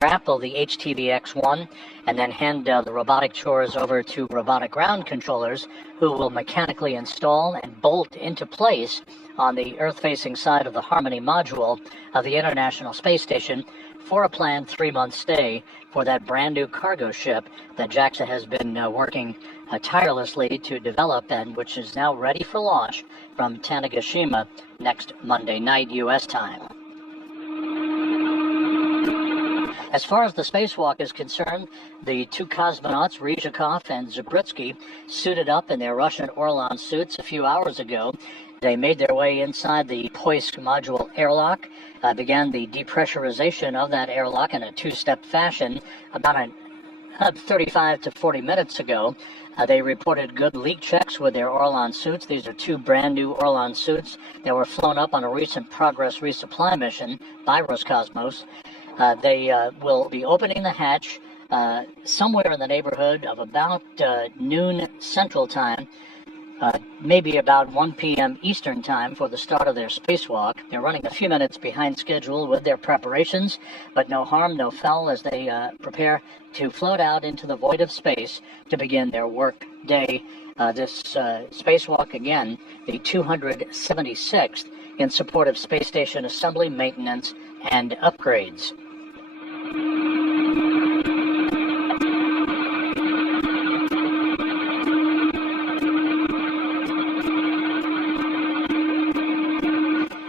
grapple the HTV-X1 and then hand the robotic chores over to robotic ground controllers, who will mechanically install and bolt into place on the Earth-facing side of the Harmony module of the International Space Station for a planned 3-month stay for that brand new cargo ship that JAXA has been working tirelessly to develop, and which is now ready for launch from Tanegashima next Monday night U.S. time. As far as the spacewalk is concerned, the two cosmonauts, Ryzhikov and Zabritsky, suited up in their Russian Orlan suits a few hours ago. They made their way inside the Poisk module airlock, began the depressurization of that airlock in a two-step fashion about 35 to 40 minutes ago. They reported good leak checks with their Orlan suits. These are two brand new Orlan suits that were flown up on a recent Progress resupply mission by Roscosmos. They will be opening the hatch somewhere in the neighborhood of about noon Central Time, maybe about 1 p.m. Eastern Time for the start of their spacewalk. They're running a few minutes behind schedule with their preparations, but no harm, no foul as they prepare to float out into the void of space to begin their work day. This spacewalk, again, the 276th in support of space station assembly, maintenance, and upgrades.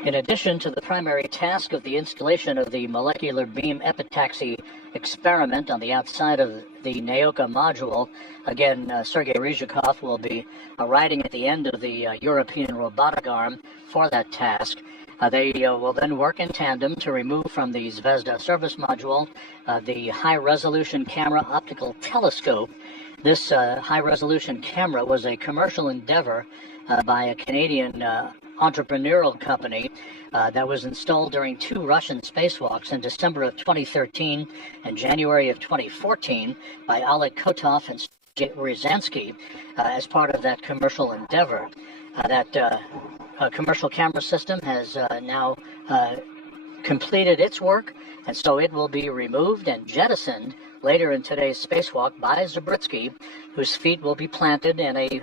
In addition to the primary task of the installation of the molecular beam epitaxy experiment on the outside of the Naoka module, again, Sergei Ryzhikov will be riding at the end of the European robotic arm for that task. They will then work in tandem to remove from the Zvezda service module the high-resolution camera optical telescope. This high-resolution camera was a commercial endeavor by a Canadian entrepreneurial company that was installed during 2 Russian spacewalks in December of 2013 and January of 2014 by Oleg Kotov and Sergei Ryazanskiy as part of that commercial endeavor. That commercial camera system has now completed its work, and so it will be removed and jettisoned later in today's spacewalk by Zabritsky, whose feet will be planted in a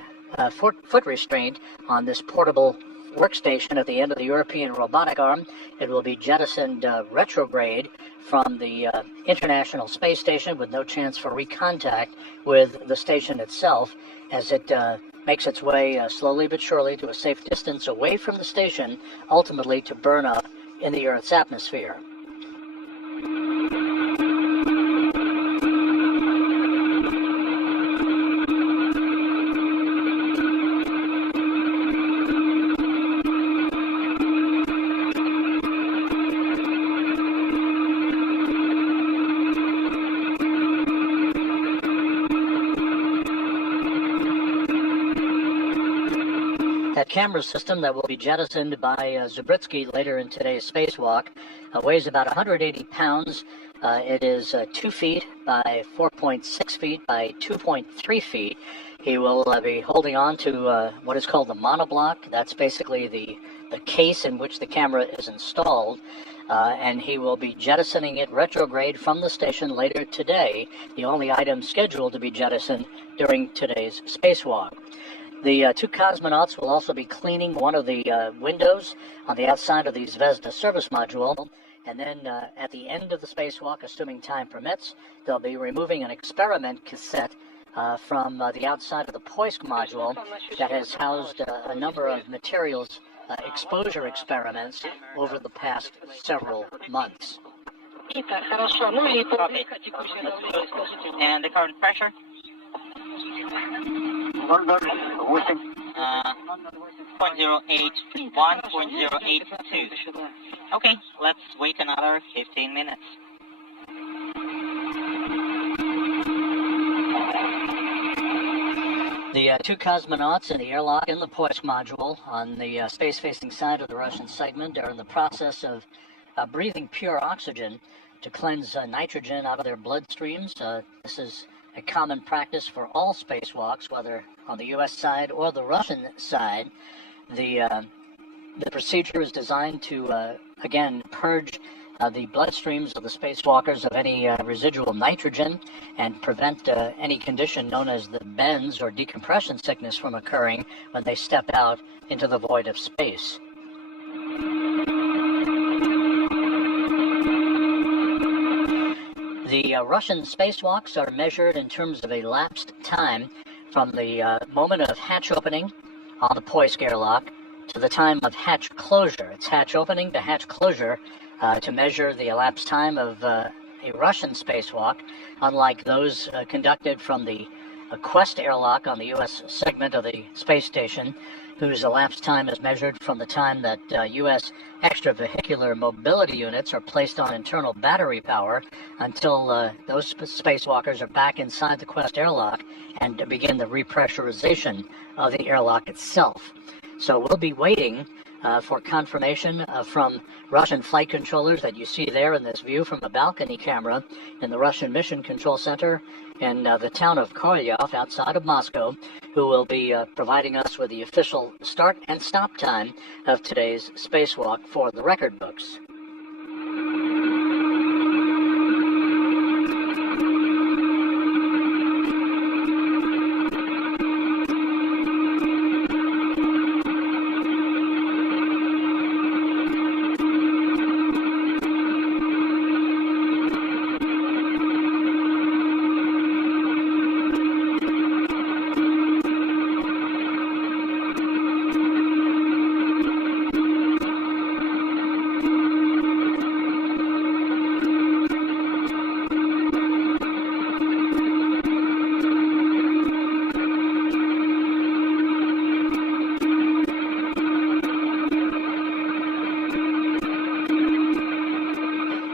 foot restraint on this portable workstation at the end of the European robotic arm. It will be jettisoned retrograde from the International Space Station with no chance for recontact with the station itself as it makes its way slowly but surely to a safe distance away from the station, ultimately to burn up in the Earth's atmosphere. That camera system that will be jettisoned by Zabritsky later in today's spacewalk weighs about 180 pounds. It is 2 feet by 4.6 feet by 2.3 feet. He will be holding on to what is called the monoblock. That's basically the case in which the camera is installed. And he will be jettisoning it retrograde from the station later today, the only item scheduled to be jettisoned during today's spacewalk. The 2 cosmonauts will also be cleaning one of the windows on the outside of the Zvezda service module, and then at the end of the spacewalk, assuming time permits, they'll be removing an experiment cassette from the outside of the Poisk module that has housed a number of materials exposure experiments over the past several months. And the current pressure? 0.081, 0.082. Okay, let's wait another 15 minutes. The 2 cosmonauts in the airlock in the Poisk module on the space-facing side of the Russian segment are in the process of breathing pure oxygen to cleanse nitrogen out of their bloodstreams. This is a common practice for all spacewalks, whether on the U.S. side or the Russian side. The procedure is designed to, again, purge the bloodstreams of the spacewalkers of any residual nitrogen and prevent any condition known as the bends or decompression sickness from occurring when they step out into the void of space. The Russian spacewalks are measured in terms of elapsed time from the moment of hatch opening on the Poisk airlock to the time of hatch closure. It's hatch opening to hatch closure to measure the elapsed time of a Russian spacewalk, unlike those conducted from the Quest airlock on the U.S. segment of the space station, whose elapsed time is measured from the time that U.S. extravehicular mobility units are placed on internal battery power until those spacewalkers are back inside the Quest airlock and begin the repressurization of the airlock itself. So we'll be waiting for confirmation from Russian flight controllers that you see there in this view from a balcony camera in the Russian Mission Control Center in the town of Korolyov outside of Moscow, who will be providing us with the official start and stop time of today's spacewalk for the record books.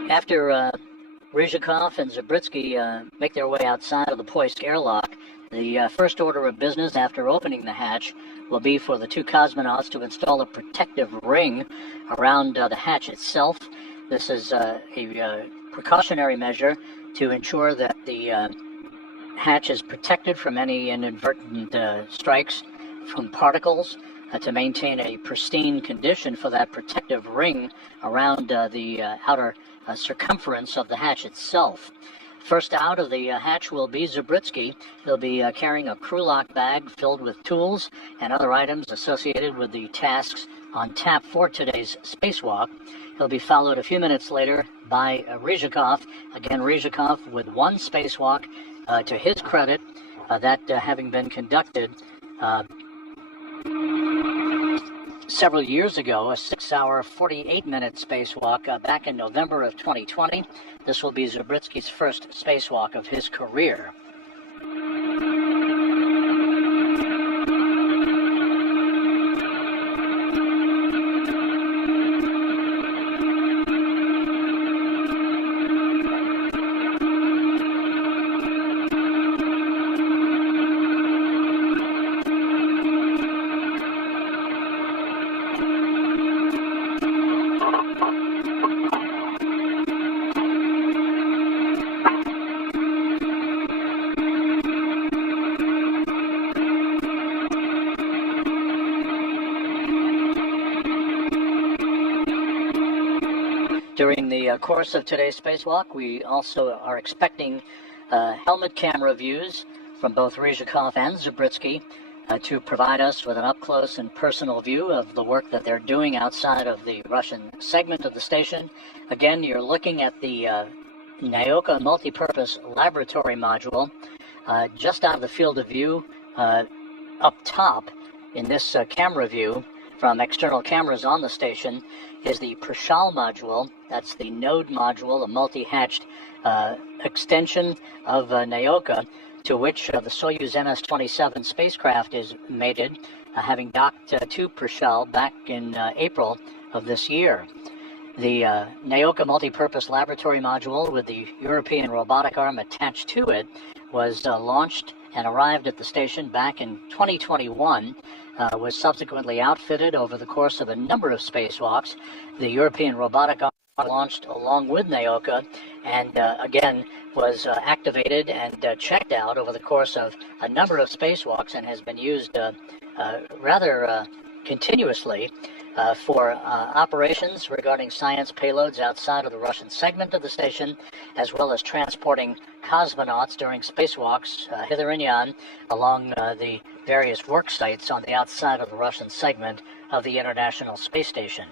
After Ryzhikov and Zabritsky make their way outside of the Poisk airlock, the first order of business after opening the hatch will be for the two cosmonauts to install a protective ring around the hatch itself. This is a precautionary measure to ensure that the hatch is protected from any inadvertent strikes from particles, to maintain a pristine condition for that protective ring around the outer circumference of the hatch itself. First out of the hatch will be Zabritsky. He'll be carrying a crew lock bag filled with tools and other items associated with the tasks on tap for today's spacewalk. He'll be followed a few minutes later by Ryzhikov. Again, Ryzhikov with one spacewalk to his credit, that having been conducted several years ago, a 6-hour, 48-minute spacewalk back in November of 2020. This will be Zabritsky's first spacewalk of his career. During the course of today's spacewalk, we also are expecting helmet camera views from both Ryzhikov and Zabritsky to provide us with an up-close and personal view of the work that they're doing outside of the Russian segment of the station. Again, you're looking at the Naoka multi-purpose laboratory module just out of the field of view up top in this camera view from external cameras on the station is the Prishal module. That's the node module, a multi-hatched extension of Naoka, to which the Soyuz MS-27 spacecraft is mated, having docked to Prishal back in April of this year. The Naoka multi-purpose laboratory module with the European robotic arm attached to it was launched and arrived at the station back in 2021, was subsequently outfitted over the course of a number of spacewalks. The European robotic arm launched along with Naoka and again was activated and checked out over the course of a number of spacewalks and has been used rather continuously for operations regarding science payloads outside of the Russian segment of the station, as well as transporting cosmonauts during spacewalks hither and yon along the various work sites on the outside of the Russian segment of the International Space Station.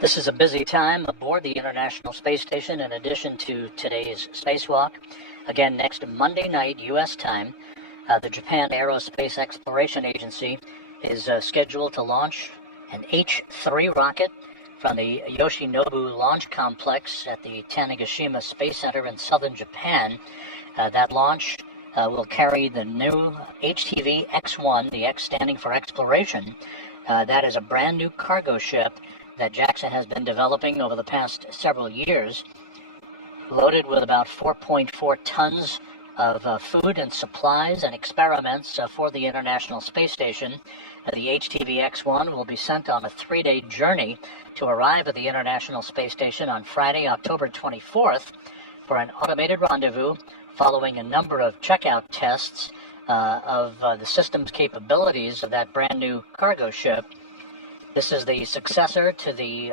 This is a busy time aboard the International Space Station in addition to today's spacewalk. Again, next Monday night, U.S. time, the Japan Aerospace Exploration Agency is scheduled to launch an H-3 rocket from the Yoshinobu Launch Complex at the Tanegashima Space Center in southern Japan. That launch will carry the new HTV X-1, the X standing for exploration. That is a brand new cargo ship that JAXA has been developing over the past several years, loaded with about 4.4 tons of food and supplies and experiments for the International Space Station. The HTV X-1 will be sent on a 3-day journey to arrive at the International Space Station on Friday, October 24th, for an automated rendezvous following a number of checkout tests of the system's capabilities of that brand new cargo ship. This is the successor to the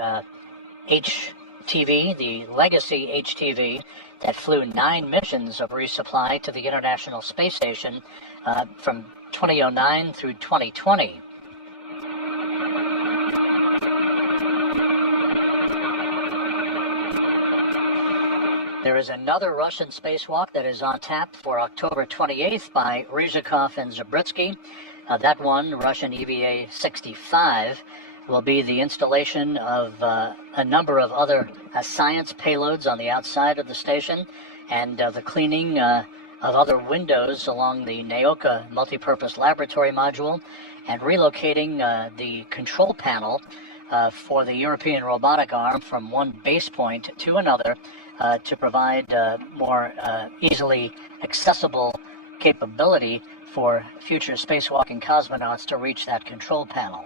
HTV, the legacy HTV, that flew 9 missions of resupply to the International Space Station from 2009 through 2020. There is another Russian spacewalk that is on tap for October 28th by Ryzhikov and Zabritsky. That one, Russian EVA-65, will be the installation of a number of other science payloads on the outside of the station, and the cleaning of other windows along the Naoka multipurpose laboratory module, and relocating the control panel for the European robotic arm from one base point to another to provide more easily accessible capability for future spacewalking cosmonauts to reach that control panel.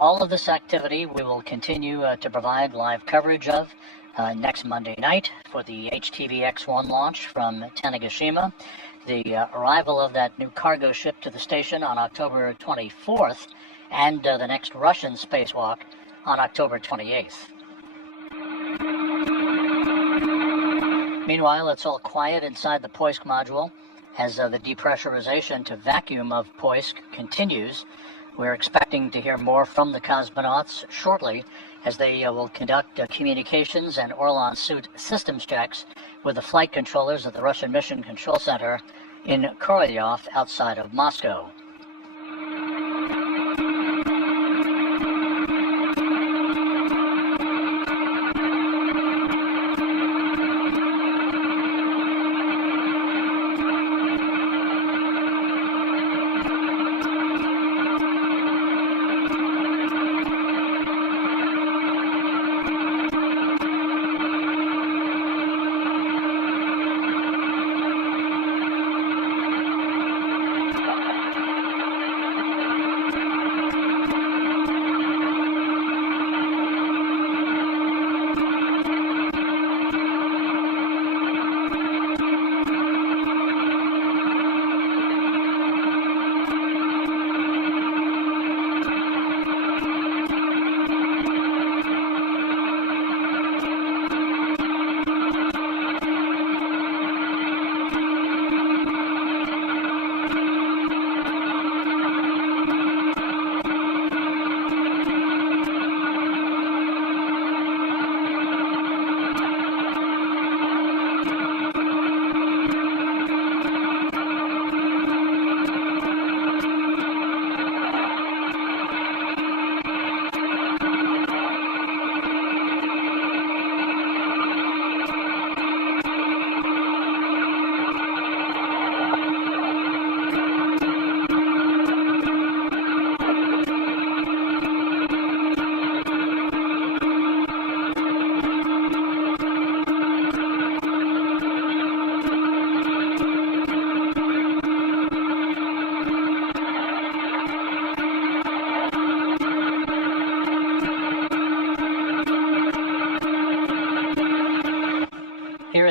All of this activity we will continue to provide live coverage of next Monday night for the HTV X-1 launch from Tanegashima, the arrival of that new cargo ship to the station on October 24th, and the next Russian spacewalk on October 28th. Meanwhile, it's all quiet inside the Poisk module as the depressurization to vacuum of Poisk continues. We're expecting to hear more from the cosmonauts shortly as they will conduct communications and Orlan suit systems checks with the flight controllers at the Russian Mission Control Center in Korolyov outside of Moscow.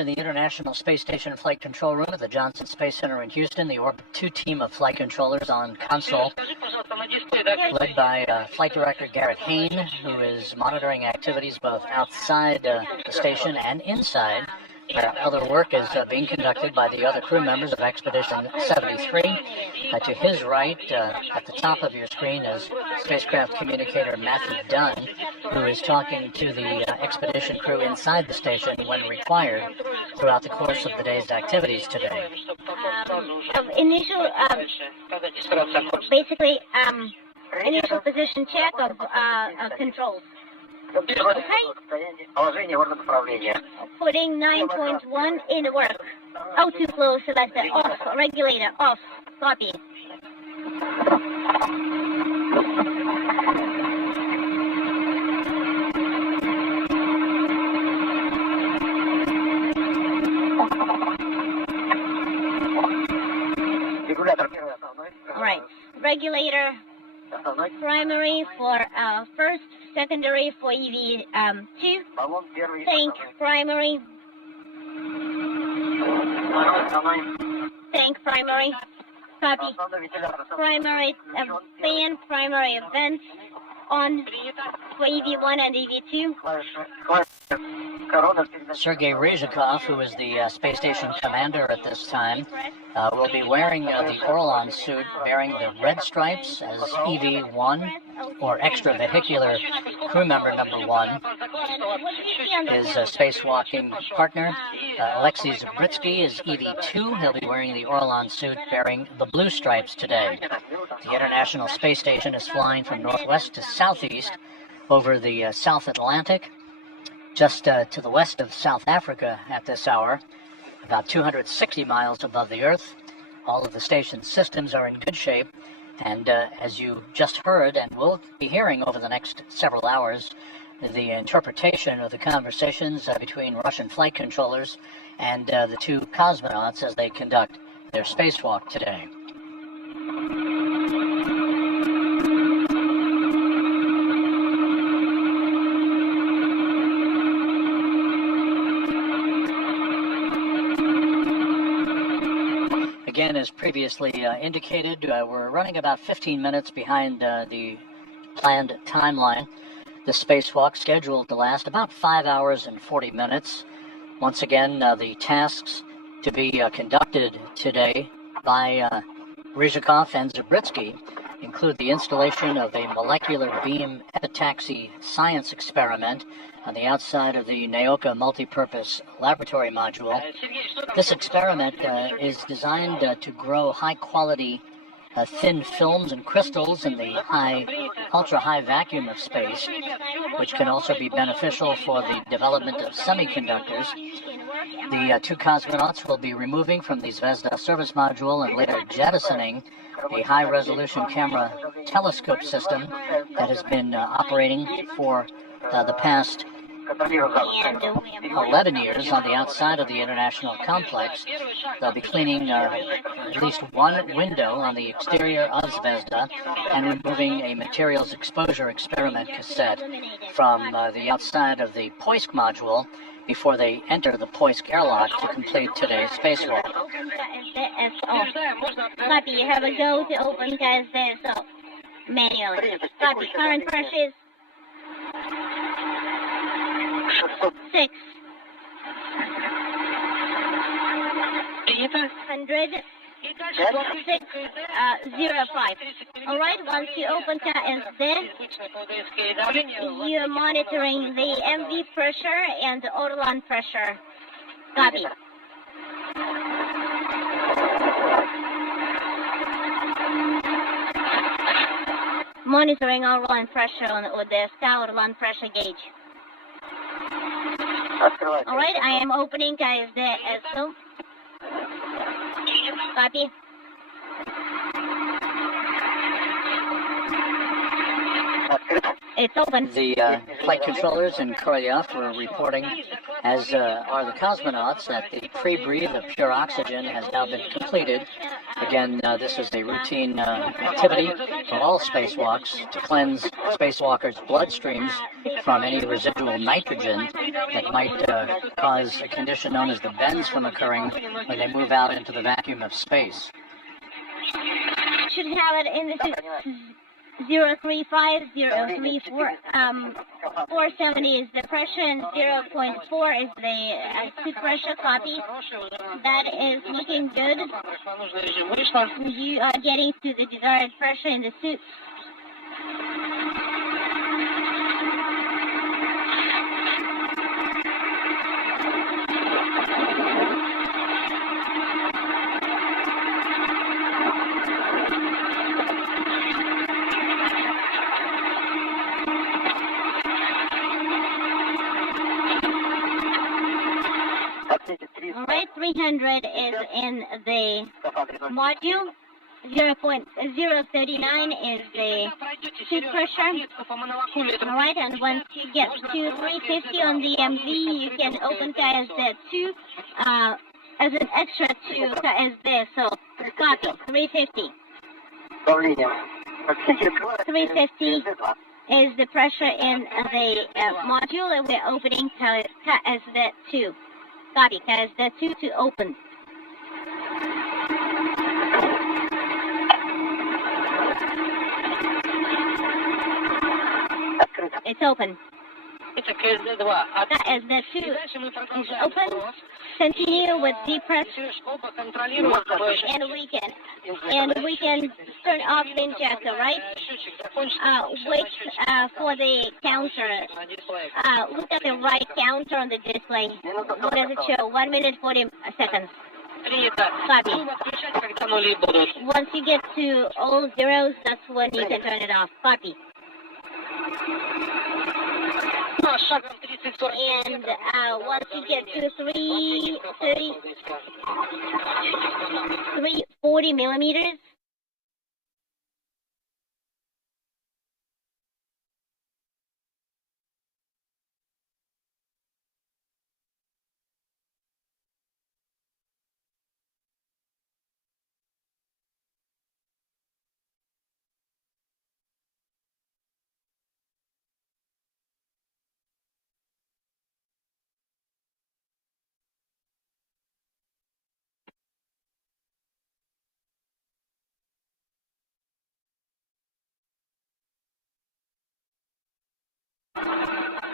in the International Space Station Flight Control Room at the Johnson Space Center in Houston. The Orbit 2 team of flight controllers on console, led by Flight Director Garrett Hayne, who is monitoring activities both outside the station and inside, where other work is being conducted by the other crew members of Expedition 73. To his right, at the top of your screen, is spacecraft communicator Matthew Dunn, who is talking to the expedition crew inside the station when required throughout the course of the day's activities today. Initial position check of controls. Okay. Putting 9.1 in work. O2 flow selector off. Regulator off. Copy. All right. Regulator primary for first, secondary for EV2. Tank primary. Tank primary. Copy. Primary fan, primary vents on for EV1 and EV2. Sergei Ryzhikov, who is the space station commander at this time, will be wearing the Orlan suit bearing the red stripes as EV1, or extravehicular crew member number 1. His spacewalking partner, Alexei Zabritsky, is EV2. He'll be wearing the Orlan suit bearing the blue stripes today. The International Space Station is flying from northwest to southeast over the South Atlantic, just to the west of South Africa at this hour, about 260 miles above the Earth. All of the station's systems are in good shape, and as you just heard and will be hearing over the next several hours, the interpretation of the conversations between Russian flight controllers and the two cosmonauts as they conduct their spacewalk today. Again, as previously indicated, we're running about 15 minutes behind the planned timeline. The spacewalk scheduled to last about 5 hours and 40 minutes. Once again, the tasks to be conducted today by Ryzhikov and Zabritsky include the installation of a molecular beam epitaxy science experiment on the outside of the Naoka multipurpose laboratory module. This experiment is designed to grow high-quality thin films and crystals in the ultra-high vacuum of space, which can also be beneficial for the development of semiconductors. The two cosmonauts will be removing from the Zvezda service module and later jettisoning a high-resolution camera telescope system that has been operating for the past 11 years on the outside of the International Complex. They'll be cleaning at least one window on the exterior of Zvezda and removing a materials exposure experiment cassette from the outside of the Poisk module before they enter the Poisk airlock to complete today's spacewalk. Copy, you have a go to open so manually. Copy, current pressure is 6. 100. 605. All right, once you open KSD, you're monitoring the MV pressure and the Orlan pressure. Copy. Monitoring Orlan pressure with the star Orlan pressure gauge. All right, I am opening KSD as so. Copy. It's open. The flight controllers in Korolyov were reporting, as are the cosmonauts, that the pre-breathe of pure oxygen has now been completed Again, this is a routine activity for all spacewalks to cleanse spacewalkers' bloodstreams from any residual nitrogen that might cause a condition known as the bends from occurring when they move out into the vacuum of space. Should have it in the 035, 470 is the pressure and 0.4 is the suit pressure. Copy. That is looking good. You are getting to the desired pressure in the suit. Alright, 300 is in the module. 0.039 is the suit pressure. Alright, and once you get to 350 on the MV, you can open KSZ2 as an extra to KSZ. So, copy, 350. 350 is the pressure in the module, and we're opening KSZ2. Copy, KSZ2 to open. It's open. KSZ2 is open. Continue with depress, and we can turn off the injector, right? Wait for the counter. Look at the right counter on the display. What does it show? 1 minute 40 seconds. Copy. Once you get to all zeros, that's when you can turn it off. Copy. And once you get to 340 millimeters,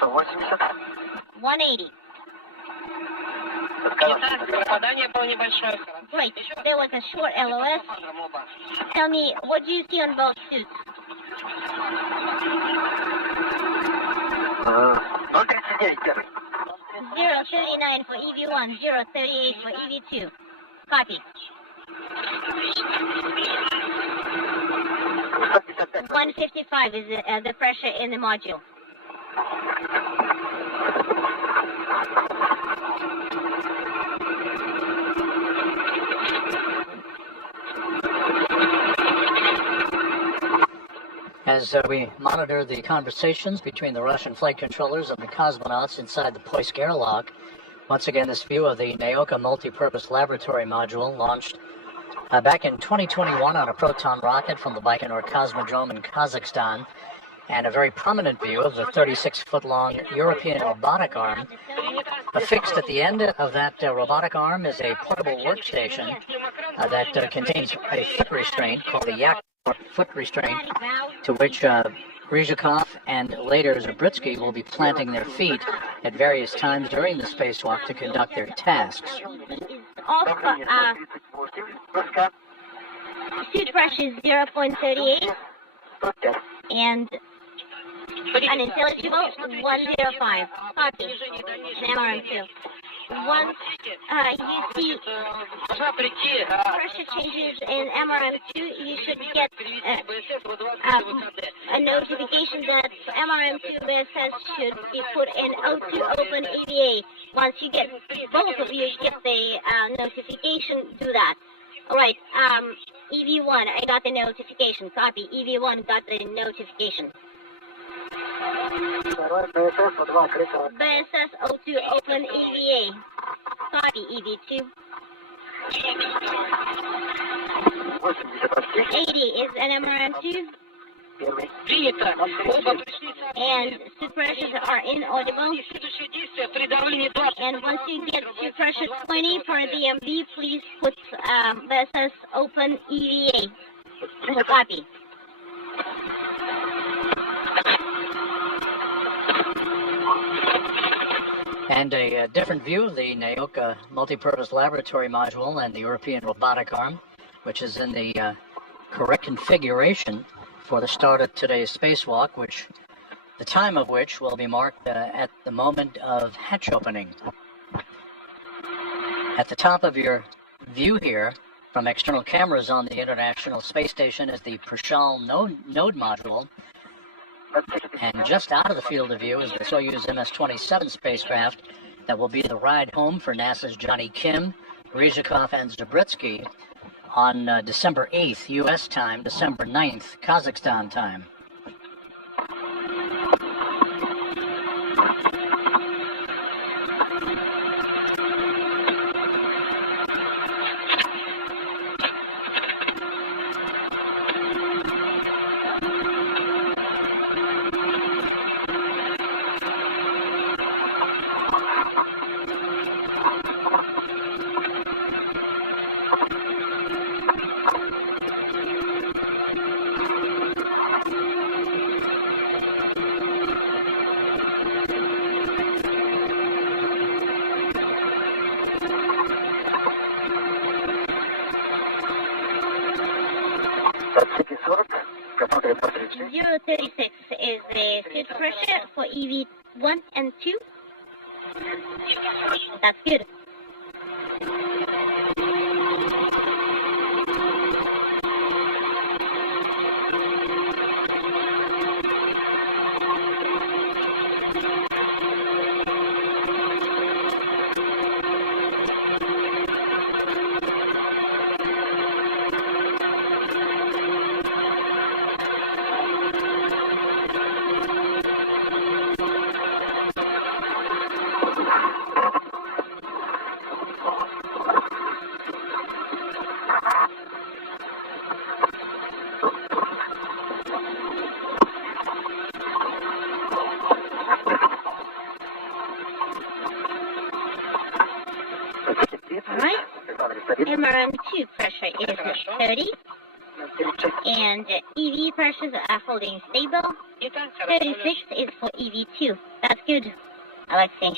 So 180. Great. There was a short LOS. Tell me, what do you see on both suits? 039 for EV1, 038 for EV2. Copy. 155 is the pressure in the module. As we monitor the conversations between the Russian flight controllers and the cosmonauts inside the Poisk airlock, once again this view of the Naoka Multipurpose Laboratory Module launched back in 2021 on a Proton rocket from the Baikonur Cosmodrome in Kazakhstan, and a very prominent view of the 36-foot-long European robotic arm. Affixed at the end of that robotic arm is a portable workstation that contains a foot restraint called the Yak foot restraint, to which Ryzhikov and later Zabritsky will be planting their feet at various times during the spacewalk to conduct their tasks. Suit pressure is 0.38 and unintelligible 105. Copy. And MRM2. Once you see pressure changes in MRM2, you should get a notification that MRM2 BSS should be put in O2 Open EVA. Once you get both of you get the notification, do that. Alright, EV1, I got the notification. Copy. EV1 got the notification. BSS O2 Open EVA. Copy, EV2. Is NMRM2. And suit pressures are inaudible. And once you get suit pressure 20 per DMB, please put VESA's open EVA. Copy. And a different view of the NAOCA Multipurpose Laboratory Module and the European Robotic Arm, which is in the correct configuration for the start of today's spacewalk, the time of which will be marked at the moment of hatch opening. At the top of your view here, from external cameras on the International Space Station, is the Prishal node module. And just out of the field of view is the Soyuz MS-27 spacecraft that will be the ride home for NASA's Johnny Kim, Ryzhikov, and Zabritsky on December 8th, U.S. time, December 9th, Kazakhstan time. Is the suit pressure for EV1 and 2. That's good. MRM2 pressure is 30, and EV pressures are holding stable. 36 is for EV2. That's good, Alexei.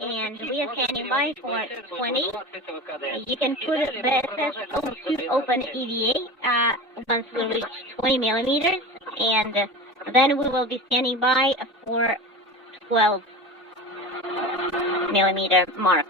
And we are standing by for 20. You can put VESA's O2 open EVA once we reach 20 millimeters, and then we will be standing by for 12 millimeter mark.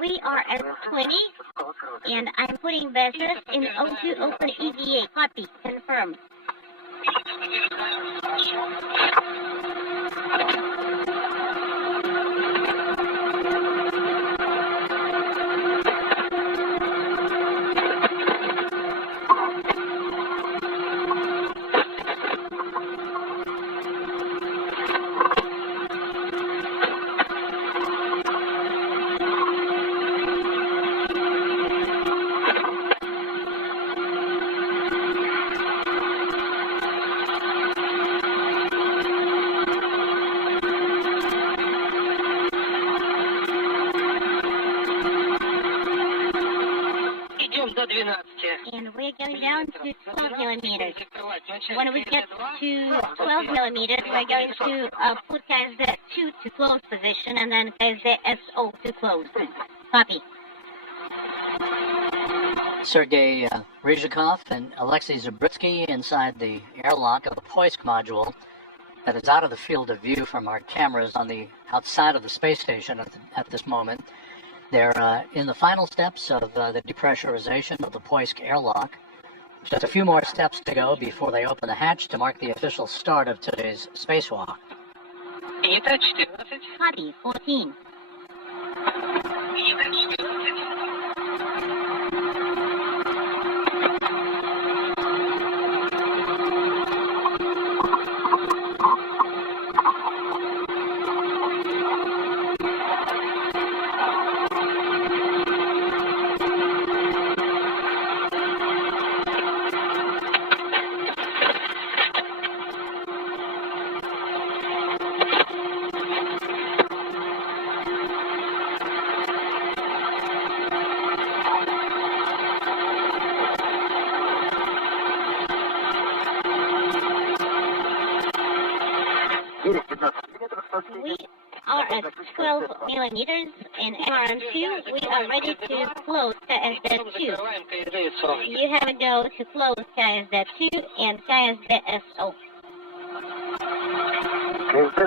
We are at 20, and I'm putting VESA's in O2 open EVA. Copy. Confirmed. And we're going down to 12 millimeters. When we get to 12 millimeters, we're going to put KZ2 to close position and then KZSO to close. Copy. Sergei Ryzhikov and Alexei Zabritsky inside the airlock of the Poisk module that is out of the field of view from our cameras on the outside of the space station at this moment. They're in the final steps of the depressurization of the Poisk airlock. Just a few more steps to go before they open the hatch to mark the official start of today's spacewalk. Copy, 14. We are at 12 millimeters in MRM2. We are ready to close KSZ-2. You have to go to close KSZ-2 and KSZ-SO.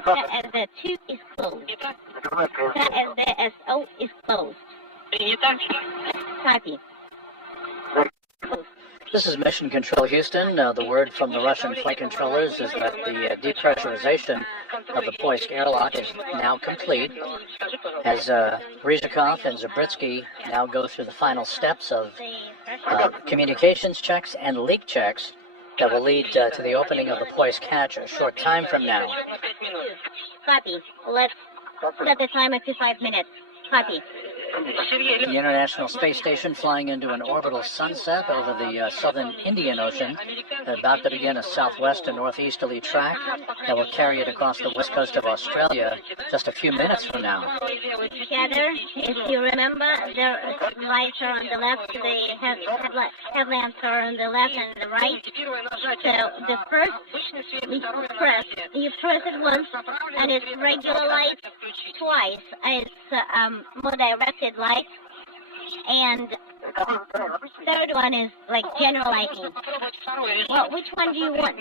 KSZ-2 is closed. KSZ-SO is closed. Copy. Closed. This is Mission Control Houston. The word from the Russian flight controllers is that the depressurization of the Poisk airlock is now complete, as Ryzhikov and Zabritsky now go through the final steps of communications checks and leak checks that will lead to the opening of the Poisk hatch a short time from now. Copy. Let's set the timer to 5 minutes. Copy. The International Space Station flying into an orbital sunset over the southern Indian Ocean, about to begin a southwest and northeasterly track that will carry it across the west coast of Australia just a few minutes from now. Together, if you remember, their lights are on the left, the headlamps are on the left and the right. So the first, you press it once, and it's regular light. Twice, it's more directed light. And third one is like general lighting. Well, which one do you want?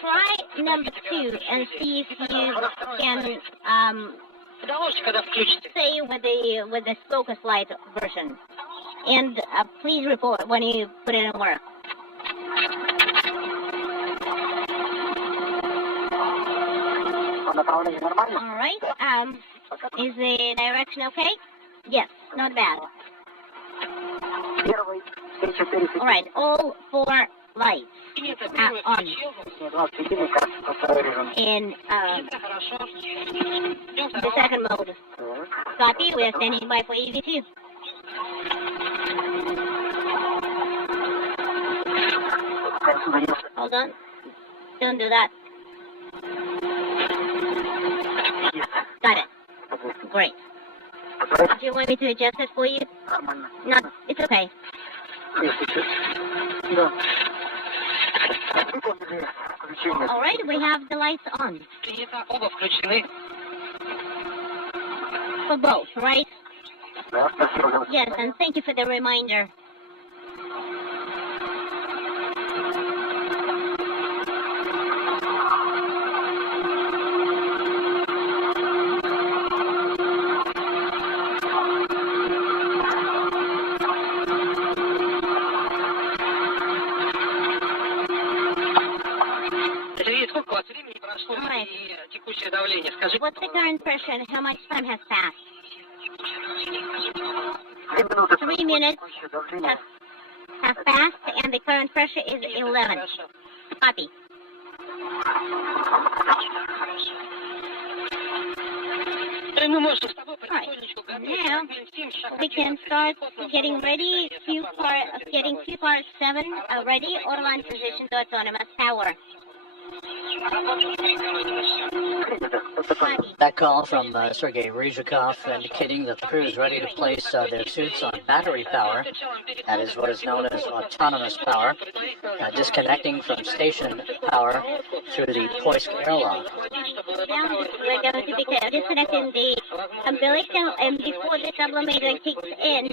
Try number 2 and see if you can stay with the focus light version. And please report when you put it in work. All right. Is the direction okay? Yes, not bad. All right, all 4 lights are on. In the second mode. Copy, we are standing by for EV2. Hold on. Don't do that. Got it. Great. Do you want me to adjust it for you? No, it's okay. All right, we have the lights on. For both, right? Yes, and thank you for the reminder. What's the current pressure and how much time has passed? 3 minutes have passed and the current pressure is 11. Copy. Alright, now we can start getting ready. Getting Q-Part 7 ready. Autoline position to autonomous power. That call from Sergei Ryzhikov indicating that the crew is ready to place their suits on battery power. That is what is known as autonomous power, disconnecting from station power through the Poisk airlock. touchdown, we're going to be disconnecting the umbilical, and before the sublimator kicks in,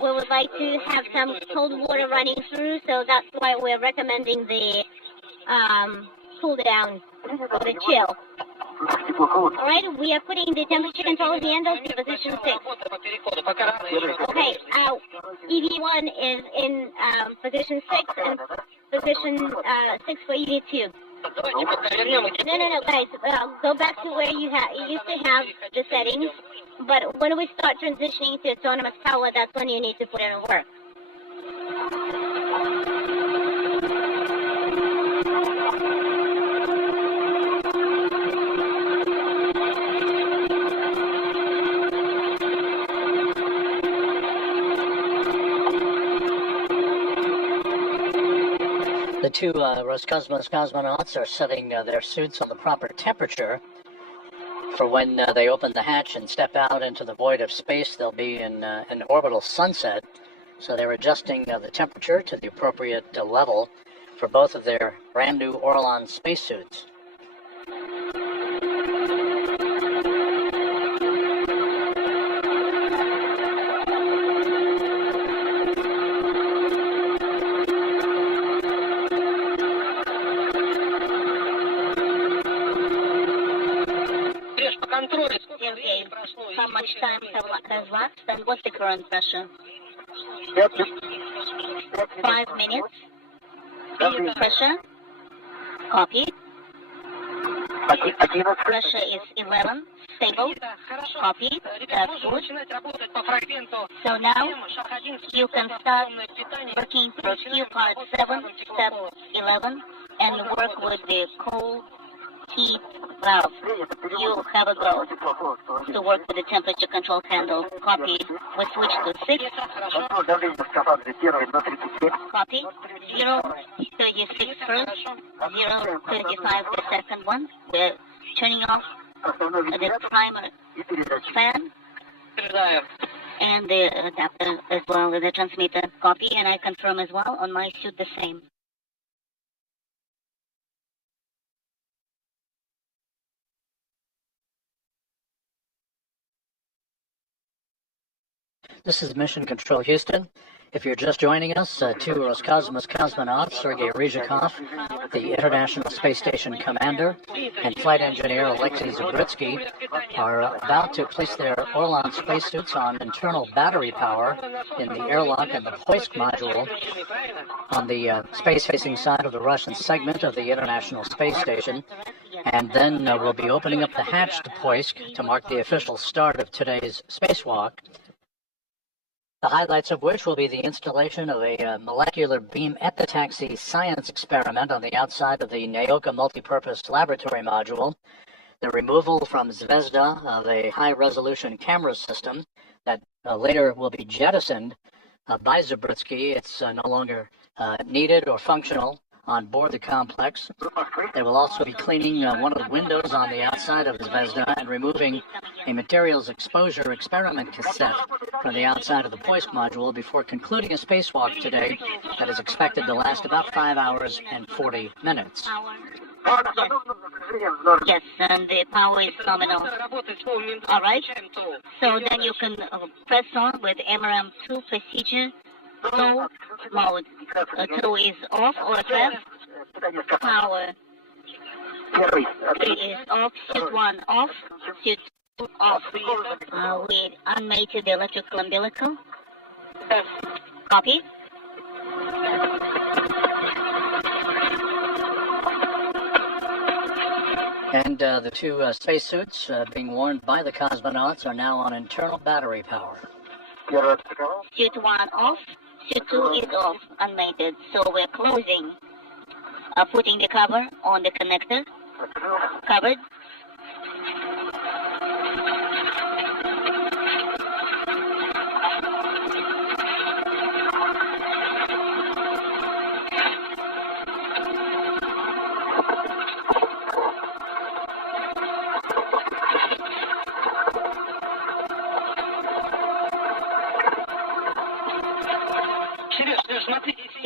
we would like to have some cold water running through, so that's why we're recommending the cool down or the chill. Alright, we are putting the temperature control handle to position 6. Okay, EV1 is in position 6 and position 6 for EV2. No, guys, go back to where you used to have the settings, but when we start transitioning to autonomous power, that's when you need to put it in work. The two Roscosmos cosmonauts are setting their suits on the proper temperature for when they open the hatch and step out into the void of space. They'll be in an orbital sunset, so they're adjusting the temperature to the appropriate level for both of their brand new Orlan spacesuits. Sergey, how much time has lapsed and what's the current pressure? 5 minutes. Pressure? Copy. Pressure is 11. Stable. Copy. That's good. So now you can start working through Q part 7, step 11, and work with the cold heat valve. You have a go to work with the temperature control handle. Copy. We switch to 6. Copy. 0:36 first. 0:35 the second one. We're turning off the primer fan and the adapter as well as the transmitter. Copy, and I confirm as well on my suit the same. This is Mission Control Houston. If you're just joining us, two Roscosmos cosmonauts, Sergei Ryzhikov, the International Space Station commander, and flight engineer Alexei Zabritsky, are about to place their Orlan spacesuits on internal battery power in the airlock and the Poisk module on the space-facing side of the Russian segment of the International Space Station. And then we'll be opening up the hatch to Poisk to mark the official start of today's spacewalk. The highlights of which will be the installation of a molecular beam epitaxy science experiment on the outside of the Naoka multipurpose laboratory module, the removal from Zvezda of a high-resolution camera system that later will be jettisoned by Zabritsky. It's no longer needed or functional on board the complex. They will also be cleaning one of the windows on the outside of Zvezda and removing a materials exposure experiment cassette from the outside of the Poisk module before concluding a spacewalk today that is expected to last about 5 hours and 40 minutes. Yes, and the power is nominal. All right. So then you can press on with MRM2 procedure. Low mode. 2 is off or press. Power 3 is off. Suit 1 off. Suit 2 off. We unmated the electrical umbilical. Copy. And the two spacesuits being worn by the cosmonauts are now on internal battery power. Suit 1 off. Suit 2 is off, unmated. So we're closing. Putting the cover on the connector. Covered.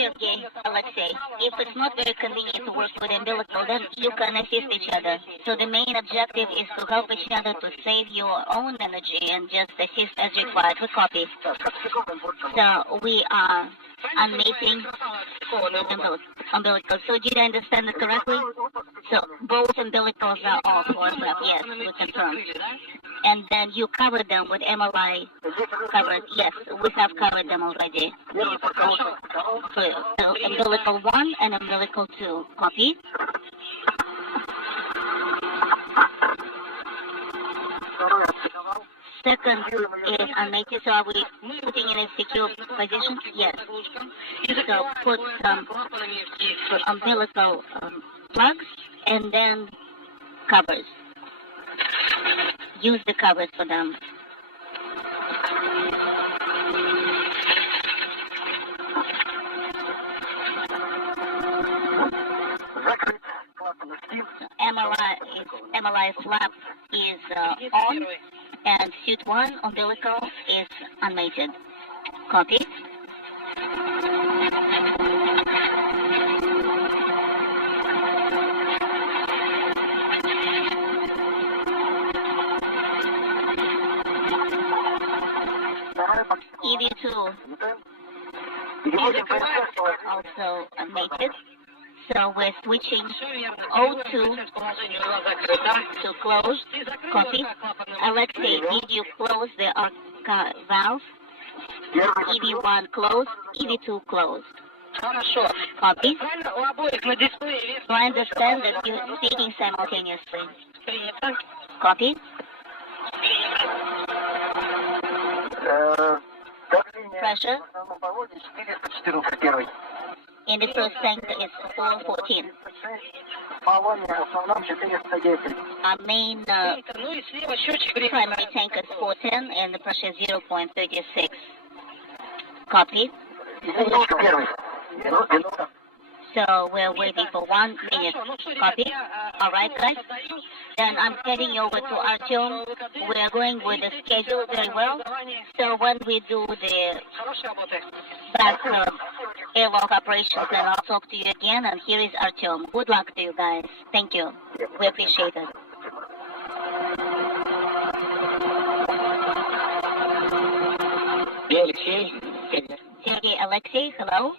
Sergey, Alexei, if it's not very convenient to work with umbilical, then you can assist each other. So the main objective is to help each other to save your own energy and just assist as required. We copy. So we are unmating umbilicals. So did I understand it correctly? So both umbilicals are off or left. Yes, we confirm. And then you cover them with MRI covered. Yes, we have covered them already. So umbilical 1 and umbilical 2. Copy. Second is unmated, so are we putting in a secure position? Yes. So put some umbilical plugs and then covers. Use the covers for them. MRI flap is on, and suit 1 umbilical is unmated. Copy. EV2 also unmated. So we're switching O2 to close. Copy. Alexei, did you close the valve? EV1 closed, EV2 closed. Copy. So I understand that you're speaking simultaneously. Copy. Pressure in the first tank is 414. Our main primary tank is 410 and the pressure is 0.36. Copy. So we're waiting for 1 minute. Copy. All right, guys. Then I'm heading over to Artyom. We are going with the schedule very well. So when we do the back airlock operations, then I'll talk to you again. And here is Artyom. Good luck to you guys. Thank you. We appreciate it. Sergey, Alexei, hello.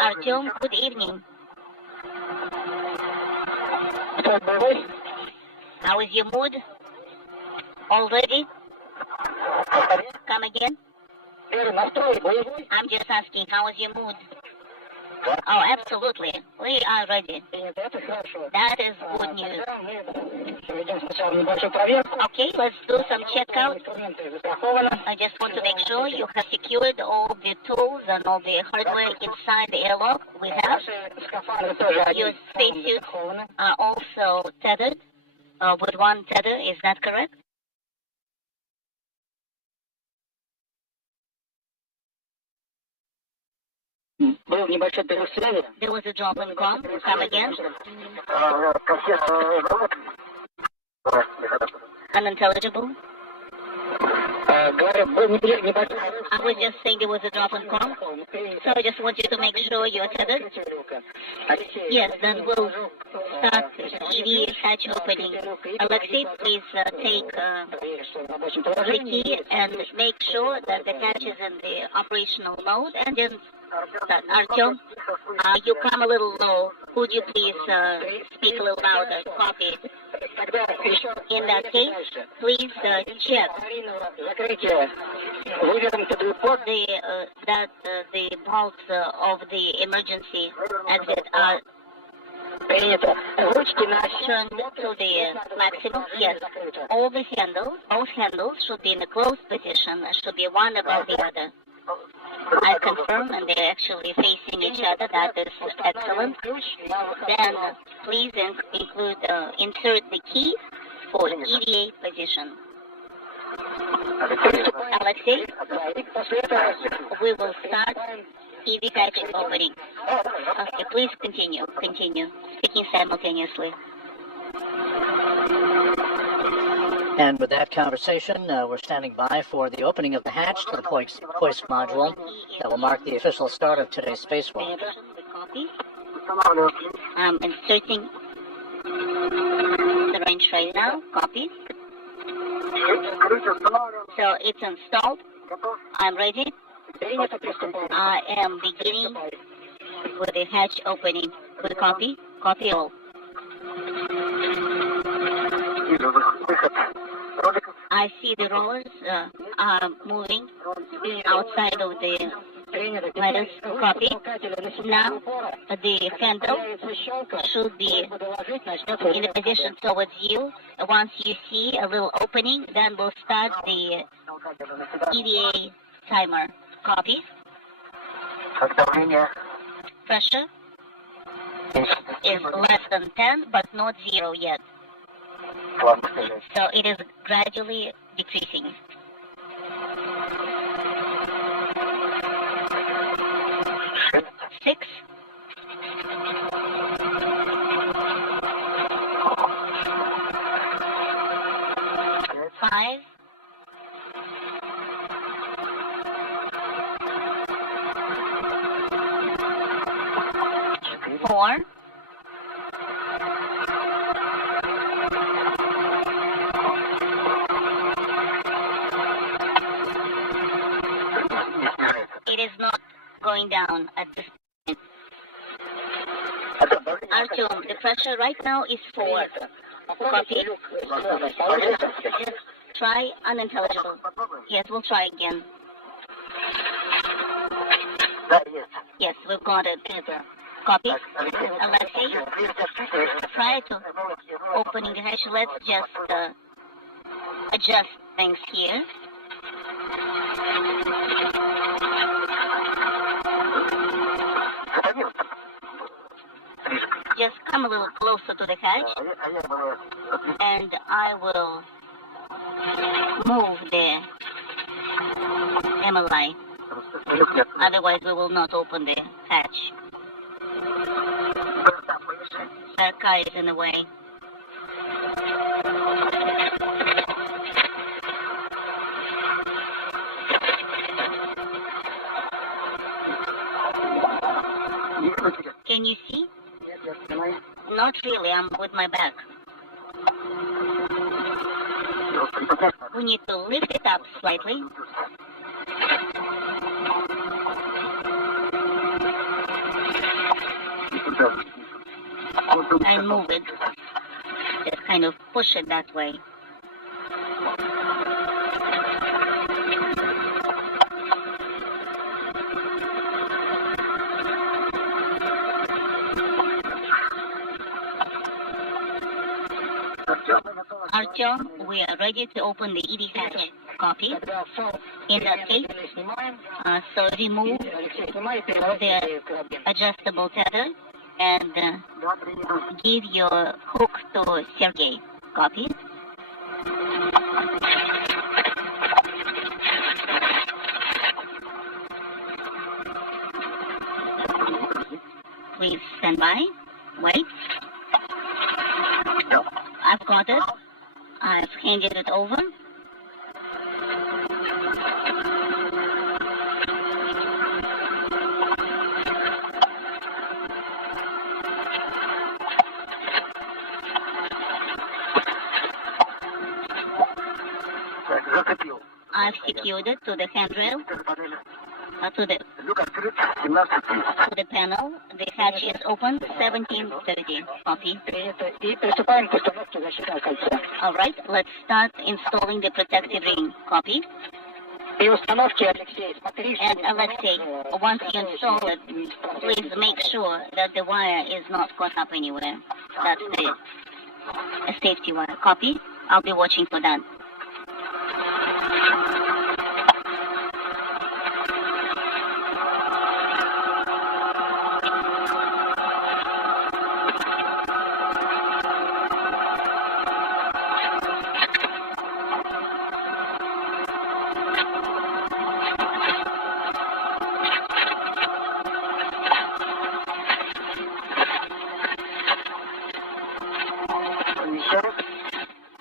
Artyom, good evening. How is your mood? All ready? Come again? I'm just asking, how is your mood? Oh, absolutely. We are ready. That is good news. Okay, let's do some checkout. I just want to make sure you have secured all the tools and all the hardware inside the airlock. We have. Your spacesuits are also tethered with one tether. Is that correct? There was a drop in com. Come again. Unintelligible. I was just saying there was a drop in com. So I just want you to make sure you're tethered. Yes, then we'll start EV hatch opening. Alexei, please take the key and make sure that the hatch is in the operational mode, and then start. Artyom, you come a little low. Could you please speak a little louder? Copy. In that case, please check that the bolts of the emergency exit are turned to the maximum. Yes, all the handles, both handles should be in a closed position. Should be one above the other. I confirm, and they're actually facing each other. That is excellent. Then please insert the key for EVA position. Alexei, we will start EV hatch opening. Okay, please continue, speaking simultaneously. And with that conversation, we're standing by for the opening of the hatch to the hoist module that will mark the official start of today's spacewalk. I'm inserting the wrench right now. Copy. So it's installed. I'm ready. I am beginning with the hatch opening. With copy. Copy all. I see the rollers are moving outside of the letters. Copy. Now the handle should be in the position towards you. Once you see a little opening, then we'll start the EVA timer. Copy. Pressure is less than 10, but not 0 yet. So it is gradually decreasing. Six. Five. Four. It is not going down at this point. Artyom, the pressure right now is 4. Copy. Just try unintelligible. Yes, we'll try again. Yes, we've got it. Copy. Alexei, prior to opening the hatch, let's just adjust things here. Just come a little closer to the hatch, and I will move the MLI. Otherwise, we will not open the hatch. That car is in the way. Can you see? Not really, I'm with my back. We need to lift it up slightly. And move it. Just kind of push it that way. Artyom, we are ready to open the ED hatch. Copy. In that case, so remove the adjustable tether and give your hook to Sergey. Copy. Please stand by. Wait. I've got it. I've handed it over. I've secured it to the handrail, to the panel. The hatch is open, 1730. Copy. All right, let's start installing the protective ring. Copy. And Alexei, once you install it, please make sure that the wire is not caught up anywhere. That's the safety wire. Copy. I'll be watching for that.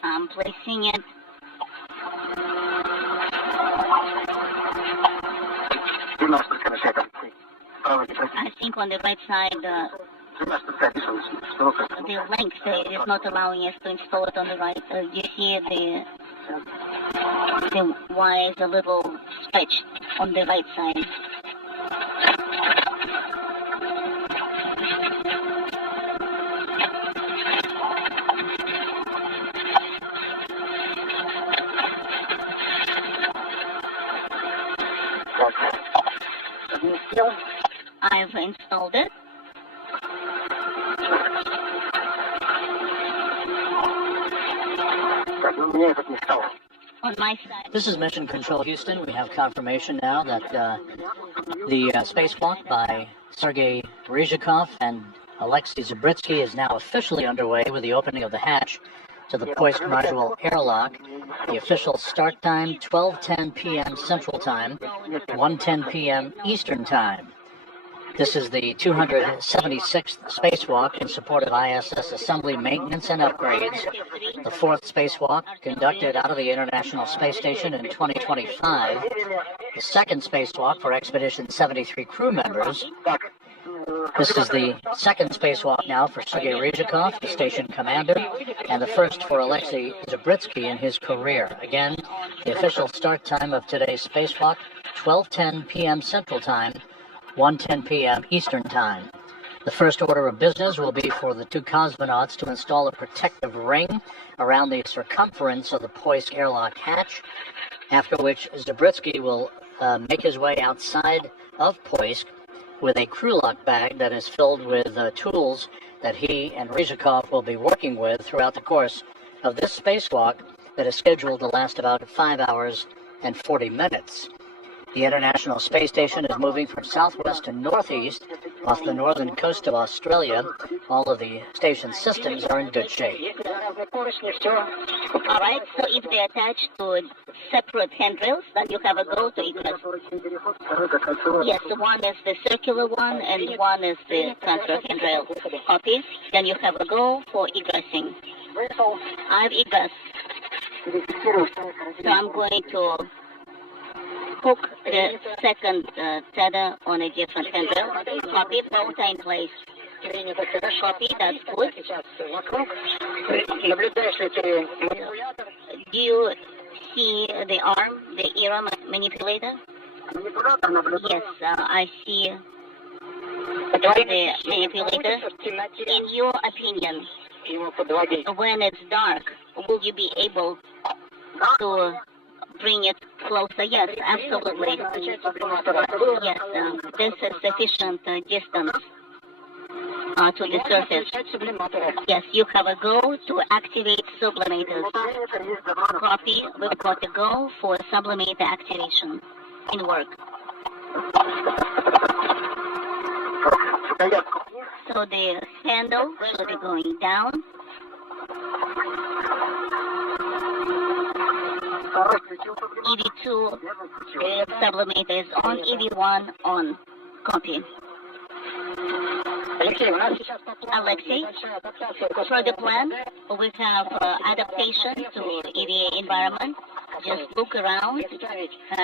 I'm placing it think on the right side, the length is not allowing us to install it on the right. You see the wire is a little stretched on the right side. I've installed it. On my side. This is Mission Control Houston. We have confirmation now that the spacewalk by Sergei Ryzhikov and Alexei Zabritsky is now officially underway with the opening of the hatch to the Poisk module airlock. The official start time, 12:10 p.m. Central Time, 1:10 p.m. Eastern Time. This is the 276th spacewalk in support of ISS assembly, maintenance, and upgrades. The fourth spacewalk conducted out of the International Space Station in 2025. The second spacewalk for Expedition 73 crew members. This is the second spacewalk now for Sergei Ryzhikov, the station commander, and the first for Alexei Zabritsky in his career. Again, the official start time of today's spacewalk, 12:10 p.m. Central Time, 1:10 p.m. Eastern Time. The first order of business will be for the two cosmonauts to install a protective ring around the circumference of the Poisk airlock hatch, after which Zabritsky will make his way outside of Poisk with a crew lock bag that is filled with tools that he and Ryzhikov will be working with throughout the course of this spacewalk that is scheduled to last about 5 hours and 40 minutes. The International Space Station is moving from southwest to northeast off the northern coast of Australia. All of the station systems are in good shape. All right, so if they attach to separate handrails, then you have a go to egress. Yes, one is the circular one and one is the transfer handrail. Copy. Then you have a go for egressing. I've egressed. So I'm going to hook the second tether on a different handrail. Copy, both are in place. Copy, that's good. Do you see the arm, the ERA manipulator? Yes, I see the manipulator. In your opinion, when it's dark, will you be able to bring it closer? Yes, absolutely. Yes, this is sufficient distance to the surface. Yes, you have a go to activate sublimators. Copy, we've got a go for sublimator activation in work. So the handle should be going down. EV2 sublimator is on, EV1 on. Copy. Alexei, for the plan, we have adaptation to EVA environment. Just look around,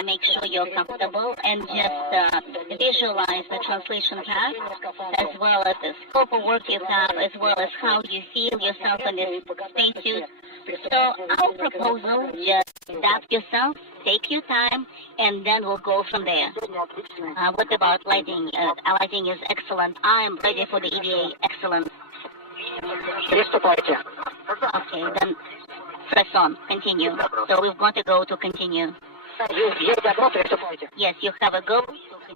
make sure you're comfortable, and just visualize the translation path, as well as the scope of work you have, as well as how you feel yourself in this spacesuit. So our proposal, just adapt yourself, take your time, and then we'll go from there. What about lighting? Lighting is excellent. I am ready for the EVA. Excellent. Okay, then press on. Continue. So we've got to go to continue. Yes, you have a go.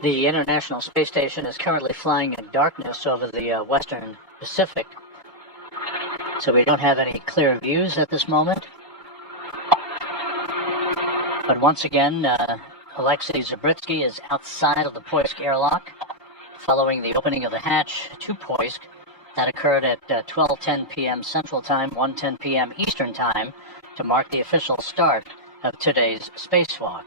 The International Space Station is currently flying in darkness over the western Pacific, so we don't have any clear views at this moment. But once again, Alexei Zabritsky is outside of the Poisk airlock, following the opening of the hatch to Poisk. That occurred at 12:10 p.m. Central Time, 1:10 p.m. Eastern Time, to mark the official start of today's spacewalk.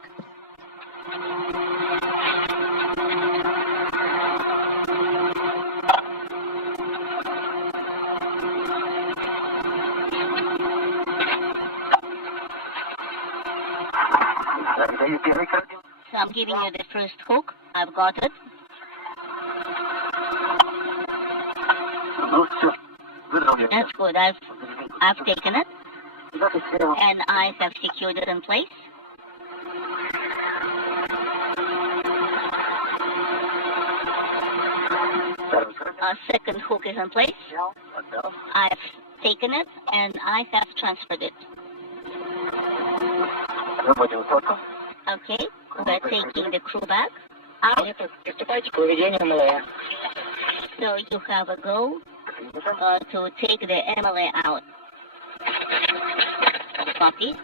So I'm giving you the first hook. I've got it. That's good. I've taken it, and I have secured it in place. A second hook is in place. I've taken it, and I have transferred it. Okay, we're taking the crew back out. So you have a go to take the MLA out. Copy.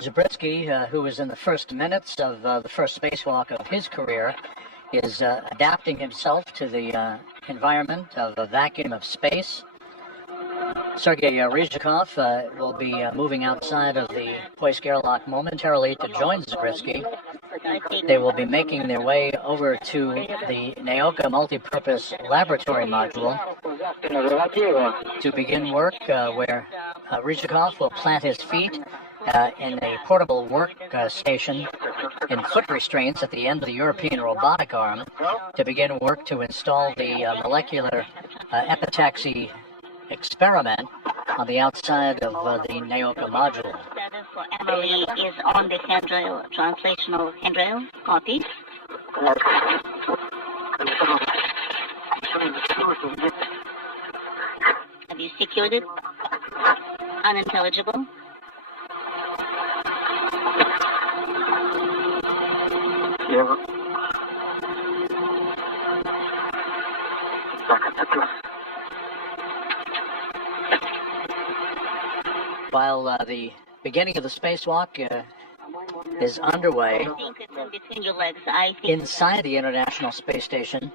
Zabriskie, who was in the first minutes of the first spacewalk of his career, is adapting himself to the environment of a vacuum of space. Sergei Ryzhikov will be moving outside of the Poisk airlock momentarily to join Zabriskie. They will be making their way over to the Naoka multipurpose laboratory module to begin work, where Ryzhikov will plant his feet in a portable work station in foot restraints at the end of the European robotic arm to begin work to install the molecular epitaxy experiment on the outside of the Naoka module. Status for Emily is on the handrail, translational handrail. Copy. Have you secured it? Unintelligible. While the beginning of the spacewalk is underway, I think it's in between your legs. I think inside the International Space Station,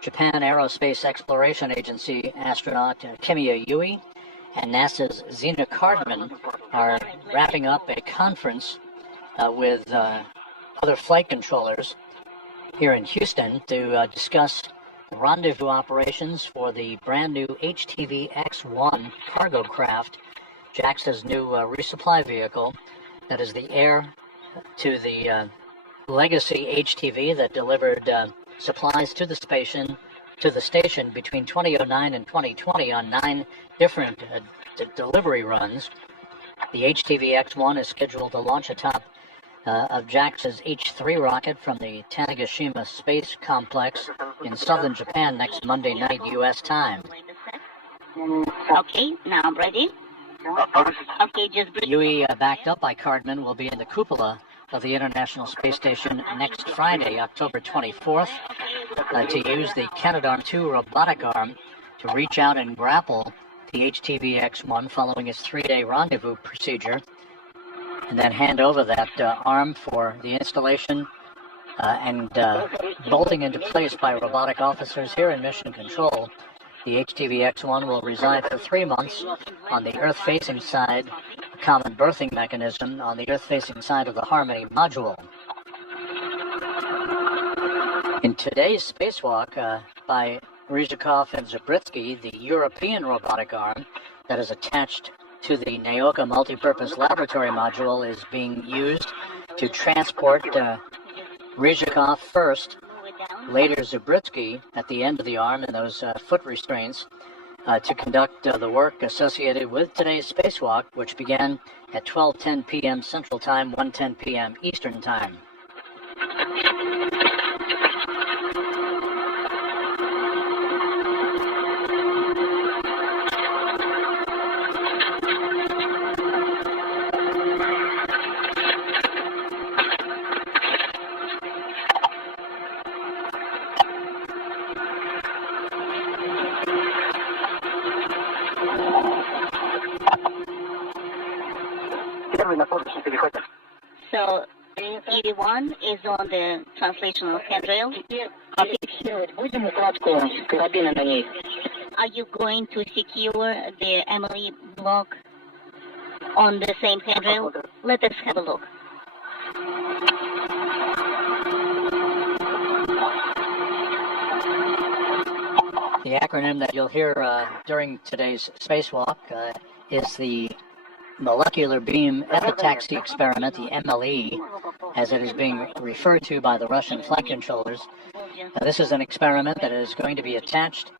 Japan Aerospace Exploration Agency astronaut Kimiya Yui and NASA's Zena Cardman are wrapping up a conference with other flight controllers here in Houston to discuss the rendezvous operations for the brand new HTV X-1 cargo craft, JAXA's new resupply vehicle that is the heir to the legacy HTV that delivered supplies to the station between 2009 and 2020 on 9 different delivery runs. The HTV X-1 is scheduled to launch atop of JAXA's H-3 rocket from the Tanegashima Space Complex in southern Japan next Monday night U.S. time. Okay, now I'm ready. Okay, just breathe. Yui, backed up by Cardman, will be in the cupola of the International Space Station next Friday, October 24th, to use the Canadarm2 robotic arm to reach out and grapple the HTV X-1 following its 3-day rendezvous procedure, and then hand over that arm for the installation and bolting into place by robotic officers here in Mission Control. The HTV X-1 will reside for 3 months on the Earth-facing side, a common berthing mechanism on the Earth-facing side of the Harmony module. In today's spacewalk by Ryzhikov and Zabriskie, the European robotic arm that is attached to the Naoka multipurpose laboratory module is being used to transport Ryzhikov first, later Zabriskie at the end of the arm in those foot restraints to conduct the work associated with today's spacewalk, which began at 12:10 p.m. Central Time, 1:10 p.m. Eastern Time. So, 81 is on the translational handrail. Are you going to secure the Emily block on the same handrail? Let us have a look. The acronym that you'll hear during today's spacewalk is the molecular beam epitaxy experiment, the MLE, as it is being referred to by the Russian flight controllers. This is an experiment that is going to be attached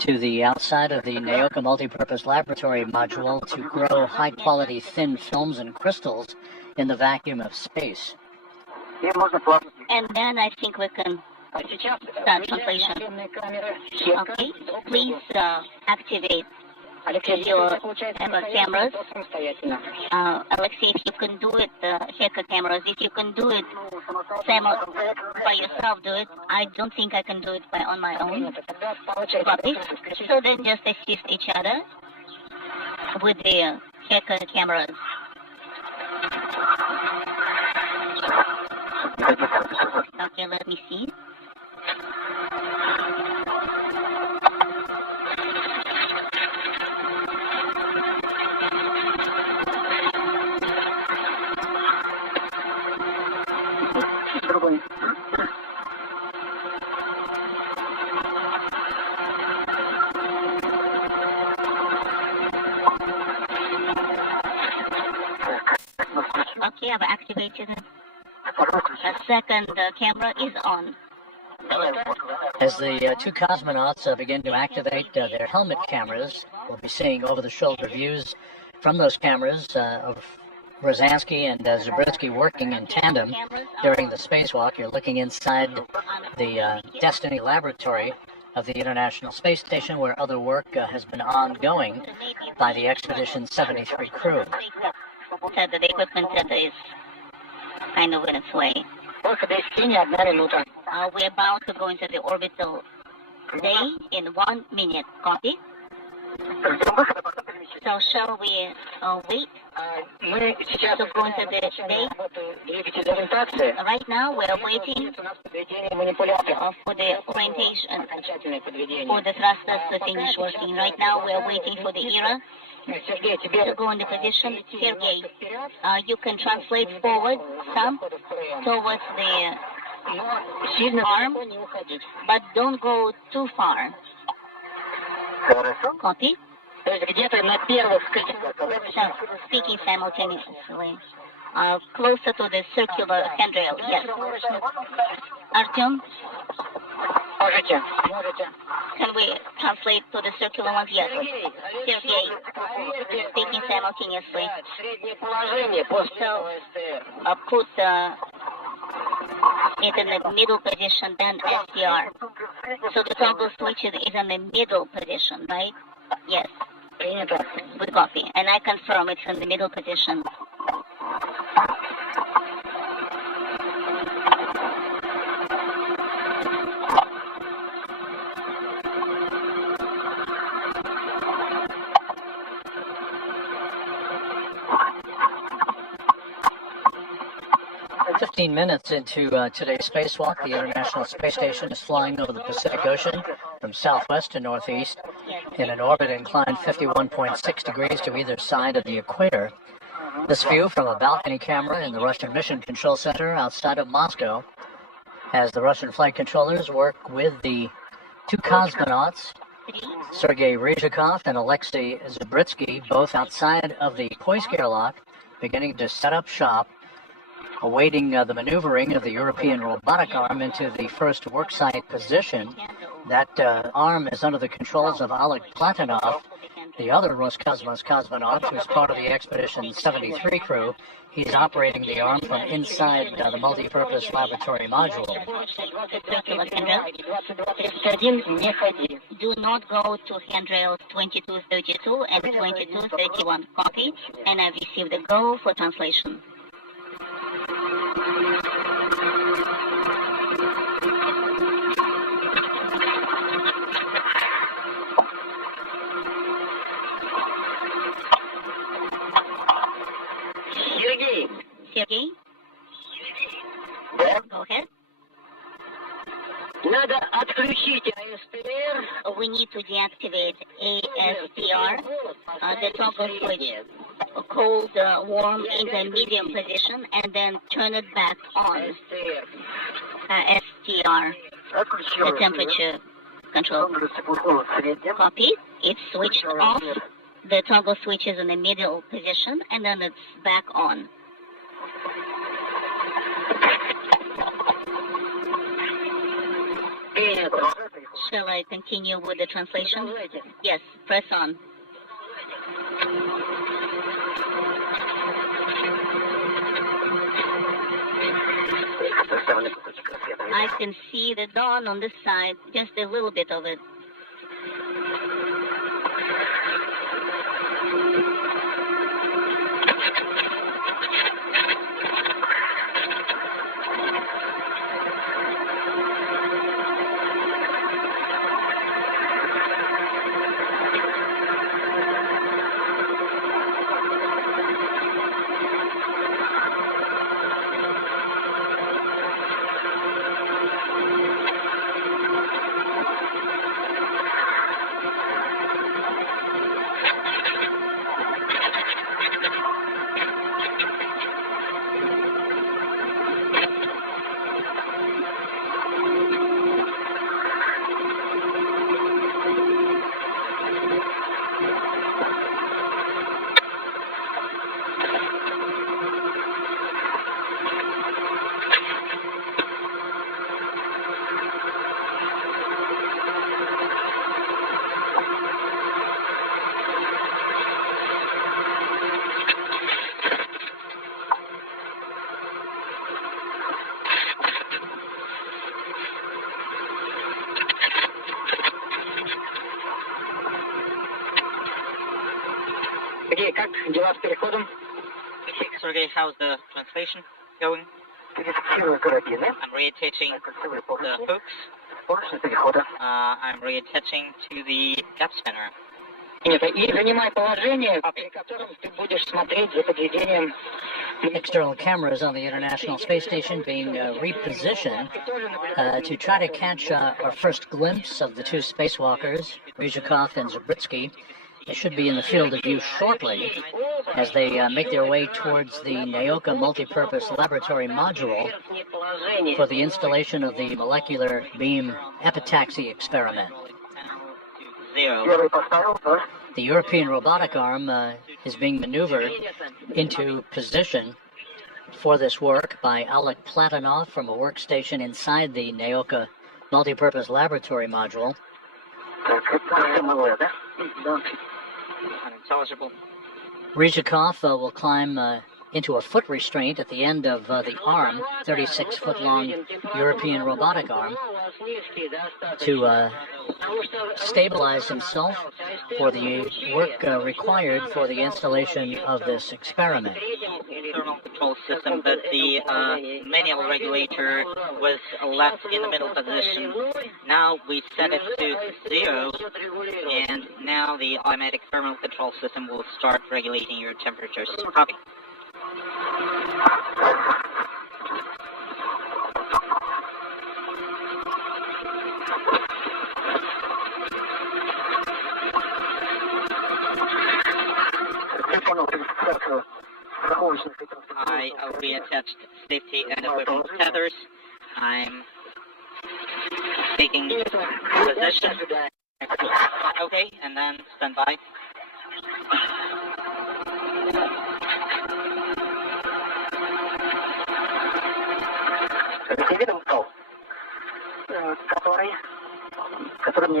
to the outside of the Naoka multipurpose laboratory module to grow high-quality thin films and crystals in the vacuum of space. And then I think we can start translation. Okay, please activate your HECA cameras. Alexei, if you can do it, HECA cameras, if you can do it by yourself, do it. I don't think I can do it on my own. Copy. So then just assist each other with the HECA cameras. Okay, let me see. Okay, I've activated it. A second camera is on. As the two cosmonauts begin to activate their helmet cameras, we'll be seeing over-the-shoulder views from those cameras of Rosansky and Zabritsky working in tandem during the spacewalk. You're looking inside the Destiny laboratory of the International Space Station, where other work has been ongoing by the Expedition 73 crew. Said that the equipment center is kind of in its way. We're about to go into the orbital day in 1 minute. Copy. So shall we wait to go into the day? Right now we're waiting for the orientation, for the thrusters to finish working. Right now we're waiting for the era to go into position. Sergei, you can translate forward some towards the arm, but don't go too far. Copy? So, speaking simultaneously. Closer to the circular handrail, yes. Artyom? Can we translate to the circular one? Yes. Sergei, speaking simultaneously. So, put it in the middle position, then SDR. So the toggle switch is in the middle position, right? Yes. With copy. And I confirm it's in the middle position. Minutes into today's spacewalk, the International Space Station is flying over the Pacific Ocean from southwest to northeast in an orbit inclined 51.6 degrees to either side of the equator. This view from a balcony camera in the Russian Mission Control Center outside of Moscow, as the Russian flight controllers work with the two cosmonauts, Sergei Ryzhikov and Alexei Zabritsky, both outside of the Koysk airlock, beginning to set up shop, awaiting the maneuvering of the European robotic arm into the first worksite position. That arm is under the controls of Oleg Platonov, the other Roscosmos cosmonaut who's part of the Expedition 73 crew. He's operating the arm from inside the multi-purpose laboratory module. Do not go to handrails 2232 and 2231. Copy, and I've received a go for translation. Sergey? Go ahead. We need to deactivate ASTR, the toggle switch, cold, warm in the medium position, and then turn it back on. STR, the temperature control. Copy. It's switched off. The toggle switch is in the middle position, and then it's back on. Shall I continue with the translation? Yes, press on. I can see the dawn on this side, just a little bit of it. Sergey, how's the translation going? I'm reattaching the hooks. I'm reattaching to the gap spinner. External cameras on the International Space Station being repositioned to try to catch our first glimpse of the two spacewalkers, Ryzhikov and Zabritsky. They should be in the field of view shortly as they make their way towards the Naoka Multipurpose Laboratory Module for the installation of the molecular beam epitaxy experiment. The European robotic arm is being maneuvered into position for this work by Oleg Platonov from a workstation inside the Naoka Multipurpose Laboratory Module. Unintelligible. Ryzhikov will climb into a foot restraint at the end of the arm, 36-foot-long European robotic arm, to stabilize himself for the work required for the installation of this experiment. Thermal control system, but the manual regulator was left in the middle position. Now we set it to 0, and now the automatic thermal control system will start regulating your temperatures. Copy. I reattached safety and equipment tethers. I'm taking position. Okay, and then stand by.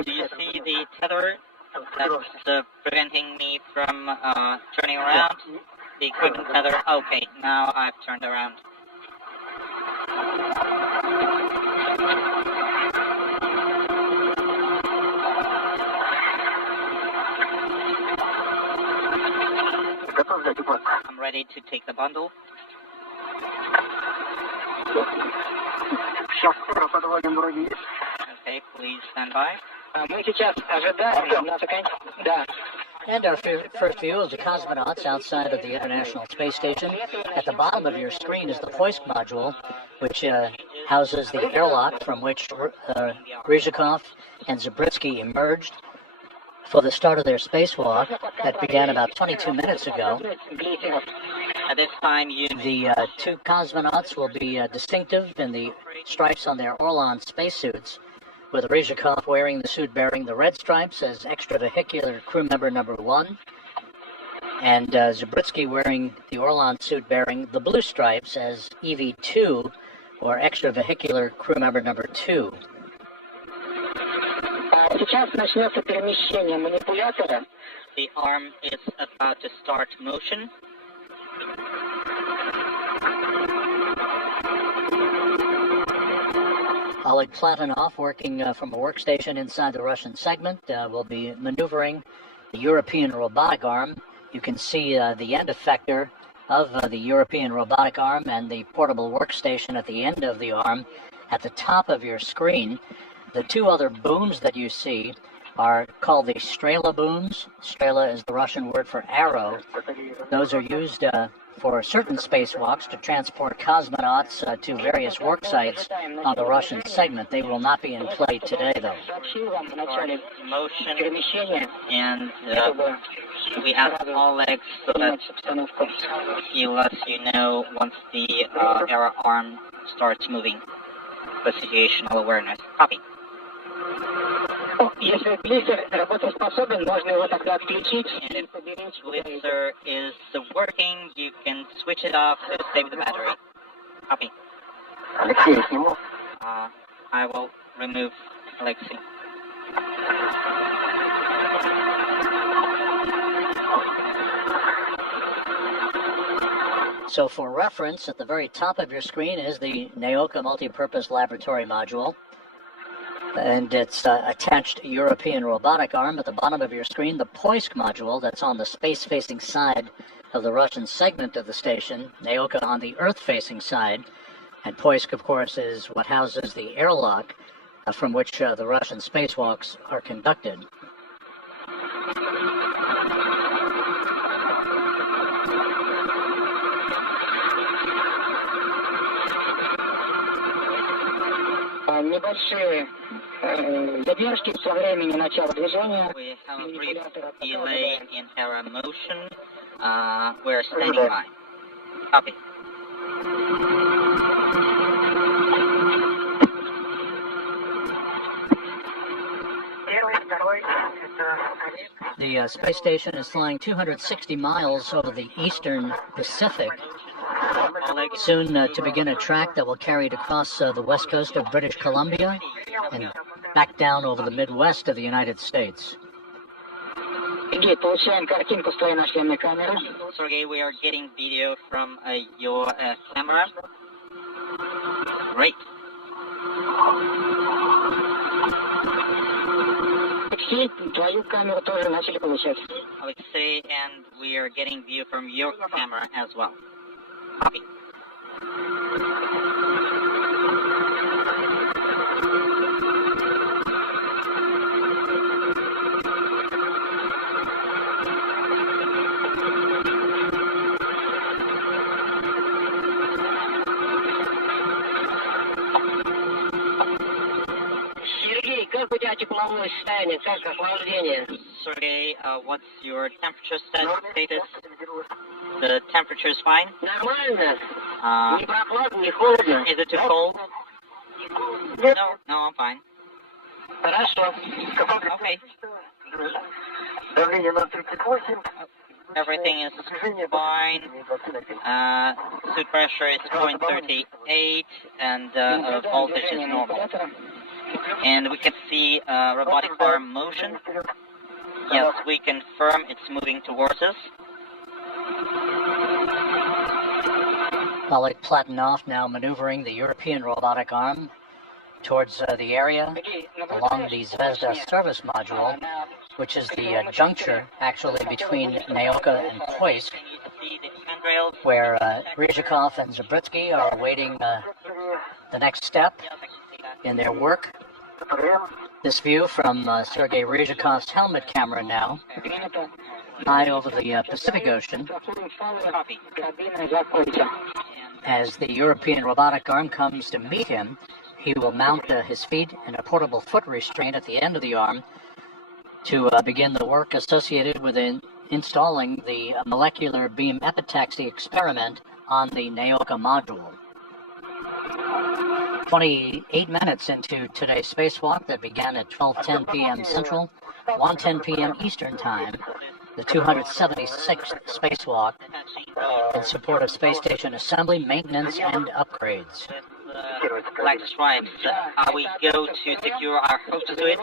Do you see the tether that's preventing me from turning around? The equipment tether. Okay, now I've turned around. I'm ready to take the bundle. Okay, please stand by. And our first view of the cosmonauts outside of the International Space Station. At the bottom of your screen is the Poisk module, which houses the airlock from which Ryzhikov and Zabritsky emerged for the start of their spacewalk that began about 22 minutes ago. At this time, the two cosmonauts will be distinctive in the stripes on their Orlan spacesuits, with Ryzhikov wearing the suit bearing the red stripes as extravehicular crew member number 1, and Zabritsky wearing the Orlan suit bearing the blue stripes as EV2, or extravehicular crew member number 2. The arm is about to start motion. Oleg Platonov, working from a workstation inside the Russian segment, will be maneuvering the European robotic arm. You can see the end effector of the European robotic arm and the portable workstation at the end of the arm at the top of your screen. The two other booms that you see are called the Strela booms. Strela is the Russian word for arrow. Those are used for certain spacewalks to transport cosmonauts to various work sites on the Russian segment. They will not be in play today, though. Motion, and we ask Oleg so that he lets you know once the error arm starts moving. The situational awareness. Copy. And if Blitzer is working, you can switch it off to save the battery. Copy. I will remove Alexei. So for reference, at the very top of your screen is the Naoka Multipurpose Laboratory Module and its attached European robotic arm. At the bottom of your screen, the Poisk module that's on the space-facing side of the Russian segment of the station, Naoka on the Earth-facing side, and Poisk, of course, is what houses the airlock from which the Russian spacewalks are conducted. We have a brief delay in error motion. We're standing by. Copy. The space station is flying 260 miles over the eastern Pacific, soon to begin a track that will carry it across the west coast of British Columbia and back down over the Midwest of the United States. Sergey, we are getting video from your camera. Great. Alexei, and we are getting view from your camera as well. Copy. Sergey, what's your temperature status? The temperature is fine? Is it too cold? No, I'm fine. Okay. Everything is fine. Suit pressure is 0.38 and voltage is normal. And we can see robotic arm motion. Yes, we confirm it's moving towards us. Oleg Platonov now maneuvering the European robotic arm towards the area along the Zvezda service module, which is the juncture actually between Naoka and Poisk, where Ryzhikov and Zabritsky are awaiting the next step in their work. This view from Sergei Ryzhikov's helmet camera now, high over the Pacific Ocean, as the European robotic arm comes to meet him. He will mount his feet in a portable foot restraint at the end of the arm to begin the work associated with installing the molecular beam epitaxy experiment on the Naoka module. 28 minutes into today's spacewalk that began at 12:10 p.m. Central, 1:10 p.m. Eastern Time, the 276th spacewalk in support of space station assembly, maintenance, and upgrades. Black stripes. We go to secure our host suite.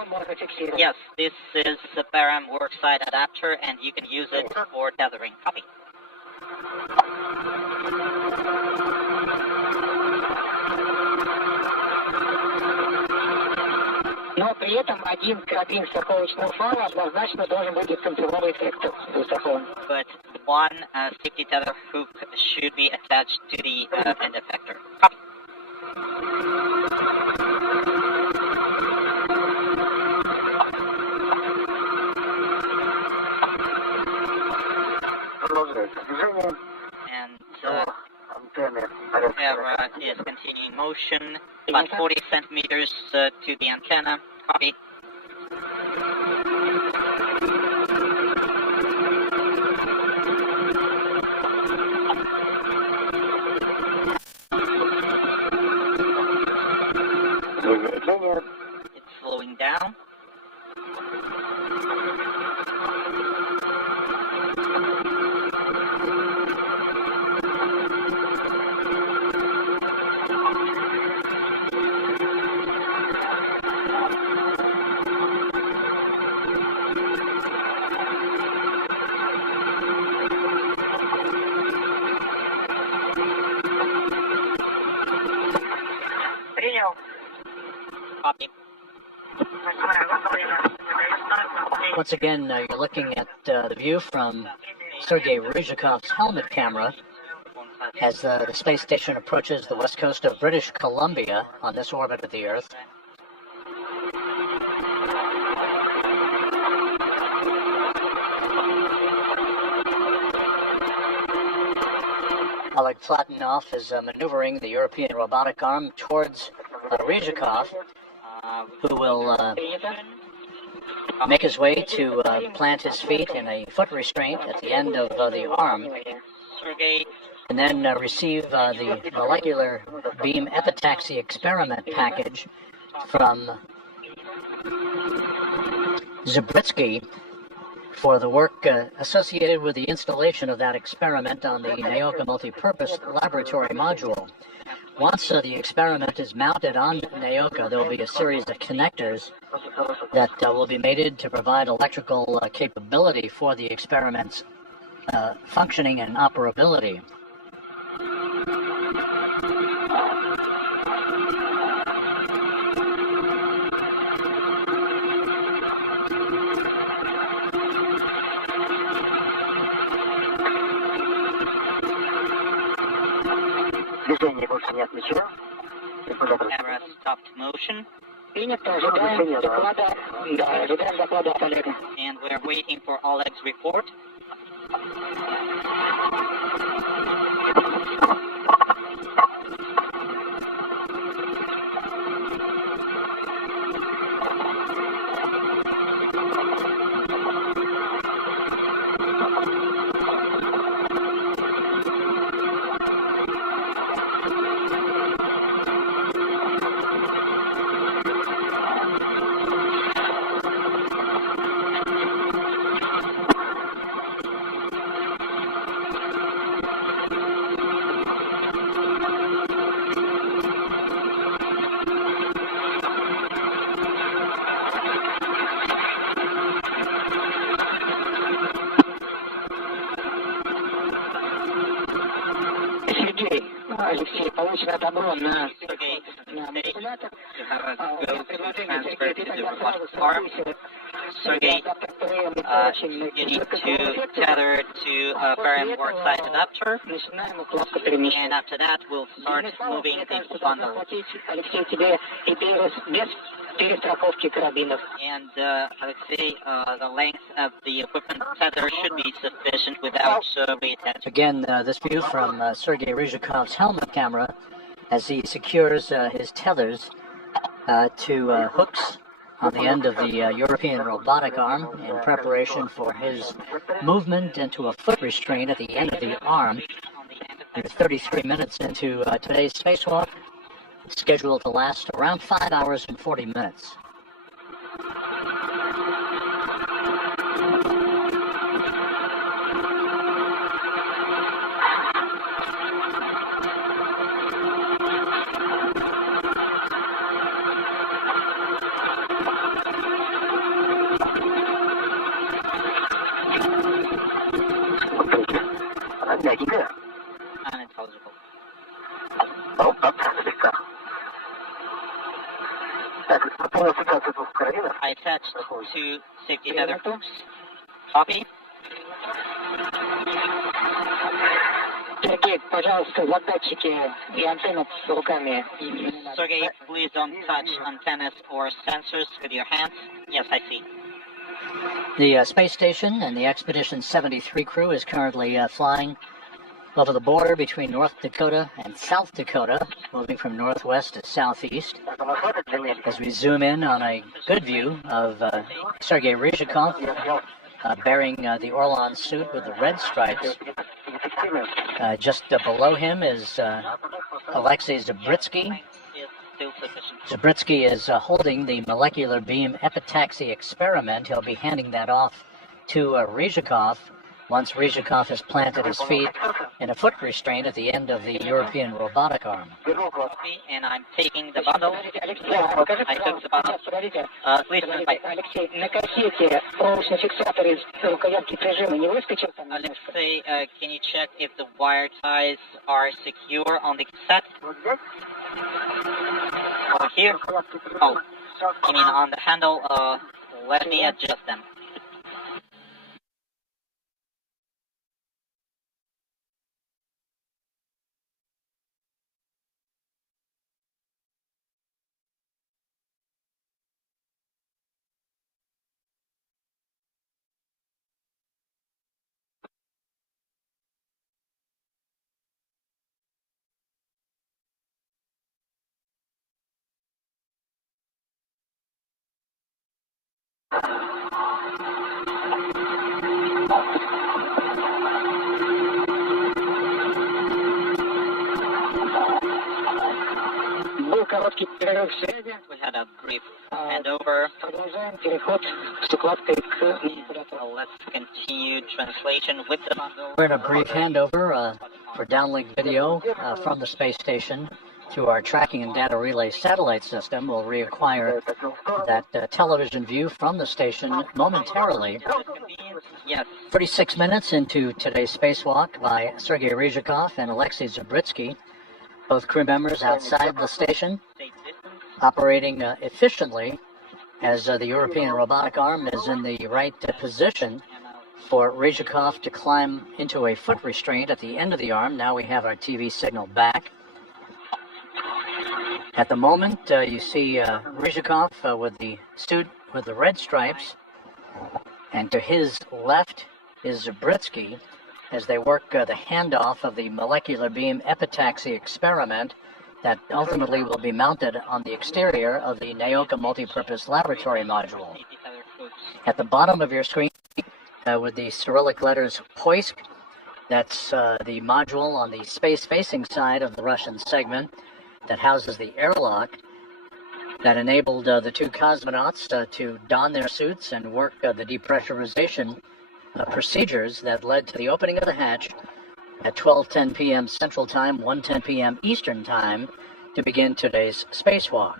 Yes, this is the Param worksite adapter, and you can use it for tethering. Copy. Но при этом один страховочного фара однозначно должен быть дистанционный эффектор застрахован. But one safety tether hook should be attached to the end effector. Copy. And camera is continuing motion, about 40 centimeters to the antenna. Copy. It's slowing down. Copy. Once again, you're looking at the view from Sergei Ryzhikov's helmet camera as the space station approaches the west coast of British Columbia on this orbit of the Earth. Oleg Platonov is maneuvering the European robotic arm towards Ryzhikov, who will make his way to plant his feet in a foot restraint at the end of the arm, and then receive the molecular beam epitaxy experiment package from Zabritsky for the work associated with the installation of that experiment on the Naoka multipurpose laboratory module. Once the experiment is mounted on Naoka, there will be a series of connectors that will be mated to provide electrical capability for the experiment's functioning and operability. Camera stopped motion. And we're waiting for Oleg's report. Алексей, получено добро на манипулятор. Transfer to the robotic arm. Sergey, you need to tether to a Param worksite adapter, and after that we'll start moving the bundle. Алексей, тебе теперь без перестраховки карабинов. And Alexei, the length of the equipment tether should be sufficient without reattachment. Again, this view from Sergei Ryzhikov's helmet camera as he secures his tethers to hooks on the end of the European robotic arm in preparation for his movement into a foot restraint at the end of the arm. We're 33 minutes into today's spacewalk, scheduled to last around 5 hours and 40 minutes. мягенькая. Unintelligible. Слегка. Так, попробуем ситуацию двух карабинов. I attached two safety tether hooks. Copy. Сергей, пожалуйста, вот датчики и антенны с руками. Sergey, please don't touch antennas or sensors with your hands. Yes, I see. The space station and the Expedition 73 crew is currently flying over the border between North Dakota and South Dakota, moving from northwest to southeast. As we zoom in on a good view of Sergei Ryzhikov bearing the Orlan suit with the red stripes. Just below him is Alexei Zabritsky. Zabritsky is holding the molecular beam epitaxy experiment. He'll be handing that off to Ryzhikov once Ryzhikov has planted his feet in a foot restraint at the end of the European robotic arm. And I'm taking the bundle. I took the bundle. Please stand by. Алексей, на кассете проволочный фиксатор из рукоятки прижима не выскочил? Alexei, can you check if the wire ties are secure on the cassette? Over here? Oh, you mean on the handle? Let me adjust them. Был короткий перерыв связи. We had a brief handover. Продолжаем переход с укладкой к манипулятору. Let's continue translation with the bundle. We're in a brief handover for downlink video from the space station to our tracking and data relay satellite system. We'll reacquire that television view from the station momentarily. Yes. 36 minutes into today's spacewalk by Sergei Ryzhikov and Alexei Zabritsky, both crew members outside the station, operating efficiently as the European robotic arm is in the right position for Ryzhikov to climb into a foot restraint at the end of the arm. Now we have our TV signal back. At the moment, you see Ryzhikov with the suit with the red stripes, and to his left is Zabritsky as they work the handoff of the molecular beam epitaxy experiment that ultimately will be mounted on the exterior of the Naoka multipurpose laboratory module. At the bottom of your screen, with the Cyrillic letters Poisk, that's the module on the space-facing side of the Russian segment that houses the airlock that enabled the two cosmonauts to don their suits and work the depressurization procedures that led to the opening of the hatch at 12:10 p.m. Central Time, 1:10 p.m. Eastern Time to begin today's spacewalk.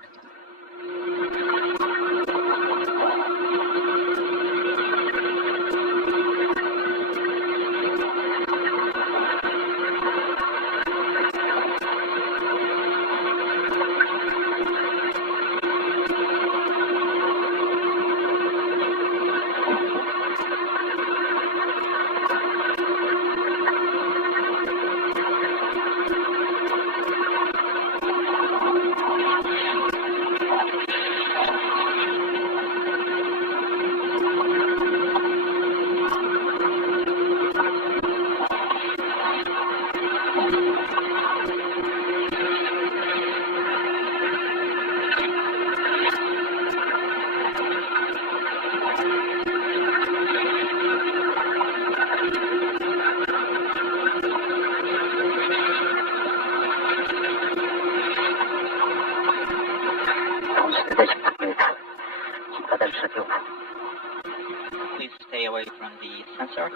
Please stay away from the sensor.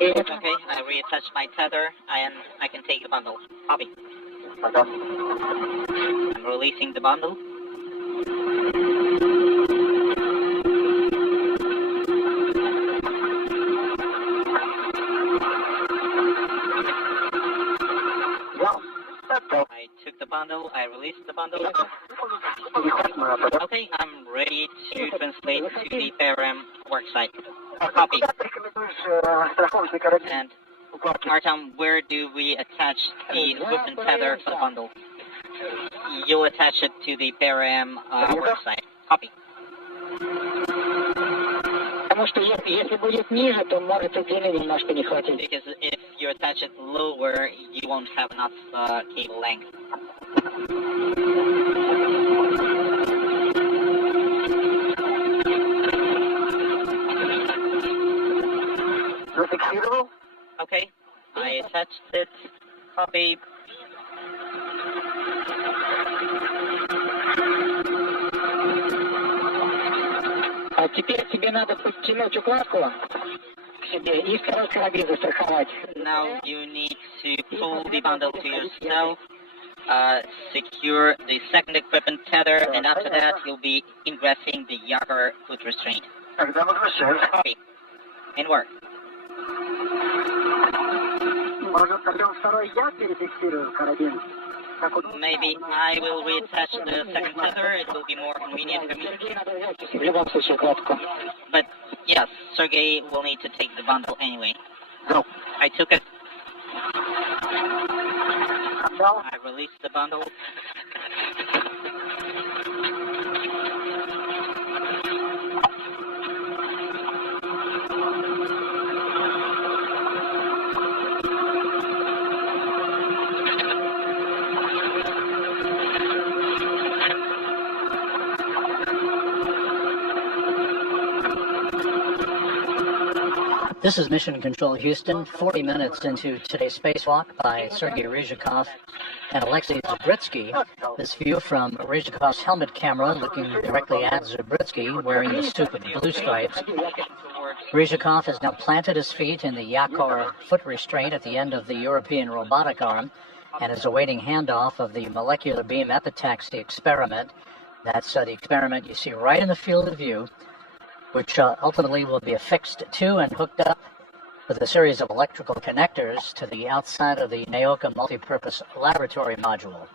Okay, I reattached my tether and I can take the bundle. Copy. I'm releasing the bundle. bundle. I released the bundle. Okay, I'm ready to translate to the PRM worksite. Copy. And Artem, where do we attach the equipment tether for the bundle? You'll attach it to the PRM worksite. Copy. Потому что если будет ниже, то может отделения немножко не хватит. Because if you attach it lower, you won't have enough cable length. Зафиксировал? Okay, I attached it. Copy. А теперь тебе надо подтянуть укладку к себе и второй карабин застраховать. Now you need to pull the bundle to yourself, secure the second equipment tether, and after that you'll be ingressing the Yager foot restraint. Тогда возвращаюсь. Copy. And work. Может, тогда второй я перефиксирую карабин? Maybe I will reattach the second tether. It will be more convenient for me. В любом случае укладку. But yes, Sergey will need to take the bundle anyway. Go. I took it. Отдал. I released the bundle. This is Mission Control Houston, 40 minutes into today's spacewalk by Sergei Ryzhikov and Alexei Zabritsky. This view from Ryzhikov's helmet camera looking directly at Zabritsky wearing the suit with blue stripes. Ryzhikov has now planted his feet in the Yakor foot restraint at the end of the European robotic arm and is awaiting handoff of the molecular beam epitaxy experiment. That's the experiment you see right in the field of view, which ultimately will be affixed to and hooked up with a series of electrical connectors to the outside of the Naoka multipurpose laboratory module.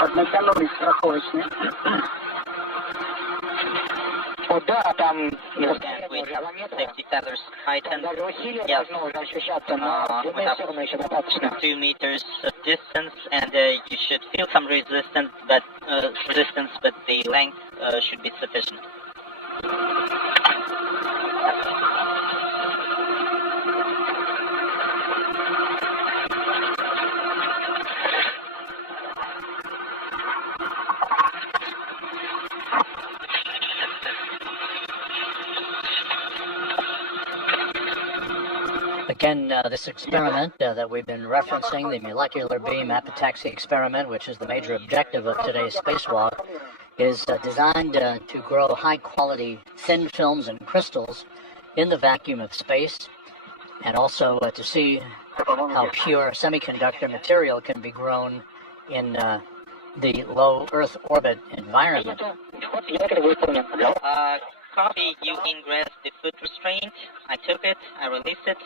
Поднатянулись страховочные. О, да, там Safety tethers tightened. даже усилие Yes. должно уже ощущаться, но длины все равно еще достаточно. 2 meters of distance, and you should feel some resistance, but the length should be sufficient. Again, this experiment that we've been referencing, the molecular beam epitaxy experiment, which is the major objective of today's spacewalk, is designed to grow high-quality thin films and crystals in the vacuum of space, and also to see how pure semiconductor material can be grown in the low Earth orbit environment. Copy, you ingress the foot restraint. I took it, I released it.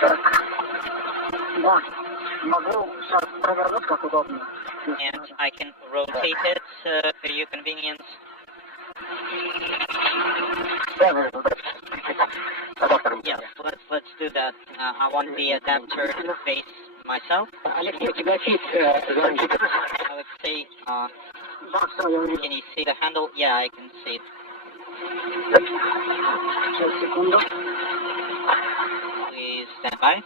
Да, могу сейчас провернуть, как удобно. And I can rotate it for your convenience. Yes, let's do that. I want the adapter to face myself. Алексей, тебя фит звонит. Alexei, Да, все, я увидел. can you see the handle? Yeah, I can see it. Сейчас, секунду. Please stand by.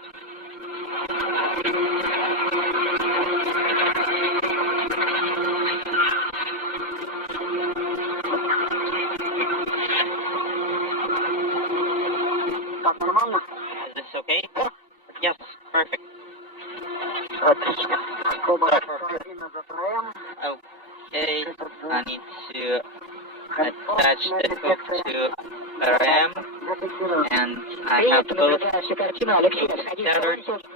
Так, нормально? Is this okay? Yes, perfect. Отлично. Скоба карабина закроем. Okay, I need to attach the hook to RAM, Зафиксировал. and I have Принято, both наблюдая всю картину. Алексей, сходи в tethered. комнату.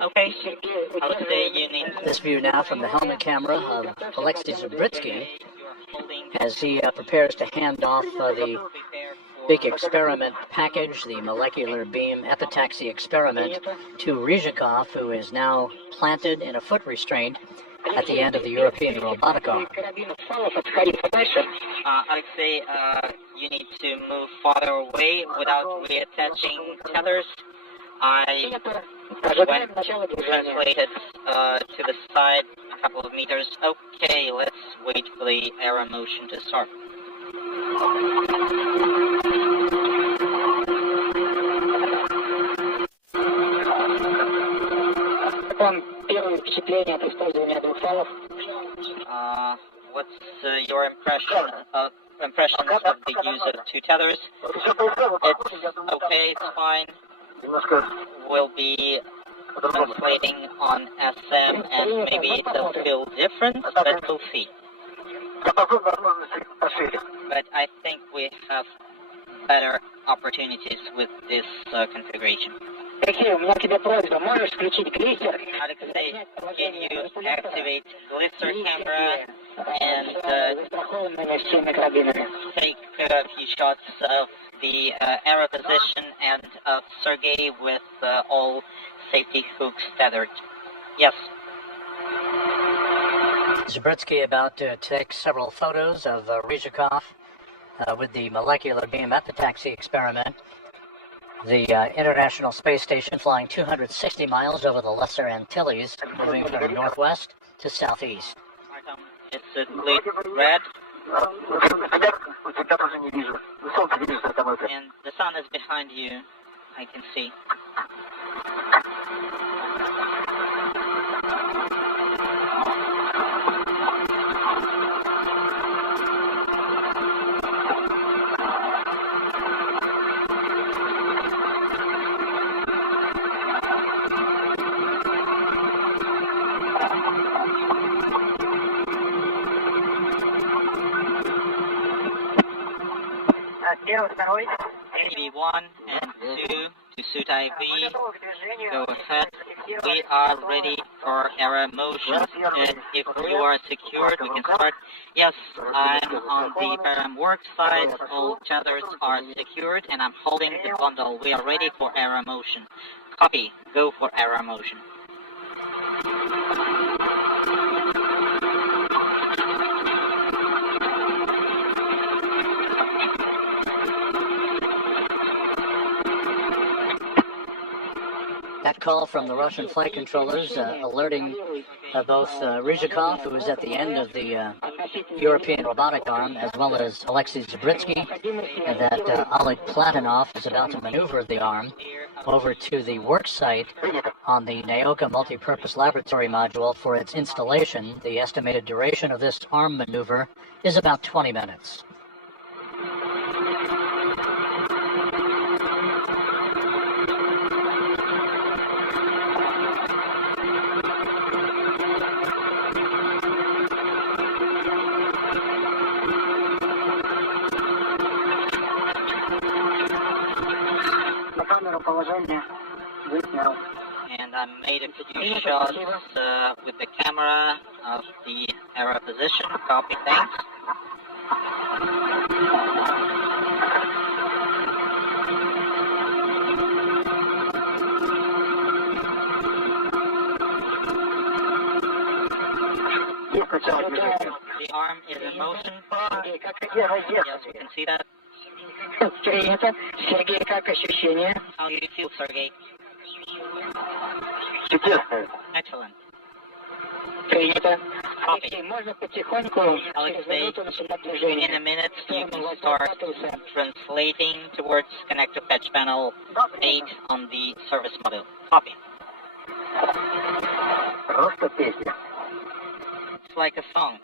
Okay, Сергей, у I'll тебя say you need This view now from the helmet camera of Alexei Zabritsky you're holding as he prepares to hand off the prepare big experiment package, the molecular beam epitaxy experiment, to Ryzhikov, who is now planted in a foot restraint at the end of the European robotic arm. Alexei, you need to move farther away without reattaching tethers. I went translated to the side a couple of meters. Okay, let's wait for the arrow motion to start. What's your impressions of the use of two tethers? It's okay, it's fine. We'll be translating on SM, and maybe they'll feel different, but we'll see. But I think we have better opportunities with this configuration. Алексей, у меня к тебе просьба, можешь включить глиссер? Alexei, can you activate Glister camera and take a few shots of the arrow position and of Sergei with all safety hooks tethered? Yes. Zabritsky about to take several photos of Ryzhikov with the molecular beam epitaxy experiment. The International Space Station flying 260 miles over the Lesser Antilles, moving from northwest to southeast. Is it lit red? And the sun is behind you, I can see. TV1 and 2 to suit IV. Go ahead. We are ready for arrow motion. And if you are secured, we can start. Yes, I'm on the param work side. All tethers are secured, and I'm holding the bundle. We are ready for arrow motion. Copy. Go for arrow motion. That call from the Russian flight controllers alerting both Ryzhikov, who is at the end of the European robotic arm, as well as Alexei Zabritsky, that Oleg Platonov is about to maneuver the arm over to the work site on the Naoka Multipurpose Laboratory Module for its installation. The estimated duration of this arm maneuver is about 20 minutes. And I made a few shots with the camera of the arrow position. Copy, thanks. The arm is in motion. Yes, we can see that. Сергей, как ощущения? How do you feel, Sergei? Excellent. Принято. Copy. Алексей, можно потихоньку Alexei, in a minute you can start translating towards connector patch panel 8 on the service module. Copy. Просто песня. It's like a song.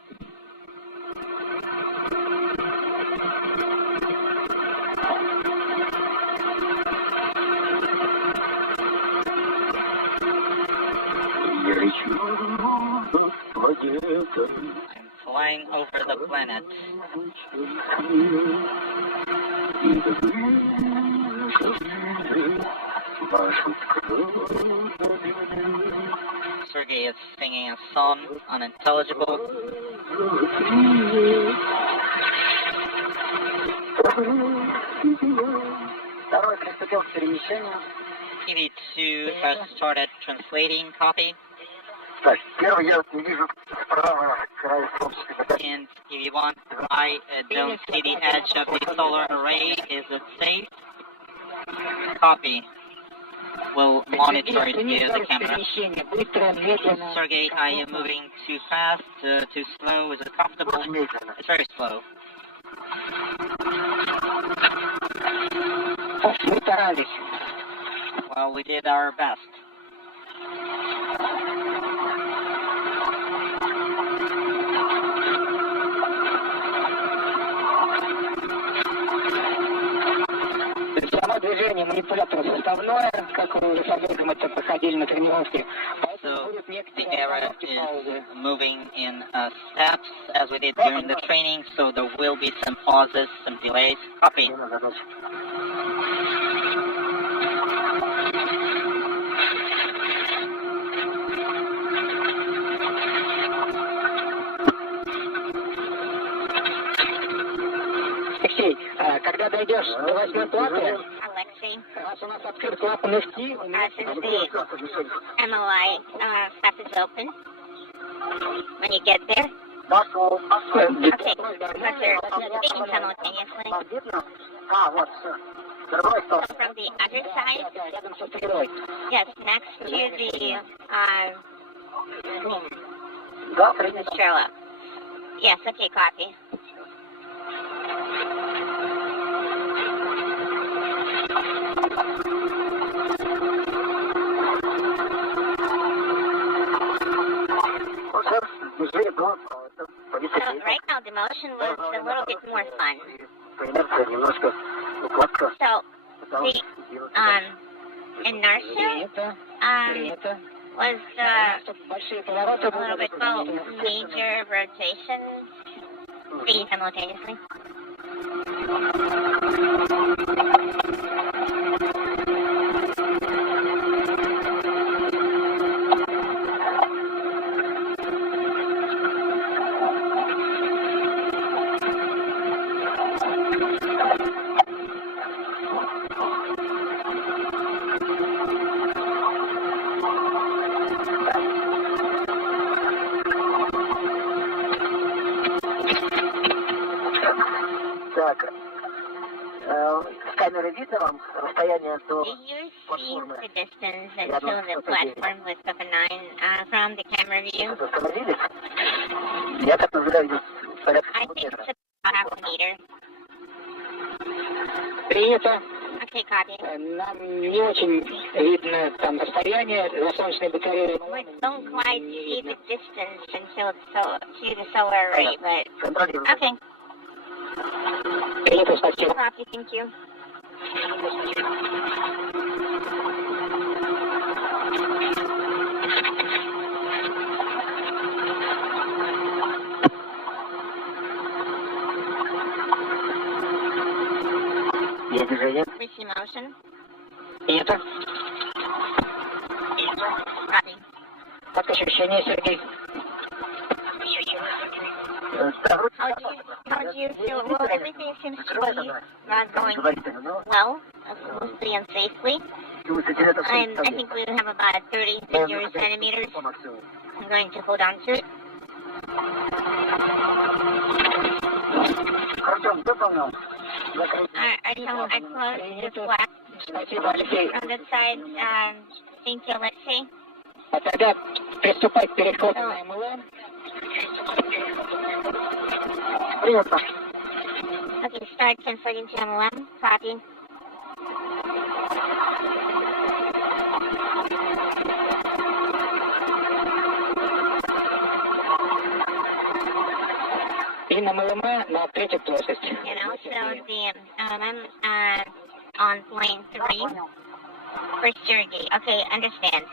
I'm flying over the planet. Sergei is singing a song, unintelligible. TV2 has started translating. Copy. And TV1, I don't see the edge of the solar array. Is it safe? Copy. We'll monitor it via the camera. Sergey, I am moving too fast, too slow. Is it comfortable? It's very slow. Well, we did our best. Движение манипулятора составное, как вы уже с Олегом это проходили на тренировке. So the area is moving in steps as we did during the training, so there will be some pauses, some delays. Copy. Алексей, когда дойдешь до 8 платы, Alexei, раз у нас открыт клапан FT, since the MOI stuff is open, when you get there, okay, because they're speaking simultaneously. So from the other side, yes, next to the Strela. Yes, okay, copy. So right now the motion was a little bit more fun. So the inertia was a little bit both major rotation speed simultaneously. камеры видно вам расстояние до Do you see the distance until the platform with Papa 9 from the camera view? Остановились? Я так называю порядка I think it's about half a meter. Принято. Okay, copy. Нам не очень видно там расстояние за солнечной батареей. We don't quite see the distance until to the solar array, but okay. Принято, спасибо. Copy, thank you. Есть движение. We see motion. Принято. Copy. Как ощущение, Сергей? How do you feel? Well, everything seems to be going well, smoothly and safely. I think we have about 30 centimeters. I'm going to hold on to it. I closed the flap on that side. Thank you, Alexei. А тогда приступать к переходу на МЛМ. Принято. Okay, start translating to MLM. Copy. И на МЛМ на третью плоскость. And also the I'm on plane 3 for Sergey. Okay, understand.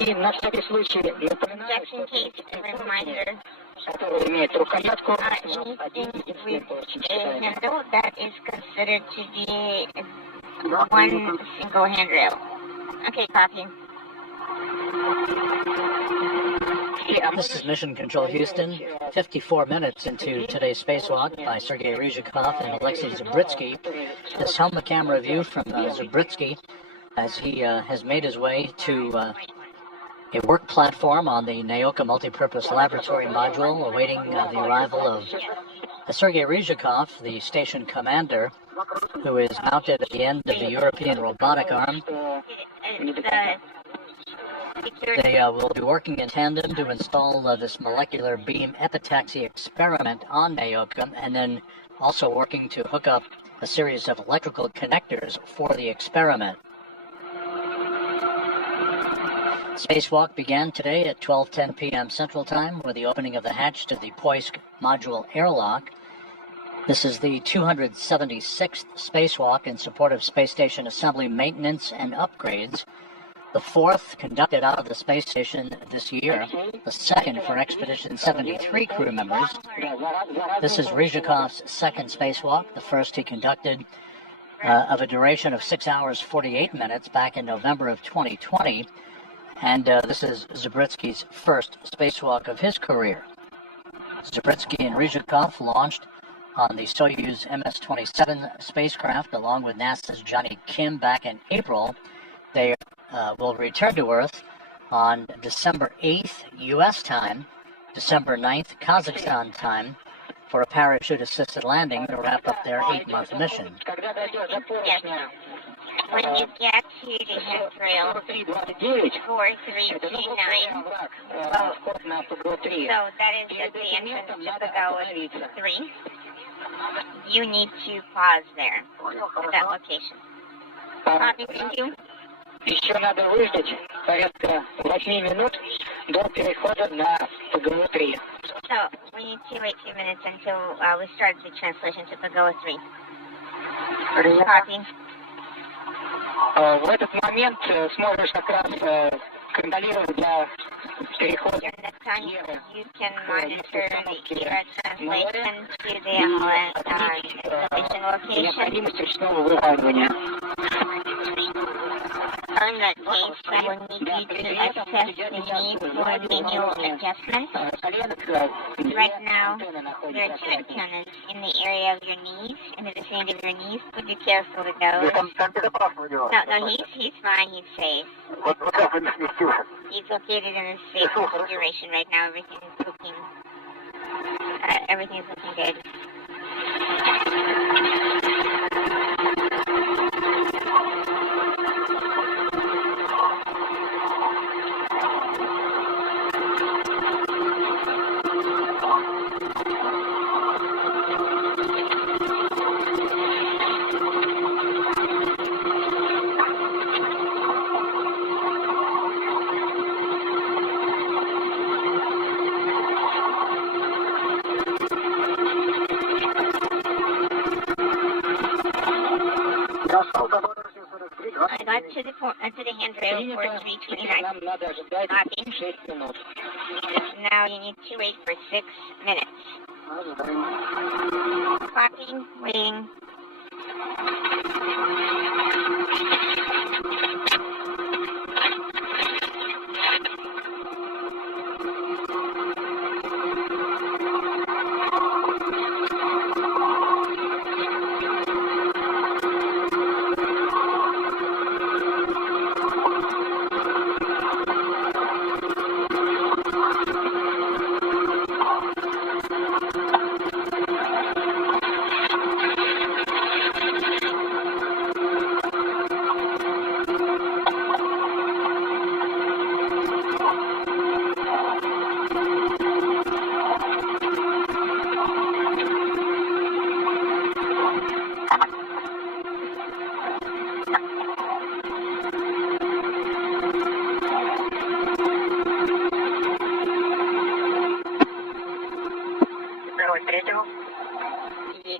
И на всякий случай напоминаю, Just in case, as a reminder, который имеет рукоятку, anything with a handle that is considered to be one single handrail. Okay, copy. This is Mission Control Houston, 54 minutes into today's spacewalk by Sergei Ryzhikov and Alexei Zabritsky. This helmet camera view from Zabritsky as he has made his way to a work platform on the Naoka Multipurpose Laboratory module, awaiting the arrival of Sergei Ryzhikov, the station commander, who is mounted at the end of the European robotic arm. They will be working in tandem to install this molecular beam epitaxy experiment on Naoka, and then also working to hook up a series of electrical connectors for the experiment. Spacewalk began today at 12:10 p.m. Central Time with the opening of the hatch to the Poisk module airlock. This is the 276th spacewalk in support of space station assembly maintenance and upgrades, the fourth conducted out of the space station this year, the second for Expedition 73 crew members. This is Ryzhikov's second spacewalk, the first he conducted of a duration of 6 hours 48 minutes back in November of 2020, and this is Zabritsky's first spacewalk of his career. Zabritsky and Ryzhikov launched on the Soyuz MS-27 spacecraft along with NASA's Johnny Kim back in April. They will return to Earth on December 8th U.S. time, December 9th Kazakhstan time, for a parachute-assisted landing to wrap up their 8-month mission. When you get to the handrail 4329, so that is at the entrance to Pagala 3, you need to pause there at that location. Thank you. Еще надо выждать порядка 8 минут до перехода на ПГО-3. So, we need to wait 2 minutes until we start the translation to Pagala 3. Copy. В этот момент сможешь как раз контролировать для перехода. During that time, you can monitor the era translation to the installation location. Необходимость ручного выравнивания. In that case, I will need you to assess the need for manual adjustment. Right now, there are 2 antennas in the area of your knees, in the vicinity of your knees. Would be careful with those. No, he's fine. He's safe. He's located in a safe configuration right now. Everything's looking good. I got to the handrail for 329. Copy. Now you need to wait for 6 minutes. Copy. Waiting.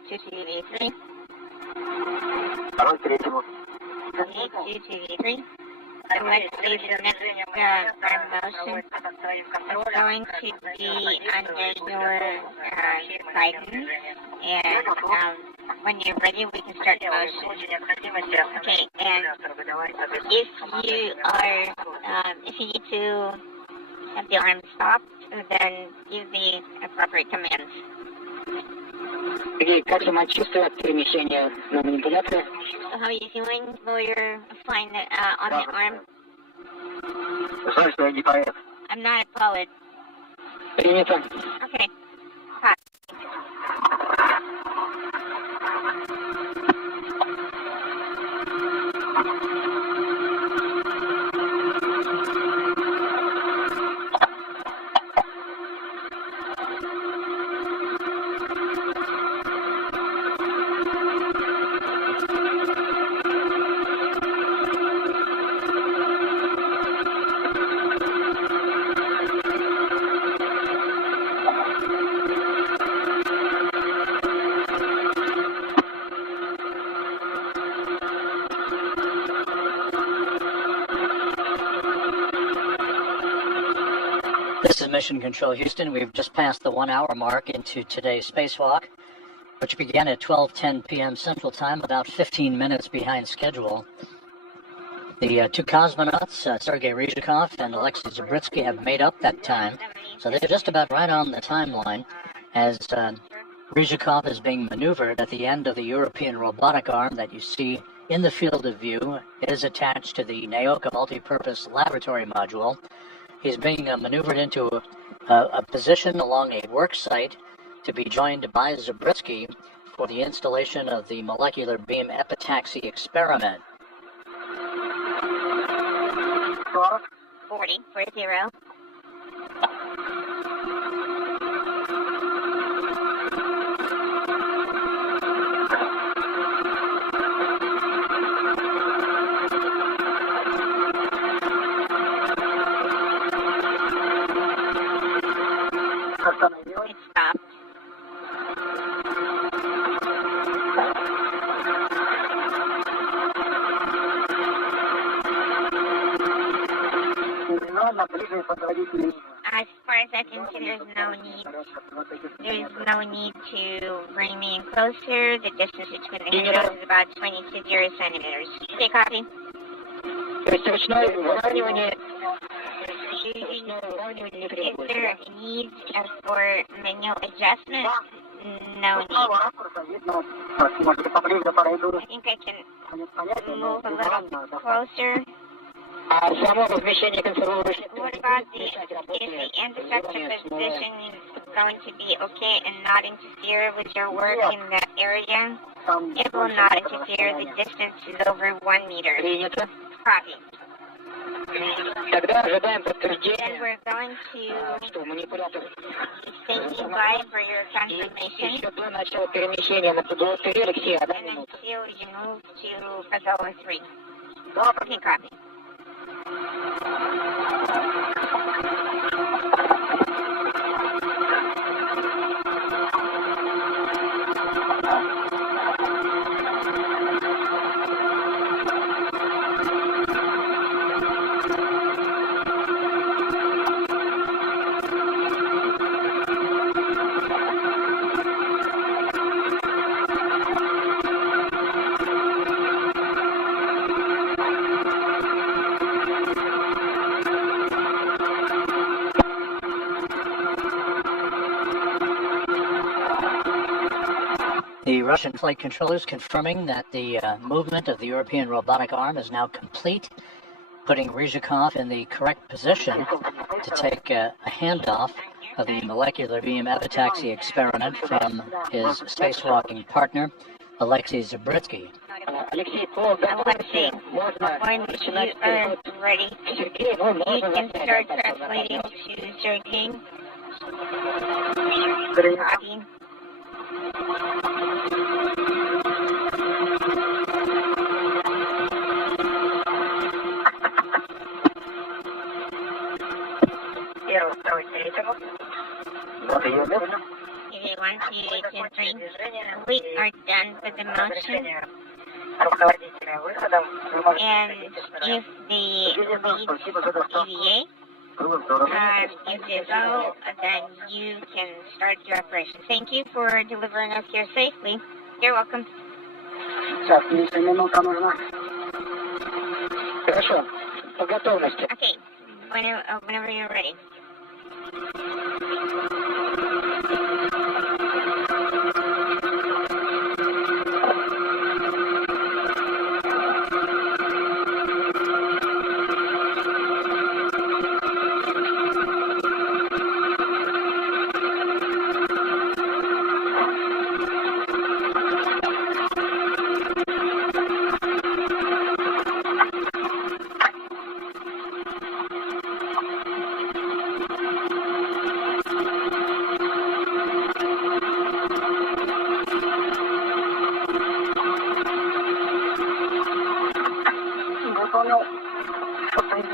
TV3. Второй третьему. TV3. So let's see the next promotion. It's going to be under your guidance and When you're ready, we can start the motion. Okay, and if you need to have the arm stopped, then give the appropriate commands. Сергей, как самочувствие перемещения на манипуляторе? So how are you feeling while you're flying on the arm? Знаешь, что я не поэт. I'm not a poet. Принято. Okay. Hi. This is Mission Control Houston. We've just passed the 1 hour mark into today's spacewalk, which began at 12:10 p.m. Central Time, about 15 minutes behind schedule. The two cosmonauts, Sergei Ryzhikov and Alexei Zabritsky, have made up that time, so they're just about right on the timeline as Ryzhikov is being maneuvered at the end of the European robotic arm that you see in the field of view. It is attached to the Naoka Multipurpose Laboratory Module. He's being maneuvered into a position along a work site to be joined by Zabritsky for the installation of the molecular beam epitaxy experiment. 40. It stopped. As far as I can see, there's no need to bring me in closer. The distance between the windows is about 20 to 0 centimeters. Okay, copy. Is there a need for manual adjustment? No need. I think I can move a little bit closer. What about if the interceptor position is going to be okay and not interfere with your work in that area? It will not interfere. The distance is over 1 meter. Copy. Then we're going to stand by for your confirmation. And until you move to Pagola 3. Okay, copy. The Russian flight controllers confirming that the movement of the European robotic arm is now complete, putting Ryzhikov in the correct position to take a handoff of the molecular beam epitaxy experiment from his spacewalking partner, Alexei Zabritsky. Alexei, when you are ready, you can start translating to Sergei. Copy. Okay, 1, 2, 2, 3. We are done with the motion. And if the leads deviate, if they go, then you can start your operation. Thank you for delivering us here safely. You're welcome. Сейчас, мне еще минута нужна. Хорошо. По готовности. Okay. Whenever you're ready.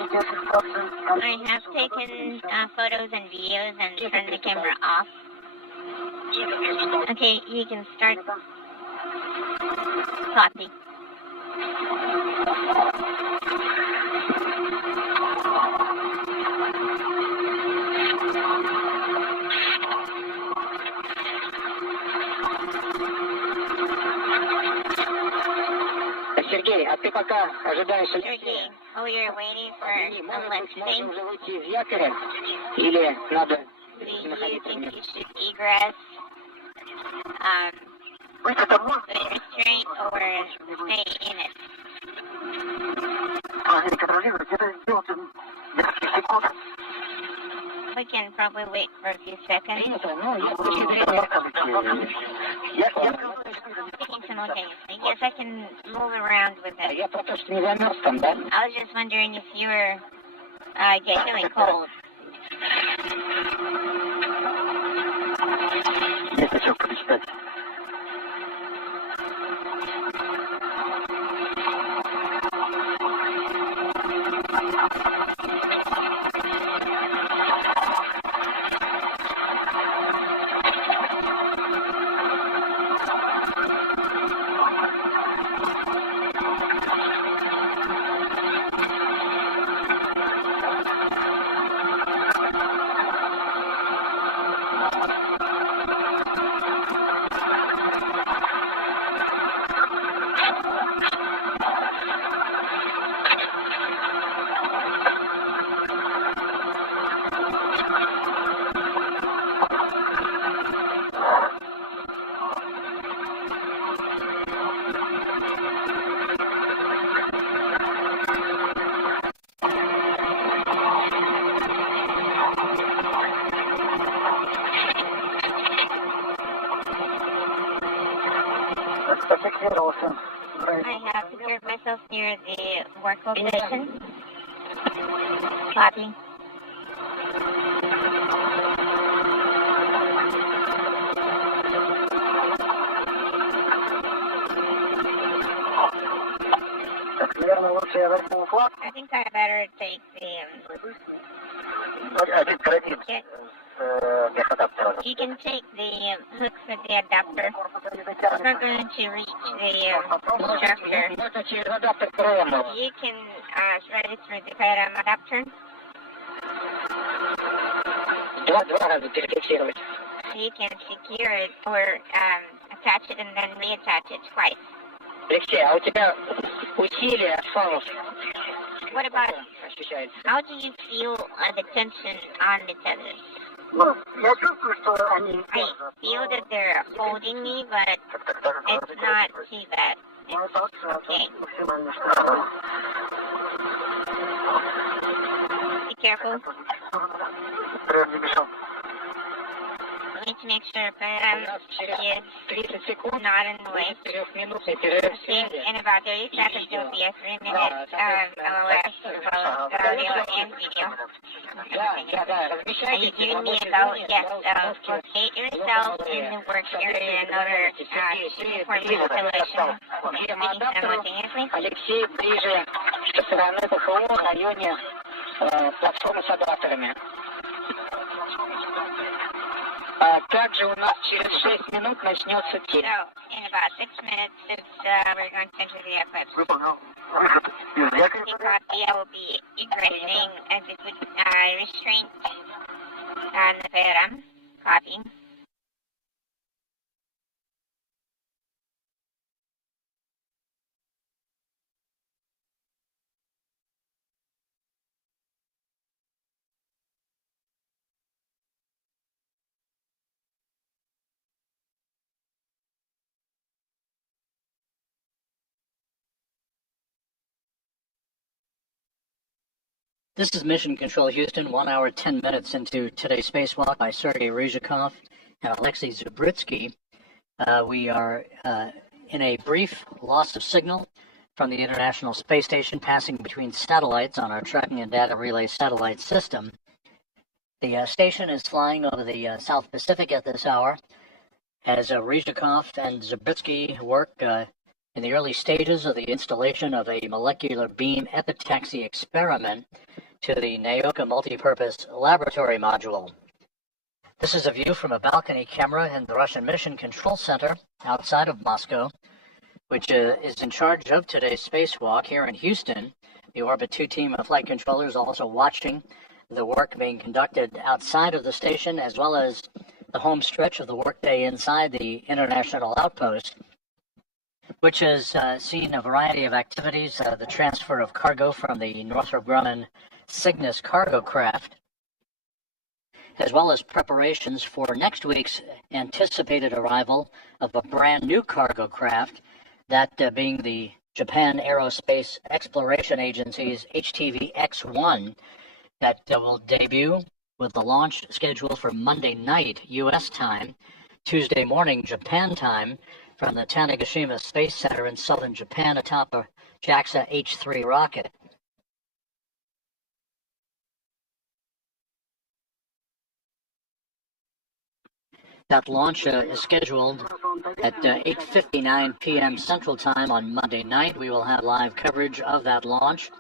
I have taken photos and videos and turned the camera off. Okay, you can start. Copy. Сергей, а ты пока ожидаешь... Sergey, oh, you're waiting for a lifting? Уже выйти из якоря? Или надо Do you находиться think вместе? you should egress with restraint or stay in it? We can probably wait for a few seconds. Speaking simultaneously. Yes, I can move around with it. Я просто что не замерз там, да? I was just wondering if you were feeling cold. Я хочу прочитать. I have secured myself near the work location. Copy. Наверное, лучше я возьму флаг. I think I better take the Один карабин get, с мехадаптером. you can take the hooks with the adapter. We're going to reach the structure. Можно через адаптер ПРМ. You can thread it through the PRM adapter. Два раза перефиксировать. You can secure it or attach it and then reattach it twice. Алексей, а у тебя усилие фалов What about, ощущается? how do you feel the tension on the tethers? Ну, я чувствую, что они... I feel that they're holding me, but it's not too bad. It's okay. Be careful. We need to make sure PRM is 30 секунд, not in the way. 4-минутный перерыв In, связи. in about 30 seconds, there will be a 3-minute LOS for both audio and video. Да, Are you размещайтесь. giving me about, yes, locate yourself in the work area in order to support the installation. Speaking simultaneously. Алексей ближе со стороны ПХО в районе платформы с адаптерами. Также у нас через 6 минут начнется So, тень. in about 6 minutes, we're going to enter the eclipse. The copy, I will be egressing as it would restraint on the PRM. Copy. This is Mission Control Houston, 1 hour, 10 minutes into today's spacewalk by Sergei Ryzhikov and Alexei Zubrytsky. We are in a brief loss of signal from the International Space Station, passing between satellites on our tracking and data relay satellite system. The station is flying over the South Pacific at this hour as Ryzhikov and Zubrytsky work in the early stages of the installation of a molecular beam epitaxy experiment to the Naoka Multipurpose Laboratory Module. This is a view from a balcony camera in the Russian Mission Control Center outside of Moscow, which is in charge of today's spacewalk here in Houston. The Orbit 2 team of flight controllers also watching the work being conducted outside of the station, as well as the home stretch of the workday inside the International Outpost, which has seen a variety of activities, the transfer of cargo from the Northrop Grumman Cygnus cargo craft, as well as preparations for next week's anticipated arrival of a brand new cargo craft, that being the Japan Aerospace Exploration Agency's HTV-X1, that will debut with the launch scheduled for Monday night U.S. time, Tuesday morning Japan time, from the Tanegashima Space Center in southern Japan atop a JAXA H-3 rocket. That launch is scheduled at 8:59 p.m. Central Time on Monday night. We will have live coverage of that launch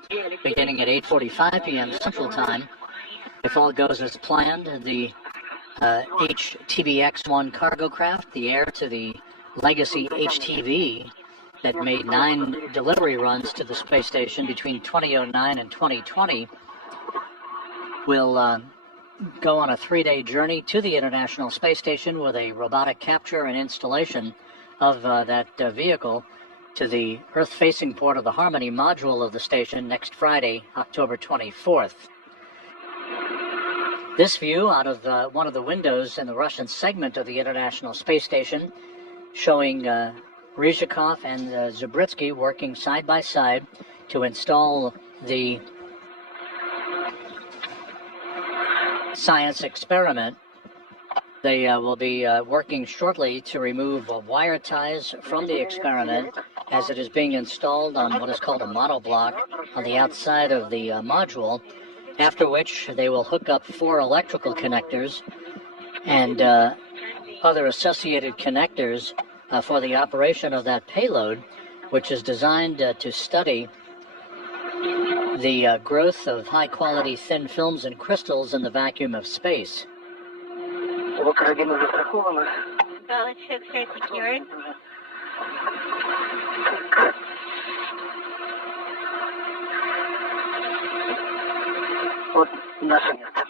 beginning at 8:45 p.m. Central Time. If all goes as planned, the HTV-X1 cargo craft, the heir to the legacy HTV that made 9 delivery runs to the space station between 2009 and 2020, will go on a 3-day journey to the International Space Station with a robotic capture and installation of that vehicle to the Earth-facing port of the Harmony module of the station next Friday, October 24th. This view out of one of the windows in the Russian segment of the International Space Station, showing Ryzhikov and Zubrytsky working side by side to install the science experiment. They will be working shortly to remove wire ties from the experiment as it is being installed on what is called a monoblock on the outside of the module, after which they will hook up 4 electrical connectors and other associated connectors for the operation of that payload, which is designed to study the growth of high-quality thin films and crystals in the vacuum of space. Both ships are secured.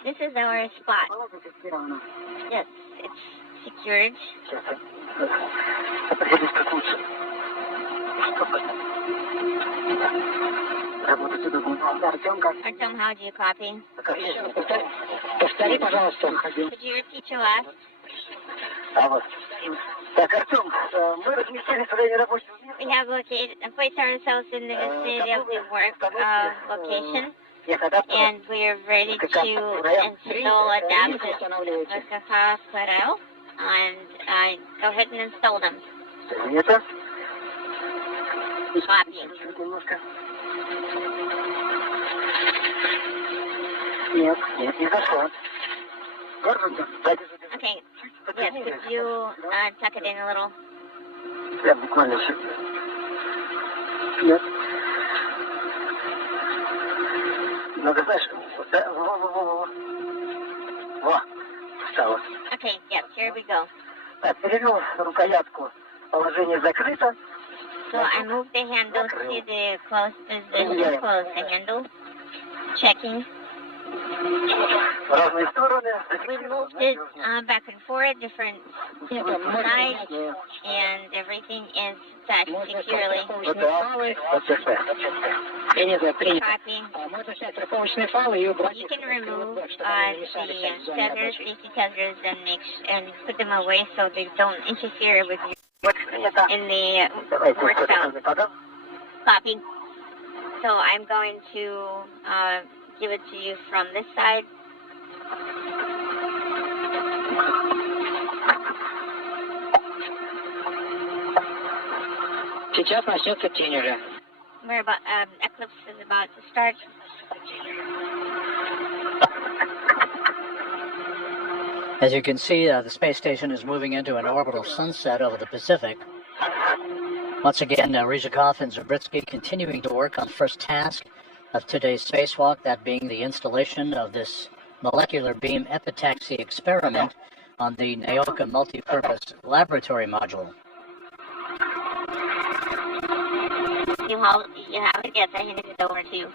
This is our spot. Yes, it's secured. Artem, how do you copy? Could you repeat your last? We have placed ourselves in the vicinity of the work location, and we are ready to install adapters and go ahead and install them. Copy. Okay, yes, could you tuck it in a little? Okay, yes, here we go. So I moved the handle to the close position, close the handle, checking. We moved it back and forth, different sides, and everything is set securely. Copy. You can remove the tethers, DC tethers, and put them away so they don't interfere with your work in the work zone. Copy. So I'm going to give it to you from this side. Сейчас начнется тень уже. We're about, eclipse is about to start. As you can see, the space station is moving into an orbital sunset over the Pacific. Once again, Ryzhikov and Zabritsky continuing to work on the first task of today's spacewalk, that being the installation of this molecular beam epitaxy experiment on the Naoka multipurpose laboratory module. You have it? Yes, I handed it over to you.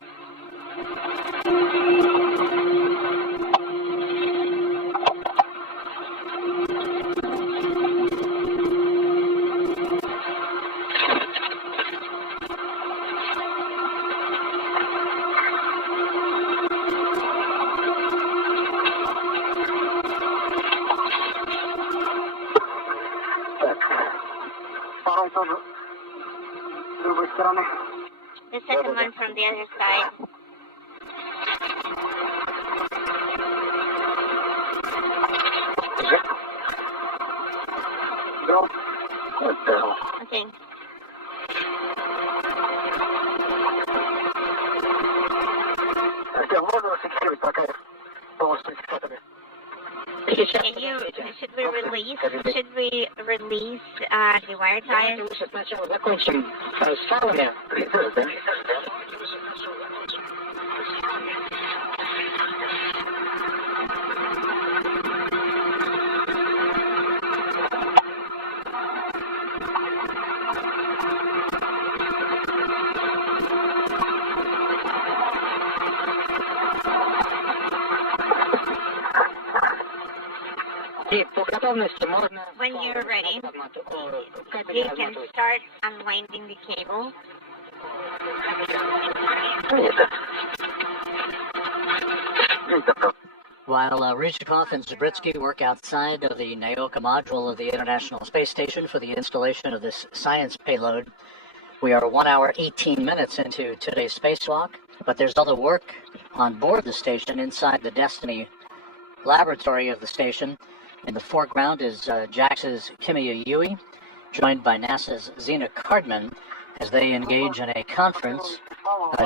The second one from the other side. Okay. Should we release the wire ties? Сначала закончим с файлами. When you're ready, you can start unwinding the cable. While Ryzhikov and Zabritsky work outside of the Naoka module of the International Space Station for the installation of this science payload, we are 1 hour, 18 minutes into today's spacewalk, but there's other work on board the station inside the Destiny laboratory of the station. In the foreground is JAXA's Kimiya Yui, joined by NASA's Zena Cardman, as they engage in a conference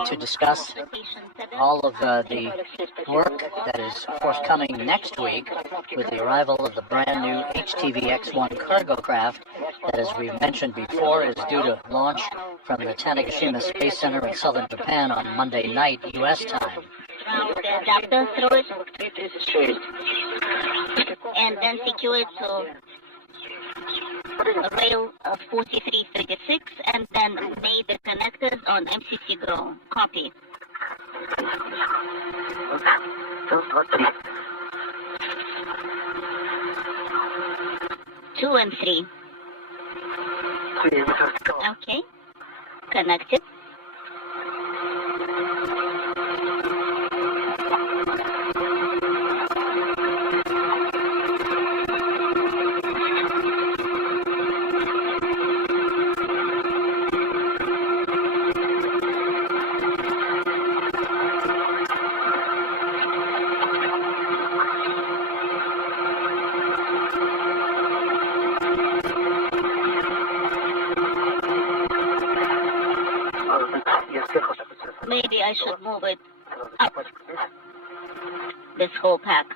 to discuss all of the work that is forthcoming next week with the arrival of the brand new HTV-X1 cargo craft that, as we've mentioned before, is due to launch from the Tanegashima Space Center in southern Japan on Monday night, U.S. time. And then secure it to rail 4336, and then made the connectors on MCC Grow. Copy. 2 and 3. Okay. Connected. Maybe I should move it up. This whole pack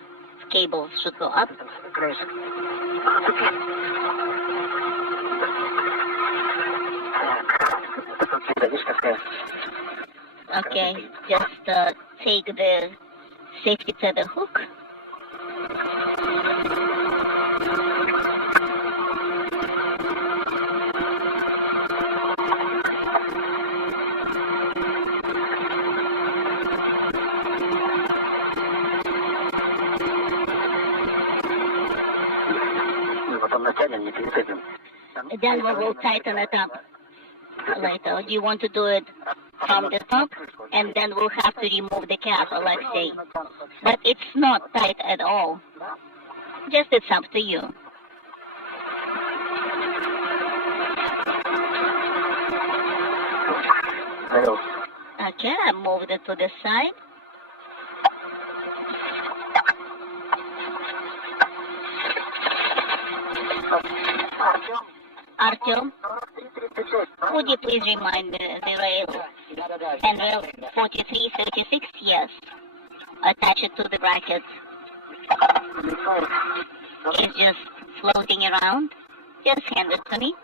of cables should go up. Okay, just take the safety tether hook. Then we will tighten it up later. Do you want to do it from the top? And then we'll have to remove the cap, let's say. But it's not tight at all. Just it's up to you. Okay, I moved it to the side. Artyom, would you please remind the rail, handrail 4336? Yes. Attach it to the bracket. It's just floating around. Just hand it to me.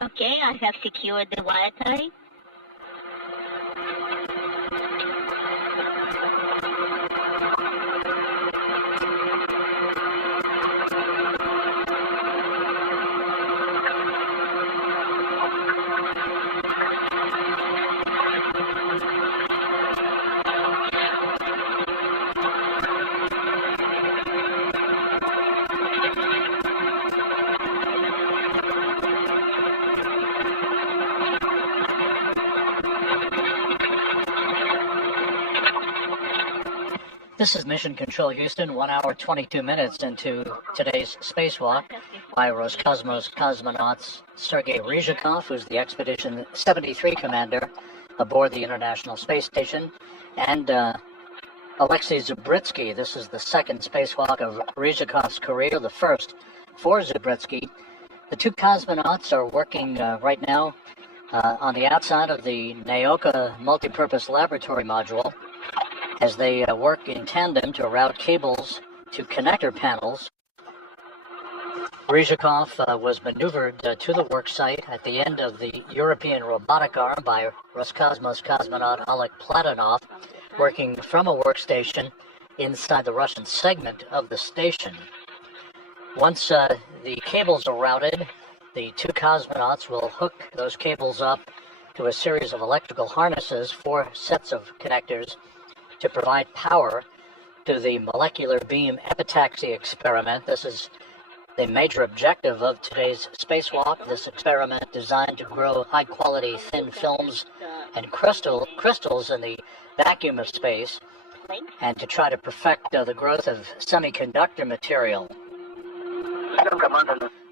Okay, I have secured the wire tie. This is Mission Control Houston, 1 hour, 22 minutes into today's spacewalk by Roscosmos cosmonauts Sergei Ryzhikov, who's the Expedition 73 commander aboard the International Space Station, and Alexei Zubritsky. This is the second spacewalk of Ryzhikov's career, the first for Zubritsky. The two cosmonauts are working right now on the outside of the Naoka Multipurpose Laboratory Module, as they work in tandem to route cables to connector panels. Ryzhikov was maneuvered to the work site at the end of the European robotic arm by Roscosmos cosmonaut Oleg Platonov, working from a workstation inside the Russian segment of the station. Once the cables are routed, the two cosmonauts will hook those cables up to a series of electrical harnesses, 4 sets of connectors, to provide power to the molecular beam epitaxy experiment. This is the major objective of today's spacewalk. This experiment designed to grow high-quality thin films and crystals in the vacuum of space, and to try to perfect the growth of semiconductor material.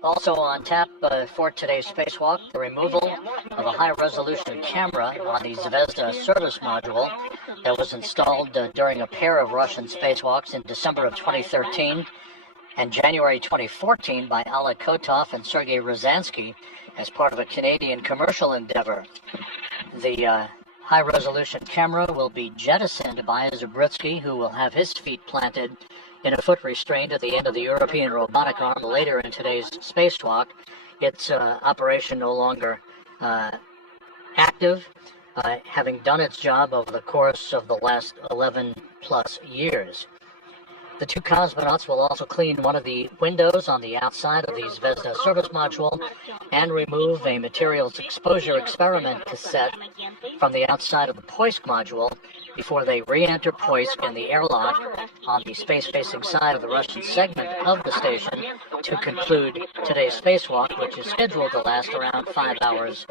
Also on tap for today's spacewalk, the removal of a high-resolution camera on the Zvezda service module that was installed during a pair of Russian spacewalks in December of 2013 and January 2014 by Oleg Kotov and Sergei Ryazanskiy as part of a Canadian commercial endeavor. The high-resolution camera will be jettisoned by Zubritsky, who will have his feet planted in a foot restraint at the end of the European robotic arm later in today's spacewalk. Its operation no longer active, having done its job over the course of the last 11 plus years. The two cosmonauts will also clean one of the windows on the outside of the Zvezda service module and remove a materials exposure experiment cassette from the outside of the Poisk module before they re-enter Poisk in the airlock on the space-facing side of the Russian segment of the station to conclude today's spacewalk, which is scheduled to last around 5 hours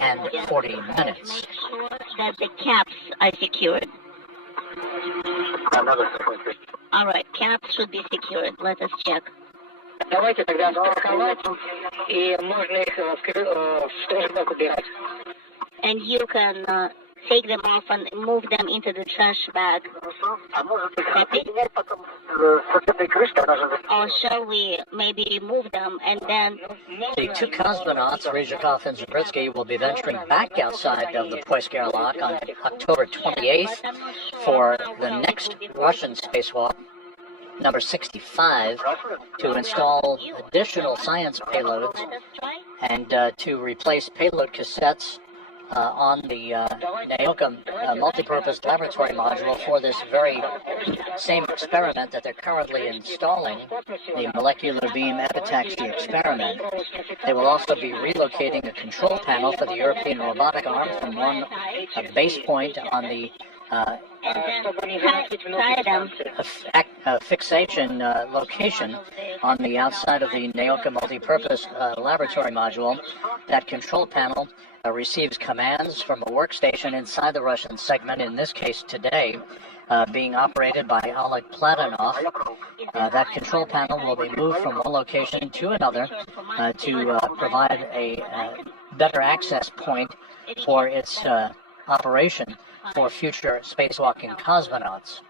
and 40 minutes. That the caps are secured. All right, caps should be secured. Let us check. Давайте тогда страховать, и можно их в стружках убирать. And you can take them off and move them into the trash bag. Or shall we maybe remove them and then... The two cosmonauts, Ryzhikov and Zubritsky, will be venturing back outside of the Poisk airlock on October 28th for the next Russian spacewalk, number 65, to install additional science payloads and to replace payload cassettes on the Naoka multipurpose laboratory module for this very same experiment that they're currently installing, the molecular beam epitaxy experiment. They will also be relocating a control panel for the European robotic arm from one base point on the fixation location on the outside of the Naoka multipurpose laboratory module. That control panel receives commands from a workstation inside the Russian segment, in this case today, being operated by Oleg Platonov. That control panel will be moved from one location to another to provide a better access point for its operation for future spacewalking cosmonauts.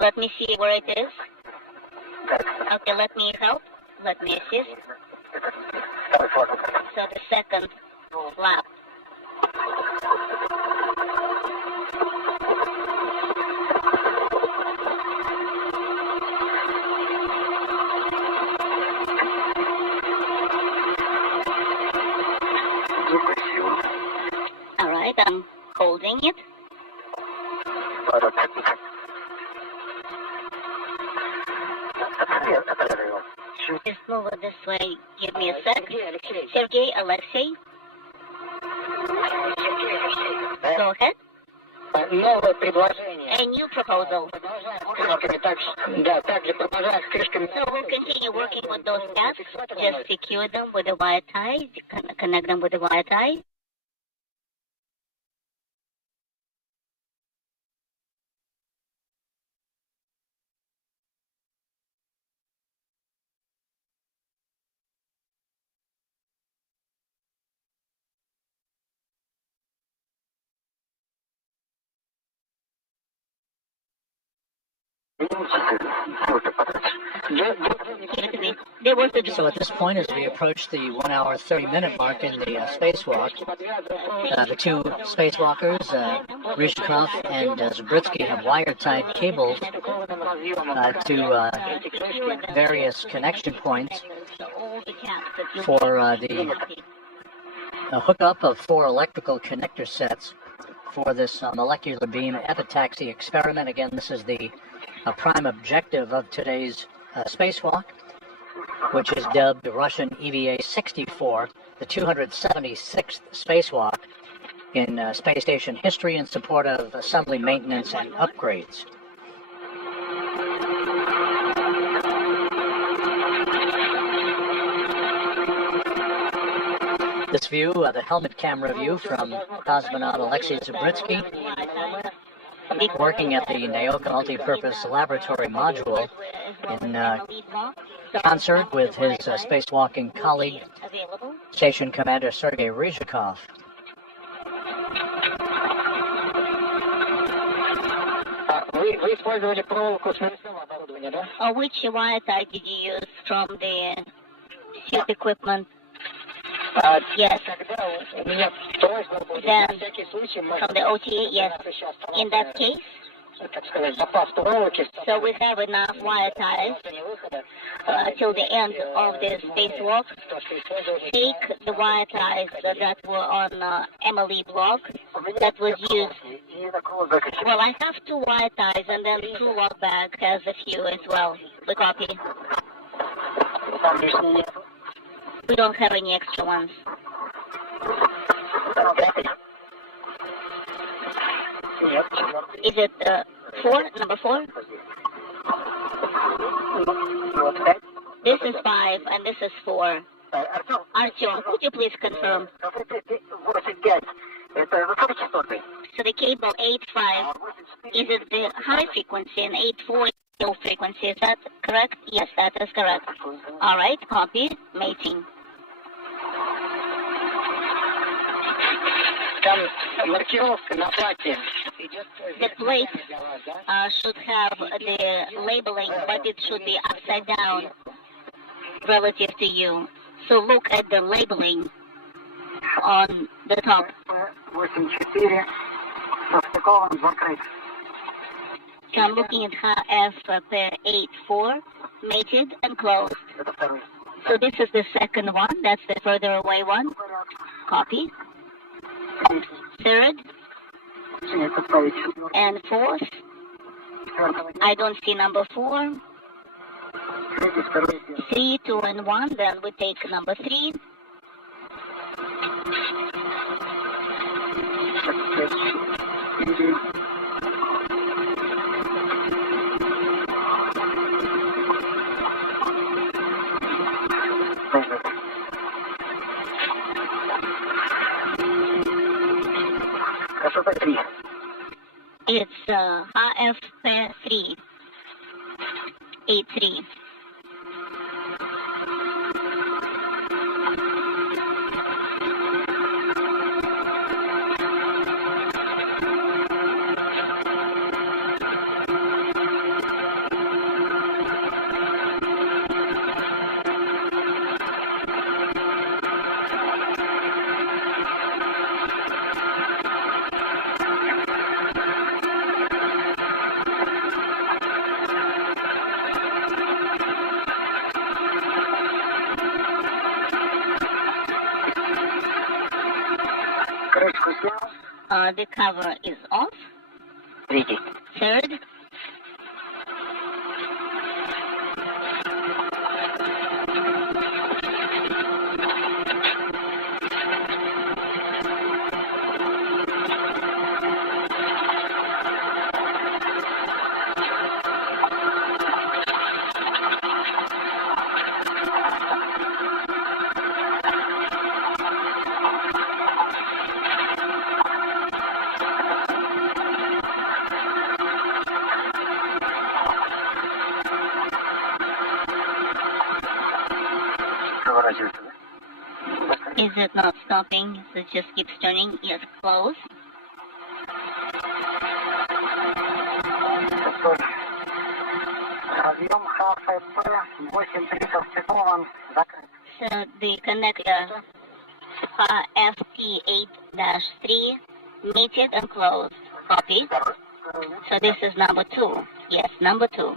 Let me see where it is. Okay, let me help. Let me assist. So the second flap. All right, I'm holding it. Just move it this way. Give me a sec. Sergey, Alexei. Go ahead. A new proposal. So we'll continue working with those tabs. Just secure them with a wire tie. Connect them with a wire tie. So at this point, as we approach the 1 hour 30-minute mark in the spacewalk, the two spacewalkers, Ryzhikov and Zabritsky, have wire-tied cables to various connection points for the hookup of 4 electrical connector sets for this molecular beam epitaxy experiment. Again, this is the prime objective of today's spacewalk, which is dubbed Russian EVA-64, the 276th spacewalk in space station history in support of assembly maintenance and upgrades. This view, the helmet camera view from cosmonaut Alexei Zabritsky, working at the Naoka multipurpose laboratory module in concert with his spacewalking colleague, Station Commander Sergei Ryzhikov. Which wire tie did you use from the suit equipment? Yes. Then from the OTA, yes. In that case, so we have enough wire ties till the end of the spacewalk. Take the wire ties that were on MLE block that was used. Well, I have 2 wire ties, and then True Walk Bag has a few as well. We copy. We don't have any extra ones. Is it 4? Number 4? This is 5 and this is 4. Artyom, could you please confirm? So the cable 8.5, is it the high frequency and 8.4 low frequency? Is that correct? Yes, that is correct. All right, copy, mating. Там маркировка на платье. The plate should have the labeling, but it should be upside down relative to you. So look at the labeling on the top. 84 состыкован, закрыт. So I'm looking at HF84, mated and closed. Это второй. So this is the second one. That's the further away one. Copy. Third Это ставить. and fourth. I don't see number 4. Третий, второй. 3, 2, and 1. Then we take number 3. Красота 3. It's HF3. 83. Крышку снял. The cover is off. Третий. Third. Поворачивается. Is it not stopping? So it just keeps turning. Yes, close. Разъем ХФП 8 состыкован, закрыт. So the connector FP8-3 mated and closed. Copy. So this is number 2. Yes, number 2.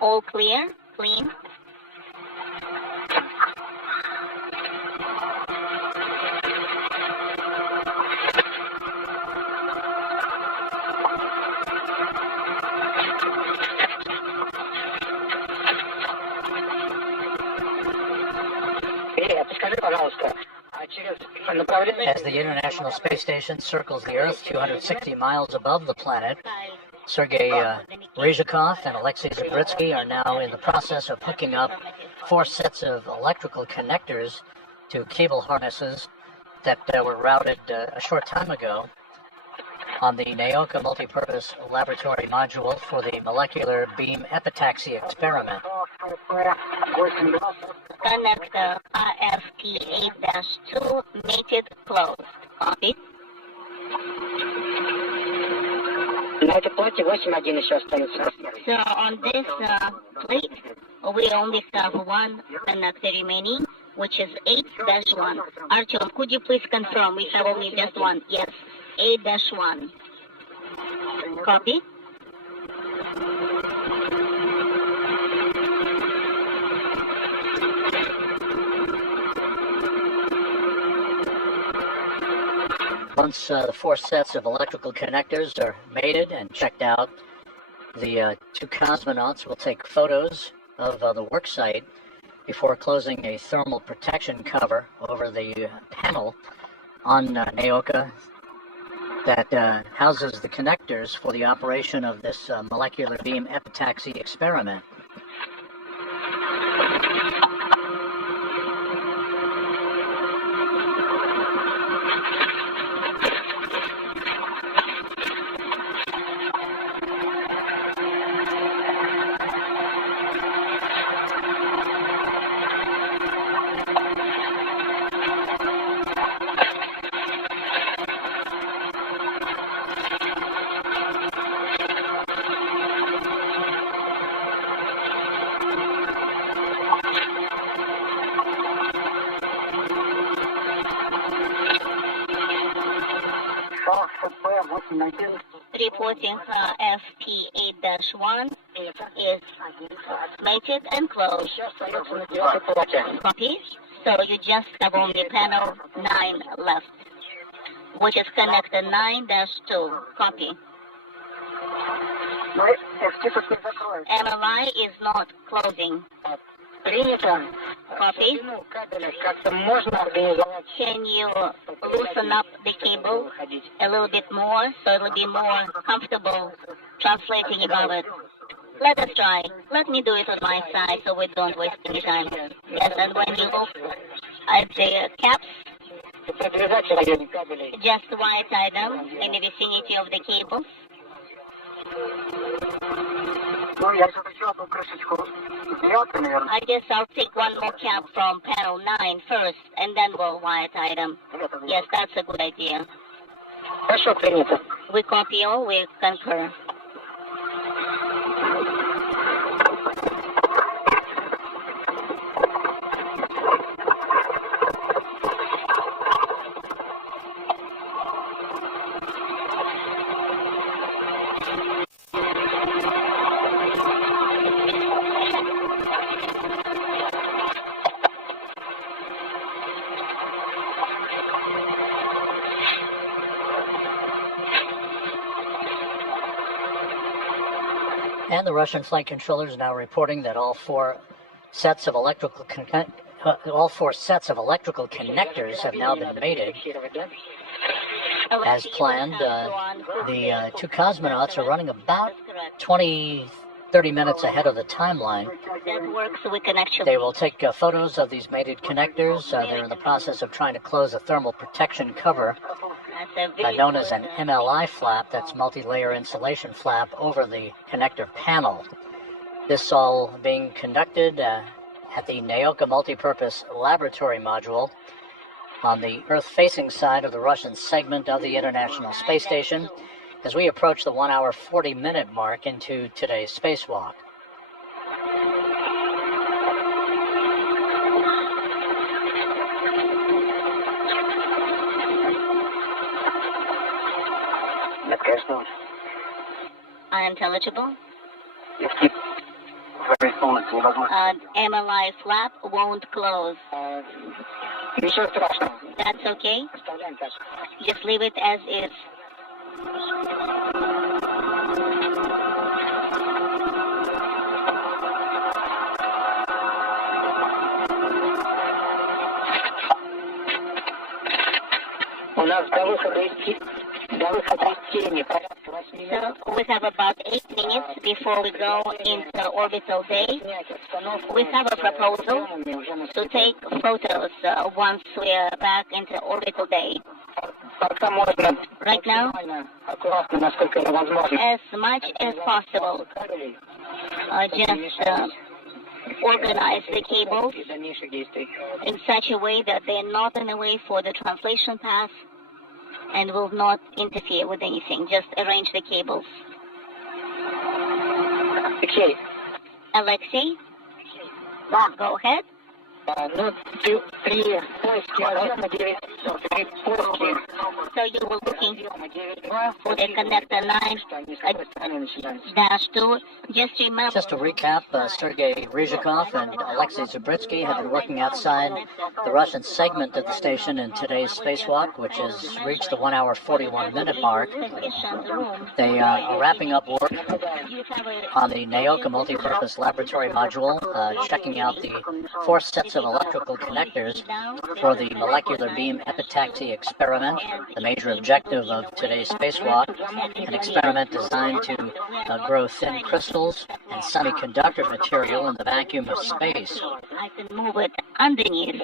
All clear, clean. Подскажи, пожалуйста, через направление... As the International Space Station circles the Earth 260 miles above the planet, Sergei Ryzhikov and Alexei Zabritsky are now in the process of hooking up 4 sets of electrical connectors to cable harnesses that were routed a short time ago on the Naoka Multipurpose Laboratory Module for the Molecular Beam Epitaxy Experiment. Connector RFT8-2 mated closed. Copy. На этой плате 8.1 еще останется. So on this plate, we only have one connector remaining, which is 8-1. Artyom, could you please confirm we have only just one? Yes, 8-1. Copy. Once the 4 sets of electrical connectors are mated and checked out, The two cosmonauts will take photos of the work site before closing a thermal protection cover over the panel on Naoka that houses the connectors for the operation of this molecular beam epitaxy experiment. Reporting FP8-1 is mated and closed. Copy. So you just have only panel 9 left, which is connector 9-2. Copy. MLI is not closing. Copy. Can you loosen up the cable a little bit more so it'll be more comfortable translating above it? Let us try. Let me do it on my side so we don't waste any time. Yes, and when you look at the caps, just wire tie them in the vicinity of the cables. I guess I'll take one more cap from panel 9 first, and then we'll wire tie them. Yes, that's a good idea. We copy all, we concur. And the Russian flight controllers now reporting that all four sets of electrical connectors have now been mated. As planned, the two cosmonauts are running about 20-30 minutes ahead of the timeline. That works, we can actually... They will take photos of these mated connectors. They're in the process of trying to close a thermal protection cover known as an MLI flap, that's multi-layer insulation flap, over the connector panel. This all being conducted at the Naoka Multipurpose Laboratory Module on the Earth-facing side of the Russian segment of the International Space Station as we approach the 1 hour 40-minute mark into today's spacewalk. Unintelligible. MLI flap won't close. That's okay. Just leave it as is. So we have about 8 minutes before we go into orbital day. We have a proposal to take photos once we are back into orbital day. Right now, as much as possible, just organize the cables in such a way that they are not in the way for the translation path and will not interfere with anything. Just arrange the cables. Alexei? Go ahead. So you were looking for the connector 9-2. Just remember. Just to recap, Sergei Ryzhikov and Alexei Zabritsky have been working outside the Russian segment of the station in today's spacewalk, which has reached the 1 hour 41-minute mark. They are wrapping up work on the Naoka multipurpose laboratory module, checking out the 4 sets of electrical connectors for the molecular beam epitaxy experiment, the major objective of today's spacewalk, an experiment designed to grow thin crystals and semiconductor material in the vacuum of space. I can move it underneath.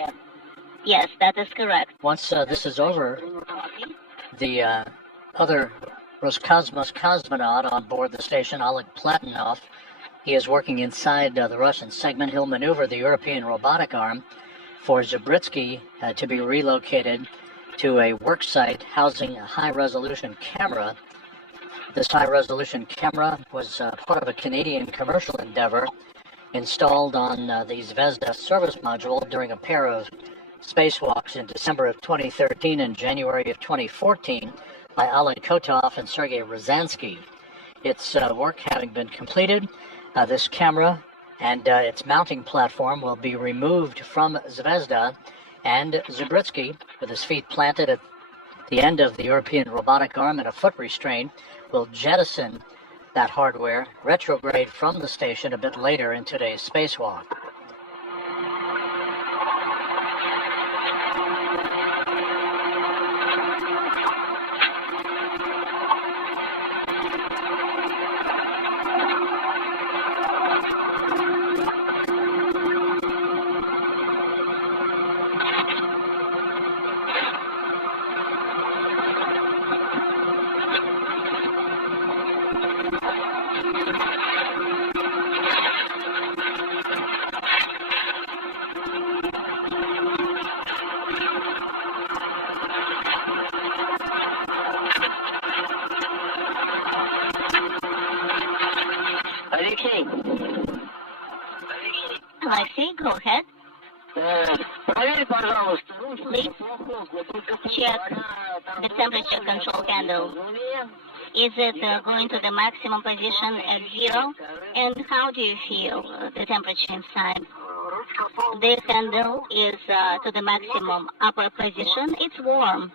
Yes, that is correct. Once this is over, the other Roscosmos cosmonaut on board the station, Oleg Platonov, he is working inside the Russian segment. He'll maneuver the European robotic arm for Zabritsky to be relocated to a work site housing a high-resolution camera. This high-resolution camera was part of a Canadian commercial endeavor installed on the Zvezda service module during a pair of spacewalks in December of 2013 and January of 2014 by Oleg Kotov and Sergei Ryazanskiy. Its work having been completed, this camera and its mounting platform will be removed from Zvezda, and Zabritsky, with his feet planted at the end of the European robotic arm and a foot restraint, will jettison that hardware, retrograde from the station a bit later in today's spacewalk. Alexei, go ahead. Please check the temperature control handle. Is it going to the maximum position at 0? And how do you feel the temperature inside? The handle is to the maximum upper position. It's warm.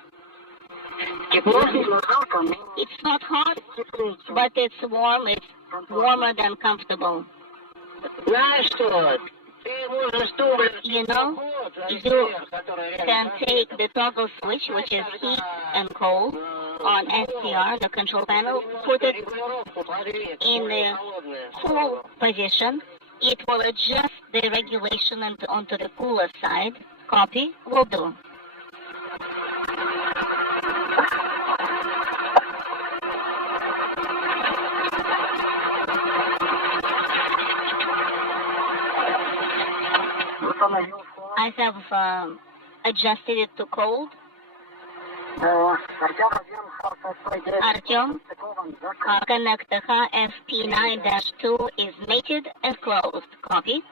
It's not hot, but it's warm. It's warmer than comfortable. You know, you can take the toggle switch, which is heat and cold, on SCR, the control panel, put it in the cool position. It will adjust the regulation onto the cooler side. Copy, will do. I have adjusted it to cold. Artyom, connector FP9-2 is mated and closed. Copy.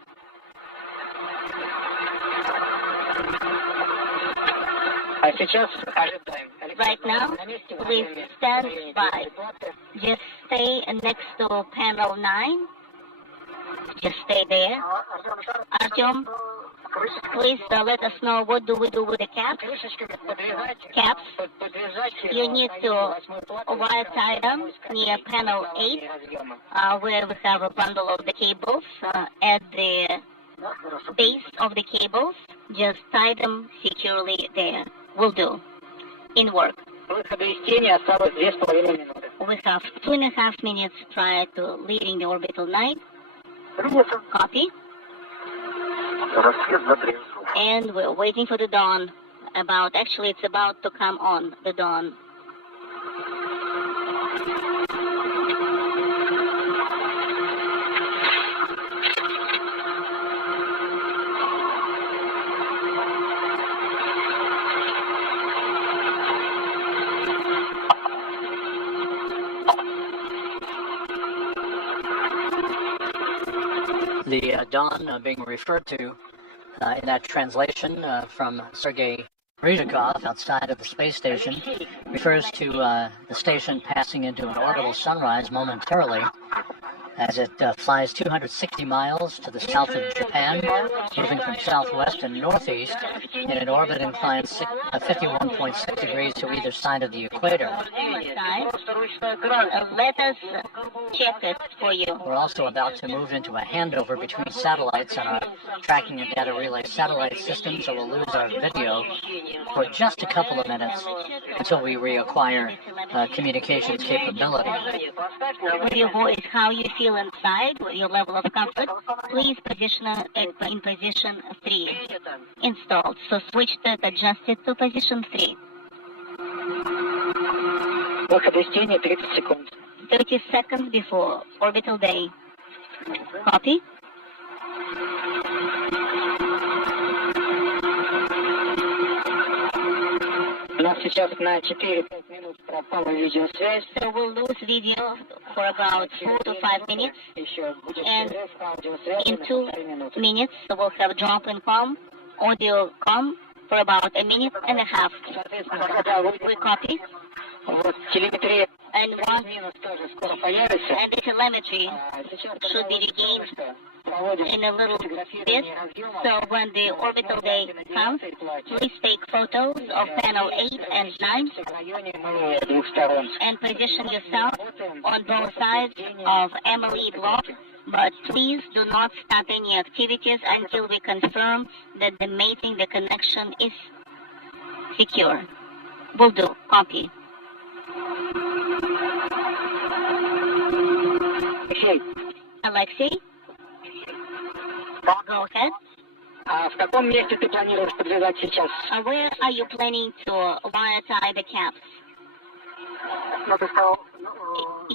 Right now, please stand by. Just stay next to panel 9. Just stay there. Artyom, please let us know what do we do with the caps. Caps, you need to wire tie them near panel 8, where we have a bundle of the cables. At the base of the cables, just tie them securely there. Will do. In work. We have 2.5 minutes prior to leaving the orbital night. Copy. And we're waiting for the dawn. Actually, it's about to come on, the dawn. The dawn being referred to in that translation from Sergei Ryzhikov outside of the space station refers to the station passing into an orbital sunrise momentarily as it flies 260 miles to the south of Japan, moving from southwest and northeast in an orbit inclined 51.6 degrees to either side of the equator. Let us check it for you. We're also about to move into a handover between satellites on our tracking and data relay satellite system, so we'll lose our video for just a couple of minutes until we reacquire communications capability. With your voice, how you feel inside, with your level of comfort, please position it in position 3. Installed. So switch that adjusted to position 3. Выход из тени 30 секунд. 30 seconds before orbital day. Copy. У нас сейчас на 4-5 минут пропала видеосвязь. So we'll lose video for about 4 to 5 minutes. Еще будет And перерыв в аудиосвязи in на 2 3 минуты. minutes, we'll have drop in com, audio com for about a minute and a half. Соответственно, когда вы We copy. вот телеметрия And once минус тоже скоро появится. and the telemetry Сейчас should be regained проводим in a little bit. So when the orbital day comes, please take photos of panel 8 and 9 в районе МЛЭ двух сторон. and position yourself on both sides of MLE block. But please do not start any activities until we confirm that the connection is secure. Will do. Copy. Алексей, Alexei, go ahead. а в каком месте ты планируешь подвязать сейчас? Where are you planning to wire tie the caps?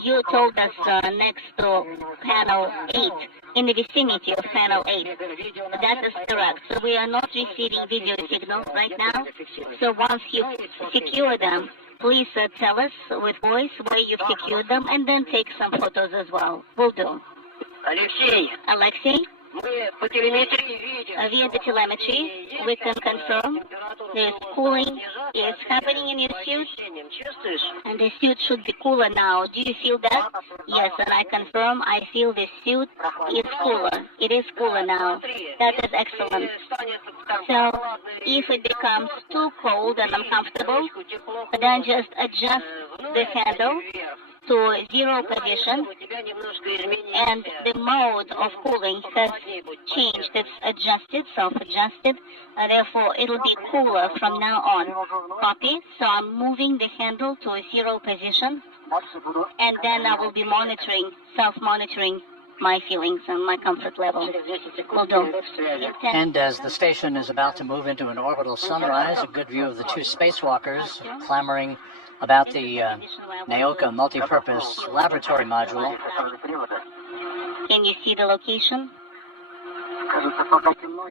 You told us next to panel 8, in the vicinity of panel 8. That is correct. So we are not receiving video signals right now. So once you secure them, please tell us with voice where you've secured them and then take some photos as well. Will do. Алексей, Alexei, мы по телеметрии видим. via the telemetry, we can confirm there's cooling is happening in your suit. Чувствуешь? And the suit should be cooler now. Do you feel that? Yes, and I confirm I feel the suit is cooler. It is cooler now. That is excellent. So, if it becomes too cold and uncomfortable, then just adjust the handle to 0 position, and the mode of cooling has changed. It's adjusted, self-adjusted, therefore it'll be cooler from now on. Copy. So I'm moving the handle to a 0 position, and then I will be monitoring, self-monitoring my feelings and my comfort level. Will do. And as the station is about to move into an orbital sunrise, a good view of the 2 spacewalkers clamoring about the Naoka multipurpose laboratory module. Can you see the location?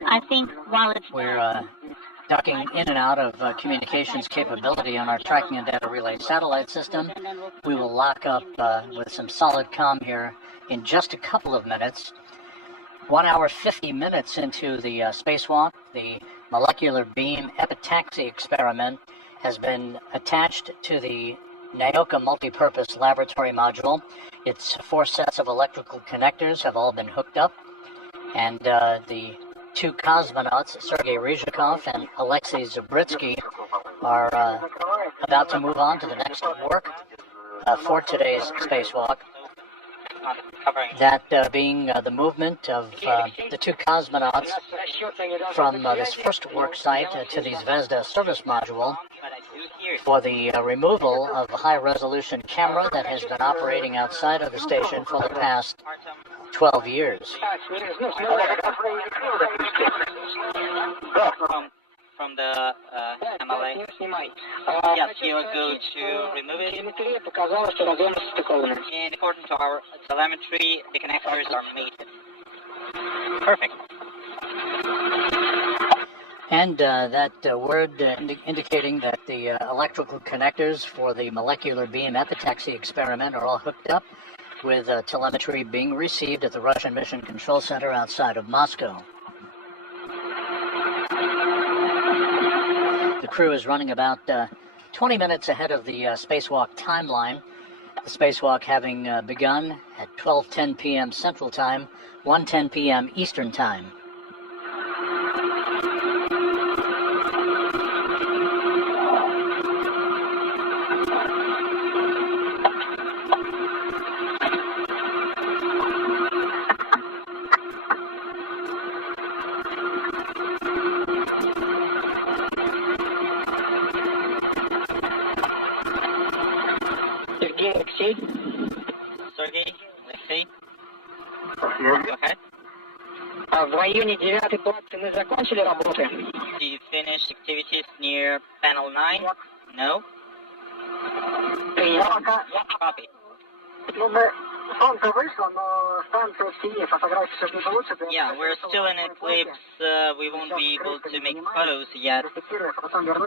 I think while it's We're ducking in and out of communications capability on our tracking and data relay satellite system. We will lock up with some solid comm here in just a couple of minutes. 1 hour 50 minutes into the spacewalk, the molecular beam epitaxy experiment has been attached to the Naoka multipurpose laboratory module. Its 4 sets of electrical connectors have all been hooked up, and the 2 cosmonauts, Sergei Ryzhikov and Alexei Zabritsky, are about to move on to the next work for today's spacewalk. That being the movement of the 2 cosmonauts from this first work site to the Zvezda service module for the removal of a high-resolution camera that has been operating outside of the station for the past 12 years. From the MLA. Yes, he will go to remove it. And according to our telemetry, the connectors are mated. Perfect. And that word indicating that the electrical connectors for the molecular beam epitaxy experiment are all hooked up, with telemetry being received at the Russian Mission Control Center outside of Moscow. The crew is running about 20 minutes ahead of the spacewalk timeline. The spacewalk having begun at 12:10 p.m. Central Time, 1:10 p.m. Eastern Time. Sergey, Alexei, go ahead. В районе 9-й платцы мы закончили работы. Do you finish activities near panel 9? No? Copy. Солнце вышло, но станция в тени, фотографии сейчас не получится. Yeah, we're still in eclipse. We won't be able to make photos yet.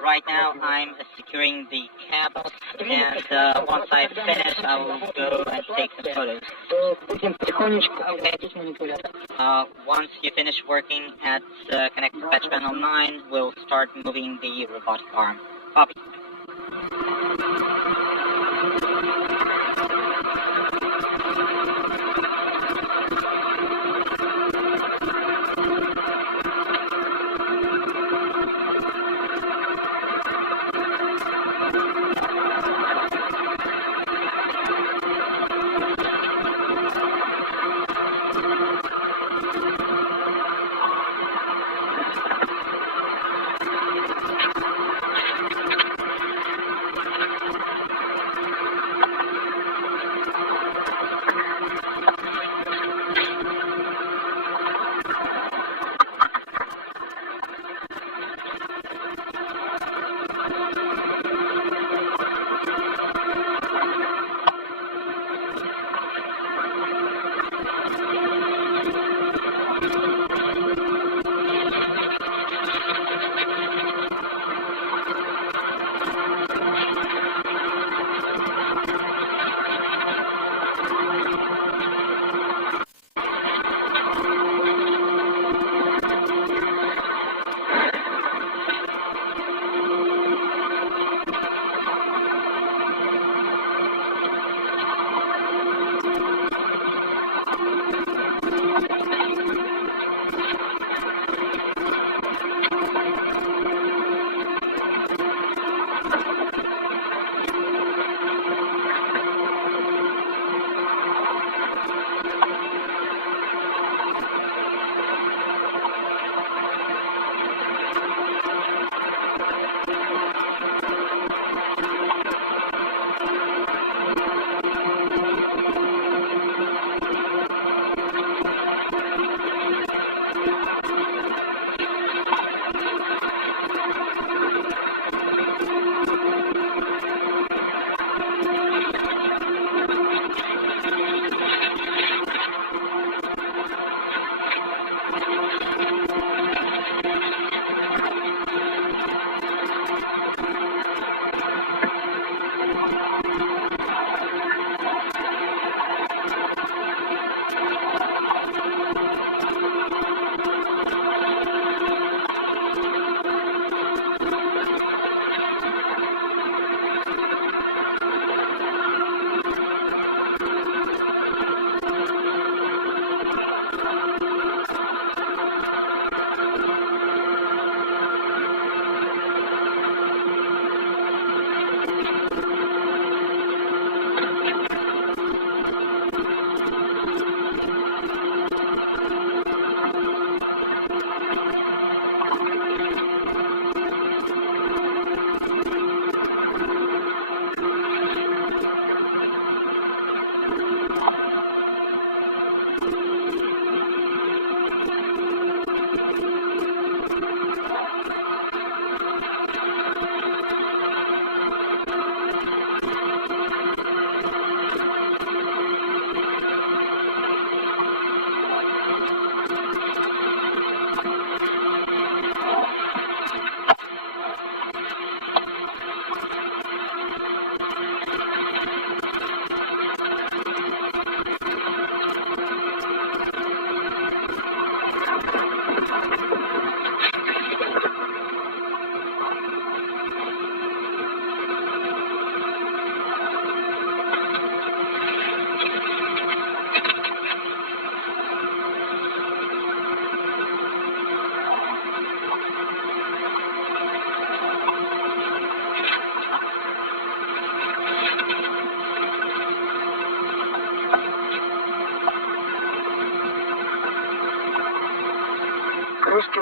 Right now, I'm securing the cables, and once I finish, I will go and take some photos. Okay. Once you finish working at Connect Dispatch Panel 9, we'll start moving the robotic arm. Copy.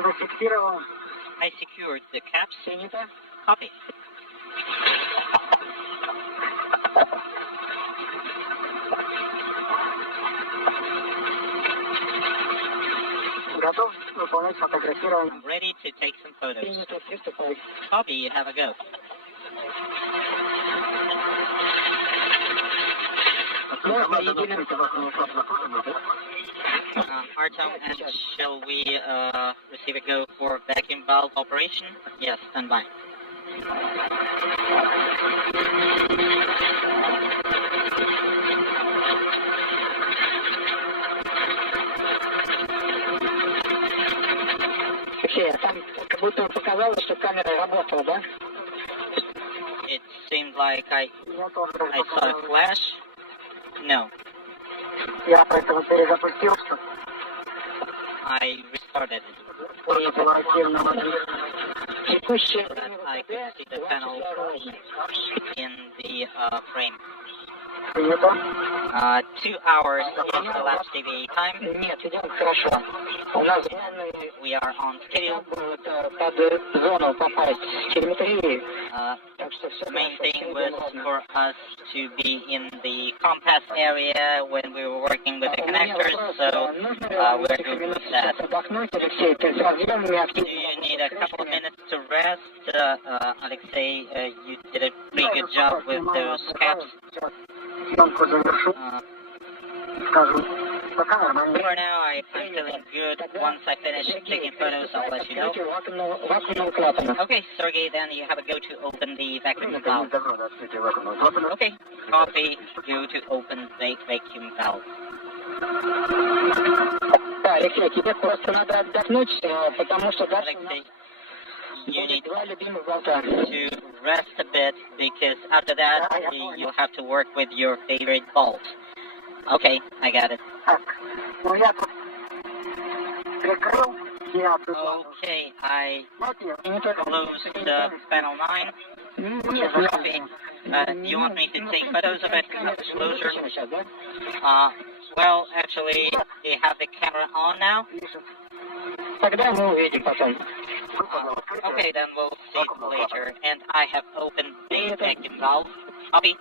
зафиксировал. I secured the caps. Принято. Copy. Готов выполнять фотографирование. I'm ready to take some photos. Принято. Приступай. Copy, have a go. Можно единым... Artem, and shall we receive a go for vacuum valve operation? Yes, stand by. Там как будто показалось, что камера работала, да? It seemed like I Я тоже saw a flash. No, Я поэтому перезапустил, что I restarted it не было активного. Текущее so that I could see the panel in the frame. Принято. 2 hours is the last DVA time. Нет, идем хорошо. У нас We are on schedule. под зону попасть телеметрии. Так что все The main thing was for us to be in the compass area when we were working with the connectors, so we're good with that. Отдохнуть, Алексей, ты с разъемами Do активно. you need a couple of minutes to rest? Alexei, you did a pretty good job with those caps. Съемку завершу, скажу. Пока нормально. For now, I'm feeling good. Once I finish taking photos, I'll let you know. Вакуумного клапана. Okay, Sergey, then you have a go to open the vacuum valve. Okay, copy, go to open the vacuum valve. Да, Алексей, тебе просто надо отдохнуть, потому что дальше у нас Alexei, you need будет два любимых болта. to rest a bit because after that you'll have to work with your favorite bolt. Okay, I got it. Так, ну я тут прикрыл, я тут... Okay, I Вот я. closed panel 9. Нет, Copy. Do you want me to take photos of it? Disclosure? сейчас, да? Well, actually, they have the camera on now. Тогда мы увидим потом. Okay, then we'll see later. And I have opened the vacuum valve. Copy.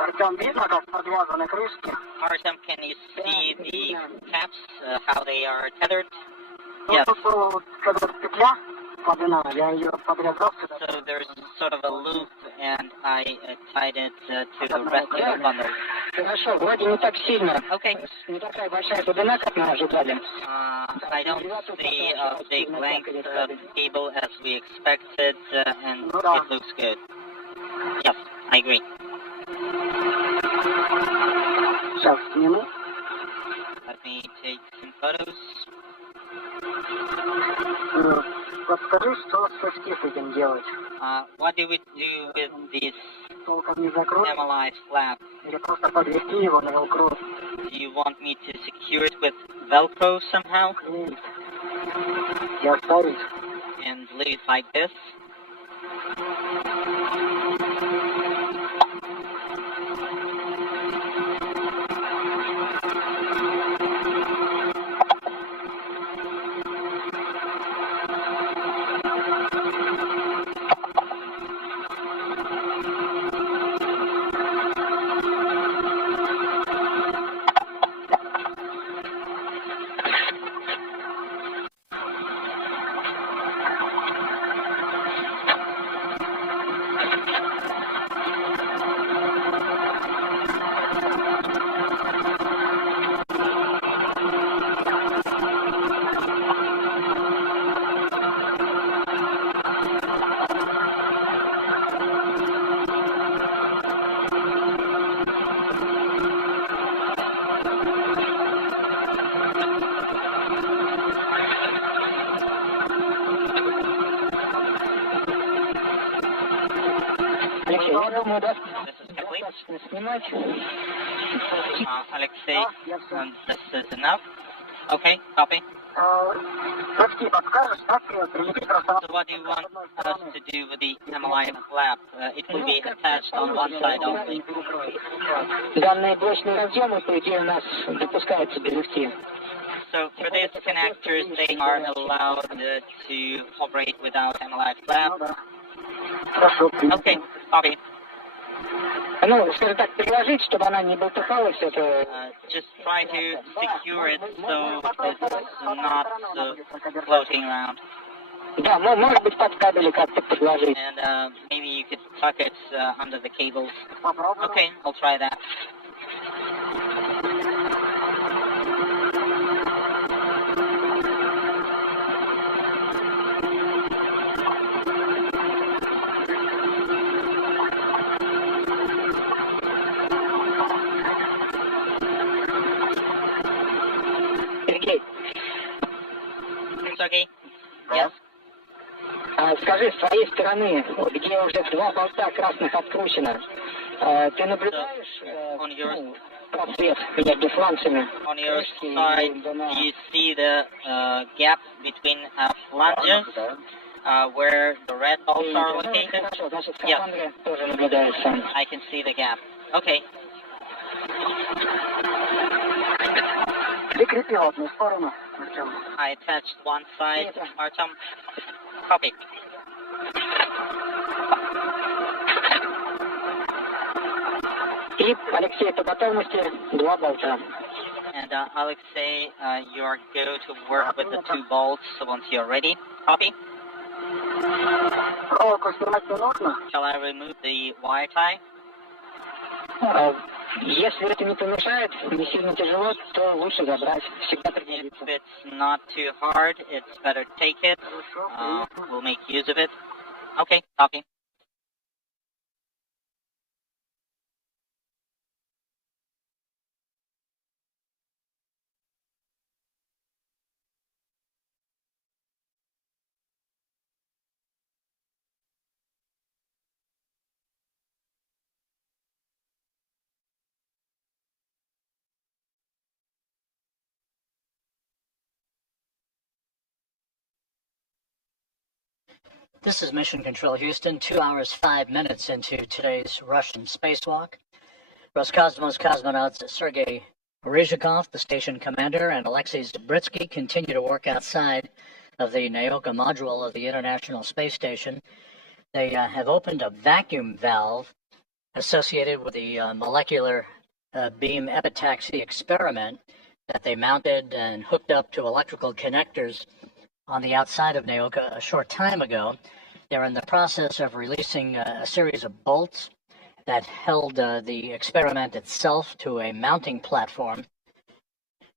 Артем, видно, как подвязаны крышки? Artem, can you see the caps, how they are tethered? Yes. Вот когда петля подана, я ее подрезал сюда. So there's sort of a loop, and I tied it to the rest of the bundle. Хорошо, вроде не так сильно. Okay. Не такая большая глубина, как мы ожидали. I don't see a big length cable as we expected, and it looks good. Yes, I agree. Сейчас сниму. Let me take some photos. Подскажи, что с шести с этим делать? What do we do with this Толком не закрой emelite flap? или просто подвести его на велкро? Do you want me to secure it with Velcro somehow И оставить? and leave it like this? Алексей, я думаю, This is complete. достаточно снимать. Alexei, this is enough. Okay, copy. So what do you want us to do with the MLI flap? It will be attached on one side only. Данные блочные разъемы, по идее, у нас допускаются без лифти. So for these connectors, they are allowed to operate without MLI flap. Okay, copy. Ну, скажем так, приложить, чтобы она не болтыхалась, это... Just try to secure it so it's not floating around. Да, может быть, под кабели как-то подложить. And maybe you could tuck it under the cables. Okay, I'll try that. Okay. Yes. Скажи, с твоей стороны, где уже два болта красных откручено, ты наблюдаешь просвет между фланцами? On your side, you see the gap between flanges where the red bolts are located? Yes. I can see the gap. Okay. I attached one side, Artem. Copy. И, Алексей, по готовности два болта. And Alexei, you are go to work with the two bolts once you're ready. Copy. Shall I remove the wire tie? Если это не помешает, не сильно тяжело, то лучше забрать. Всегда пригодится. If it's not too hard, it's better to take it. We'll make use of it. Okay, copy. This is Mission Control Houston, 2 hours 5 minutes into today's Russian spacewalk. Roscosmos cosmonauts Sergei Ryzhikov, the station commander, and Alexei Zabritsky continue to work outside of the Naoka module of the International Space Station. They have opened a vacuum valve associated with the molecular beam epitaxy experiment that they mounted and hooked up to electrical connectors on the outside of Naoka a short time ago. They're in the process of releasing a series of bolts that held the experiment itself to a mounting platform,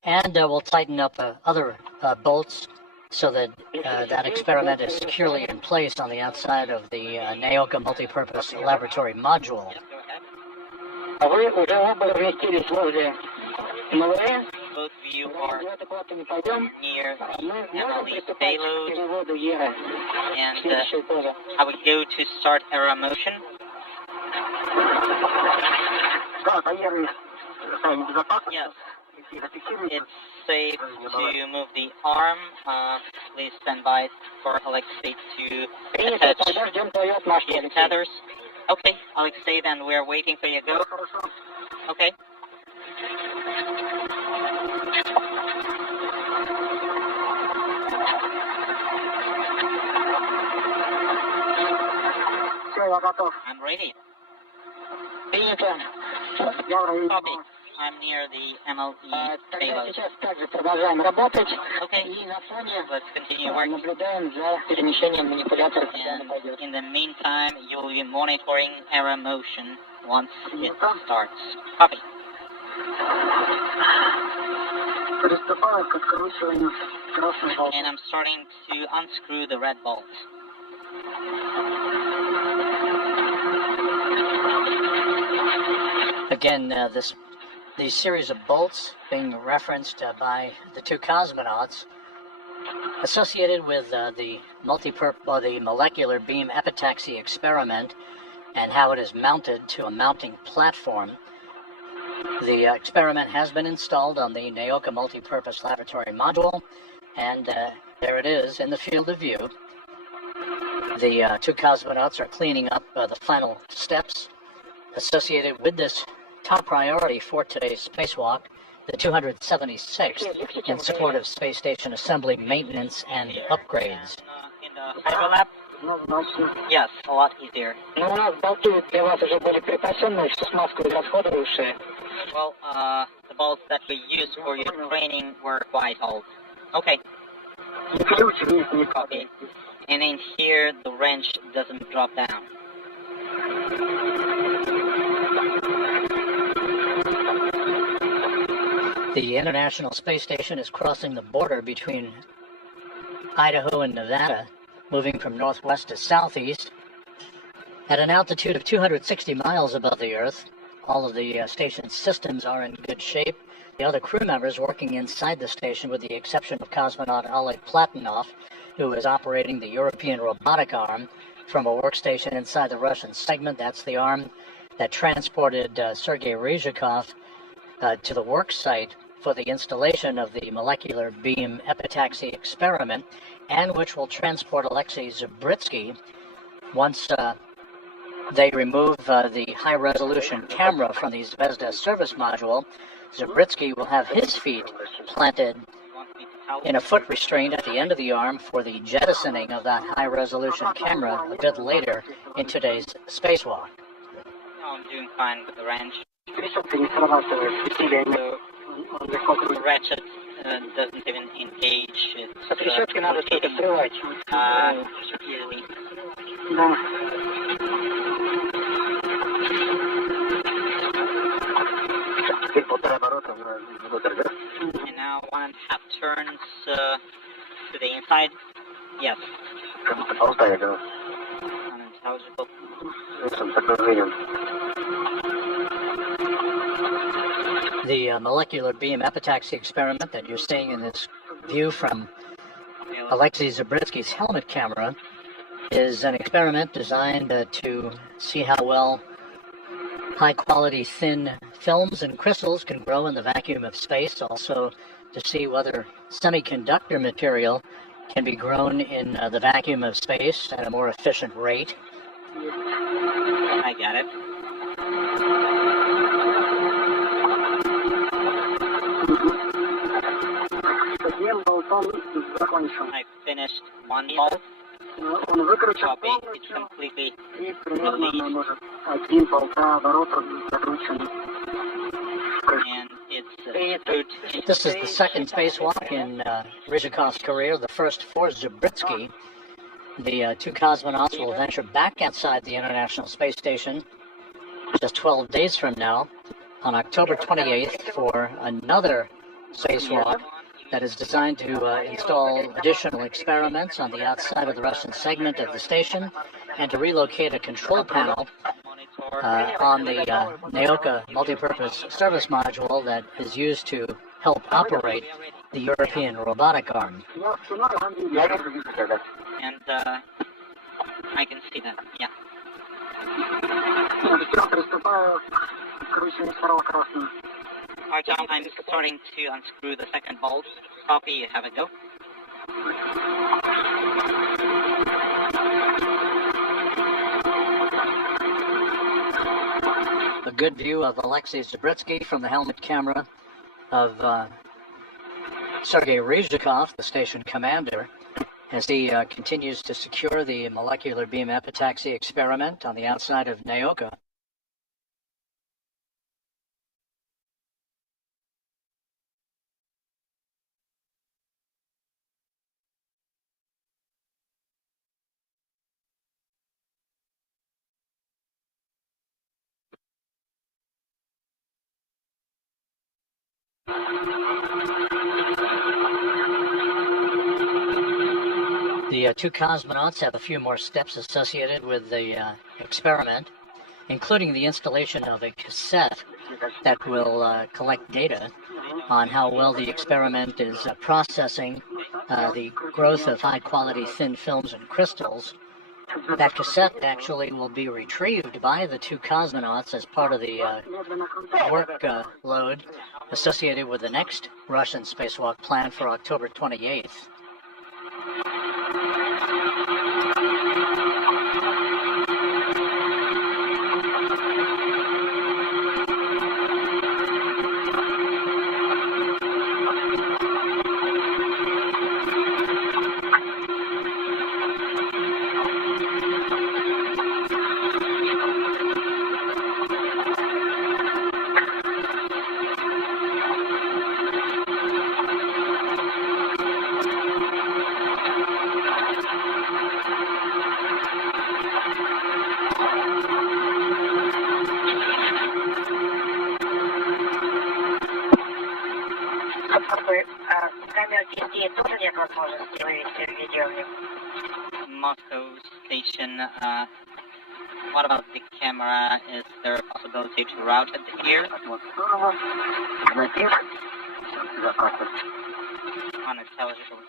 and we'll tighten up other bolts so that that experiment is securely in place on the outside of the Naoka multipurpose laboratory module. Вы уже оба разместились возле МЛР. Both of you are near the MLE payload, and I would go to start error motion. Yes, it's safe to move the arm. Please stand by for Alexei to attach the tethers. Okay, Alexei, then we're waiting for you to go. Okay. I'm ready. Copy. I'm near the MLE payload. Okay, let's continue working. And in the meantime, you will be monitoring error motion once it starts. Copy. And I'm starting to unscrew the red bolt. Again, these series of bolts being referenced by the two cosmonauts associated with the molecular beam epitaxy experiment and how it is mounted to a mounting platform. The experiment has been installed on the Naoka Multipurpose Laboratory Module, and there it is in the field of view. The two cosmonauts are cleaning up the final steps associated with this top priority for today's spacewalk, the 276th, in support of space station assembly, maintenance, and upgrades. In the hyperlap? Yes, a lot easier. Well, the bolts that we used for your training were quite old. Okay. Copy. And in here, the wrench doesn't drop down. The International Space Station is crossing the border between Idaho and Nevada, moving from northwest to southeast at an altitude of 260 miles above the Earth. All of the station's systems are in good shape. The other crew members working inside the station, with the exception of cosmonaut Oleg Platonov, who is operating the European robotic arm from a workstation inside the Russian segment. That's the arm that transported Sergei Ryzhikov to the work site for the installation of the molecular beam epitaxy experiment, and which will transport Alexei Zabritsky once they remove the high-resolution camera from the Zvezda service module. Zabritsky will have his feet planted in a foot restraint at the end of the arm for the jettisoning of that high-resolution camera a bit later in today's spacewalk. No, I'm doing fine with the wrench. The ratchet doesn't even engage. It's and now 1.5 turns to the inside. Yes. Unintelligible. The molecular beam epitaxy experiment that you're seeing in this view from Alexei Zabritsky's helmet camera is an experiment designed to see how well high-quality thin films and crystals can grow in the vacuum of space, also to see whether semiconductor material can be grown in the vacuum of space at a more efficient rate. I got it. I finished one bolt. Copy. It's completely released. And it's This is the second spacewalk in Ryzhikov's career, the first for Zabritsky. The two cosmonauts will venture back outside the International Space Station just 12 days from now, on October 28th, for another spacewalk that is designed to install additional experiments on the outside of the Russian segment of the station, and to relocate a control panel on the Naoka multipurpose service module that is used to help operate the European robotic arm. And I can see that, yeah. Artyom, I'm starting to unscrew the second bolt. Copy, you have it, go. A good view of Alexei Zabritsky from the helmet camera of Sergei Ryzhikov, the station commander, as he continues to secure the molecular beam epitaxy experiment on the outside of Naoka. The two cosmonauts have a few more steps associated with the experiment, including the installation of a cassette that will collect data on how well the experiment is processing the growth of high-quality thin films and crystals That cassette actually will be retrieved by the two cosmonauts as part of the workload associated with the next Russian spacewalk planned for October 28th. Moscow station, what about the camera? Is there a possibility to route it here? Unintelligible.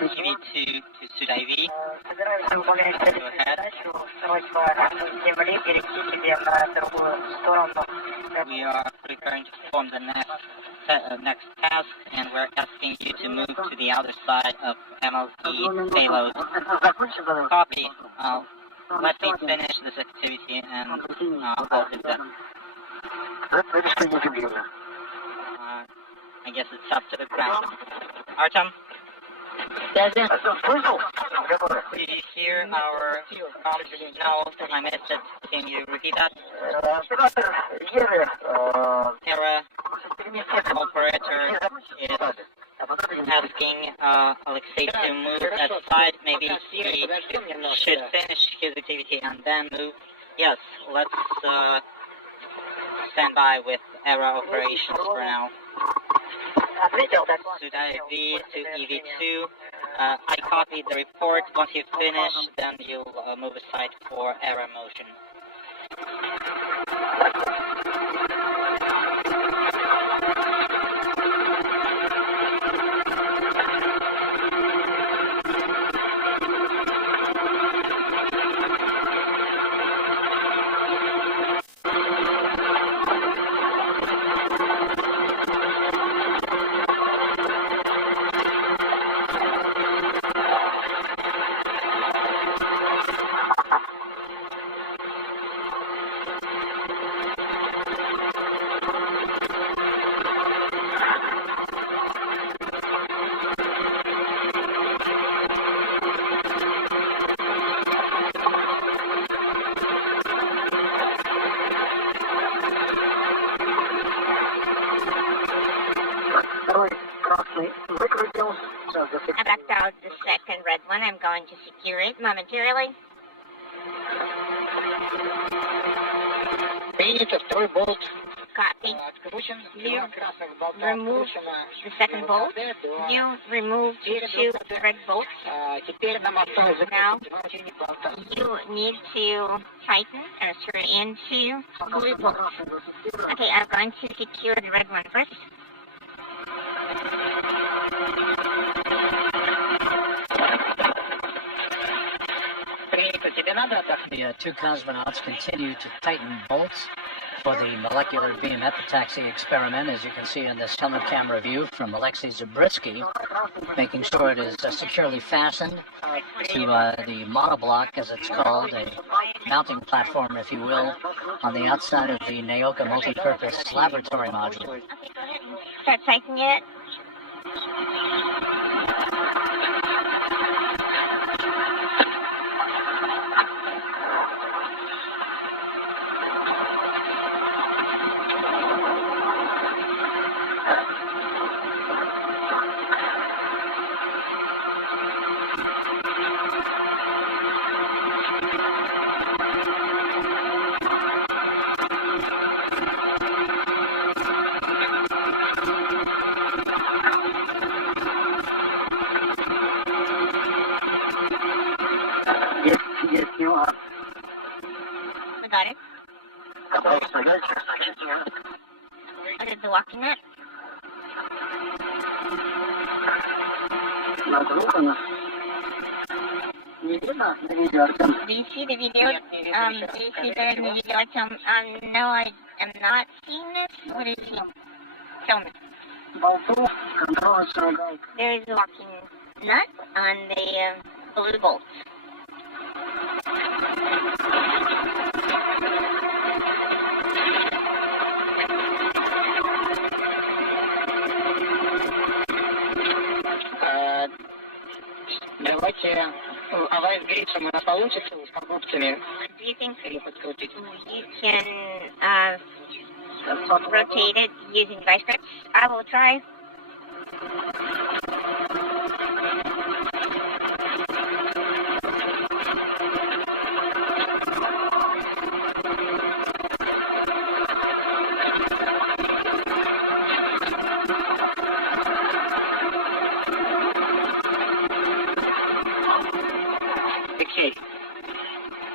TV2 to Sud-IV. Go ahead. We are preparing to perform the next task, and we're asking you to move to the other side of MLT payload. Copy. Let me finish this activity and I'll be done. I guess it's up to the ground. Artem? Did you hear our comms? No, I missed it. Can you repeat that? Terra operator is asking Alexei to move aside. Maybe he should finish his activity and then move. Yes, let's stand by with ERA operations for now. Sud-IV to EV2. I copied the report. Once you finish, then you'll move aside for error motion. I backed out the second red one. I'm going to secure it momentarily. Copy. You remove the second bolt. You remove the two red bolts. Now you need to tighten or screw into blue bolts. Okay, I'm going to secure the red one first. The two cosmonauts continue to tighten bolts for the molecular beam epitaxy experiment, as you can see in this helmet camera view from Alexei Zabriskie, making sure it is securely fastened to the monoblock, as it's called, a mounting platform, if you will, on the outside of the Naoka multipurpose laboratory module. Okay, go ahead and start tightening it. Got it. What is the walking net? Do you see the video? Do you see there in the video? No, I am not seeing this. What is he? Show me. There is a walking nut on the blue bolt. Давайте авайс грипсом у нас получится с покупцами. Do you think you can rotate it using vice grips? I will try.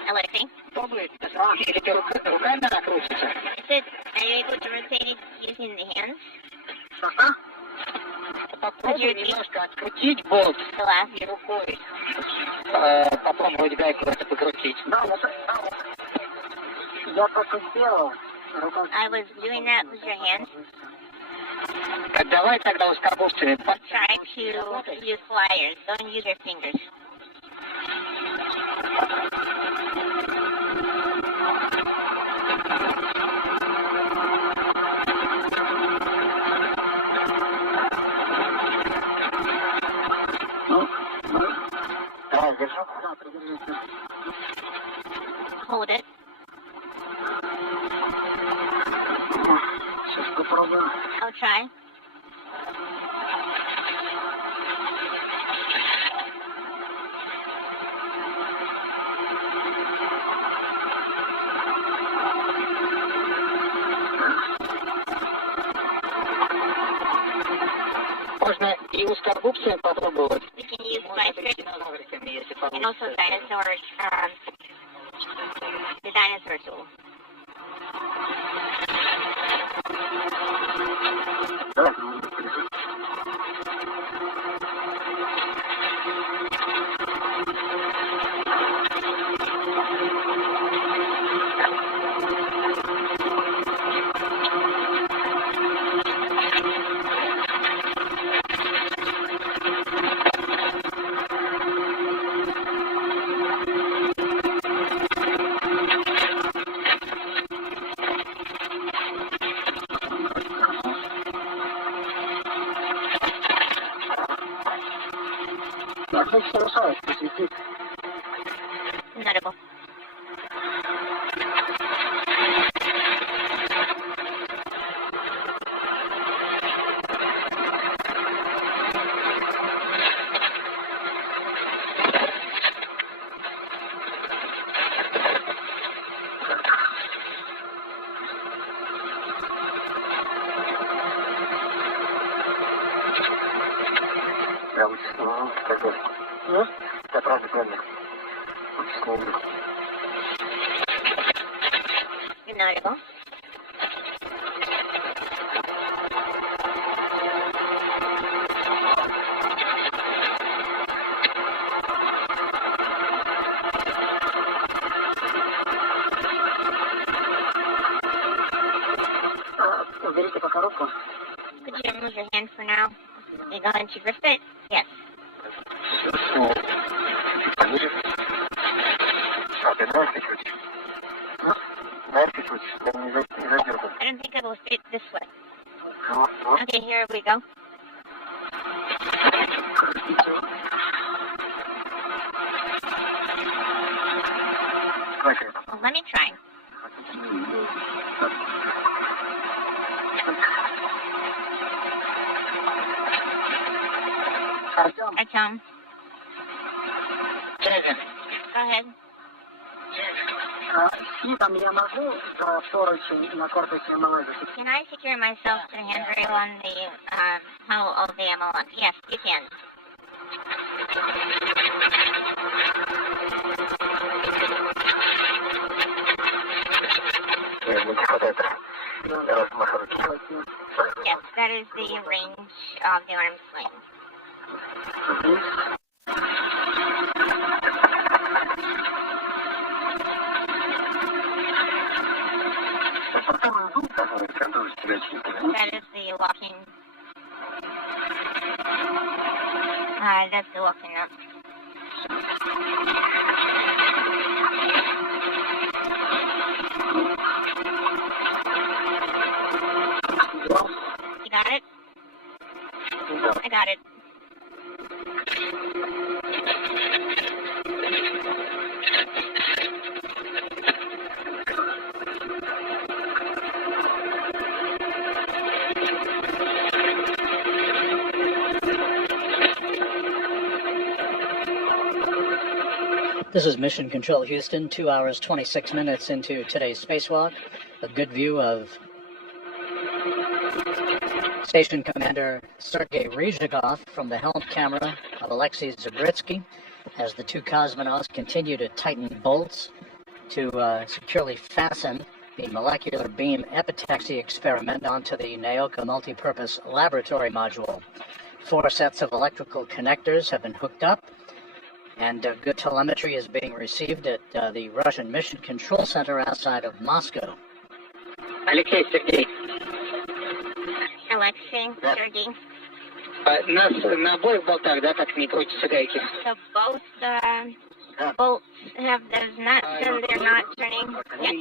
Alexei? Are you able to rotate it using the hands? Попробуй немножко открутить болт и рукой. Попробовать гайку это покрутить. Я только сделал. I was doing that with your hands. Давай тогда ускорбовцами. Try to use pliers. Don't use your fingers. Hold it. I'll try. Можно и ускорбовцами попробовать. We can use vice grips and also dinosaurs, the dinosaur tool. Notable. Good article. Could you remove your hand for now? You're going to grip it? Yes. I don't think it will fit this way. Okay, here we go. Well, let me try. Artyom. Go ahead. Can I secure myself to the handrail on the hull of the M01? Yes, you can. Yes, that is the range of the arm sling. That is the walking. That's the walking up. You got it? I got it. This is Mission Control Houston, 2 hours, 26 minutes into today's spacewalk. A good view of Station Commander Sergei Ryzhikov from the helm camera of Alexei Zabritsky as the two cosmonauts continue to tighten bolts to securely fasten the molecular beam epitaxy experiment onto the Naoka multipurpose laboratory module. 4 sets of electrical connectors have been hooked up, and good telemetry is being received at the Russian Mission Control Center outside of Moscow. Алексей, Сергей. Alexei, Sergei. Нас на обоих болтах, да, так не крутятся гайки? So both bolts have those nuts and they're not turning. Yes.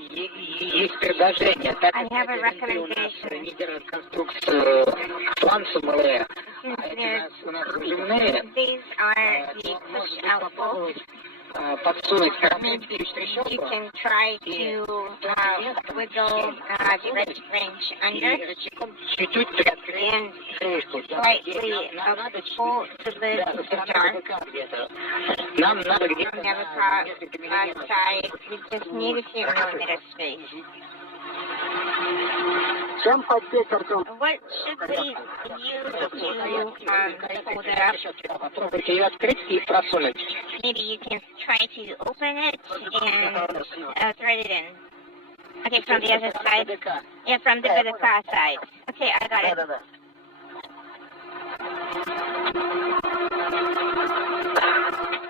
Есть предложение. Так I have a recommendation. они держат конструкцию флансом ЛЭ. Since У нас земные. these are the push-out bolts, Подсунуть you can try to wiggle the red range under чуть-чуть приоткрыть крышку. and slightly pull the lid jar. Нам надо From где-то the side, we just need a few millimeters space. What should we use to hold it up? попробуйте ее открыть и просунуть. Maybe you can try to open it and thread it in. Okay, from the other side. Yeah, from the car side. Okay, I got it.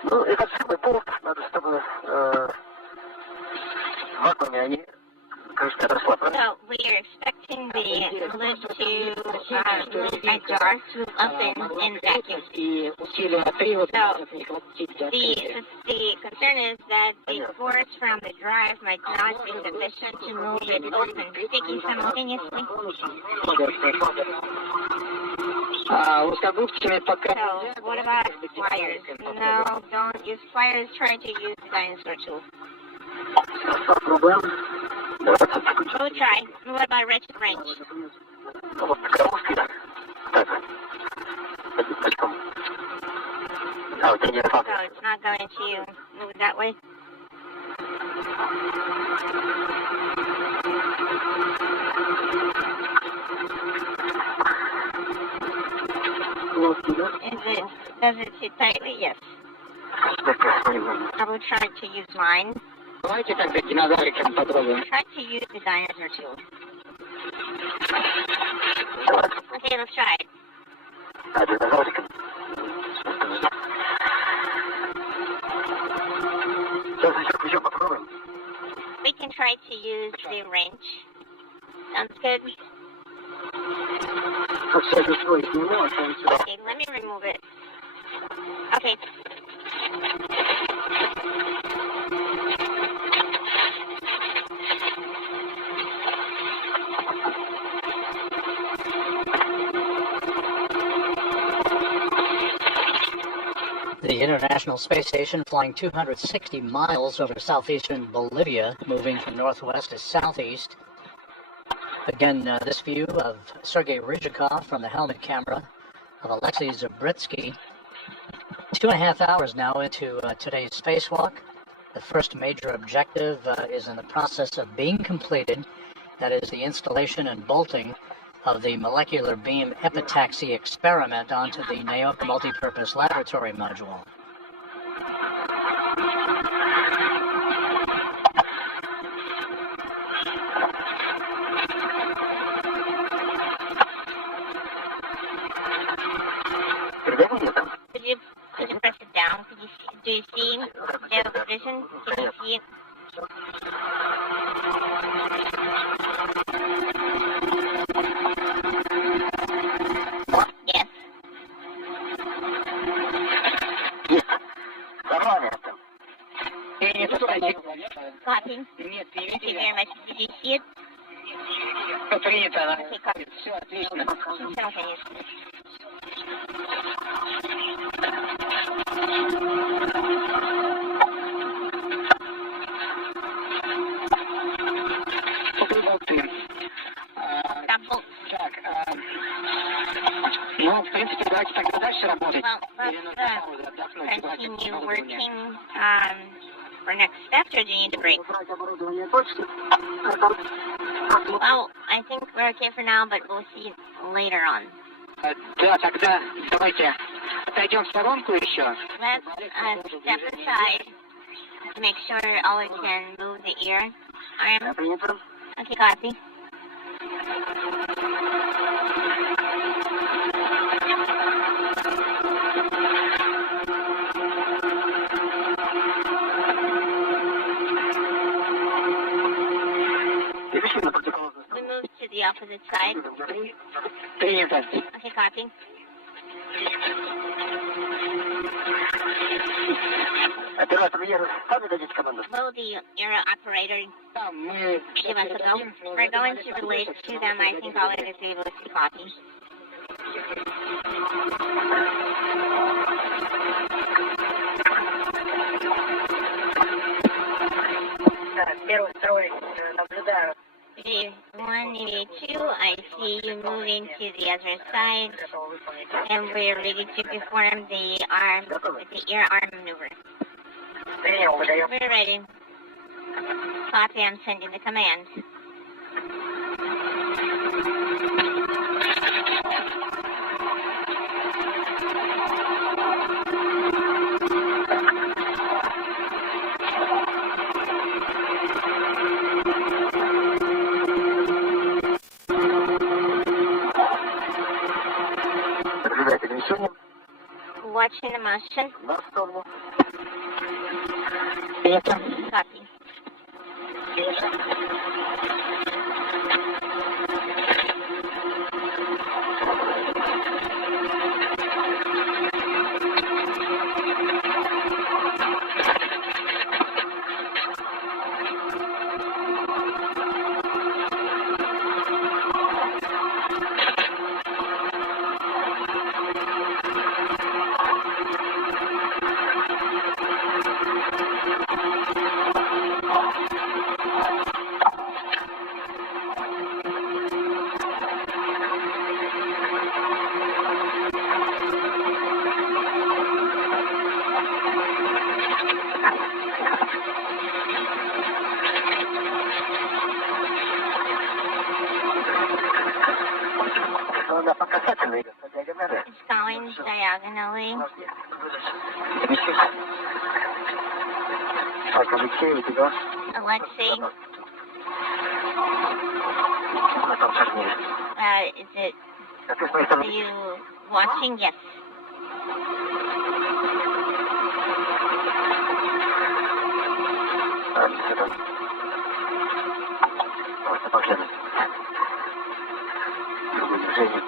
Ну, этот самый болт, надо, чтобы вакууме они, конечно, расслаблены. So we are expecting the lid to move a jar to move up in vacuum. И усилие привода The concern is that the force from the drive might not be sufficient to move it open, sticking simultaneously. Узкогубками пока. So what about pliers? No, don't use pliers. Try to use the dinosaur tool. Попробуем. Go try. What about wretched wrench? Вот такая узкая. Так. Очком. Вот тренировка. So it's not going to move that way. It's Does it sit tightly? Yes. I will try to use mine. Давайте тогда динозавриком попробуем. Try to use the dinosaur tool. Okay, let's try it. А динозавриком? Сейчас еще попробуем. We can try to use the wrench. Sounds good. Okay, let me remove it. Okay. The International Space Station flying 260 miles over southeastern Bolivia, moving from northwest to southeast. Again, this view of Sergei Ryzhikov from the helmet camera of Alexei Zabritsky. 2.5 hours now into today's spacewalk. The first major objective is in the process of being completed. That is the installation and bolting of the molecular beam epitaxy experiment onto the NAOK multipurpose laboratory module. Could you press it down? Do you see the vision? Can you see it? Yes. Copy. Thank you very much. Did you see it? Okay, copy. Ну, в принципе, давайте тогда дальше работать. Well, let's continue working for next steps, or do you need a break? Well, I think we're okay for now, but we'll see later on. Да, тогда давайте отойдем в сторонку еще. Let's step aside to make sure Ollie can move the ear arm. Okay, copy. We move to the opposite side. Принято. Okay, copy. Оператор Еры, как вы дадите команду? Will the era operator Да, мы... give us a go? We're going to relate to them. I think Ollie is able to copy. Первый строй наблюдаю. EVA1, EVA2, I see you moving to the other side, and we're ready to perform the ear arm maneuver. We're ready. Copy, I'm sending the command. Watching the motion. Copy. It's going diagonally. Так, Алексей, у тебя? Alexei, Там чернее. is it, А ты с моей are стороны? you watching? Yes. Это... Просто поглянуть. Другое движение.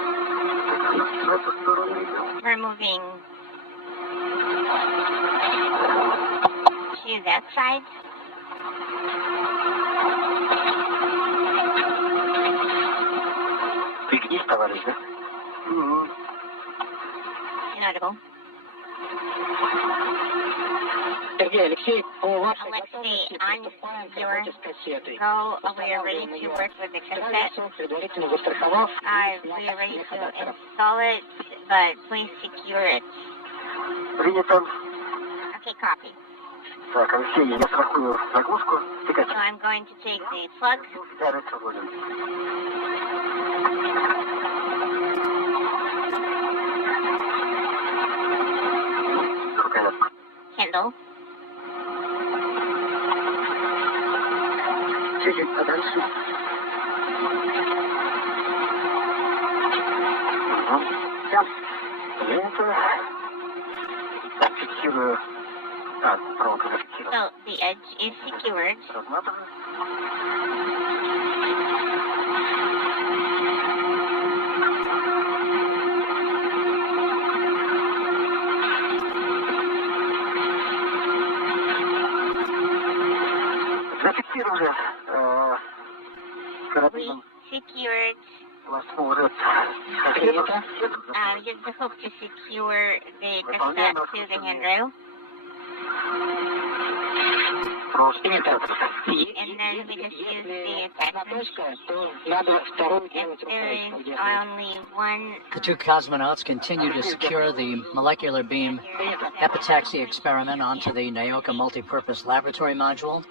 В эту сторону идем. We're moving to that side. Пригнись, товарищ, да? Угу. Inaudible. Сергей, Алексей, по вашей Alexei, готовности on приступаем к your работе с кассетой. go, we are ready to work with the cassette. Страницу предварительно застраховав. We are ready to install it, but please secure it. Принято. Okay, copy. Так, Алексей, я страхую заглушку. Ты So качай. I'm going to take the plug. Да, это свободен. Рукоятку. Handle. Чуть-чуть подальше. Ага. Сейчас. Принято. Так, фиксирую. А, проволока зафиксирована. So the edge is secured. Разматываю. Зафиксировали We карабином secured, 8 ряд. Принято. use the hook to secure the cassette to the handrail. Принято. And then we just use the Одна attachment. точка, то надо вторую If делать there is рукой. only one The two cosmonauts continue to secure the molecular beam epitaxy experiment onto the Naoka multipurpose laboratory module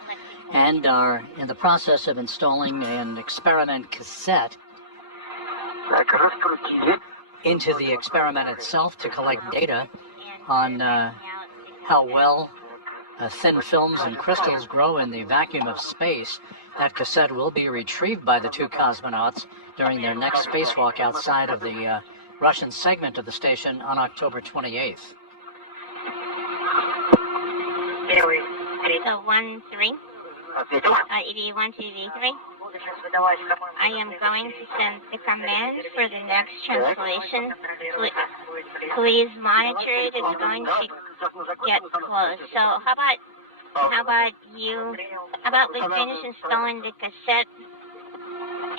and are in the process of installing an experiment cassette Так, раскрутили. into the experiment itself to collect data on how well thin films and crystals grow in the vacuum of space. That cassette will be retrieved by the two cosmonauts during their next spacewalk outside of the Russian segment of the station on October 28th. So 1-3, Ответил. EV1 to EV3. I am going to send the command for the next translation. Please monitor it. It's going to get close. So how about we finish installing the cassette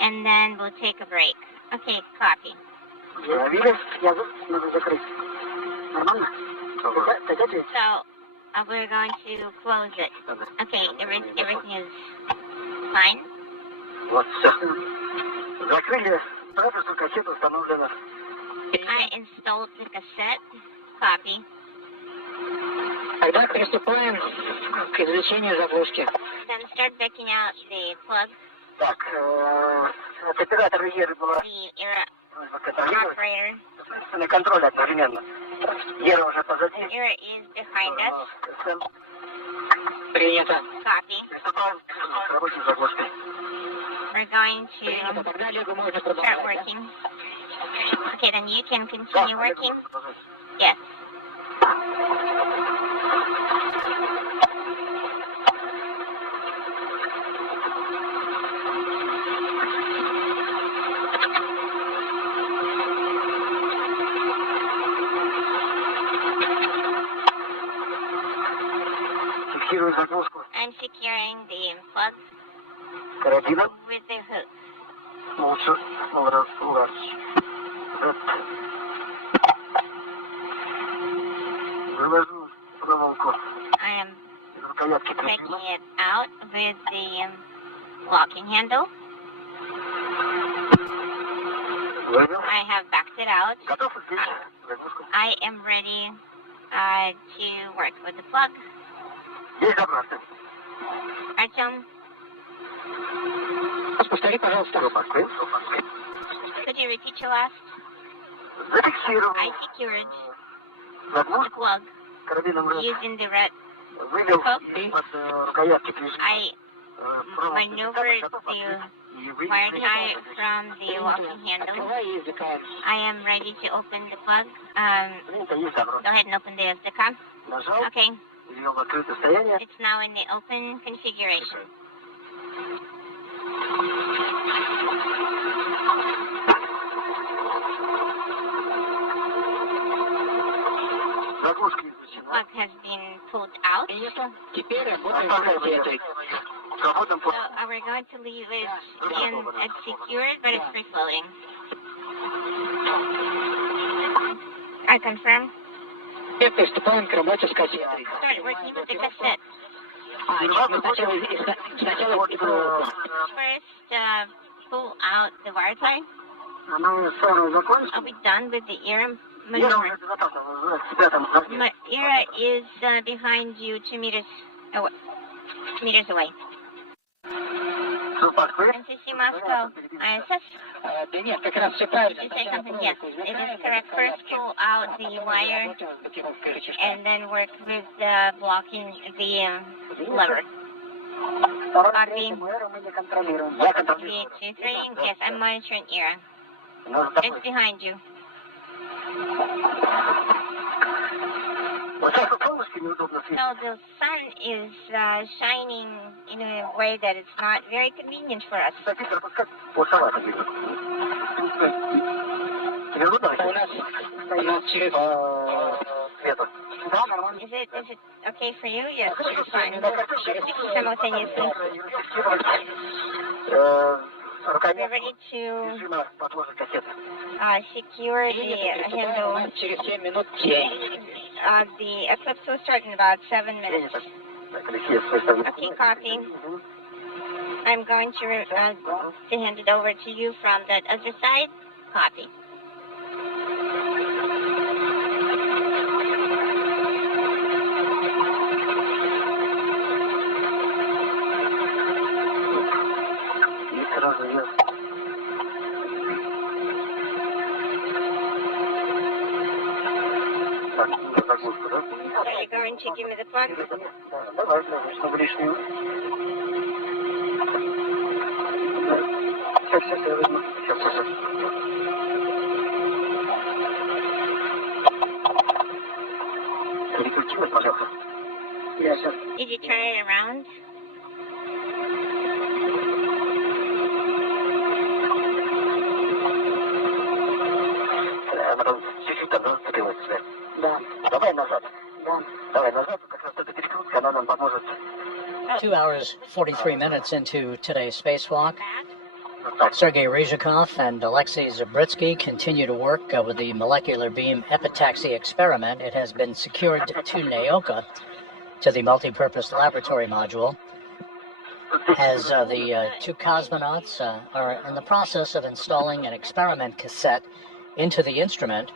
and then we'll take a break. Okay, copy. Заявили. Надо закрыть. Нормально? So we're going to close it. Okay, everything is fine. Вот все. Закрыли. Правильно, кассета установлена. I installed the cassette. Copy. Тогда приступаем к извлечению заглушки. Then start backing out the plug. Так, от оператора Еры была The era контролировать. operator. На контроле одновременно. Ера уже позади. Era is behind us. Принято. Copy. Приступаем к рабочей заглушке. We're going Принято. to Тогда Олегу можно start продолжать. working. Okay, then you can Да, continue Олегу working. можно продолжать. Yes. Фиксирую заглушку I'm securing the plug карабином. with the hook. Лучше. Раз. Вывожу проволоку I am из рукоятки taking карабина. it out with the locking handle. Вывел. I have backed it out. Готов здесь заглушку. I am ready to work with the plug. Есть обратно. Artyom, Повтори, пожалуйста. could you repeat your last? Зафиксировал. I secured the Заглушку plug карабином using the red. вывел Hook. из-под рукоятки движения. I maneuvered the wire tie from the locking handle. Открывай языка. I am ready to open the plug. Это есть Go обратно. ahead and open the SDK. Нажал, Okay, ввел в открытое состояние. it's now in the open configuration. Заглушка извлечена. Plug has been pulled out. Принято. Теперь работаем Оставляйте с это. Свободным So we're going to leave it in it's secured, but it's free floating. I confirm. Теперь приступаем к работе с кассетой. Start working with the cassette. Мы сначала First, pull out the wire tie. Она сразу закончена. Are we done with the ear Я maneuver? уже в пятом заходе. My ear is behind you 2 meters away. 2 meters away. NCC Moscow, ISS. Да нет, как раз все правильно. You say something? Yes, it is correct. First, pull out the wire and then work with blocking the lever. Copy. Мы не контролируем. Я контролирую. 3823. Yes, I'm monitoring ear. Нас It's behind you. Вот так полностью неудобно светить. So the sun is shining in a way that it's not very convenient for us. Питер, как плоховато видно. Тебе удобно? У нас через... Света. Да, нормально. Is it okay for you? Yes, it's fine. Simultaneously. We're Рукоять ready to режима подложи кассеты. secure the handle. Через 7 минут. The eclipse will start in about 7 minutes. Так, Алексей, с своей стороны. Okay, copy. I'm going to hand it over to you from that other side. Copy. И сразу я... Так, заглушку, да? Are you going to give me the plug? Давай, чтобы лишнюю. Сейчас, я возьму. Сейчас. Переключилась, пожалуйста. Я сейчас. Did you turn it around? Потом чуть-чуть там зацепилась. Да. Давай назад. Да. Давай назад, как раз эта перекрутка, она нам поможет. 2 hours, 43 minutes into today's spacewalk, Back. Sergei Ryzhikov and Alexei Zabritsky continue to work with the molecular beam epitaxy experiment. It has been secured to Naoka, to the multi-purpose laboratory module, as the two cosmonauts are in the process of installing an experiment cassette into the instrument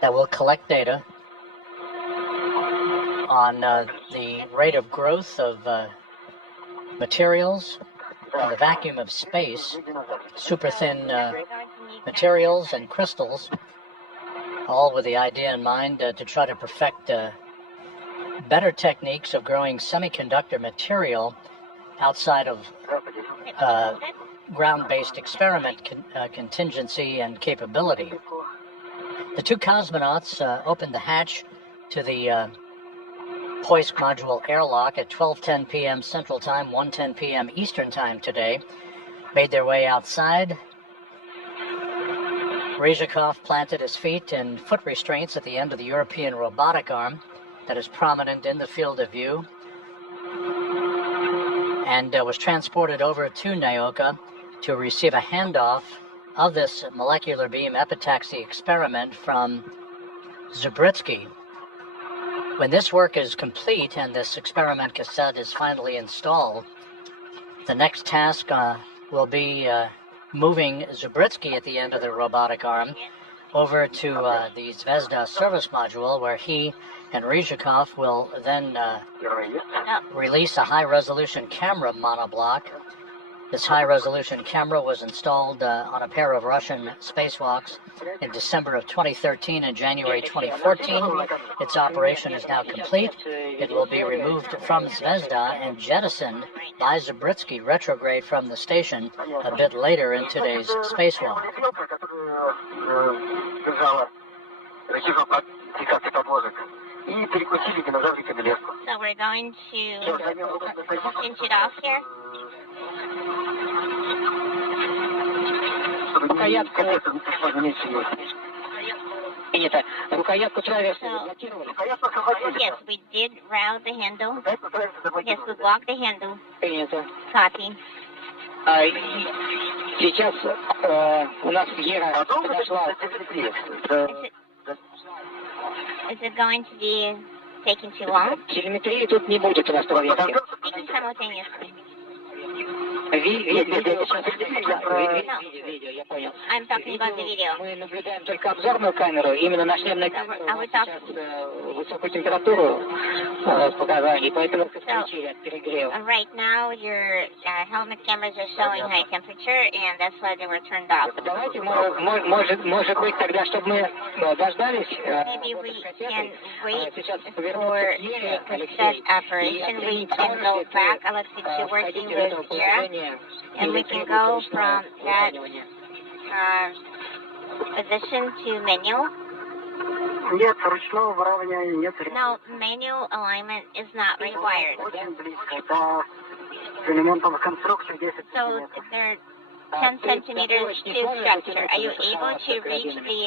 that will collect data on the rate of growth of materials in the vacuum of space, super thin materials and crystals, all with the idea in mind to try to perfect better techniques of growing semiconductor material outside of ground-based experiment contingency and capability. The two cosmonauts opened the hatch to the Poisk module airlock at 12:10 p.m. Central Time, 1:10 p.m. Eastern Time today, made their way outside. Ryzhikov planted his feet in foot restraints at the end of the European robotic arm that is prominent in the field of view, and was transported over to Naoka to receive a handoff of this molecular beam epitaxy experiment from Zabritsky. When this work is complete and this experiment cassette is finally installed, the next task will be moving Zabritsky at the end of the robotic arm over to the Zvezda service module, where he and Ryzhikov will then release a high-resolution camera monoblock. This high-resolution camera was installed on a pair of Russian spacewalks in December of 2013 and January 2014. Its operation is now complete. It will be removed from Zvezda and jettisoned by Zabritsky retrograde from the station a bit later in today's spacewalk. So we're going to pinch it off here. Рукоятку принято. Рукоятку траверса заблокировали. Yes, we did route the handle. Yes, we blocked the handle. Принято. Copy. Сейчас у нас Гера подошла. Is it going to be taking too long? Телеметрии тут не будет у нас проверки. Speaking simultaneously. Видео, я понял. I'm talking about the video. Мы наблюдаем только обзорную камеру, именно на шлемной камере сейчас высокую температуру показаний, поэтому отключили от перегрева. Right now, your helmet cameras are showing high temperature, and that's why they were turned off. Давайте, может быть, тогда, чтобы мы дождались. Maybe we can wait for the cassette operation. We can go back, Alexei, to working with Gira. And we can go from that position to manual. No, manual alignment is not required. So they're 10 centimeters to structure. Are you able to reach the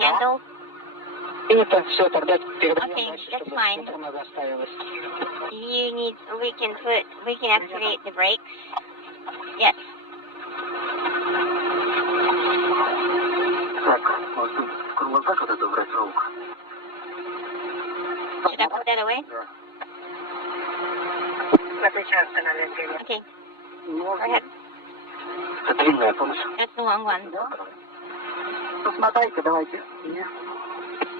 handle? Okay, that's fine. We can activate the brakes. Yes. Should I put that away? Okay. Go ahead. That's the long one.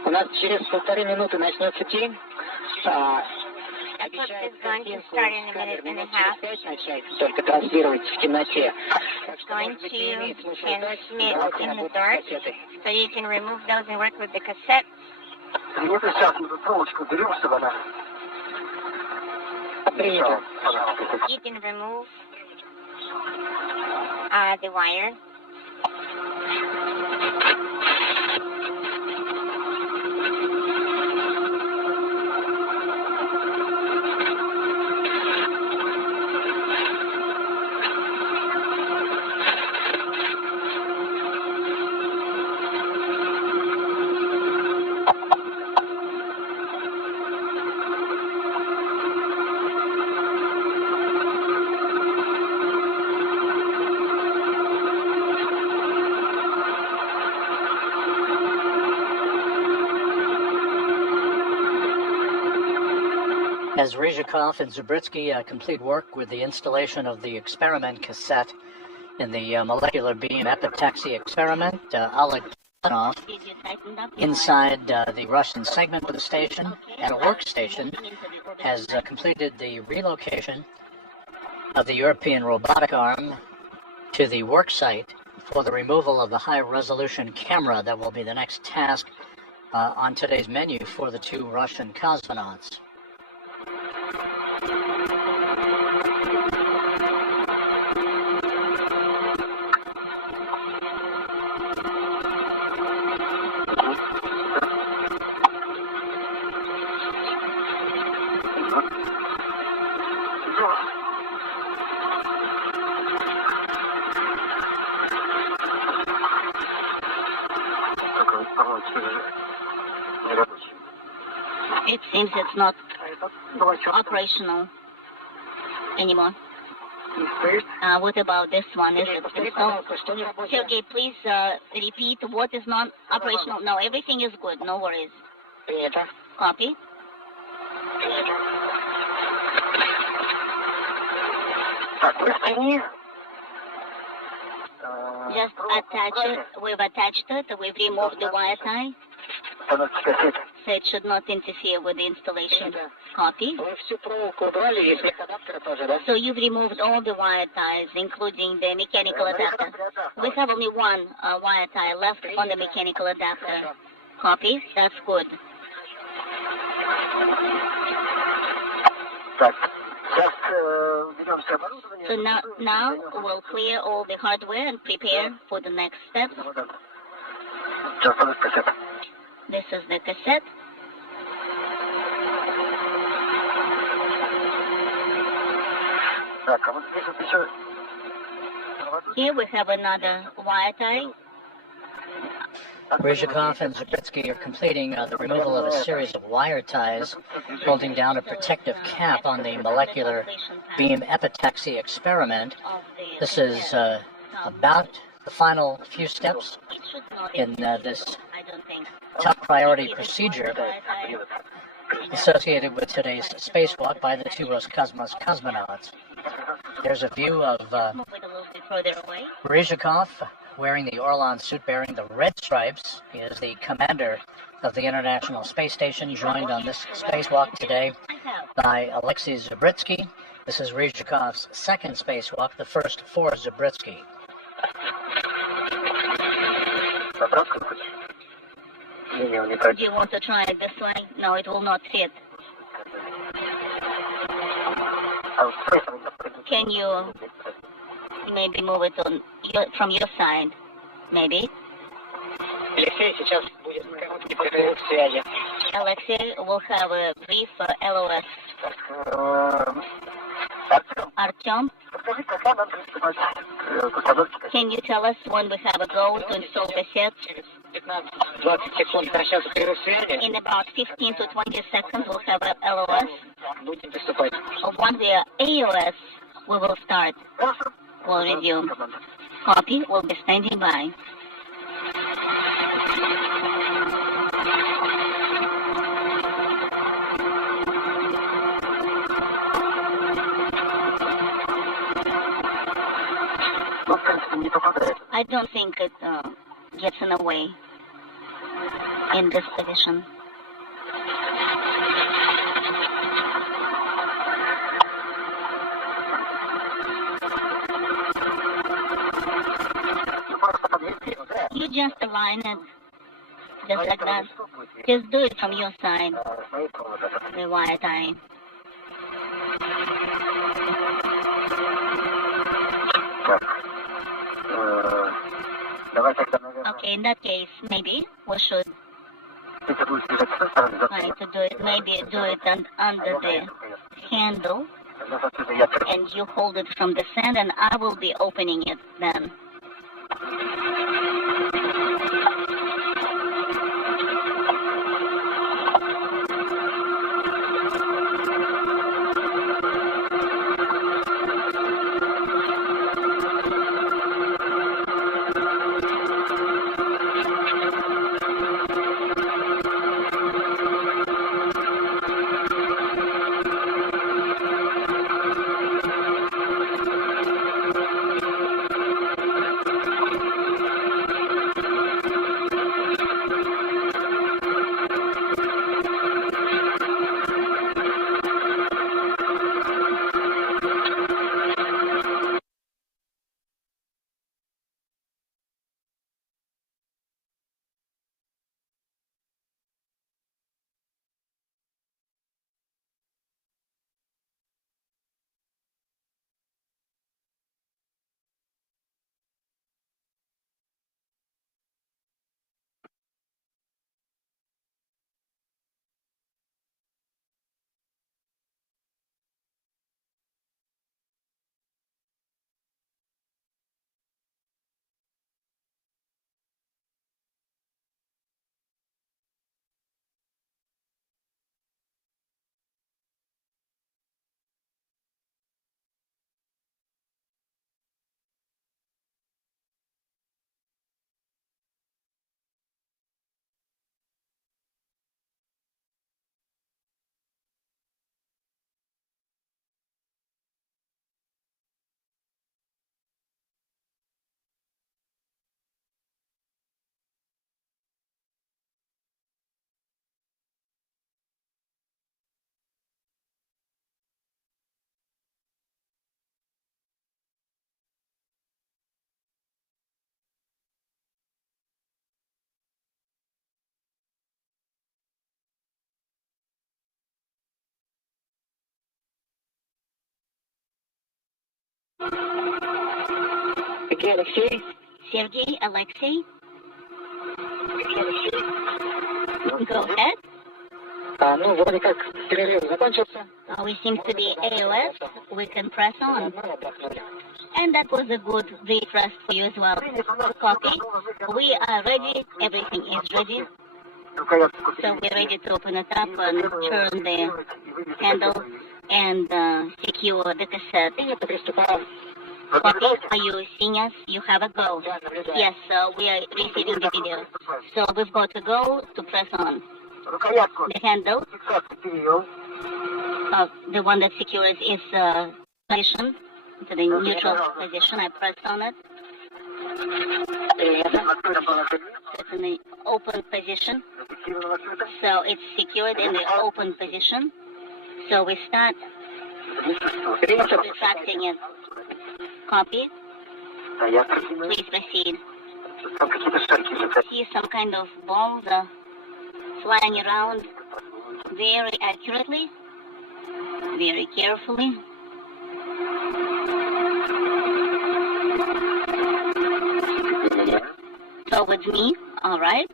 У нас через 1,5 минуты начнется тень. That's what is going to start in a minute and a half. Только транслировать в темноте. It's going to transmit in the dark, so you can remove those and work with the cassette. You can remove the wire. As Ryzhikov and Zabritsky complete work with the installation of the experiment cassette in the molecular beam epitaxy experiment, Oleg Tikhonov, inside the Russian segment of the station at a workstation, has completed the relocation of the European robotic arm to the work site for the removal of the high-resolution camera that will be the next task on today's menu for the two Russian cosmonauts. It seems it's not operational anymore. What about this one? Is it still? Sergey, please repeat what is not operational. No, everything is good. No worries. Copy. Just attach it. We've attached it. We've removed the wire tie. Установки кассет. So it should not interfere with the installation. Copy. Вы всю проволоку убрали, есть адаптеры тоже, да? So you've removed all the wire ties, including the mechanical adapter. We have only one wire tie left on the mechanical adapter. Copy. That's good. Так, сейчас берем все оборудование. So now we'll clear all the hardware and prepare for the next step. Сейчас установка кассет. This is the cassette. Так, а вот здесь вот еще... Here we have another wire tie. Ryzhikov and Zabritsky are completing the removal of a series of wire ties holding down a protective cap on the molecular beam epitaxy experiment. This is about the final few steps in this top priority procedure associated with today's spacewalk by the two Roscosmos cosmonauts. There's a view of Move it a little bit further away. Ryzhikov wearing the Orlan suit bearing the red stripes. He is the commander of the International Space Station, joined on this spacewalk today by Alexei Zabritsky. This is Ryzhikov's second spacewalk, the first for Zabritsky. Do you want to try it this way? No, it will not fit. Can you maybe move it on from your side? Maybe. Алексей, сейчас будет короткий перерыв связи. Alexei will have a brief LOS. Artyom, Подскажи, когда нам приступать к установке кассет? can you tell us when we have a go to install cassettes? 15-20 секунд начнется перерыв связи. In about 15 to 20 seconds, we'll have a LOS. Будем приступать. Once we are AOS, we will start. Хорошо. We'll resume. Copy will be standing by. Ну, в принципе, не попадает. I don't think it gets in the way in this position. Ну, просто подвести его, да? You just align it just like that. Just do it from your side, Мои провода. the wire tie. Так. Давай тогда, наверное, Okay, in that case, maybe we should ты будешь бежать с той стороны, try to do it. Maybe do it under the handle, Сейчас отсюда я прям. and you hold it from the sand, and I will be opening it then. Где Алексей? Sergey, Alexei? Go ahead. Ну, вроде как перерыв закончился. We seem to be AOS. We can press on. And that was a good read rest for you as well. Copy. We are ready. Everything is ready. So we're ready to open it up and turn the handle and secure the cassette. Copy. Are you seeing us? You have a go. Yes, we are receiving the video. So we've got to go to press on. The handle of the one that secures is position to the neutral position. I pressed on it. It's in the open position. So it's secured in the open position. So we start retracting it. Copy. Please proceed. See some kind of balls flying around very accurately, very carefully. Towards me, all right.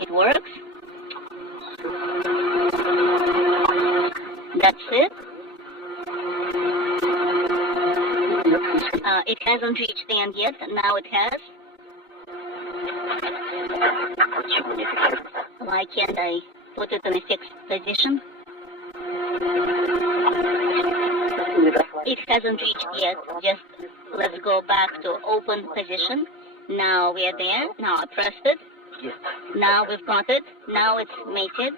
It works. That's it. It hasn't reached the end yet. Now it has. Why can't I put it in a fixed position? It hasn't reached yet. Just let's go back to open position. Now we are there. Now I pressed it. Now we've got it. Now it's mated.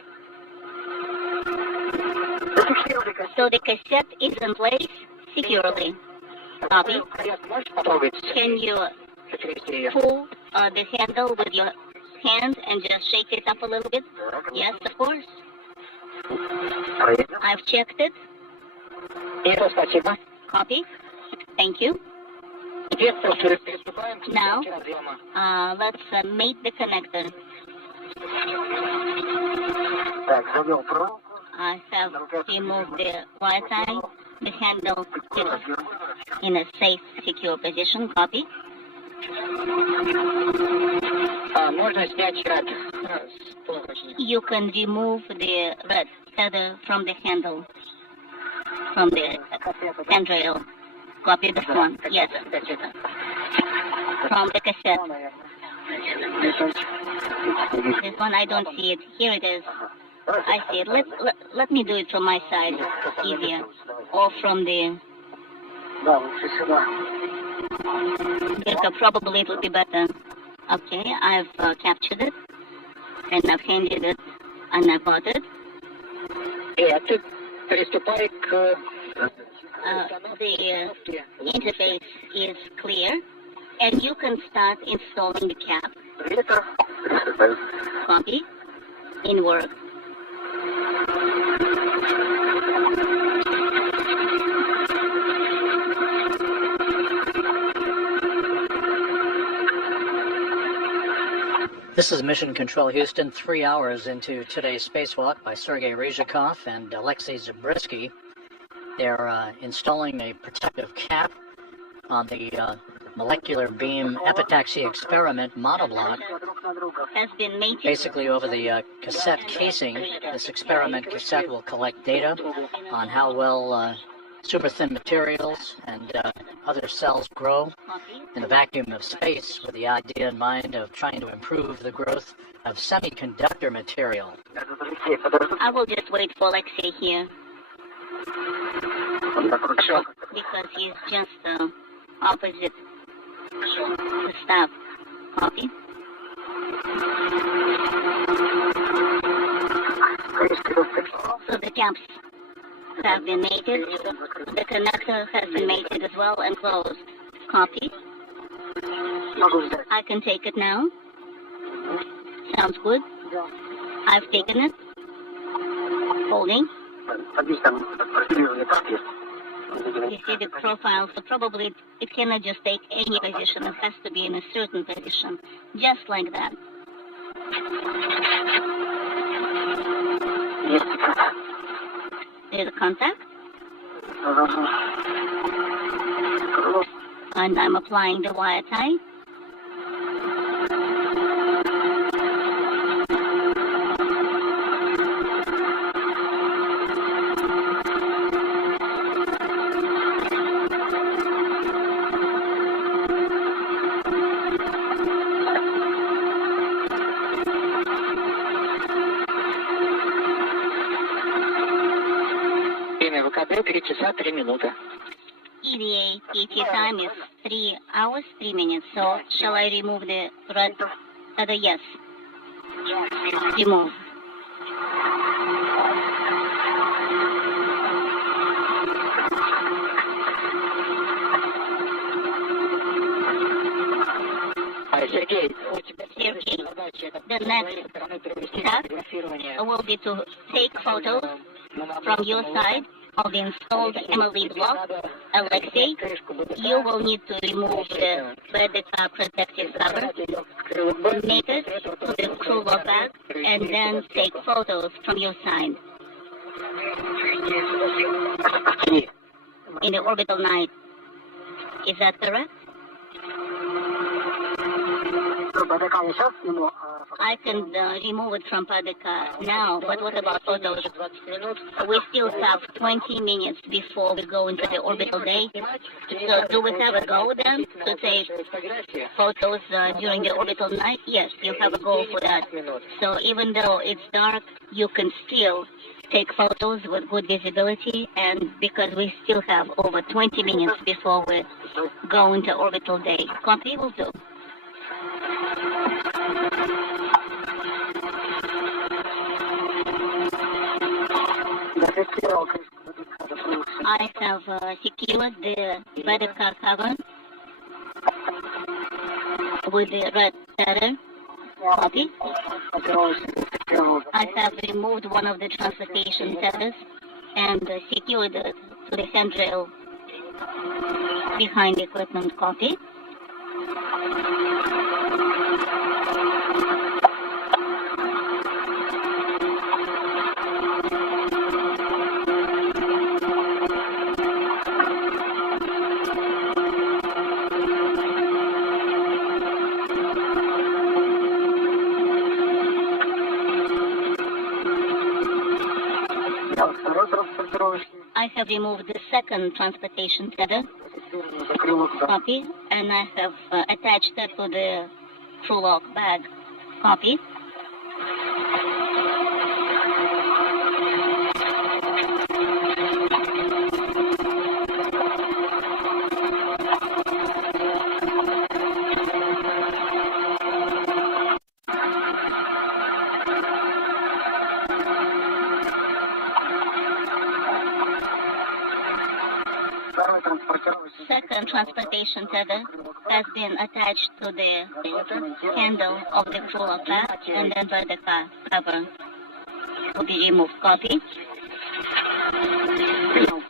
So the cassette is in place securely. Copy. Can you pull the handle with your hand and just shake it up a little bit? Yes, of course. I've checked it. Copy. Thank you. Now, let's mate the connector. I have removed the Wi-Fi. The handle is in a safe, secure position. Copy. You can remove the red tether from the handle, from the handrail. Copy this one. Yes. From the cassette. This one I don't see it. Here it is. I see it. Let me do it from my side. Easier. Or from the... Probably it will be better. Okay, I've captured it. And I've handed it. And I've got it. The interface is clear. And you can start installing the cap. Copy. In work. This is Mission Control Houston, 3 hours into today's spacewalk by Sergei Ryzhikov and Alexei Zabriskie. They're installing a protective cap on the molecular beam epitaxy experiment monoblock. Has been mated. Basically over the cassette casing. This experiment cassette will collect data on how well super thin materials and other cells grow in the vacuum of space, with the idea in mind of trying to improve the growth of semiconductor material. I will just wait for Alexei here. Because he's just opposite the staff. Copy. So the caps have been mated. The connector has been mated as well and closed. Copy. I can take it now. Sounds good. I've taken it. Holding. You see the profile, so probably it cannot just take any position. It has to be in a certain position. Just like that. There's a contact. And I'm applying the wire tie. Время ВКБ 3 часа 3 минуты. EVA ET time is 3 hours 3 minutes. So shall I remove the red? Yes. Remove. Сергей, у тебя Сергей, задача это the next step will be to take photos from your side of the installed MLE block. Alexei, you will need to remove the BDK protective cover, make it to the crew lock bag, and then take photos from your side. In the orbital night. Is that correct? I can remove it from Padika now, but what about photos? We still have 20 minutes before we go into the orbital day. So do we have a go then to take photos during the orbital night? Yes, you have a go for that. So even though it's dark, you can still take photos with good visibility, and because we still have over 20 minutes before we go into orbital day. Copy will do. I have secured the BDK cover with the red tether. Copy. I have removed one of the transportation tethers and secured to the handrail behind the equipment. Copy. I have removed the second transportation tether. Copy. And I have attached that to the crew lock bag. Copy. Second transportation tether has been attached to the handle of the crew lock bag, and then by the cover will be removed. Copy.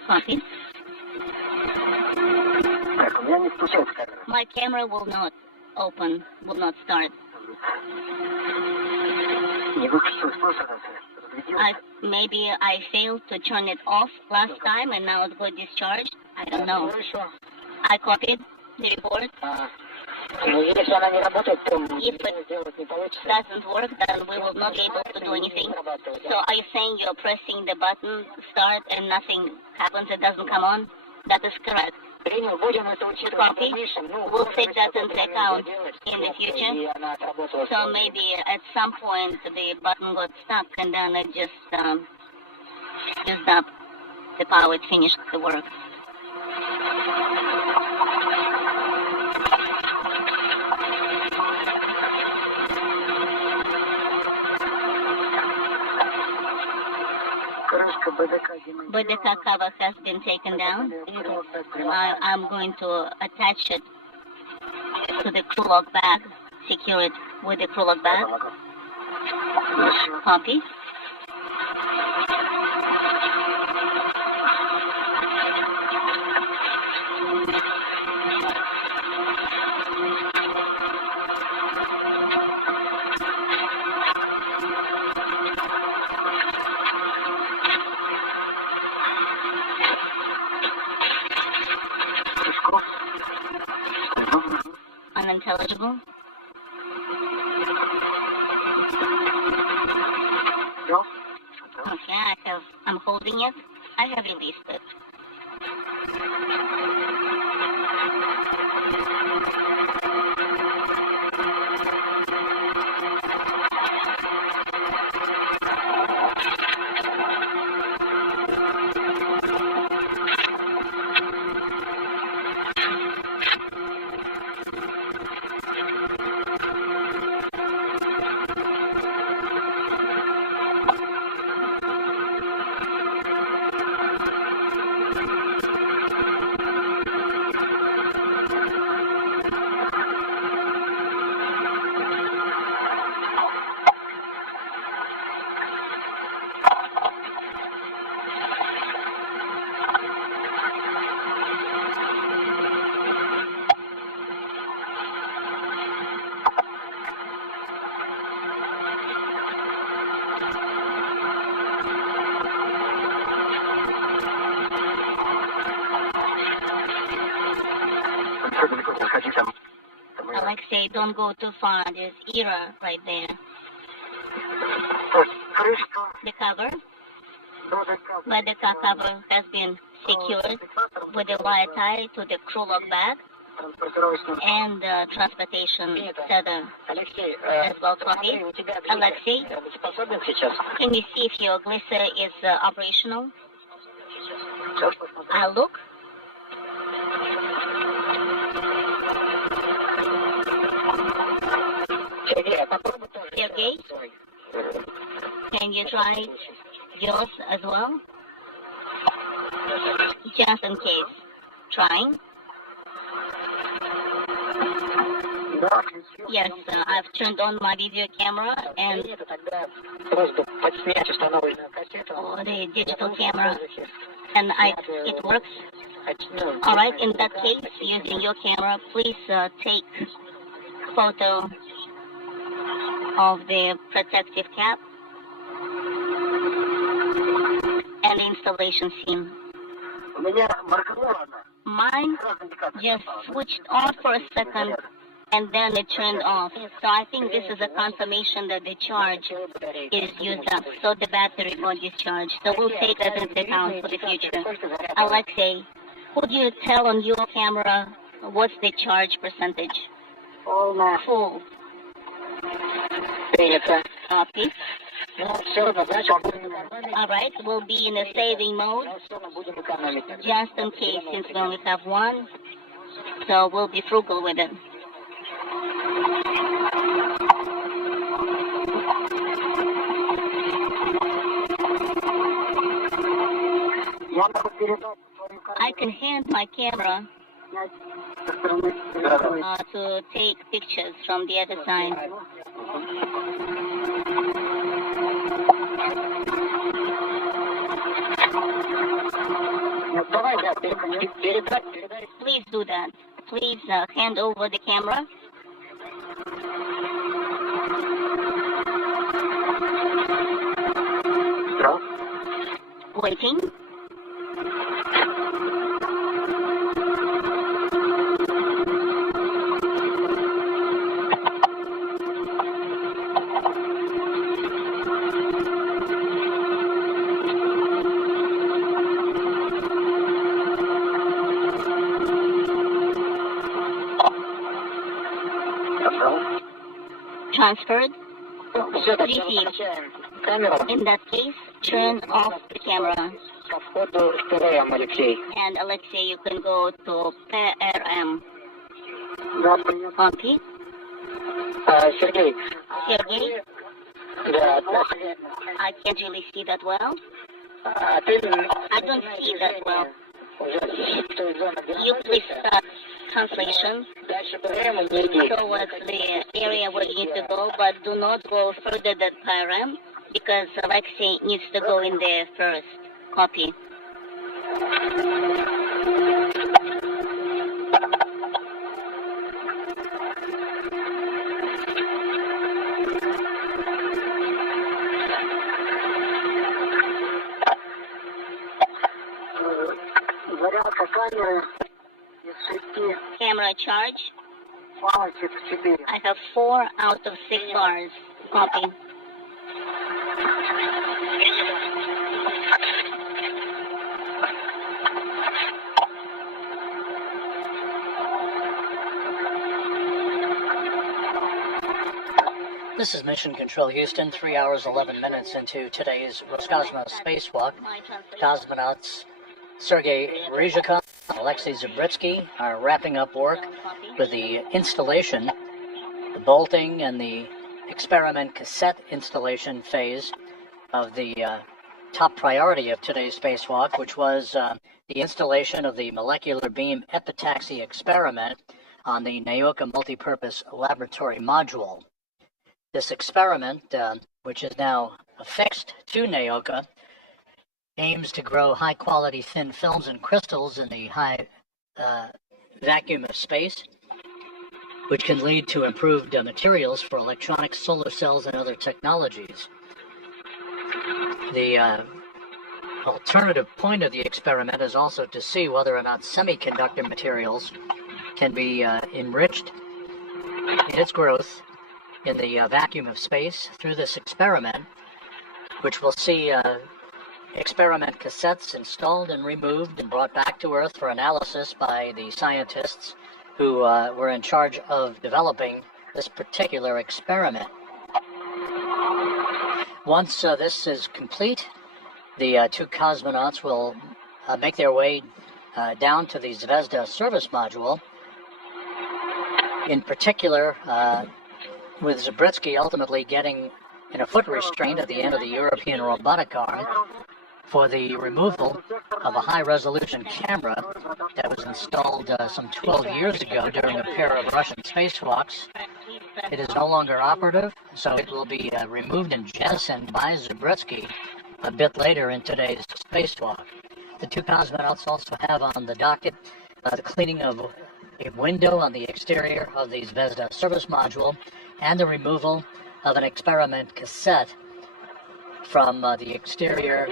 Copy. My camera will not open, will not start. Maybe I failed to turn it off last time and now it got discharged. I don't know. I copied the report. If it doesn't work, then we will not be able to do anything. So are you saying you're pressing the button, start, and nothing happens, it doesn't come on? That is correct. Copy. We'll take that into account in the future. So maybe at some point the button got stuck and then it just used up the power, it finished the work. BDK cover has been taken down. I'm going to attach it to the crew lock bag, secure it with the crew lock bag. Copy. eligible? No. Okay, I'm holding it. I have released it. Alexei, don't go too far. There's Ira right there. The cover? But the car cover has been secured with a wire tie to the crew lock bag and transportation center as well. Copy. Alexei, can you see if your Glissa is operational? I'll look. Sergey, can you try yours as well? Just in case. Trying? Yes, I've turned on my video camera and the digital camera, and it works. Alright, in that case, using your camera, please take photo of the protective cap and the installation scene. Mine just switched on for a second and then it turned off. So I think this is a confirmation that the charge is used up, so the battery won't discharge. So we'll take that into account for the future. Alexei, could you tell on your camera what's the charge percentage? Full. Copy. Alright, we'll be in a saving mode, just in case, since we only have one, so we'll be frugal with it. I can hand my camera to take pictures from the other side. Please do that. Please hand over the camera. Waiting. Transferred. Received. In that case, turn off the camera. And Alexei, you can go to PRM. Copy. Sergey. Sergey? I can't really see that well. I don't see that well. You please start translation towards the area where you need to go, but do not go further than PRM because Alexei needs to go in there first. Copy. Camera charge I have 4 out of 6 bars. Copy. This is Mission Control Houston, 3 hours 11 minutes into today's Roscosmos spacewalk. Cosmonauts Sergei Ryzhikov and Alexei Zabritsky are wrapping up work with the installation, the bolting and the experiment cassette installation phase of the top priority of today's spacewalk, which was the installation of the molecular beam epitaxy experiment on the Naoka multipurpose laboratory module. This experiment, which is now affixed to Naoka, aims to grow high-quality thin films and crystals in the high vacuum of space, which can lead to improved materials for electronics, solar cells, and other technologies. The alternative point of the experiment is also to see whether or not semiconductor materials can be enriched in its growth in the vacuum of space through this experiment, which will see experiment cassettes installed and removed and brought back to Earth for analysis by the scientists who were in charge of developing this particular experiment. Once this is complete, the 2 cosmonauts will make their way down to the Zvezda service module. In particular, with Zabritsky ultimately getting in a foot restraint at the end of the European robotic arm for the removal of a high-resolution camera that was installed some 12 years ago during a pair of Russian spacewalks. It is no longer operative, so it will be removed and jettisoned by Zabritsky a bit later in today's spacewalk. The 2 cosmonauts also have on the docket the cleaning of a window on the exterior of the Zvezda service module and the removal of an experiment cassette from the exterior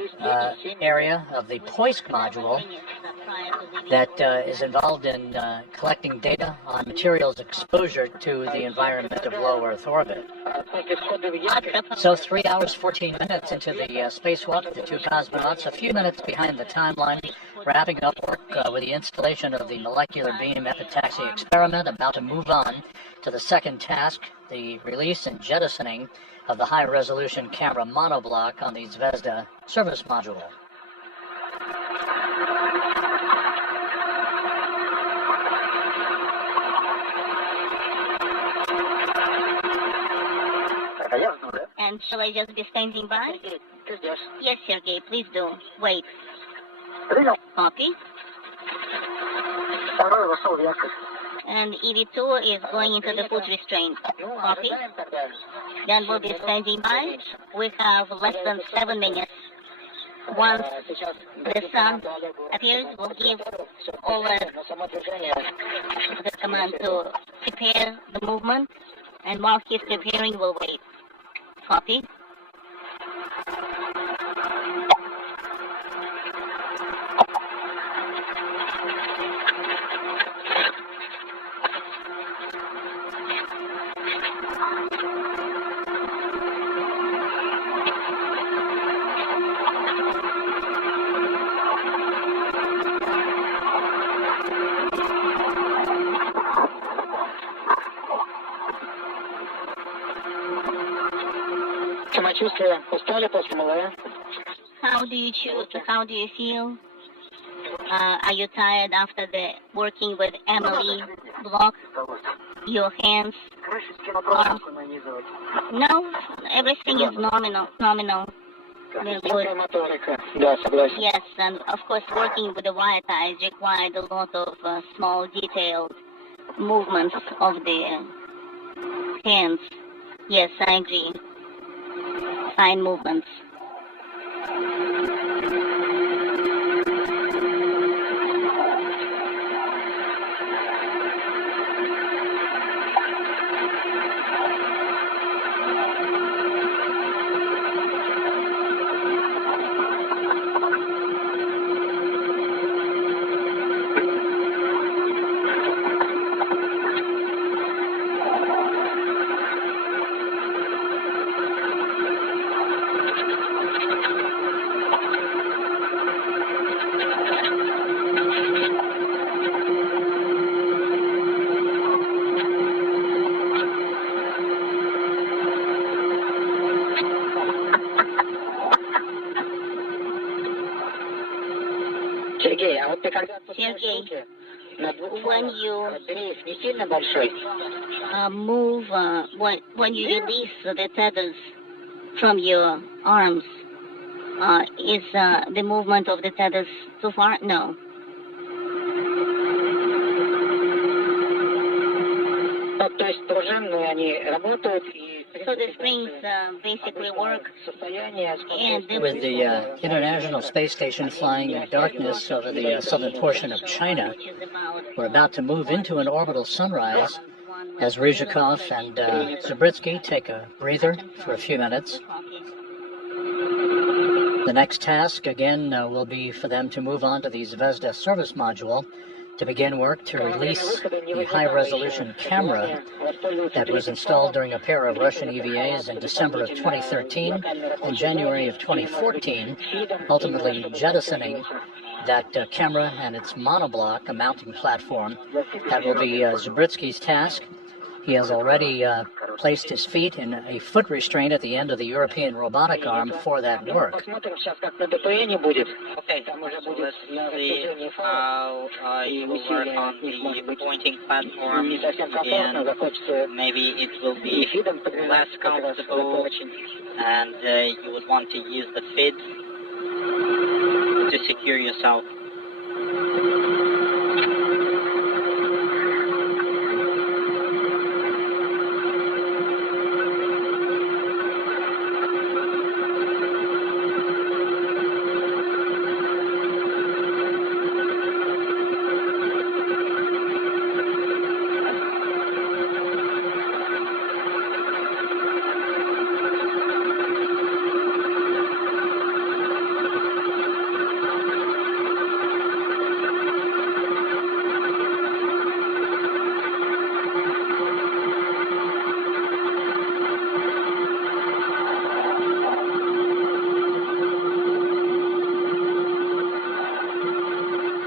area of the Poisk module that is involved in collecting data on materials exposure to the environment of low Earth orbit. So 3 hours, 14 minutes into the spacewalk, the 2 cosmonauts, a few minutes behind the timeline, wrapping up work with the installation of the molecular beam epitaxy experiment, about to move on to the second task, the release and jettisoning of the high-resolution camera monoblock on the Zvezda service module. And shall I just be standing by? Yes, Sergei, please do. Wait. Copy. And EV2 is going into the foot restraint. Copy. Then we'll be standing by. We have less than 7 minutes. Once the sun appears, we'll give over the command to prepare the movement. And while he's preparing, we'll wait. Copy. How do you feel? Are you tired after the working with Emily block? Your hands, arms? No, everything is nominal. Very good. Yes, and of course working with the wire ties required a lot of small detailed movements of the hands. Yes, I agree. Fine movements. Сергей, а вот ты когда Sergey, when you дрейф не сильно большой? move, when you release the tethers from your arms, is the movement of the tethers too far? No. То есть пружинные они работают и So the springs basically work, and With the International Space Station flying in darkness over the southern portion of China, which is about we're about to move into an orbital sunrise as Ryzhikov and Zabritsky take a breather for a few minutes. The next task, again, will be for them to move on to the Zvezda service module to begin work to release the high-resolution camera that was installed during a pair of Russian EVAs in December of 2013 and January of 2014, ultimately jettisoning that camera and its monoblock, a mounting platform. That will be Zabritsky's task. He has already placed his feet in a foot restraint at the end of the European robotic arm for that work. Okay, so let's see how you will work on the pointing platform, and maybe it will be less comfortable, and you would want to use the FID to secure yourself.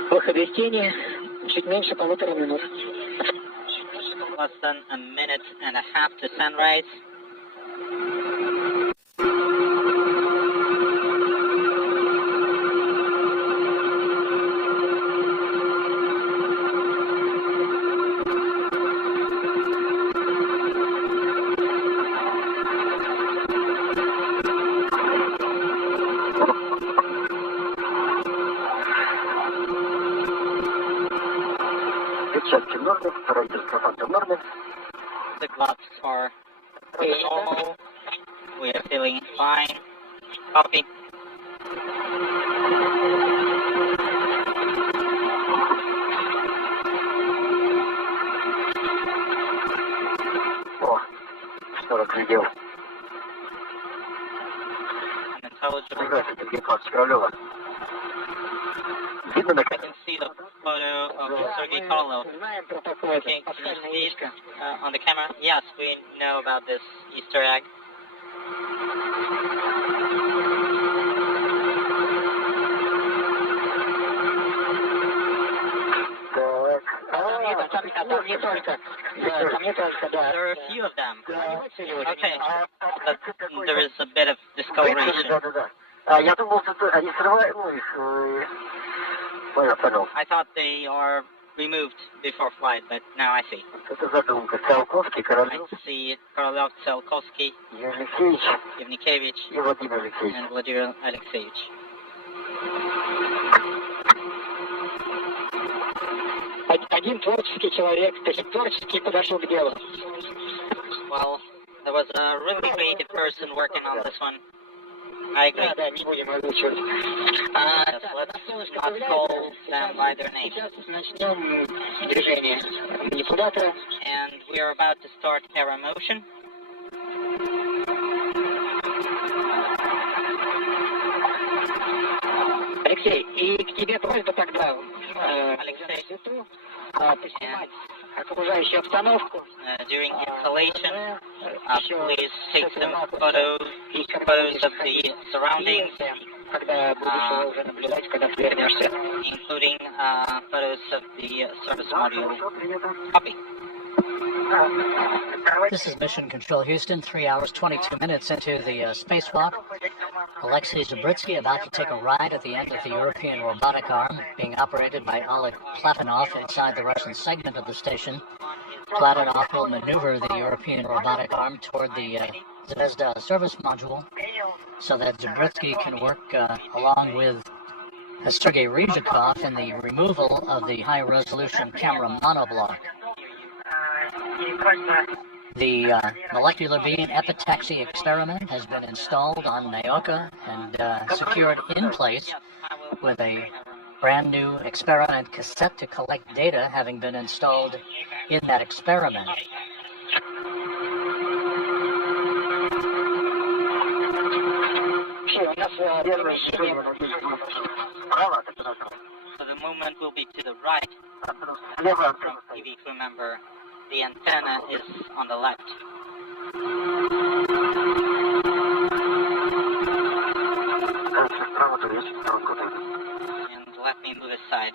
Выход из тени чуть меньше 1,5 минут. Less than a minute and a half to sunrise. Перчатки в норме, родительская фактор в норме. The gloves are normal. We are feeling fine. Copy. О, 40 видео. Unintelligible. Здравствуйте, Сергей Павлович Королева. Видно I наконец? can see the photo of Sergei Korolev. Знаем про такое Okay, can you специальное see it яичко. on the camera? Yes, we know about this Easter egg. Так. Там не только. Да, там не только, да. There are a few of them. Они выцелили Okay, немножко. but there is a bit of discoloration. Да. А я думал, что они срывают, ну, их... я понял. I thought they are removed before flight, but now I see. Это задумка. Циолковский, I Королев, see Korolev, Tsiolkovsky, Юрий Алексеевич Yevnikevich, и Владимир Алексеевич. and Vladimir Alexeyevich. Один творческий человек, то есть творчески подошел к делу. Well, there was a really creative person working on this one. I agree. Да, не будем озвучивать. Yes, let's not call them by their name. Сейчас начнем движение манипулятора. And we are about to start error motion. Алексей, и к тебе просьба тогда, Алексей, поснимать окружающую обстановку. During installation, please take some photos of the surroundings, Когда будешь уже наблюдать, когда ты вернешься. including photos of the service module. Copy. This is Mission Control Houston, 3 hours, 22 minutes into the spacewalk. Alexei Zabritsky about to take a ride at the end of the European robotic arm being operated by Oleg Platonov inside the Russian segment of the station. Platonov will maneuver the European robotic arm toward the Zvezda service module so that Zabritsky can work along with Sergei Ryzhikov in the removal of the high-resolution camera monoblock. The molecular beam epitaxy experiment has been installed on Naoka and secured in place with a brand new experiment cassette to collect data having been installed in that experiment. So the movement will be to the right. If you remember, the antenna is on the left. And let me move aside.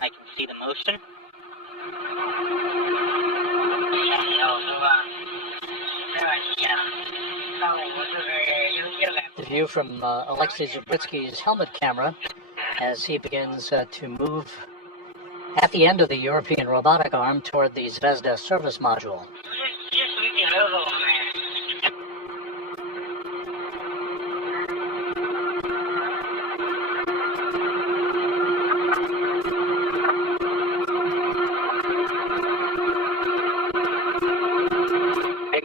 I can see the motion. The view from Alexei Zabritsky's helmet camera as he begins to move at the end of the European robotic arm toward the Zvezda service module.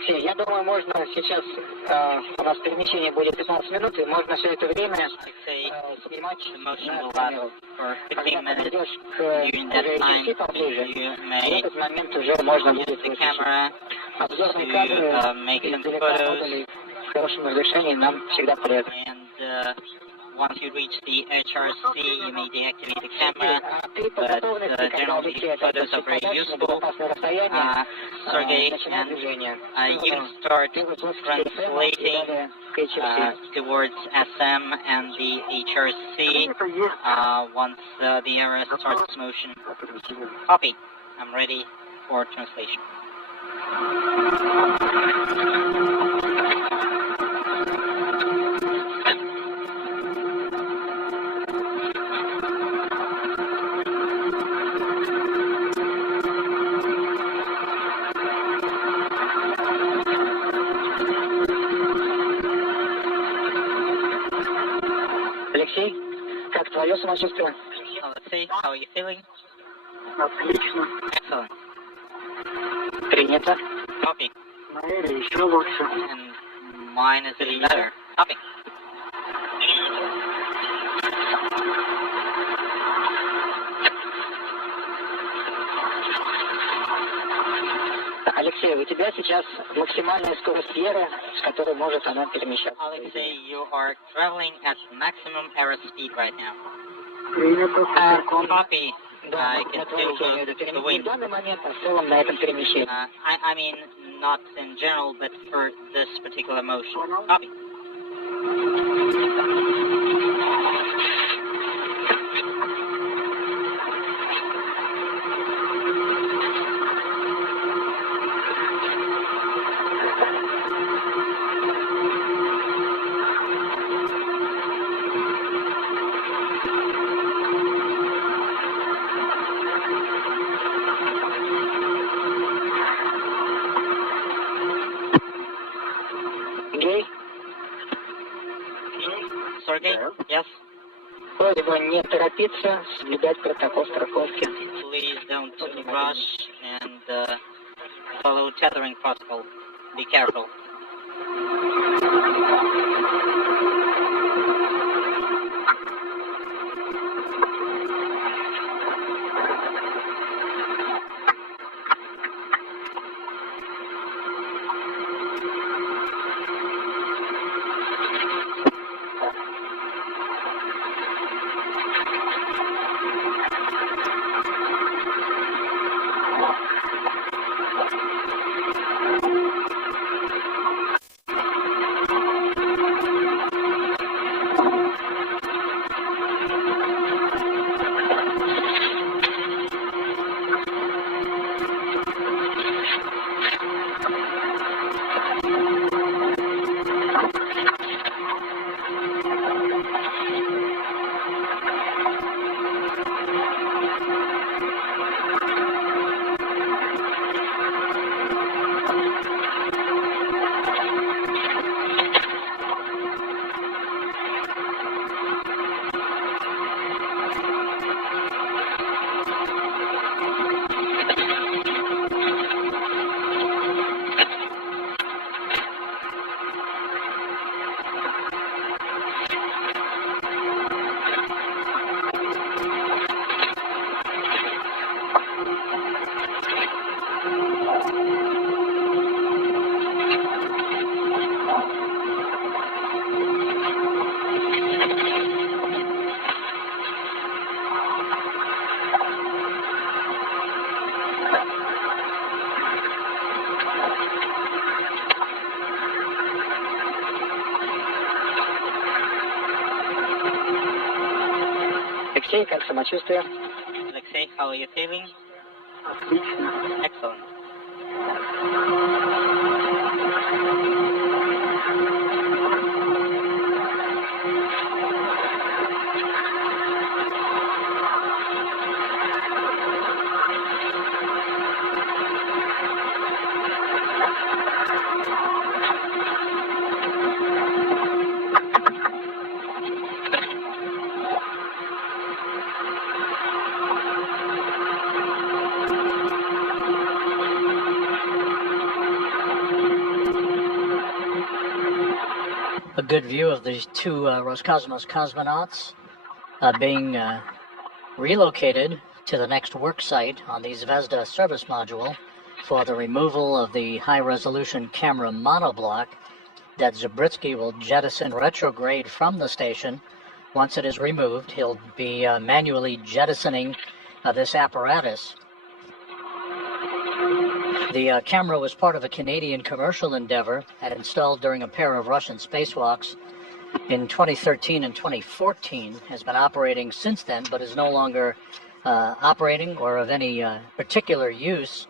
Я думаю, можно сейчас, у нас перемещение будет 15 минут, и можно все это время снимать for 15 minutes. During that time, you may в этот момент уже можно будет use the camera обзорные кадры, make some photos, в хорошем разрешении нам всегда полезно. and once you reach the HRC, you may deactivate the camera, but generally photos are very useful. Sergey, and you start translating towards SM and the HRC once the arrow starts motion. Copy. I'm ready for translation. Алексей, как твое самочувствие? Let's see, how are you feeling? Отлично. Excellent. Принято. Copy. Еще лучше. And mine is even better. Copy. Алексей, у тебя сейчас максимальная скорость Вера, с которой может она перемещаться. Alexei, you are traveling at maximum arrow speed right now. Copy. I can still go to the wind. В данный момент, в целом, на этом перемещении. I mean, not in general, but for this particular motion. Copy. Гей, Sergey? Yes? просьба не торопиться, соблюдать протокол страховки. Please don't rush and follow tethering protocol. Be careful. Алексей, как самочувствие? Alexei, how are you feeling? Excellent. A good view of these two Roscosmos cosmonauts being relocated to the next work site on the Zvezda service module for the removal of the high-resolution camera monoblock that Zabritsky will jettison retrograde from the station. Once it is removed, he'll be manually jettisoning this apparatus. The camera was part of a Canadian commercial endeavor and installed during a pair of Russian spacewalks in 2013 and 2014, has been operating since then, but is no longer operating or of any particular use.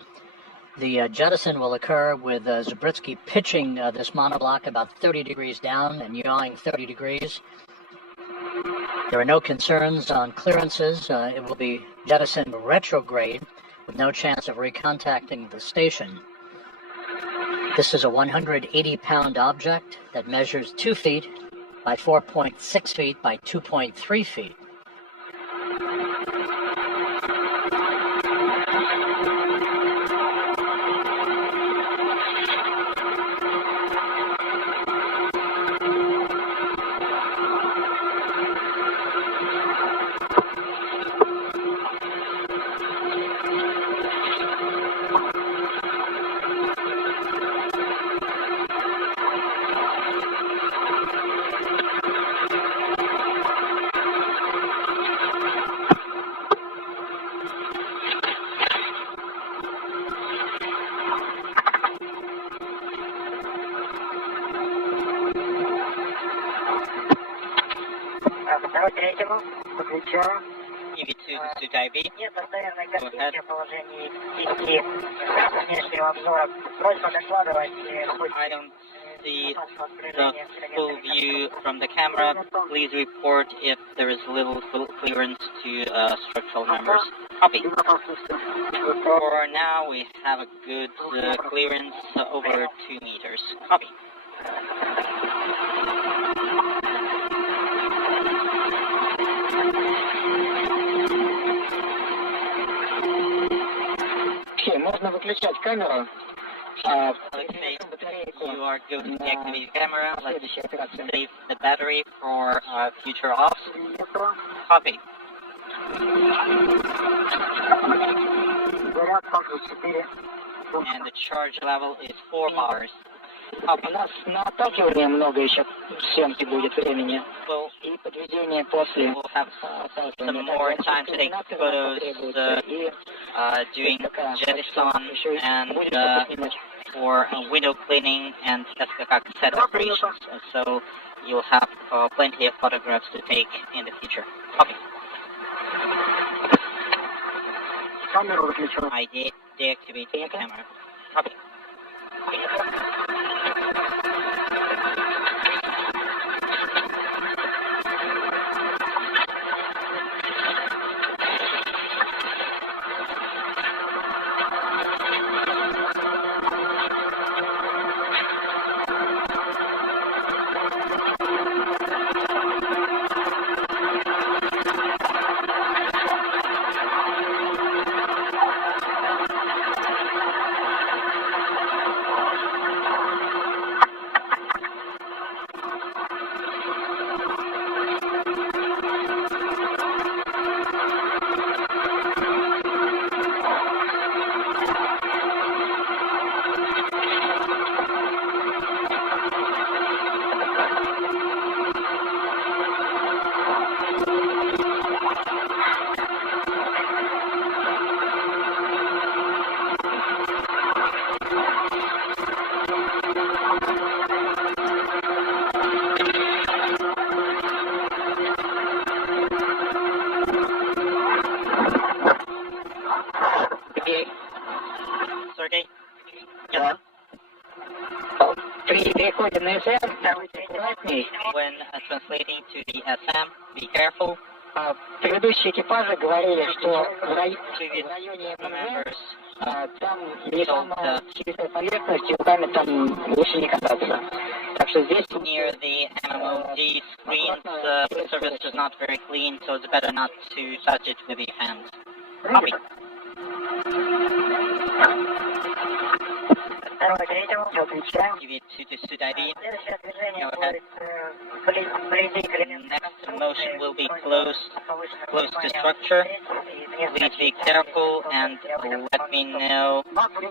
The jettison will occur with Zabritsky pitching this monoblock about 30 degrees down and yawing 30 degrees. There are no concerns on clearances. It will be jettisoned retrograde with no chance of recontacting the station. This is a 180-pound object that measures 2 feet by 4.6 feet by 2.3 feet. Третьему, подключаю. EV2 to Type B. Нет, постоянное картинки в положении сети внешнего обзора. Просьба докладывать хоть... I don't see the full view from the camera. Please report if there is little clearance to structural members. Copy. For now, we have a good clearance over 2 meters. Copy. Можно выключать камеру. Alexei, you are good to deactivate the camera. Let's save the battery for future offs. Copy. And the charge level is 4 bars. Copy. У нас на отталкивание много еще съемки будет времени. Well, И подведение после. we'll have some more time to take photos doing jettison and for window cleaning and SKK set operations. So you'll have plenty of photographs to take in the future. Copy. Камеру выключу. I did deactivate the camera. Copy. на СМ, будьте аккуратней. When translating to the SM, be careful. Предыдущие экипажи говорили, что в Previous районе members там не самая чистая поверхность, и руками там лучше не кататься. Так что здесь... near the MMOD screens, the surface is not very clean, so it's better not to touch it with the hands. Copy. Give it to the suit ID. Go ahead. Next motion will be close to structure. Please be careful and let me know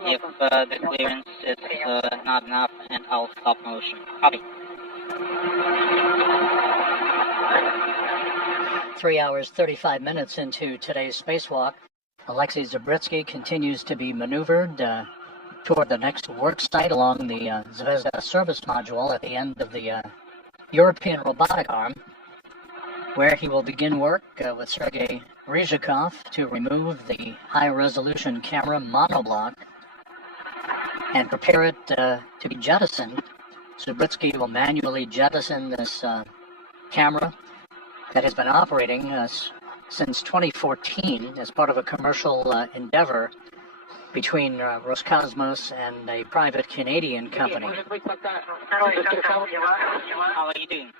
if the clearance is not enough, and I'll stop motion. Copy. 3 hours, 35 minutes into today's spacewalk, Alexei Zabritsky continues to be maneuvered toward the next work site along the Zvezda service module at the end of the European robotic arm, where he will begin work with Sergei Ryzhikov to remove the high-resolution camera monoblock and prepare it to be jettisoned. Zabritsky will manually jettison this camera that has been operating since 2014 as part of a commercial endeavor between Roscosmos and a private Canadian company. How are you doing?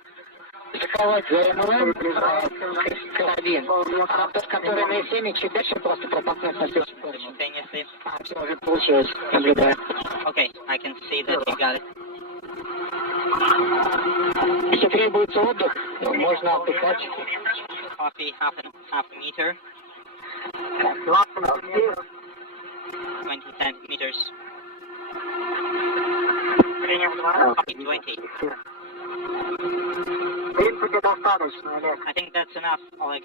Страховать за МЛМ карабин, а тот, который на СМ, чуть дальше просто пропахнет на следующий площадь. Simultaneously. Все уже получилось, наблюдаю. Okay, I can see that you got it. Если требуется отдых, можно отдыхать. Coffee half a meter, 20 centimeters. Copy 20. В принципе, достаточно, Олег. I think that's enough, Oleg.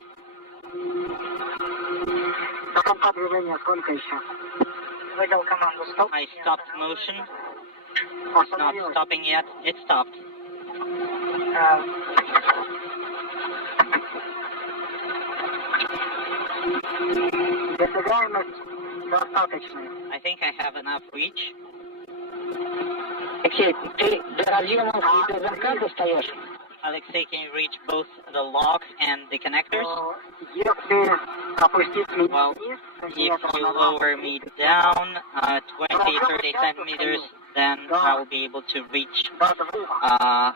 До конца движения сколько еще? Выдал команду стоп. I stopped motion. It's not stopping yet. It stopped. Досягаемость достаточная. I think I have enough reach. Алексей, ты до разъемов и до замка достаешь? Alexei, can you reach both the lock and the connectors? Если опустить Well, if you lower me down 20-30 centimeters, then I will be able to reach everything. And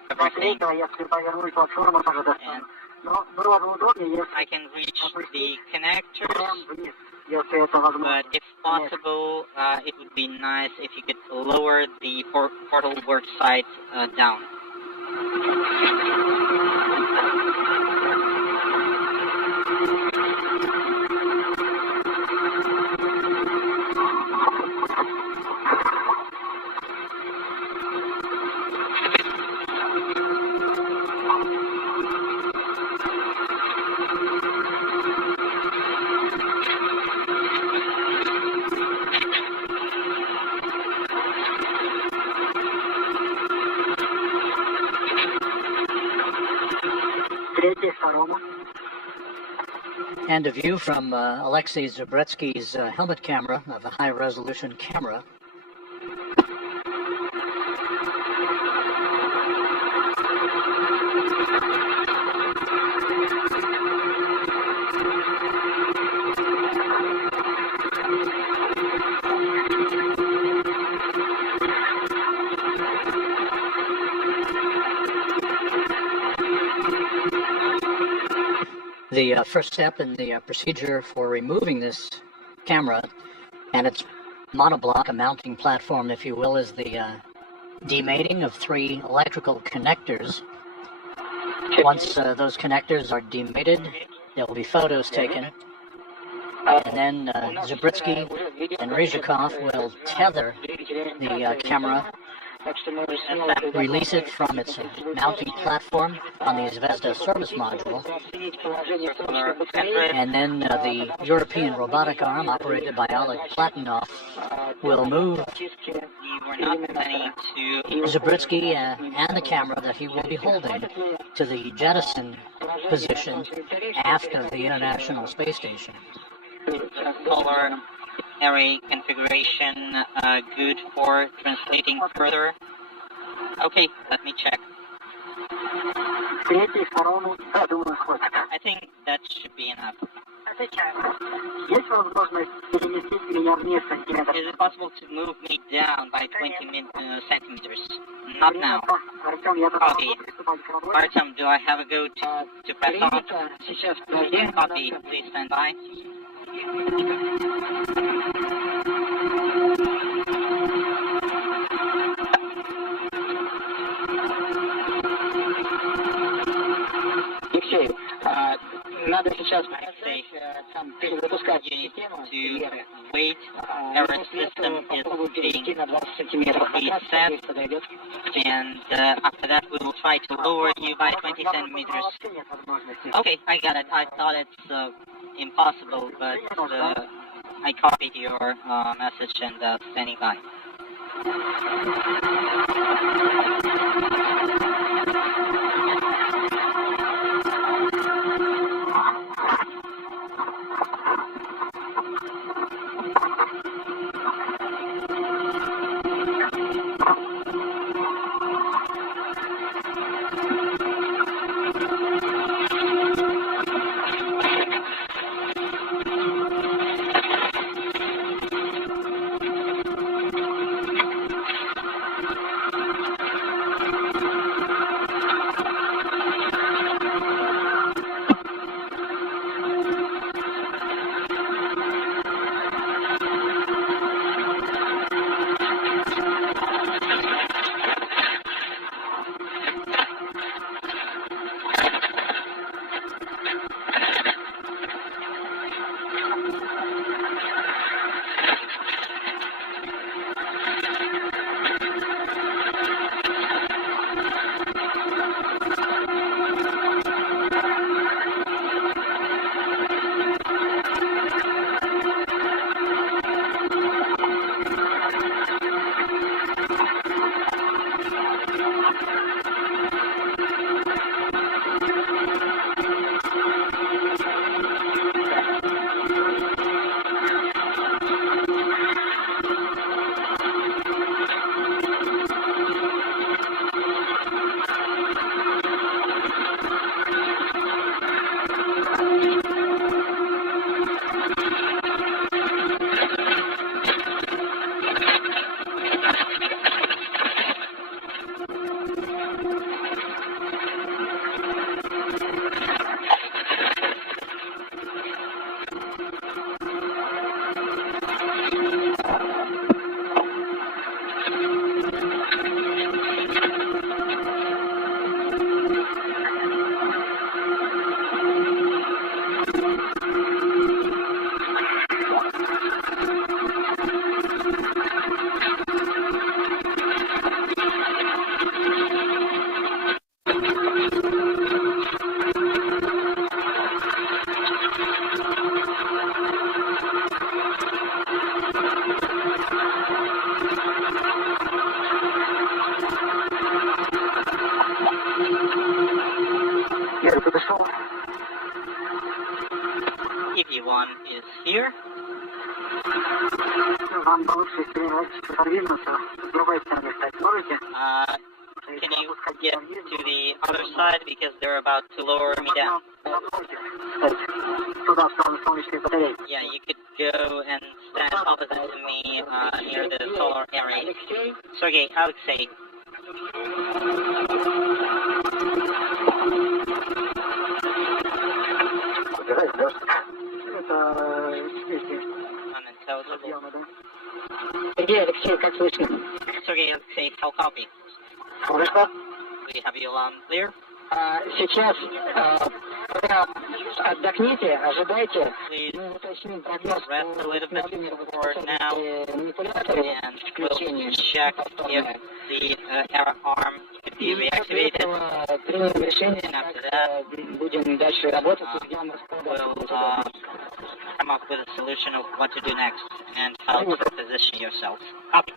I can reach the connectors, but if possible, it would be nice if you could lower the portal work site down. And a view from Alexei Zabritsky's helmet camera of a high-resolution camera. The first step in the procedure for removing this camera and its monoblock, a mounting platform, if you will, is the demating of 3 electrical connectors. Once those connectors are demated, there will be photos taken, and then Zabritsky and Ryzhikov will tether the camera, release it from its mounting platform on the Zvezda service module, and then the European robotic arm, operated by Oleg Platonov, will move Zabritsky and the camera that he will be holding to the jettison position aft of the International Space Station. Solar array configuration good for translating further. Okay, let me check. Третий, второму, да, думаю, хватит. I think that should be enough. Есть возможность переместить меня вниз сантиметров? Is it possible to move me down by 20 centimeters? Not now. Артем, я Copy. приступать к работе. Artem, do I have a go to press on? Принято. Сейчас подожди. Copy, please stand by. Алексей, надо сейчас Alexei, там перезапускать you need систему. to wait. Our После system этого is попробую перевести being на 20 сантиметров. Как раз reset. здесь подойдет. And after that we will try to lower you by 20 centimeters. Нет возможности. Okay, I got it. I thought it's impossible, but I copied your message and standing by. If you want is here. Вам лучше переводить подвинуться с другой стороны стать можете? Can you get to the other side because they're about to lower me down? Туда, в сторону солнечной батареи. Yeah, you could go and stand opposite to me near the solar array. Алексей, Sergey, Alexei, Это здесь. unintelligible. Объемы, да? Сергей, Алексей, как слышно? Sergey, Alexei, how copy? Слышно? Do you have your alarm clear? Сейчас пока отдохните, ожидайте. Please Мы уточним прогноз rest a little bit for now, манипуляторы and включения. we'll check if the error arm could be reactivated. Примем решение, And after как that, будем дальше работать и где мы we'll come up with a solution of what to do next and how to position yourself. Copy.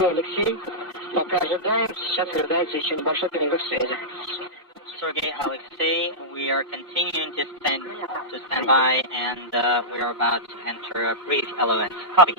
Сергей Алексей. Пока ожидаем, сейчас ожидается еще небольшой перерыв связи. Sergey Alexei, we are continuing to stand by, and we are about to enter a brief LOS. Copy.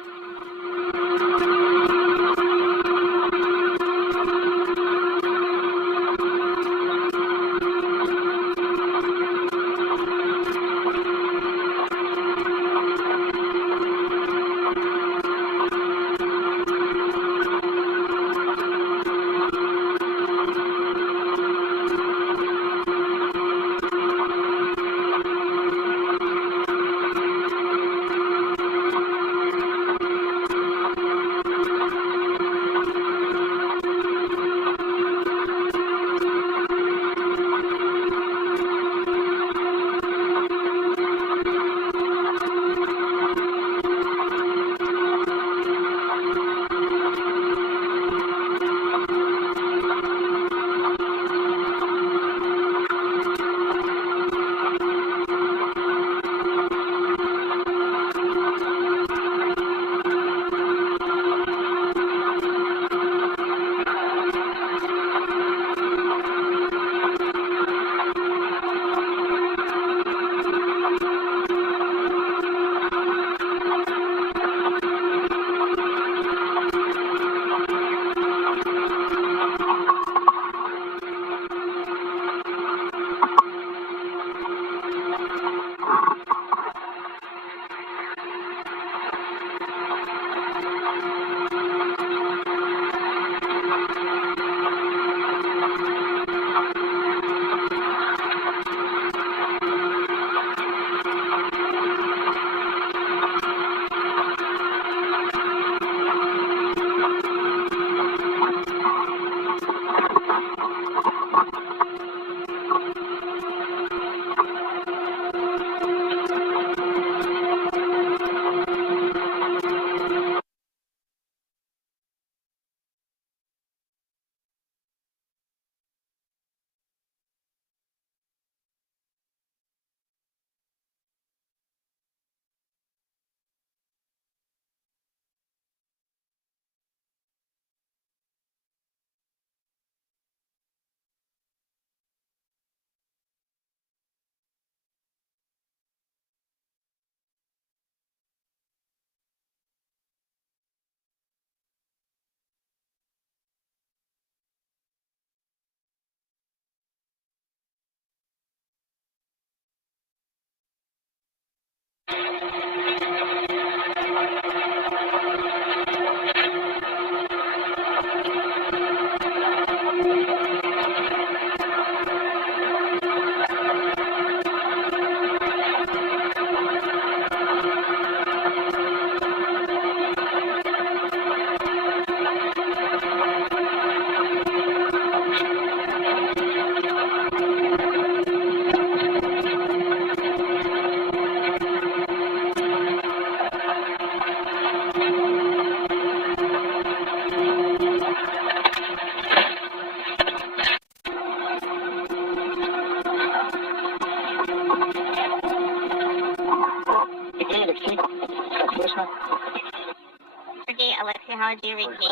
Sergey Alexei, how do you read me?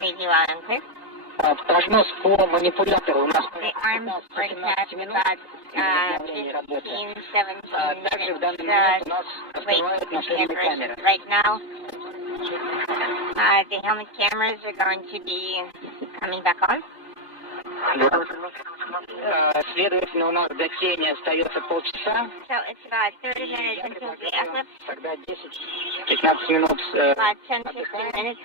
Read you loud and clear. Прогноз по манипулятору у нас. The arm broadcast about 15, 17 minutes. Wait, right now, the helmet cameras are going to be coming back on. Следовательно, у нас до тени остается полчаса. So it's about 30 minutes until the eclipse. Тогда 10-15 минут About 10-15 minutes.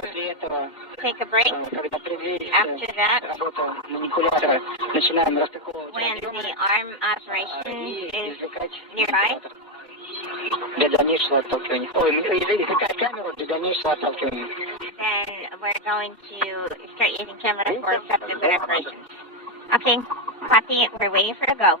после этого, Take a break. когда After that, работа манипулятора, начинаем распаковывать when the arm operation is nearby, для дальнейшего отталкивания. Ой, извлекать камеру для дальнейшего отталкивания. then we're going to start using camera for subsequent operations. Okay, copy it. We're waiting for it to go.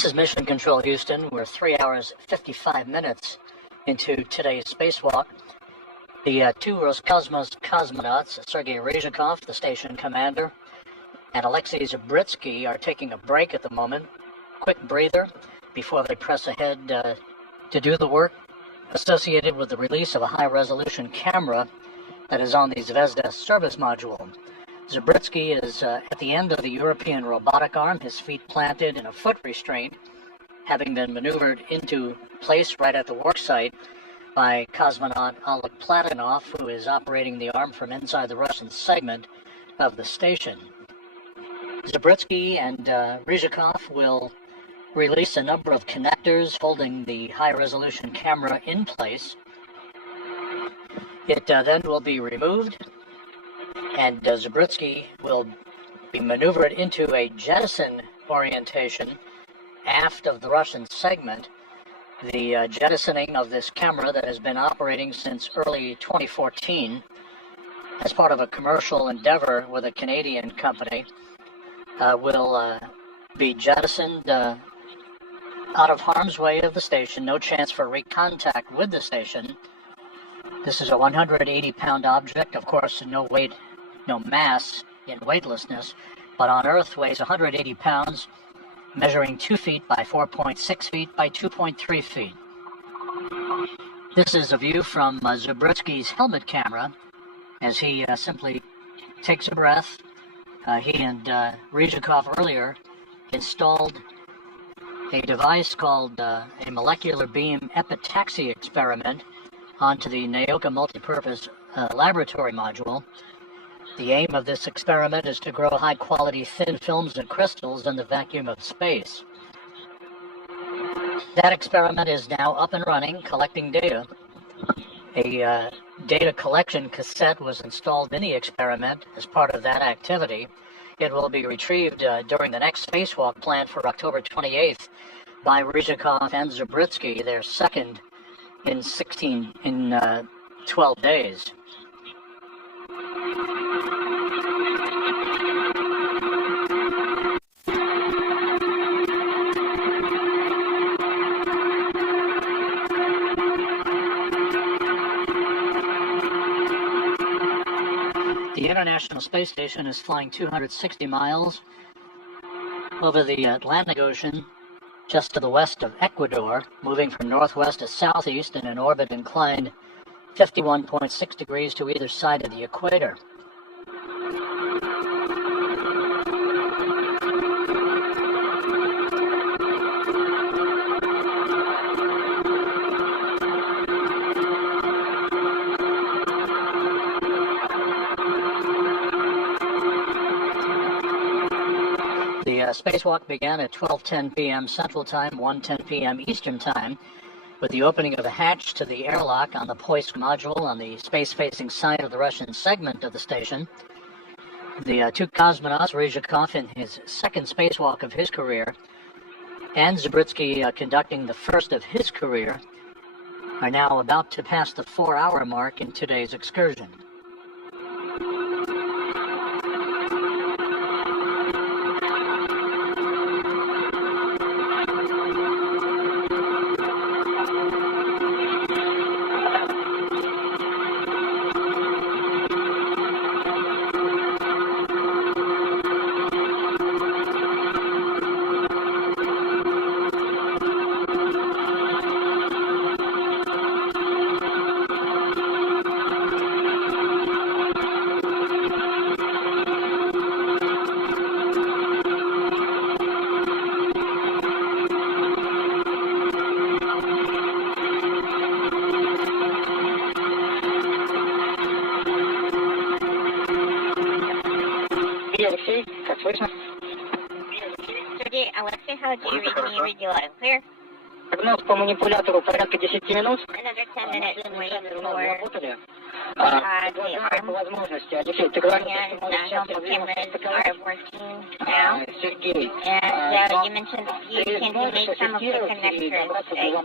This is Mission Control Houston. We're 3 hours, 55 minutes into today's spacewalk. The two Roscosmos cosmonauts, Sergei Ryzhikov, the station commander, and Alexei Zabritsky are taking a break at the moment. Quick breather before they press ahead to do the work associated with the release of a high-resolution camera that is on the Zvezda service module. Zabritsky is at the end of the European robotic arm, his feet planted in a foot restraint, having been maneuvered into place right at the work site by cosmonaut Oleg Platonov, who is operating the arm from inside the Russian segment of the station. Zabritsky and Ryzhikov will release a number of connectors holding the high-resolution camera in place. It then will be removed, and Zabritsky will be maneuvered into a jettison orientation aft of the Russian segment. The jettisoning of this camera that has been operating since early 2014 as part of a commercial endeavor with a Canadian company will be jettisoned out of harm's way of the station. No chance for recontact with the station. This is a 180-pound object, of course, no weight, no mass in weightlessness, but on Earth weighs 180 pounds, measuring 2 feet by 4.6 feet by 2.3 feet. This is a view from Zabritsky's helmet camera as he simply takes a breath. He and Ryzhikov earlier installed a device called a molecular beam epitaxy experiment onto the Naoka multipurpose laboratory module. The aim of this experiment is to grow high-quality thin films and crystals in the vacuum of space. That experiment is now up and running, collecting data. A data collection cassette was installed in the experiment as part of that activity. It will be retrieved during the next spacewalk planned for October 28th by Ryzhikov and Zabritsky, their second in 12 days. The International Space Station is flying 260 miles over the Atlantic Ocean, just to the west of Ecuador, moving from northwest to southeast in an orbit inclined 51.6 degrees to either side of the equator. The spacewalk began at 12:10 p.m. Central Time, 1:10 p.m. Eastern Time, with the opening of a hatch to the airlock on the Poisk module on the space-facing side of the Russian segment of the station. The two cosmonauts, Ryzhikov in his second spacewalk of his career, and Zabritsky conducting the first of his career, are now about to pass the 4-hour mark in today's excursion. Алексей, как слышно? Сергей, Alexei, how do you read? Can you read you loud and clear? Прогноз по манипулятору порядка 10 минут. Another 10 minutes wait for Работали. the arm. По возможности. Алексей, ты говоришь, And helpful cameras are working now. Сергей. And you mentioned that you can make some of the connectors.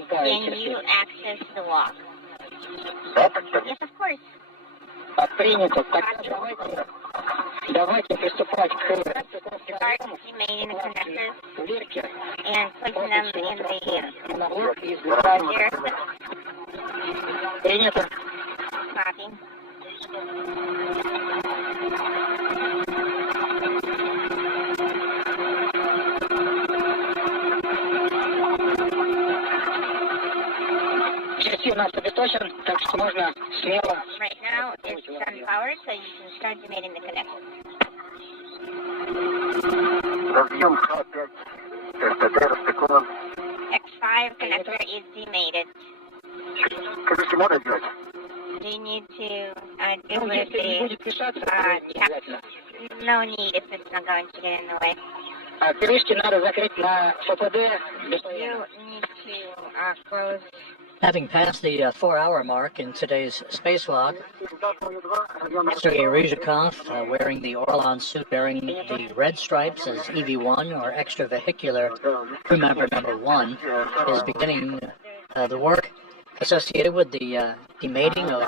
Can you access the lock? Yes, of course. Принято. Так, давайте приступать к Start demating the connectors and putting them in the gear. Принято. Copy. Части у нас обесточен, так что можно смело. Right now it's sunpower, so you can start demating the connector. Разъем Х5, РТД распекован. X5 connector is demated. Крышки можно делать? Do you need to do Ну, with если не the будет мешаться, то cap? обязательно. No need if it's not going to get in the way. Крышки надо закрыть на ФПД. You need to close. Having passed the 4-hour mark in today's spacewalk, Sergei Ryzhikov, wearing the Orlan suit bearing the red stripes as EV1 or extravehicular crew member number 1, is beginning the work associated with the demating of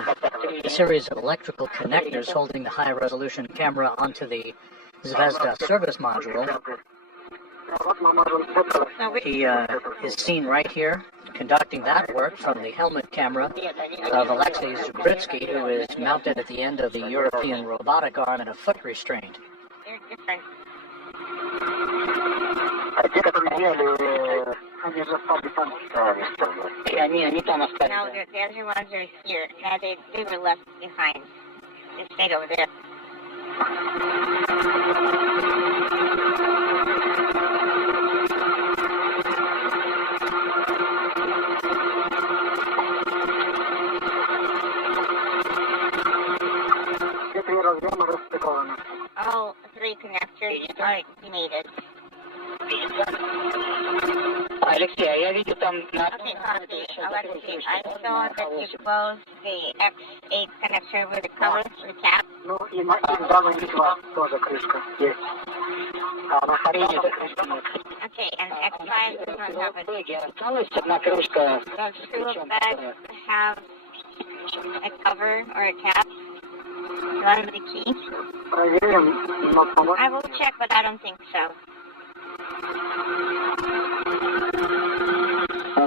a series of electrical connectors holding the high-resolution camera onto the Zvezda service module. He is seen right here conducting that work from the helmet camera of Alexei Zubritsky, who is mounted at the end of the European robotic arm in a foot restraint. They're different. Те, которые делали, они же стали там И они там No, остались. the other ones are here. Now they were left behind. They stayed over there. Все три разъема распекованы. All three connectors are demated. Алексей, а я видел там на... Okay, copy. Alexei, I saw that you closed the X8 connector with the cover, with the cap. Ну, и на Браво Литва тоже крышка есть. А на Харине крышки нет. Okay, and X5 does not have it. Бэге осталась одна крышка. Those two bags have a cover or a cap. You want me to key? Проверим, но, по-моему, I will check, but I don't think so.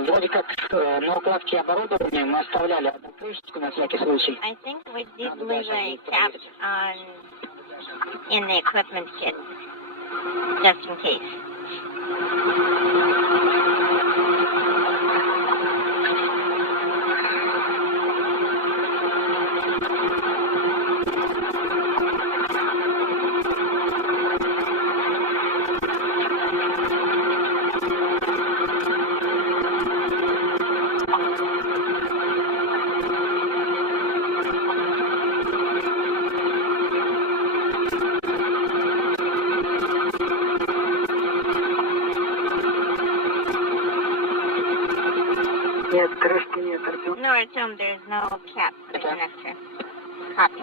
Вроде как на укладке оборудования мы оставляли одну крышечку на всякий случай. I think we did leave a cap on in the equipment kit, just in case. нет, крышки нет. No, Artyom, there's no cap for the connector. Copy.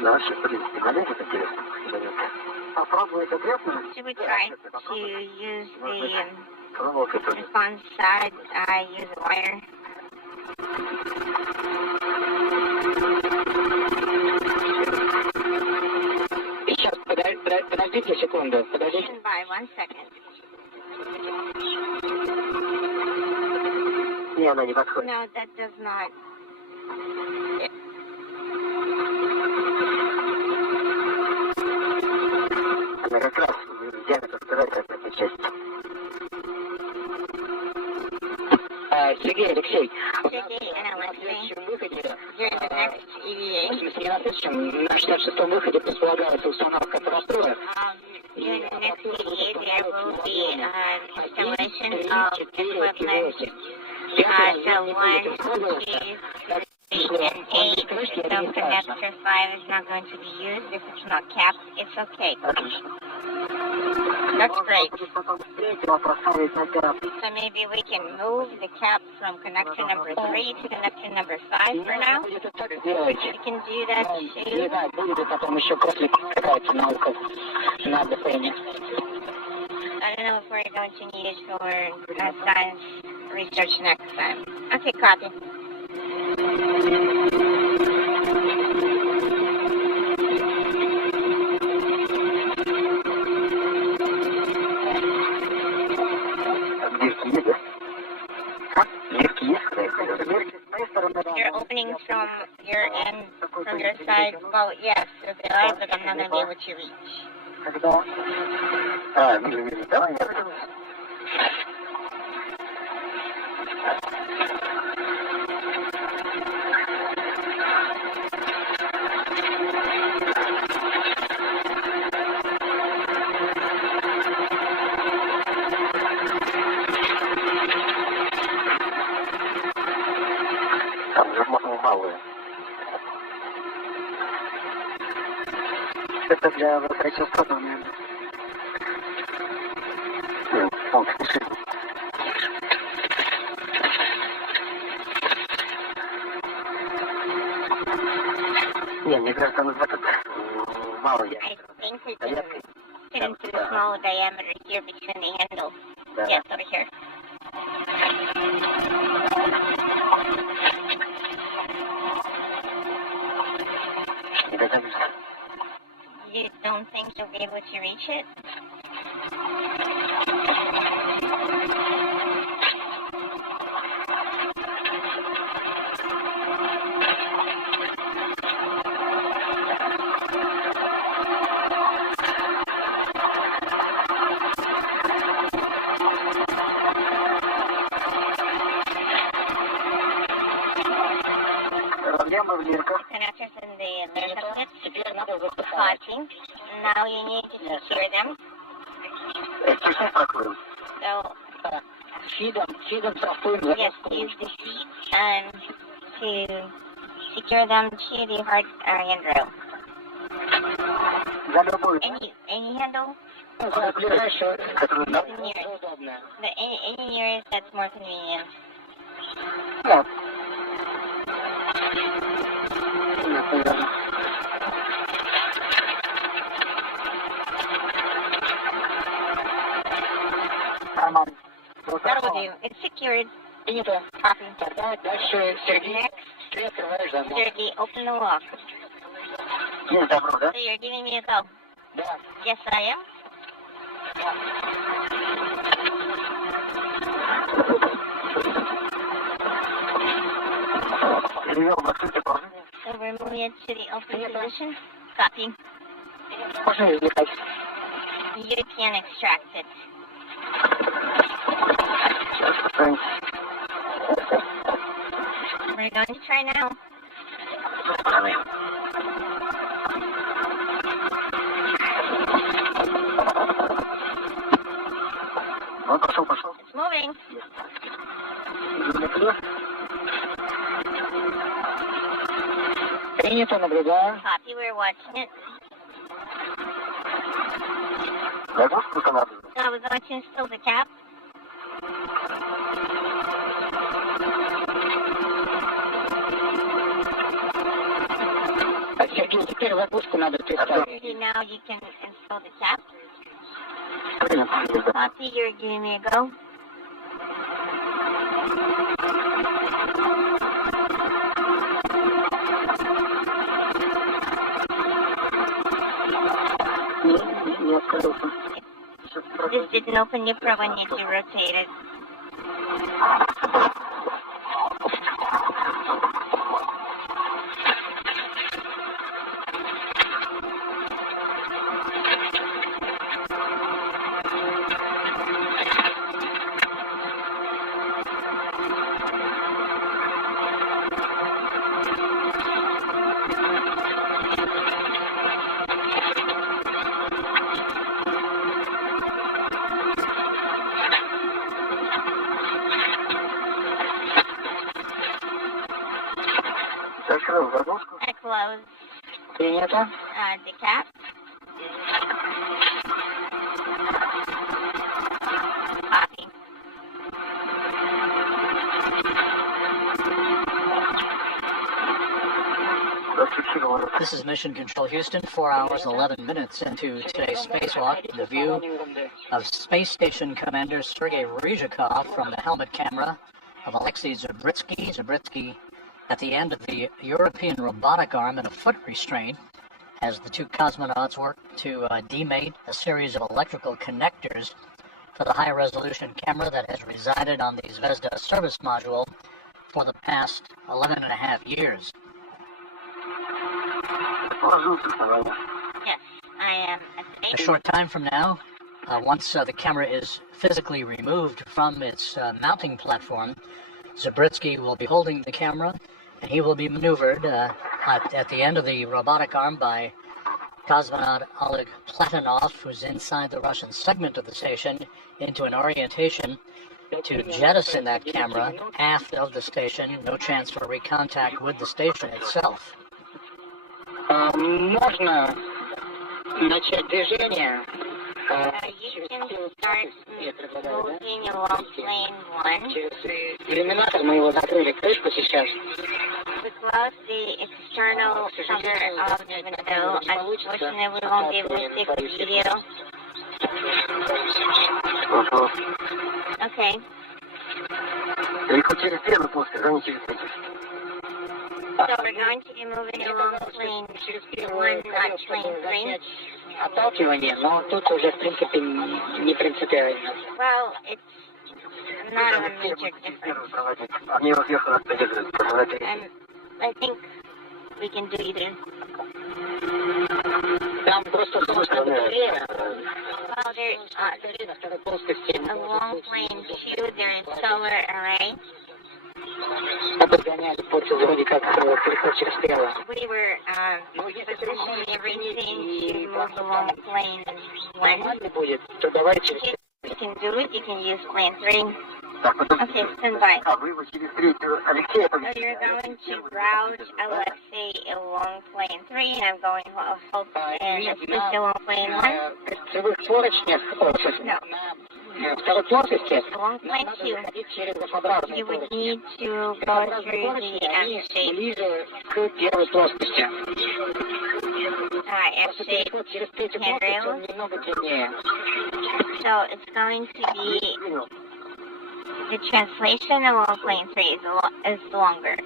Наши, в принципе, налезет интересно. Попробуй это гребно. Should we try to use the Проволока тоже. response side, use a wire? Сейчас, подождите секунду, подождите. Stand by 1 second. Не, она не подходит. No, that does not. Она как раз в диаметр упирается в этой части. Сергей, Алексей, Sergey and на Alexei, следующем выходе, during the next в EVA, смысле не на следующем, на 66-м выходе предполагается установка простроя. during the next EVA, there will be installation of equipment. So 1, 2, 3, 8, so connector 5 is not going to be used if it's not capped. It's okay. That's great. So maybe we can move the cap from connector number 3 to connector number 5 for now. We can do that too. I don't know if we're going to need it for science research next time. Okay, copy. Your openings from your end, from your side, well, yes, they are, but I'm not going to be able to reach. Это для высокочастотного. Не, мне кажется, он этот мало я. I think we can fit into the small diameter here between the handles. Yes, over here. You don't think you'll be able to reach it? Connectors in the lyric copy. Now you need to secure them. So, yes, use the seat and to secure them to the hard handrail. Any handle? Any nearest that's more convenient. That'll do. It's secured. Copy. Next, Sergey, open the lock. So you're giving me a go? Yes, I am. So we're moving it to the open position. Copy. You can extract it. We're going to try now. It's moving. Copy, we're watching it. So we're going to install the cap. Now you can install the cap. Copy, you're giving me a go. This didn't open, you probably need to rotate it. Закрыл заглушку. I close Принято. the cap. Copy. This is Mission Control Houston, 4 hours, 11 minutes into today's spacewalk. The view of Space Station Commander Sergei Ryzhikov from the helmet camera of Alexei Zabritsky. Zabritsky at the end of the European robotic arm in a foot restraint as the two cosmonauts work to demate a series of electrical connectors for the high-resolution camera that has resided on the Zvezda service module for the past 11 and a half years. Yes, I am A short time from now, once the camera is physically removed from its mounting platform, Zabritsky will be holding the camera, and he will be maneuvered at the end of the robotic arm by cosmonaut Oleg Platonov, who's inside the Russian segment of the station, into an orientation to jettison that camera aft of the station. No chance for recontact with the station itself. Можно начать движение. You can start moving along plane 1. Иллюминатор мы его закрыли, крышку сейчас. We close the external cover of the window. Unfortunately, we won't be able to take the video. Okay. Далеко через первый пуск, а не через третий. So we're going to be moving along plane 1, not plane 3. Отталкивание, но тут уже, в принципе, не принципиально. Well, it's not a major difference. Они его сверху нас поддерживают. I think we can do either. Там просто солнечная батарея. Well, there's along plane 2, there is solar array. Подгоняли под вроде как переход через стрелы. We were positioning everything to move along plane 1. Нормально будет, то давай через You can do it, you can use plane 3. Okay, stand by. А вы его через третью Алексея So you're going to route Alexei along plane 3, and I'm going to hold and assist along plane 1. кольцевых поручнях, No. второй плоскости, Along plane 2, ходить через F-образный you would поручень. need to go through the F-shape. Ближе к первой плоскости. F-shape Переход через третью плоскость, handrails. он немного длиннее. So it's going to be the translation along plane 3 is longer.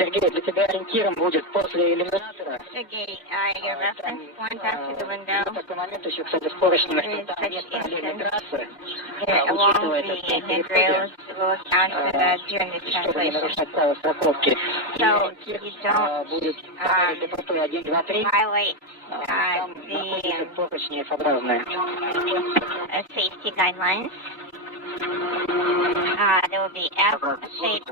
Сергей, для тебя ориентиром будет после иллюминатора. Sergey, your reference point after the window В такой момент еще, кстати, с поручнями, is что там such нет параллельной instance. трассы. Along Учитывая the это, что handrails will account for that during the чтобы не translation. нарушать правила страховки. So you don't Будет для простой 1, 2, 3. violate Там находятся поручни F-образные. safety guidelines. There will be F-shape.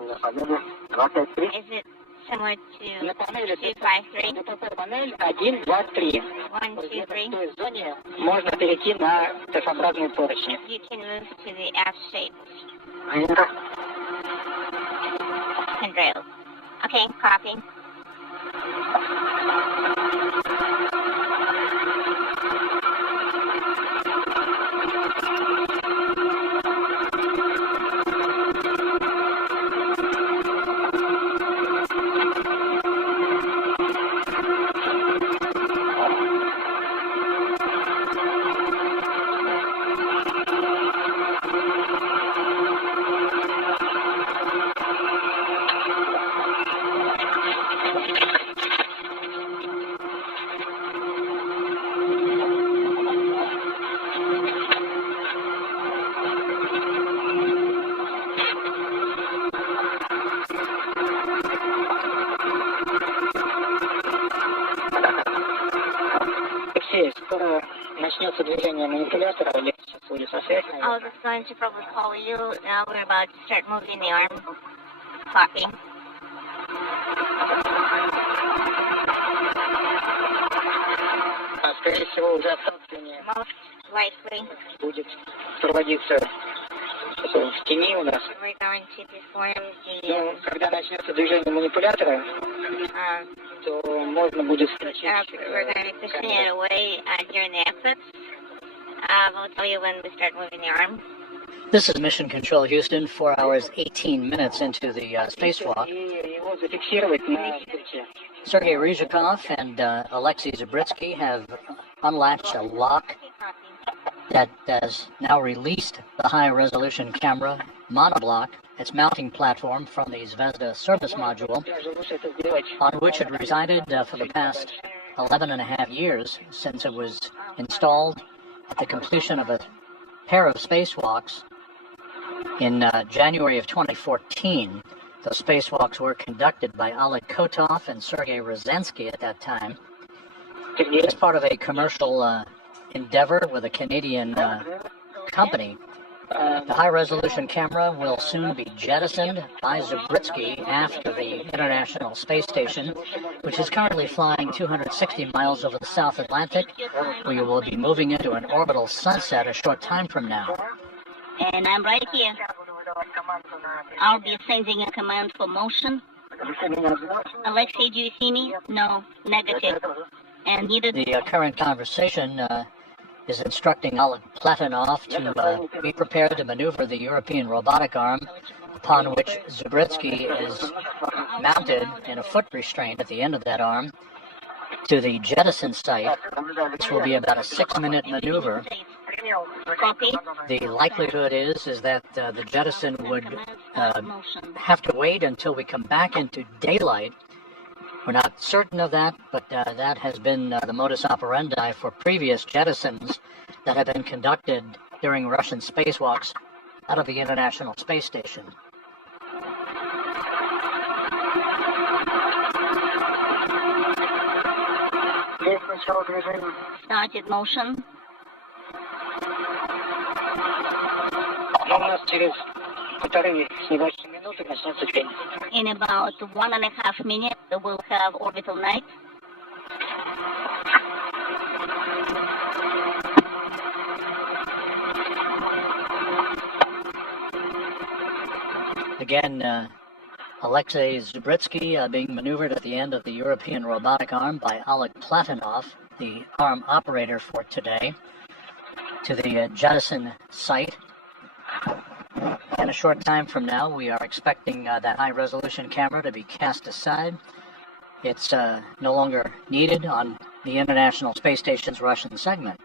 Is it similar to На панели 253? ДТП панель 1, 2, 3. 1, 2, 3. В той зоне можно перейти на F-образные поручни. You can move to the F-shape handrails. Okay, copy. Скоро начнется движение манипулятора, я сейчас буду сообщать. I was just going to probably call you. Now we're about to start moving the arm. Copy. Скорее всего, уже отталкивание Most likely, будет проводиться в тени у нас. we're going to perform the Но когда начнется движение манипулятора, то можно будет включить we're going to push it away during the exits. We'll tell you when we start moving the arm. This is Mission Control Houston, 4 hours, 18 minutes into the spacewalk. и его зафиксировать на скрипте. Sergei Ryzhikov and Alexei Zabritsky have unlatched a lock that has now released the high-resolution camera monoblock, its mounting platform from the Zvezda service module, on which it resided for the past 11 and a half years since it was installed at the completion of a pair of spacewalks in January of 2014. Those spacewalks were conducted by Oleg Kotov and Sergei Rozensky at that time as part of a commercial endeavor with a Canadian company. The high-resolution camera will soon be jettisoned by Zabritsky after the International Space Station, which is currently flying 260 miles over the South Atlantic. We will be moving into an orbital sunset a short time from now. And I'm right here. I'll be sending a command for motion. Alexei, do you see me? No, negative. And neither The current conversation is instructing Oleg Platonov to be prepared to maneuver the European robotic arm, upon which Zabritsky is mounted in a foot restraint at the end of that arm, to the jettison site, which will be about a 6-minute maneuver. copy. The likelihood is that the jettison would have to wait until we come back into daylight. We're not certain of that, but that has been the modus operandi for previous jettisons that have been conducted during Russian spacewalks out of the International Space Station. Started motion. Но у нас через 1,5 с небольшим минуты начнется день. In about 1.5 minutes, we'll have orbital night. Again, Alexei Zabritsky being maneuvered at the end of the European robotic arm by Oleg Platonov, the arm operator for today, to the jettison site. In a short time from now, we are expecting that high-resolution camera to be cast aside. It's no longer needed on the International Space Station's Russian segment.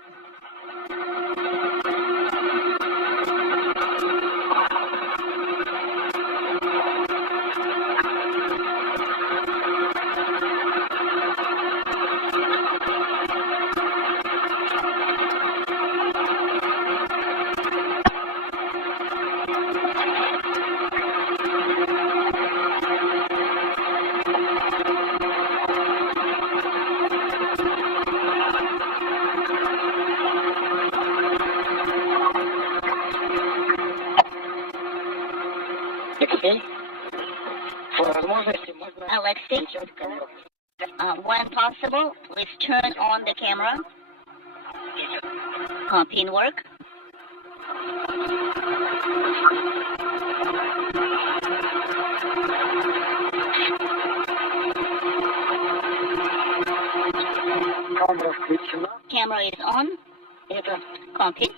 Alexei, when possible, please turn on the camera. Pin work. Camera is on. Copy.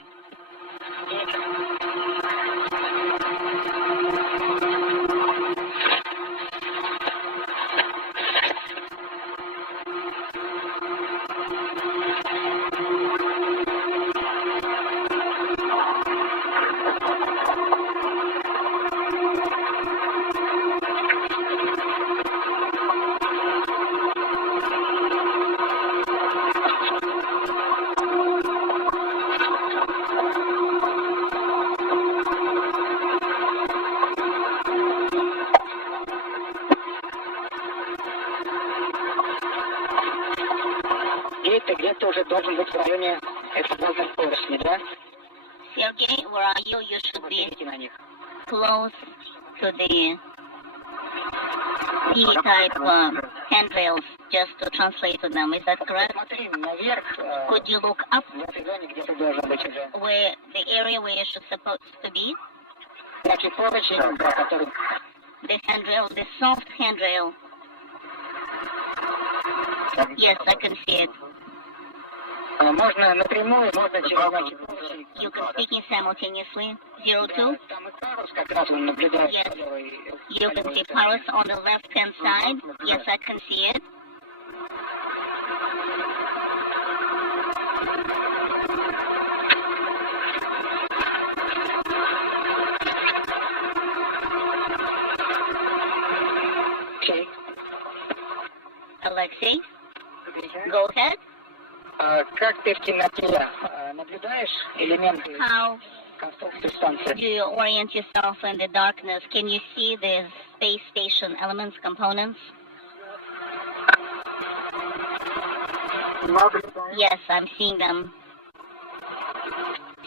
Ты где-то уже должен быть в районе эксплозивной поручни, да? Sergey, where are you? You should be Смотрите на них. close to the P-type handrails, just to translate to them. Is that correct? Смотри наверх, Could you look up в этой зоне где-то должен быть уже. where the area where you should supposed to be? Значит, поручень, про который... The handrail, the soft handrail. Yes, I can see it. Можно напрямую, можно через наши поручни. You can speak in simultaneously. 02. Там и парус как раз он наблюдает. Yes. You can see Paris on the left-hand side. Yes, I can see it. Окей. Alexei, go ahead. Как ты в темноте наблюдаешь элементы How конструкции станции? do you orient yourself in the darkness? Can you see the space station elements, components? Yes, I'm seeing them.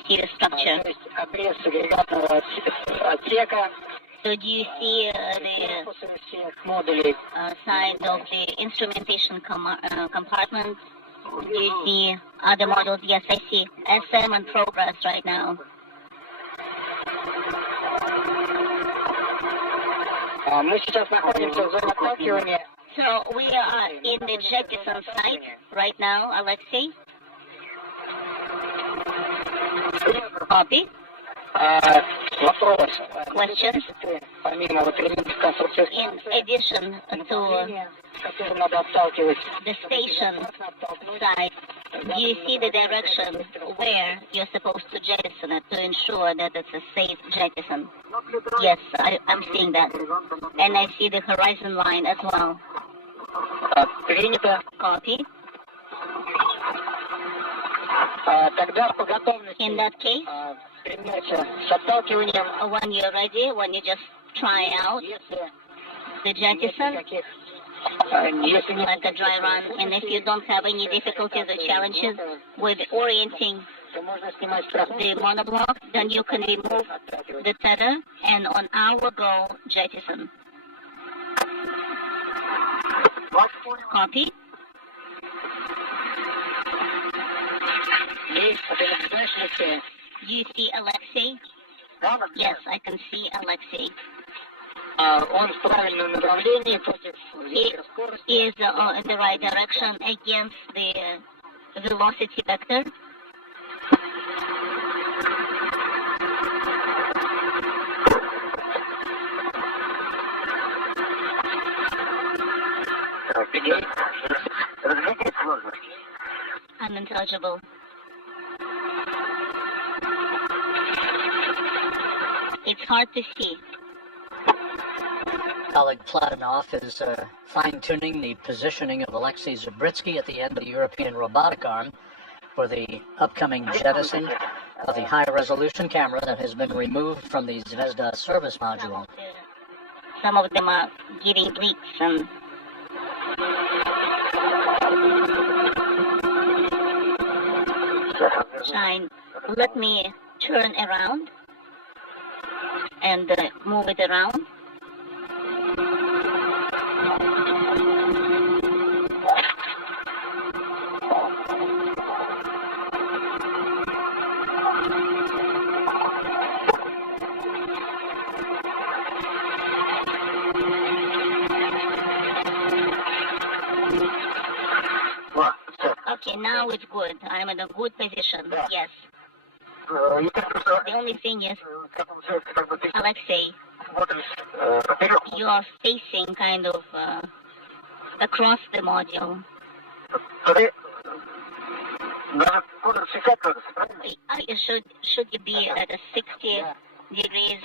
See the structure. То есть обрез агрегатного отсека, So do you see the корпусы всех модулей. side of the instrumentation compartment? Do you see other models? Yes, I see SM in progress right now. Мы сейчас находимся в зоне отталкивания. So we are in the jettison site right now, Alexei. Copy. Вопрос. Question. Помимо вот элементов конструкции In addition to которые надо отталкивать, the station side, do you see the direction where you're supposed to jettison it to ensure that it's a safe jettison? Yes, I'm seeing that. And I see the horizon line as well. принято. Copy. Тогда по готовности In that case, примерьте с отталкиванием, when you're ready, when you just try out если the нет jettison, никаких, если нет like a dry run, and if you don't have any difficulties or challenges with orienting то можно снимать страховку. the monoblock, then you can remove the tether and on our go jettison. Copy. Есть, ты наблюдаешь Алексея? You see Alexei? Yes, I can see Alexei. Он в правильном направлении против ветра скорости. Is in the right direction against the velocity vector. Разглядеть сложности. Unintelligible. It's hard to see. Oleg Platonov is fine-tuning the positioning of Alexei Zabritsky at the end of the European robotic arm for the upcoming jettison of the high-resolution camera that has been removed from the Zvezda service module. Some of them are giving leaks and shine. Let me turn around and move it around. Okay, Now it's good. I'm in a good position. Yes. The only thing is, Alexei, you are facing kind of across the module. Should you be at a 60 degrees,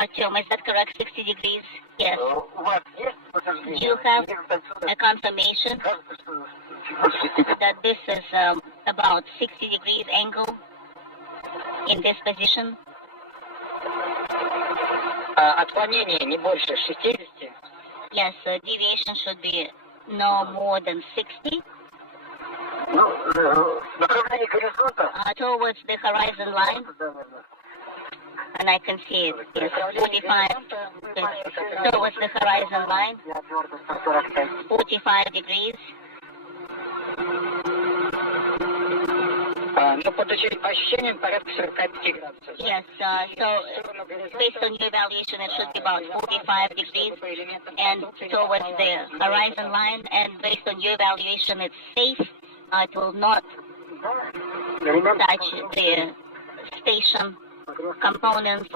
Artyom, is that correct? 60 degrees? Yes. You have a confirmation that this is about 60 degrees angle in this position? Отклонение не больше 60. Yes, deviation should be no more than 60. Направление горизонта. Towards the horizon line. And I can see it. Yes, 45. Yes. Towards the horizon line. 45 degrees. Но по ощущениям порядка 45 градусов. Yes, so based on your evaluation, it should be about 45 degrees and towards the horizon line, and based on your evaluation, it's safe. It will not touch the station components.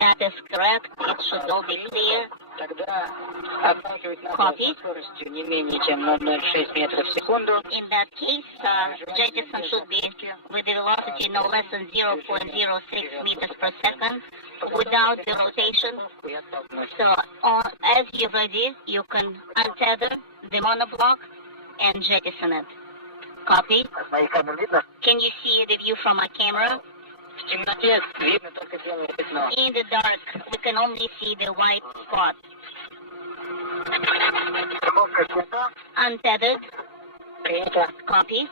That is correct. It should all be clear. Copy. In that case, jettison should be with the velocity no less than 0.06 meters per second without the rotation. So as you're ready, you can untether the monoblock and jettison it. Copy. Can you see the view from my camera? In the dark, we can only see the white spot. Untethered. Copy.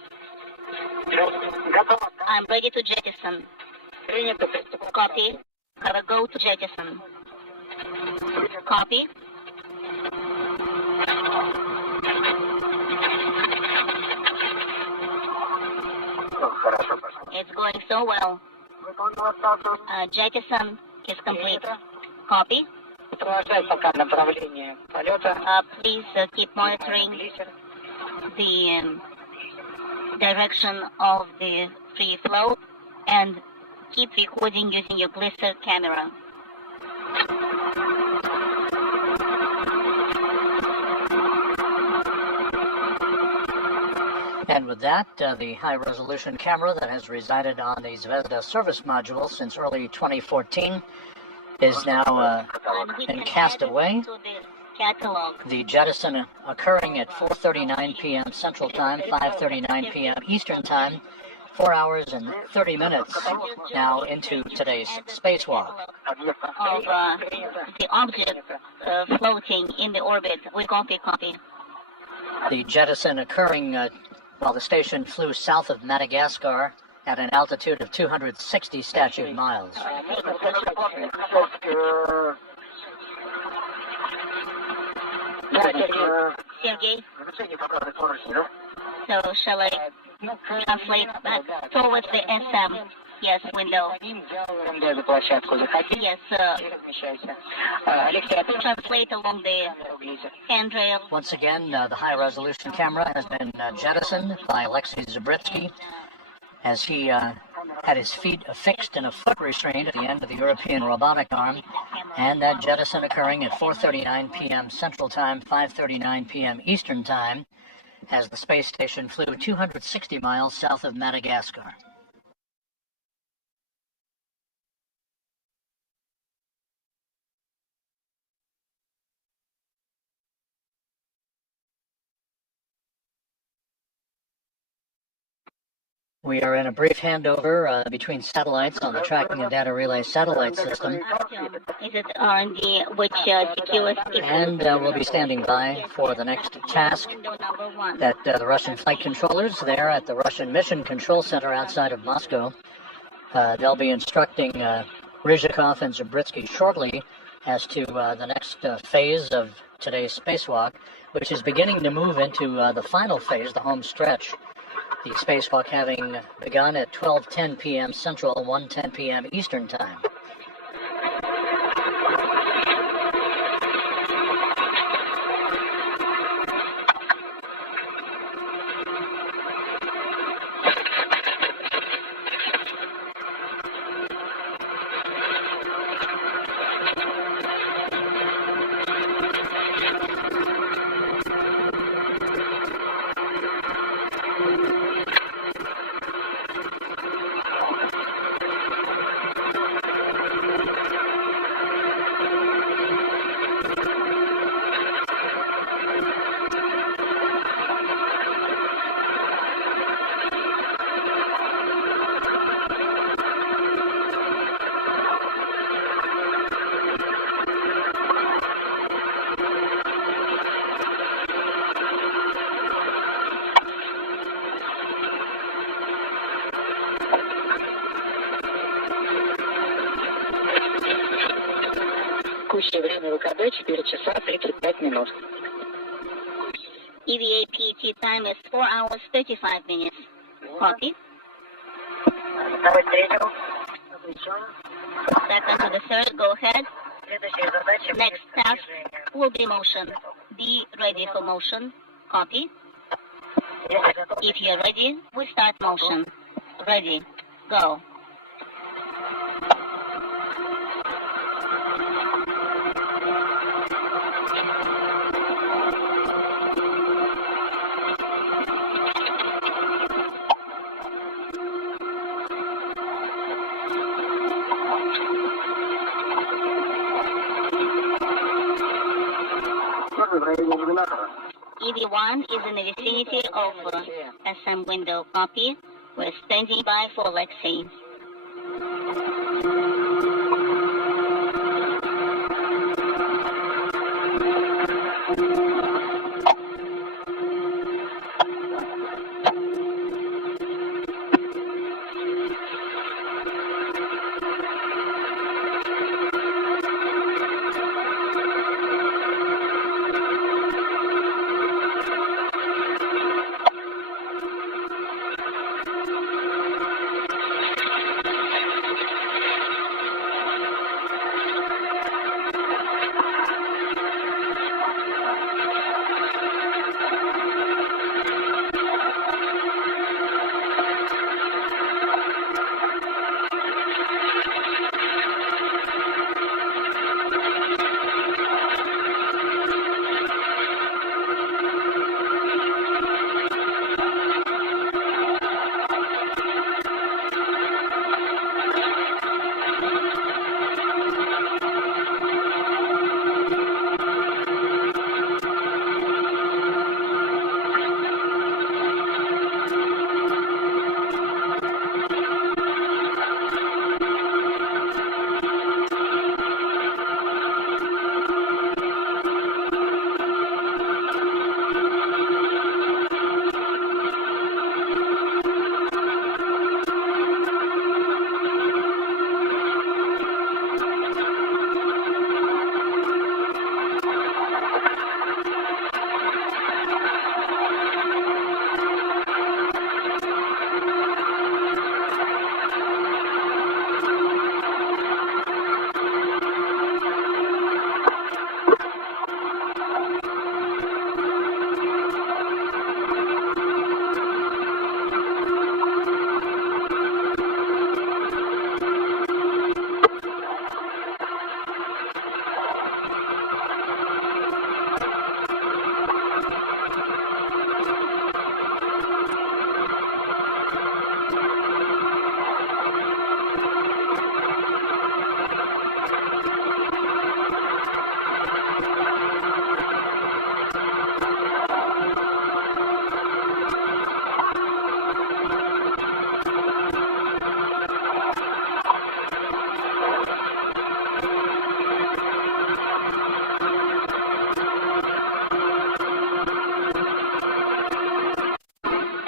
I'm ready to jettison. Copy. Have a go to jettison. Copy. It's going so well. Jettison is complete. Copy. Please keep monitoring the direction of the free flow and keep recording using your blister camera. And with that, the high-resolution camera that has resided on the Zvezda service module since early 2014 is now been cast away. The jettison occurring at 4:39 p.m. Central Time, 5:39 p.m. Eastern Time, 4 hours and 30 minutes now into today's spacewalk. Of the object floating in the orbit. We copy. The jettison occurring while the station flew south of Madagascar at an altitude of 260 statute miles. Sergey? So shall I translate back towards the SM? Yes, window. Yes, translate along the handrail. Once again, the high-resolution camera has been jettisoned by Alexei Zabritsky as he had his feet affixed in a foot restraint at the end of the European robotic arm, and that jettison occurring at 4:39 p.m. Central Time, 5:39 p.m. Eastern Time, as the space station flew 260 miles south of Madagascar. We are in a brief handover between satellites on the Tracking and Data Relay satellite system. Is it R&D which secures... And we'll be standing by for the next task that the Russian flight controllers there at the Russian Mission Control Center outside of Moscow, they'll be instructing Ryzhikov and Zabritsky shortly as to the next phase of today's spacewalk, which is beginning to move into the final phase, the home stretch. The spacewalk having begun at 12:10 p.m. Central, 1:10 p.m. Eastern Time. Текущее время ВКБ 4 часа 35 минут. EVA PT time is 4 hours 35 minutes. Copy. Давай третьему. Second to the third, go ahead. Следующая задача. Next task will be motion. Be ready for motion. Copy. If you're ready, we start motion. Ready. Go. Первый в районе иллюминатора. EV1 is in the vicinity of SM window. Copy. We're standing by for Lexi.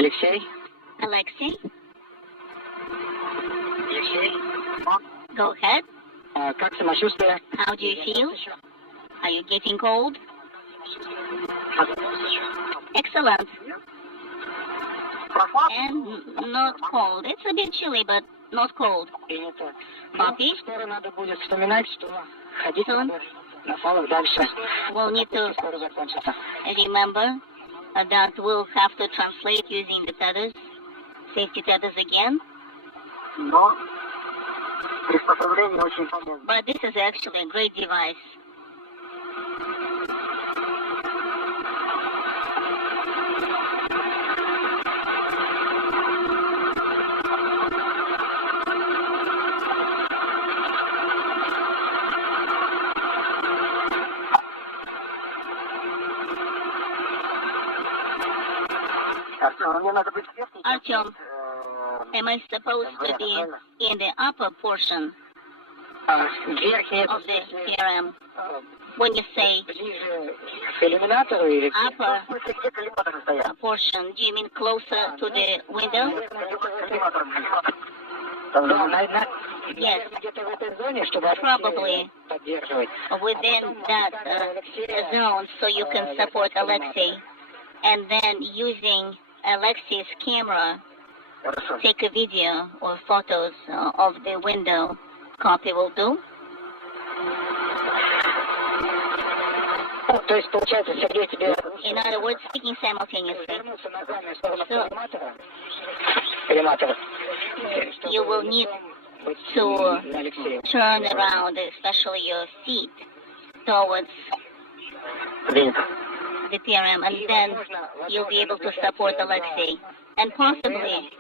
Алексей? Alexei, Алексей? go ahead. Как самочувствие? How do you feel? Are you getting cold? Excellent. And not cold. It's a bit chilly, but not cold. Принято. Copy. Скоро надо будет вспоминать, что ходить Soon на фалах дальше. we'll need to Скоро закончится. remember that we'll have to translate using the tethers, safety tethers again. Но приспособление очень полезно. But this is actually a great device. Артем, мне надо быть в верхней Artyom, am I supposed to be in the upper portion Верхняя of the theorem? When you say ближе к иллюминатору или к upper где коллиматоры стоят. portion, do you mean closer to the window? Коллиматор. Да, Yes, probably within that zone, so you can support Alexei. And then using Alexei's camera, take a video or photos of the window. Copy will do. In other words, speaking simultaneously. So, you will need to turn around, especially your feet, towards the PRM, and then you'll be able to support Alexei. And possibly,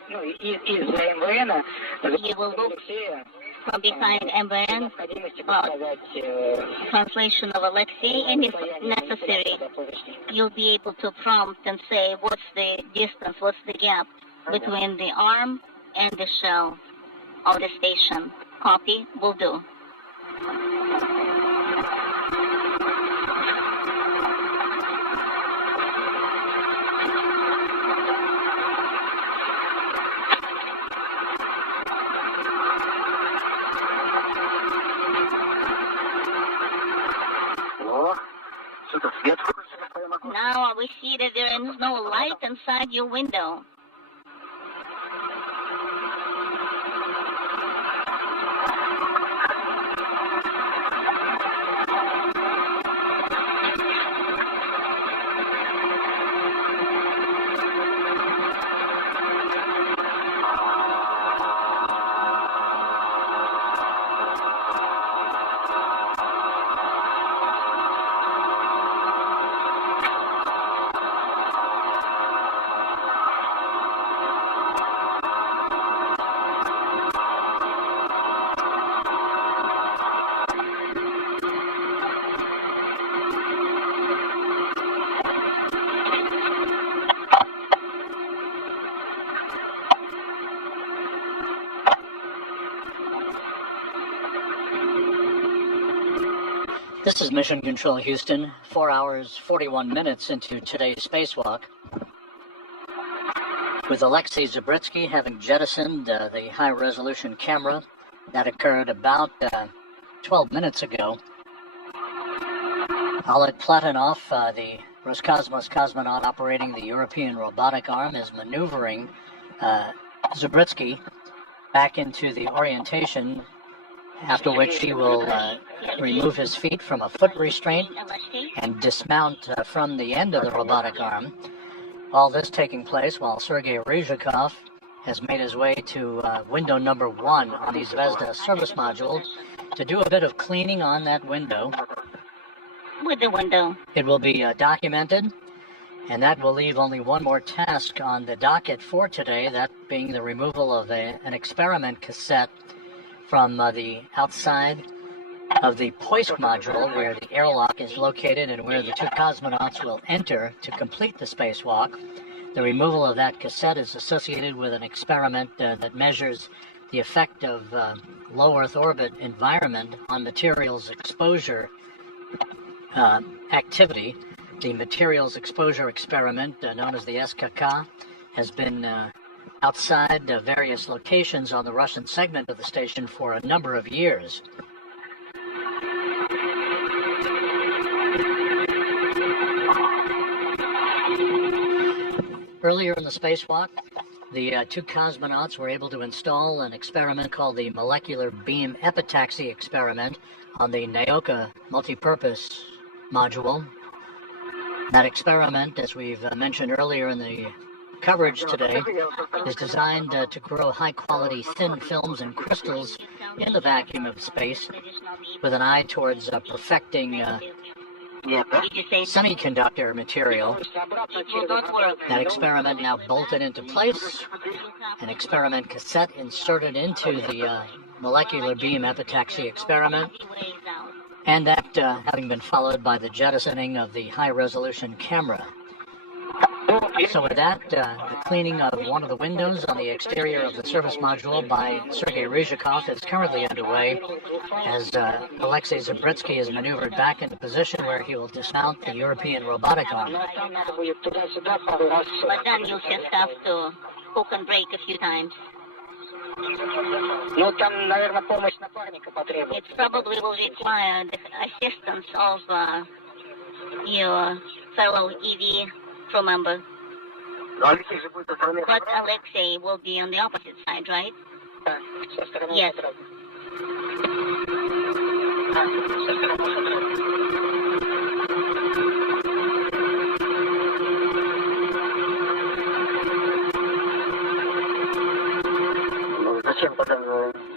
you will look from behind MVN about translation of Alexei, and if necessary, you'll be able to prompt and say what's the distance, what's the gap between the arm and the shell of the station. Copy will do. Now we see that there is no light inside your window. This is Mission Control Houston, 4 hours, 41 minutes into today's spacewalk. With Alexei Zabritsky having jettisoned the high-resolution camera. That occurred about 12 minutes ago. Oleg Platonov, the Roscosmos cosmonaut operating the European robotic arm, is maneuvering Zabritsky back into the orientation, after which he will remove his feet from a foot restraint and dismount from the end of the robotic arm. All this taking place while Sergei Ryzhikov has made his way to window number 1 on the Zvezda service module to do a bit of cleaning on that window. With the window. It will be documented, and that will leave only one more task on the docket for today, that being the removal of an experiment cassette from the outside of the Poisk module, where the airlock is located and where the 2 cosmonauts will enter to complete the spacewalk. The removal of that cassette is associated with an experiment that measures the effect of low Earth orbit environment on materials exposure activity. The materials exposure experiment, known as the SKK, has been outside various locations on the Russian segment of the station for a number of years. Earlier in the spacewalk, the 2 cosmonauts were able to install an experiment called the Molecular Beam Epitaxy Experiment on the Naoka multipurpose module. That experiment, as we've mentioned earlier in the coverage today, is designed to grow high-quality thin films and crystals in the vacuum of space with an eye towards perfecting semiconductor material. That experiment now bolted into place, an experiment cassette inserted into the molecular beam epitaxy experiment, and that having been followed by the jettisoning of the high-resolution camera. So with that, the cleaning of one of the windows on the exterior of the service module by Sergei Ryzhikov is currently underway, as Alexei Zabritsky is maneuvered back into position where he will dismount the European robotic arm. But then you'll just have to hook and break a few times. Ну, там, наверное, помощь напарника It потребуется. probably will require the assistance of your fellow EV crew member. Но Алексей же будет со стороны But Alexei will be on the opposite side, right? Да, со стороны Yes. Петрова. Ну, зачем тогда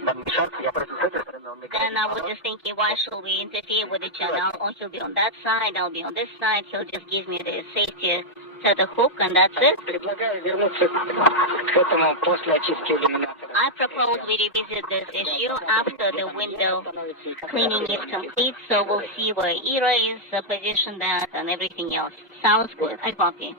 нам мешать? Я пройду с этой стороны, он мне Then I was just thinking, why should we interfere with each other? Oh, he'll be on that side, I'll be on this side. He'll just give me the safety tether hook, and that's it. Предлагаю вернуться к этому после очистки иллюминатора. I propose we revisit this issue after the window cleaning is complete, so we'll see where ERA is positioned at and everything else. Sounds good. I copy.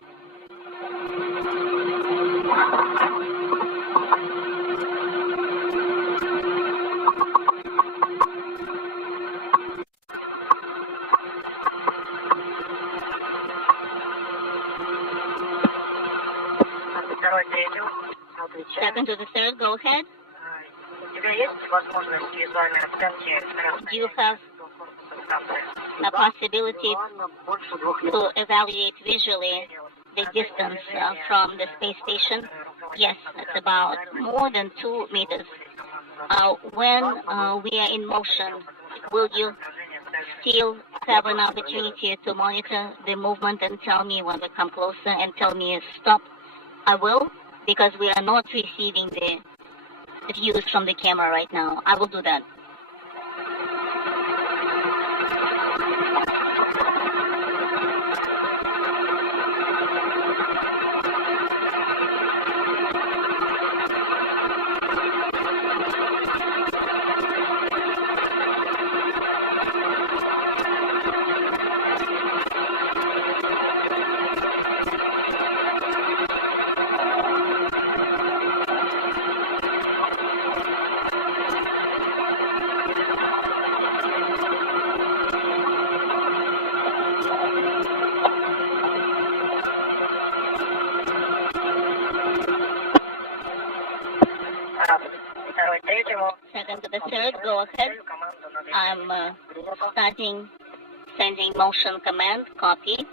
Второй, третий. Отвечаю. Second to the third, go ahead. У тебя есть возможность визуальной оценки Do you have станции? a possibility Больше 2 лет. to evaluate visually the distance from the space station? Yes, it's about more than 2 meters. When we are in motion, will you still have an opportunity to monitor the movement and tell me when we come closer and tell me stop? I will, because we are not receiving the views from the camera right now. I will do that. Второй, третьему. Second to the third, go ahead. Команду на I'm starting sending motion command, copy.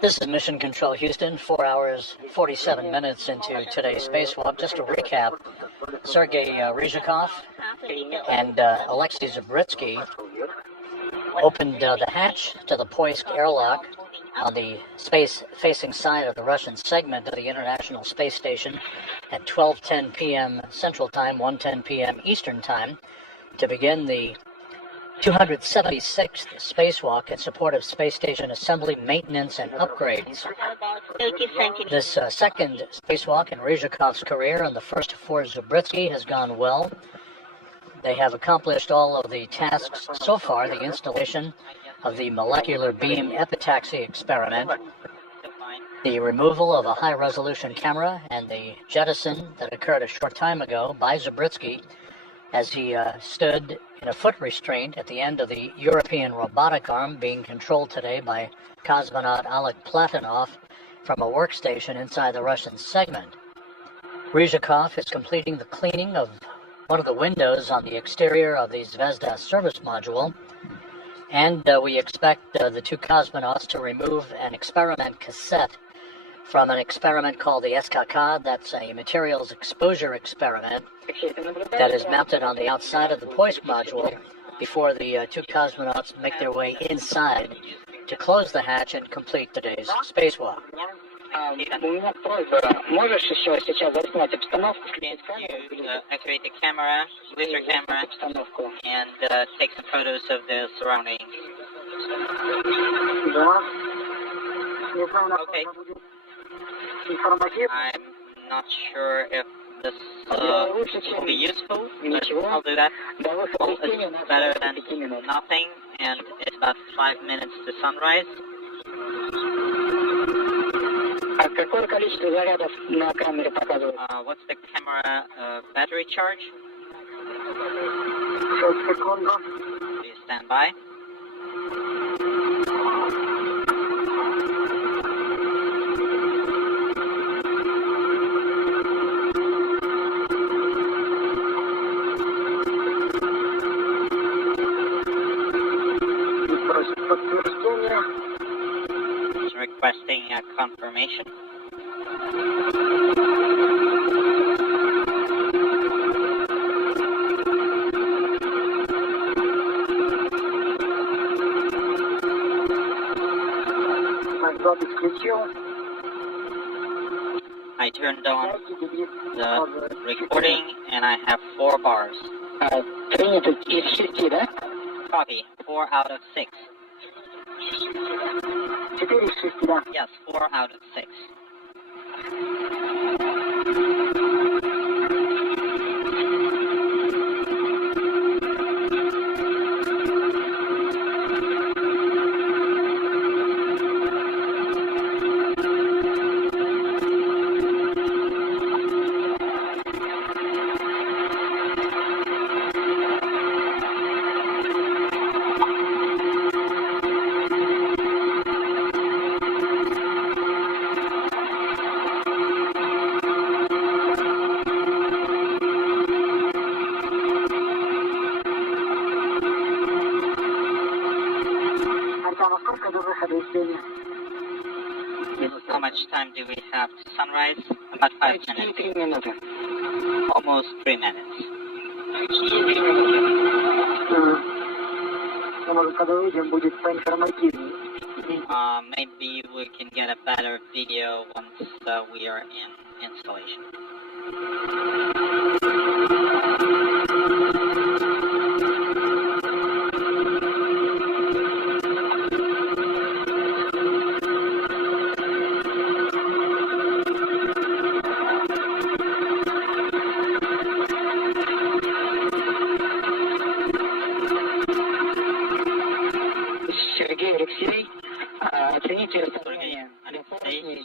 This is Mission Control Houston, 4 hours, 47 minutes into today's spacewalk. Just to recap, Sergei Ryzhikov and Alexei Zabritsky opened the hatch to the Poisk airlock on the space-facing side of the Russian segment of the International Space Station at 12:10 p.m. Central Time, 1:10 p.m. Eastern Time, to begin the 276th spacewalk in support of space station assembly, maintenance, and upgrades. About 30 centimeters. This second spacewalk in Ryzhikov's career and the first for Zabritsky has gone well. They have accomplished all of the tasks so far, the installation of the molecular beam epitaxy experiment, the removal of a high-resolution camera, and the jettison that occurred a short time ago by Zabritsky as he stood in a foot restraint at the end of the European robotic arm being controlled today by cosmonaut Oleg Platonov from a workstation inside the Russian segment. Ryzhikov is completing the cleaning of one of the windows on the exterior of the Zvezda service module, and we expect the two cosmonauts to remove an experiment cassette from an experiment called the SKK. That's a materials exposure experiment that is mounted on the outside of the Poisk module before the two cosmonauts make their way inside to close the hatch and complete today's spacewalk. У меня просьба, можешь еще сейчас заснять обстановку, Can you activate the camera, laser camera, обстановку? and take some photos of the surroundings? Да. Не знаю, Okay. насколько информативно. I'm not sure if this will be useful, but I'll do that. До выхода Well, из тени у it's нас better осталось 5 than минут. nothing, and it's about 5 minutes to sunrise. Какое количество зарядов на камере показывает? What's the camera battery charge? 6 секунд. Please stand by. Просит подтверждения. He's requesting a confirmation. Запись включил. I turned on the recording and I have 4 bars. Принято из 6, да? Copy. 4 out of 6. 4 из 6, да. Yes, 4 out of 6. Артема, сколько до выхода из тени? How much time do we have to sunrise? About 5 minutes. 3 минуты. Almost 3 minutes. Ну, может, когда выйдем, будет поинформативнее. Maybe we can get a better video once we are in installation. Сергей Алексей, оцените расстояние до поручней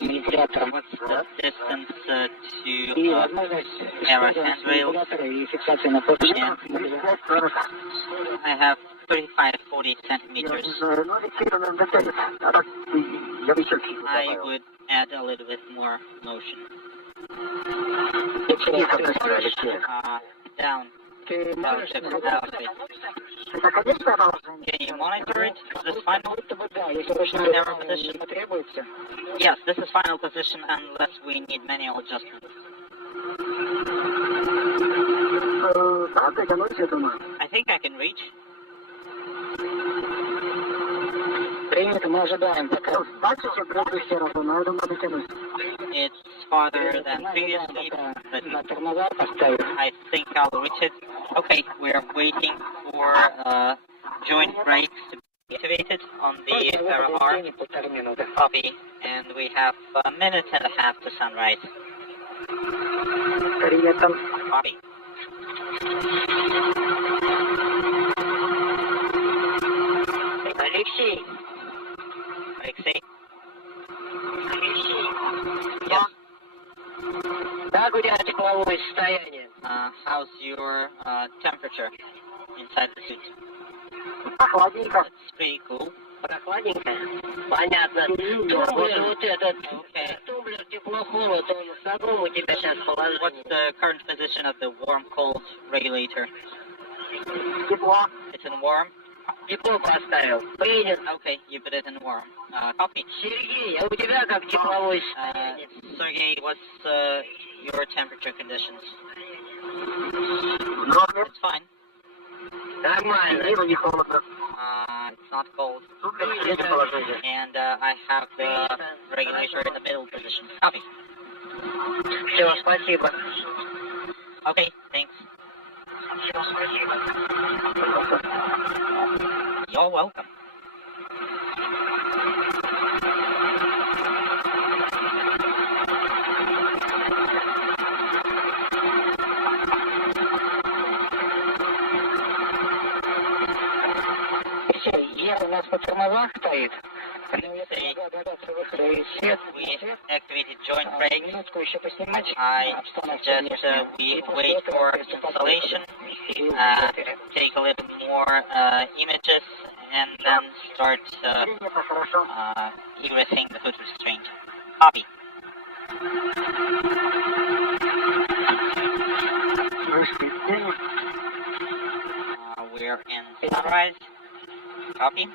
манипулятора. What's the distance И to возможность error использования handrail? манипулятора и фиксации на поручне. I have 35-40 centimeters. Ну, фиксированным дотянет. А так, я бы еще чуть I would add a little bit more motion. Down. Ты можешь Down. Это конечное положение? Can you monitor it? Is this final? будто бы да, если ручной Error position. потребуется. Yes, this is final position unless we need manual adjustment. Да, дотянуть, я думаю. I think I can reach. Принято, мы ожидаем. Пока. Дальше, чем предыдущий раз, но я думаю, дотянуть. It's farther than previously, but На тормоза поставим. I think I'll reach it. Okay, we're waiting for joint brakes to be activated on the Ferrobar. Полторы минуты. Copy, and we have a minute and a half to sunrise. Принято. Copy. Алексей. Alexei? Yes. Как у тебя тепловое состояние? How's your temperature inside the suit? Охладненько. It's pretty cool. Прохладненько? Понятно. Тумблер вот этот. Okay. Тумблер тепло-холод, он в каком у тебя сейчас What's положении? the current position of the warm-cold regulator? Тепло. It's in warm? Тепло поставил. Принят. Okay, you put it in warm. Copy. Сергей, а у тебя как тепловое состояние? Sergey, what's your temperature conditions? Норме. It's fine. Нормально. Вижу, не холодно. It's not cold. Супер, среднее положение. And I have the regulator in the middle position. Copy. Все, спасибо. Okay, thanks. Все, спасибо. You're welcome. Все, Е у нас по тормозах стоит. Say, We activated joint brakes. I suggest we wait for installation, take a little more images, and then start egressing the foot restraint. Copy. We're in sunrise. Copy.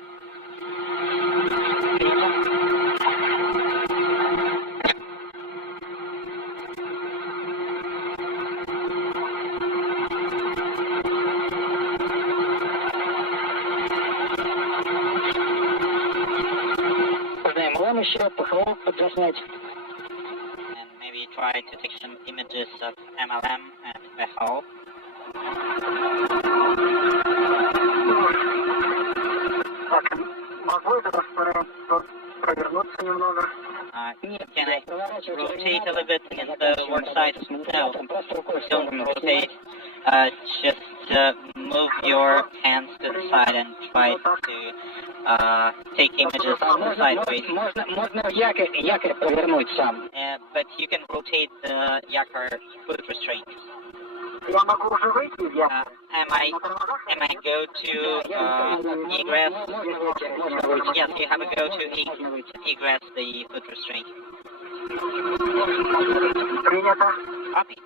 And maybe try to take some images of MLM and FO. Can I rotate a little bit in the work site? No, don't rotate. Just move your hands to the side and try to take images sideways. But you can rotate the yakor foot restraint. Am I go to egress? Yes, you have a go to egress the foot restraint. Copy.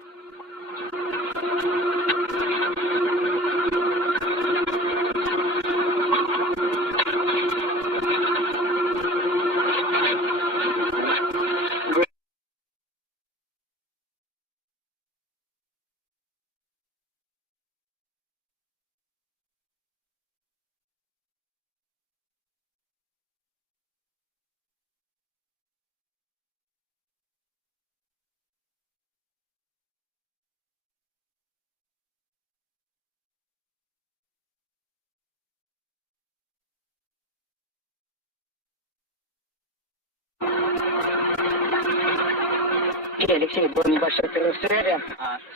Алексей, был небольшой перерыв связи.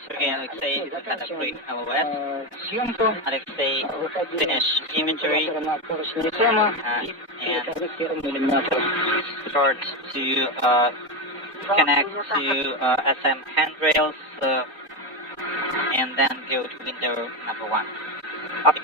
Сергей, Alexei had a brief LOS. Alexei finished imagery and start to connect to SM handrails and then go to window number 1. Copy.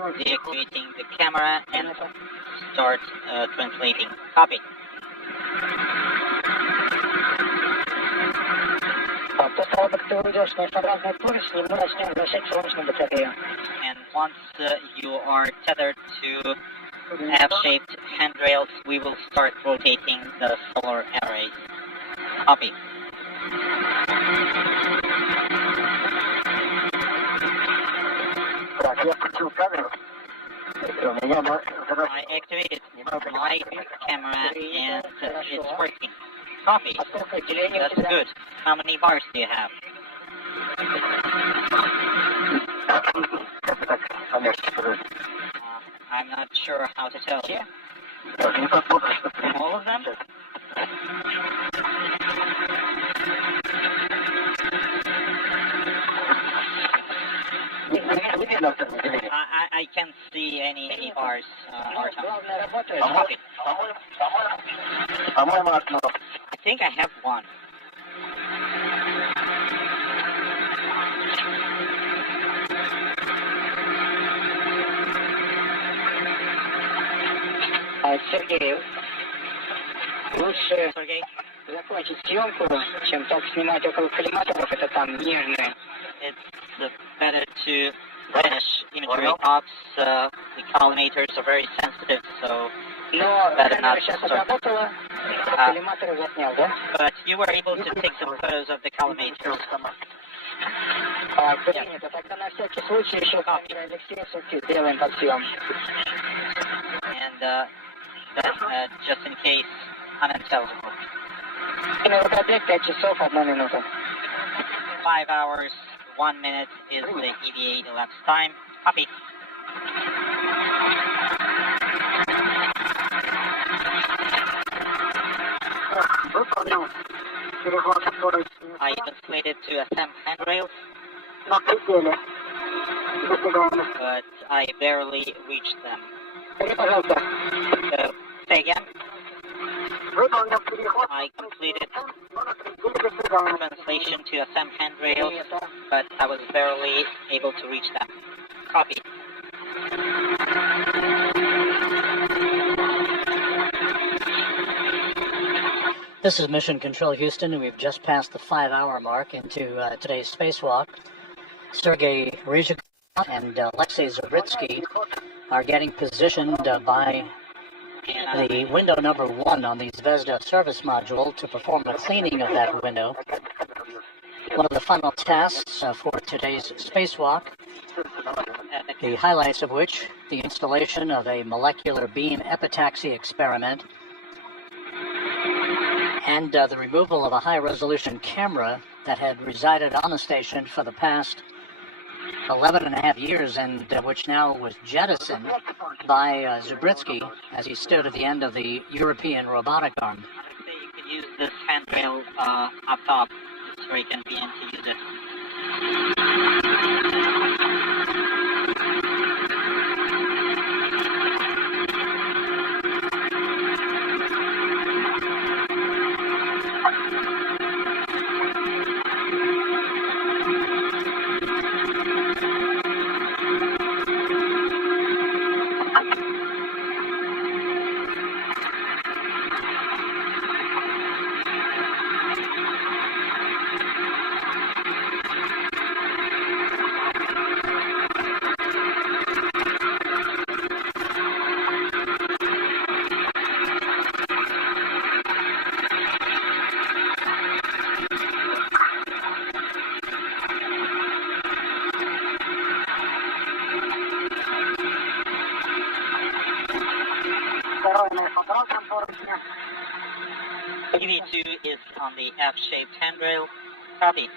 I'm deactivating the camera and start translating. Copy. And once you are tethered to F-shaped handrails, we will start rotating the solar arrays. Copy. I activated my camera and it's working. Copy. That's good. How many bars do you have? I'm not sure how to tell you. All of them? I can't see any bars, Artem. Copy. I think I have one. Сергей, лучше Sergey, закончить съемку, чем так снимать около коллиматоров, это там нежные. it's better to finish imagery ops. The collimators are very sensitive, so Но better not сейчас start. отработала, коллиматоры заснял, да? But you were able to take some photos of the collimators. Принято. Тогда на всякий случай еще Алексей сутки сделаем подсъем. And that just in case, unintelligible. Пробег 5 часов 1 минута. 5 hours, 1 minute is the EVA elapsed time. Copy. Выполнил переход скорости. I completed to SM handrails, На пределе. Достигаемость. but I barely reached them. Скажи, пожалуйста, So, say again. Выполнил переход. I completed Но на пределе достигаемости. translation to SM handrails, but I was barely able to reach them. Copy. This is Mission Control Houston, and we've just passed the 5-hour mark into today's spacewalk. Sergei Ryzhikov and Alexei Zabritsky are getting positioned by the window number 1 on the Zvezda service module to perform the cleaning of that window. One of the final tasks for today's spacewalk, the highlights of which, the installation of a molecular beam epitaxy experiment and the removal of a high-resolution camera that had resided on the station for the past 11 and a half years and which now was jettisoned by Zabritsky as he stood at the end of the European robotic arm. So you could use this handrail up top. It's very convenient to use it. EV2 is on the F-shaped handrail. Copy.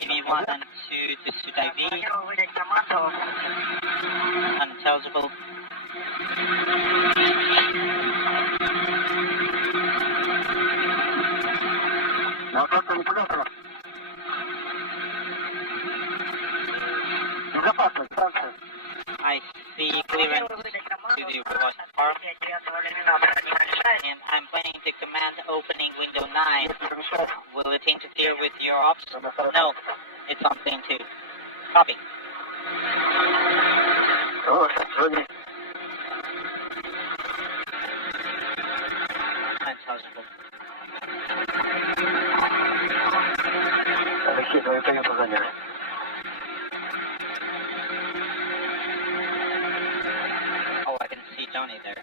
EV1 and 2 to Sutai B. Unintelligible. На оплату манипулятора. Безопасность, станция. I see clearance to the robot arm, and I'm planning to command opening window 9. Will it interfere with your ops? No, it's on plane 2. Copy. О, сегодня. Unintelligible. Алексей, твою каюту заняли. Oh, I can see Tony there.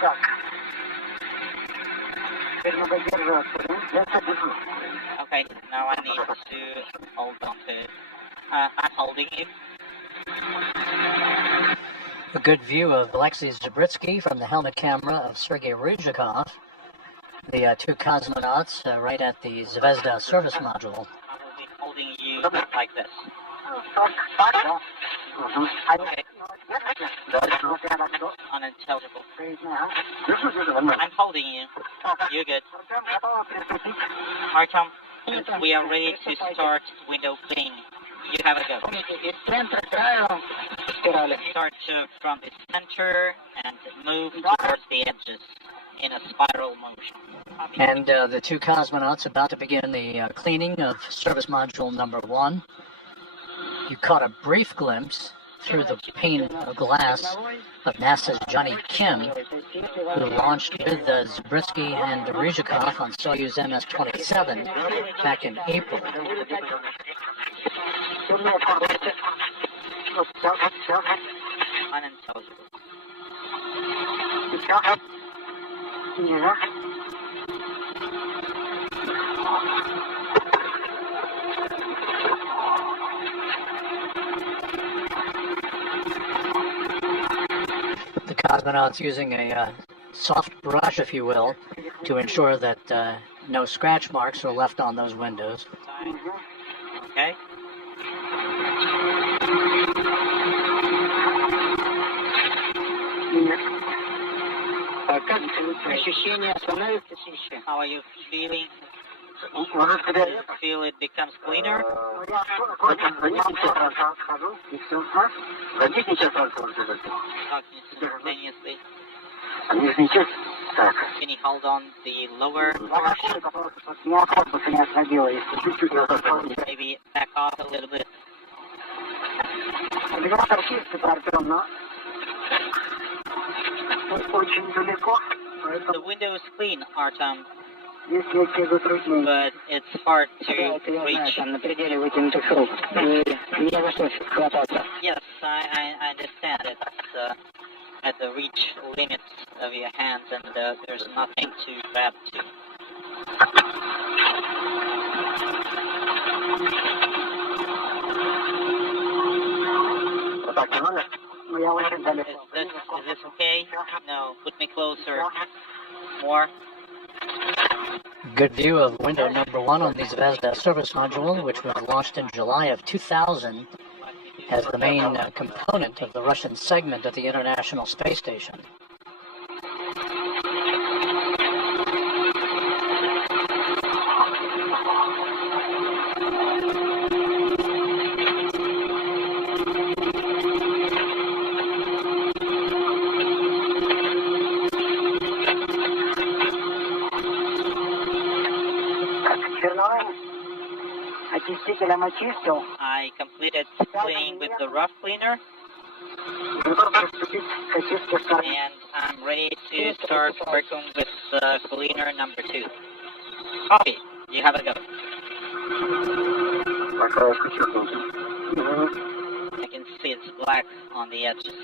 Так. Теперь надо держаться. Я все держу. Okay, now I need to hold on to it. I'm holding you. A good view of Alexei Zabritsky from the helmet camera of Sergei Ryzhikov, the two cosmonauts right at the Zvezda service module. I will be holding you like this. Okay, unintelligible. I'm holding you. You're good. Artyom, we are ready to start window cleaning. You have a go. Из центра к краю спирали. Start from the center and move towards the edges in a spiral motion. And the two cosmonauts about to begin the cleaning of service module number 1. You caught a brief glimpse through the pane of glass of NASA's Johnny Kim, who launched with Zabriskie and Ryzhikov on Soyuz MS-27 back in April. Unintelligible. The cosmonauts using a soft brush, if you will, to ensure that no scratch marks are left on those windows. Okay. How are you feeling? Feel it becomes cleaner? Simultaneously. Can you hold on the lower portion? Maybe back off a little bit. The window is clean, Artem, but it's hard to reach. Yes, I understand. It's at the reach limits of your hands, and there's nothing to grab to. Is this okay? No, put me closer. More. Good view of window number 1 on the Zvezda service module, which was launched in July of 2000 as the main component of the Russian segment of the International Space Station. I completed cleaning with the rough cleaner, and I'm ready to start working with cleaner number 2. Copy. You have a go. I can see it's black on the edges.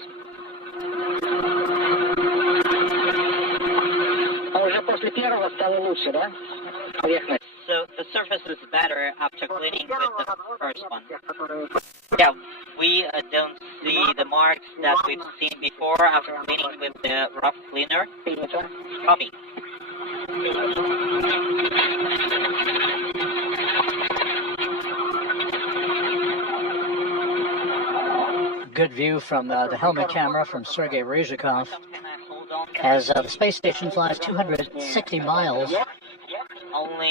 So the surface is better after cleaning with the first one. Yeah, we don't see the marks that we've seen before after cleaning with the rough cleaner. Copy. Good view from the helmet camera from Sergei Ryzhikov as the space station flies 260 miles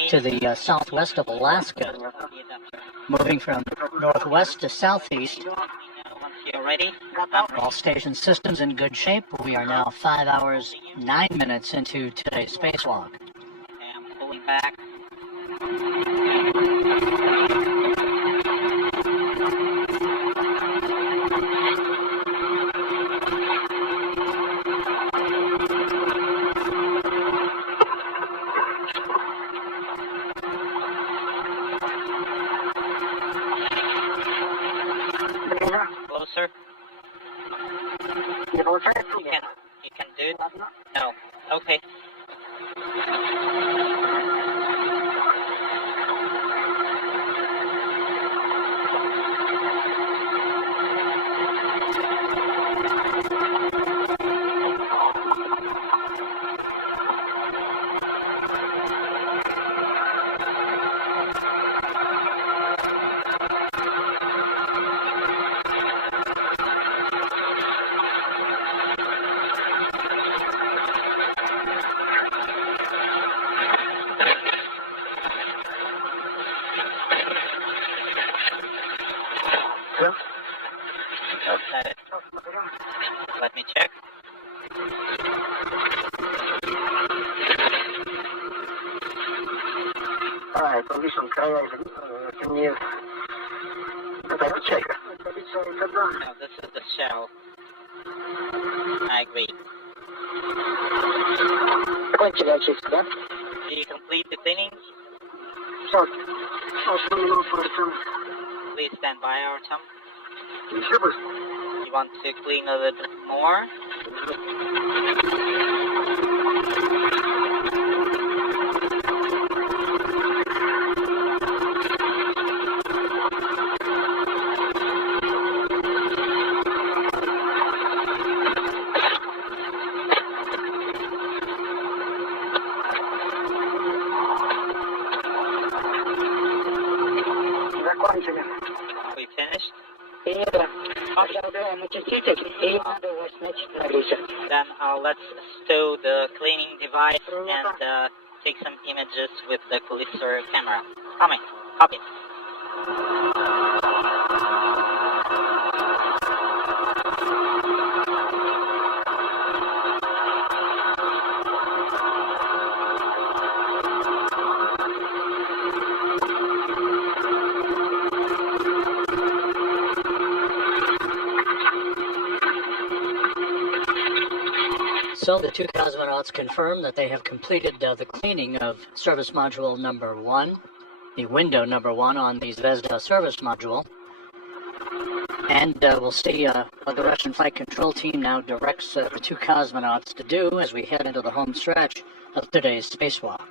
to the southwest of Alaska, moving from northwest to southeast. Once you're ready, All station systems in good shape. We are now 5 hours, 9 minutes into today's spacewalk. I'm pulling back. Closer. You can do it? No. Okay. А, это видишь, он края темнее. Это чайка. No, this is the shell. I agree. Закончили очистку, да? Do you complete the cleaning? Все. Please stand by, Artem. Еще бы. You want to clean a little bit more? Закончили. We finished? И это, обжигаем очиститель, и надо его снять на весер. Then let's stow the cleaning device and take some images with the Colisor camera. Coming. Copy. So the two cosmonauts confirm that they have completed the cleaning of service module number 1, the window number 1 on the Zvezda service module. And we'll see what the Russian flight control team now directs the two cosmonauts to do as we head into the home stretch of today's spacewalk.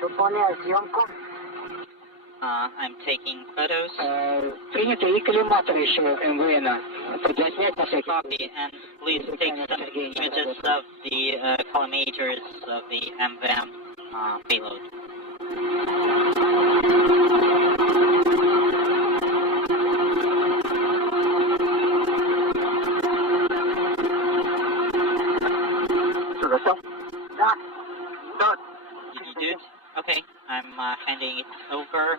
Выполняю съемку. I'm taking photos. Принято и коллиматоры еще МВН. Для снять на всякий Copy, and please take some images of the collimators of the MVM payload. Что, готов? Да. Да. You did? Okay, I'm handing it over.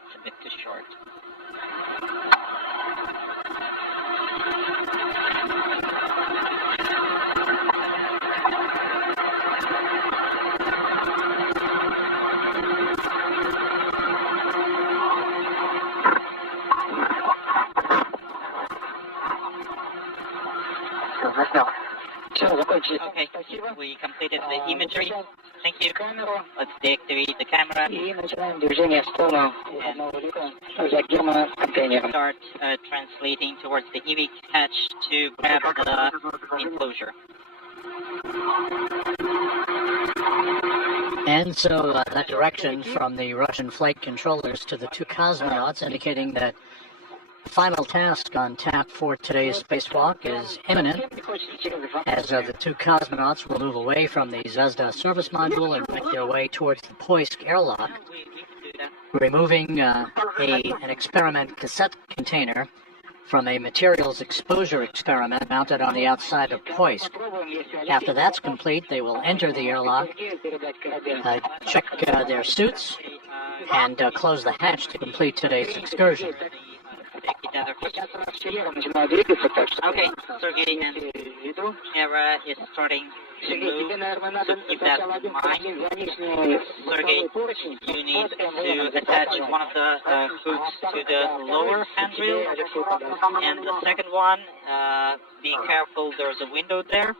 It's a bit too short. Все, заснял. Все, закончили. Okay, Спасибо. we completed the imagery. Thank you. Камеру. Let's deactivate the camera. И начинаем движение в сторону одного люка за гермоконтейнером. Start translating towards the EV hatch to grab the enclosure. And so that direction from the Russian flight controllers to the two cosmonauts indicating that the final task on tap for today's spacewalk is imminent, as the two cosmonauts will move away from the Zvezda service module and make their way towards the Poisk airlock, removing an experiment cassette container from a materials exposure experiment mounted on the outside of Poisk. After that's complete, they will enter the airlock, check their suits, and close the hatch to complete today's excursion. Okay, Sergey and Era is starting to move, so keep that in mind. Sergey, you need to attach one of the hooks to the lower handrail, and the second one, be careful, there's a window there.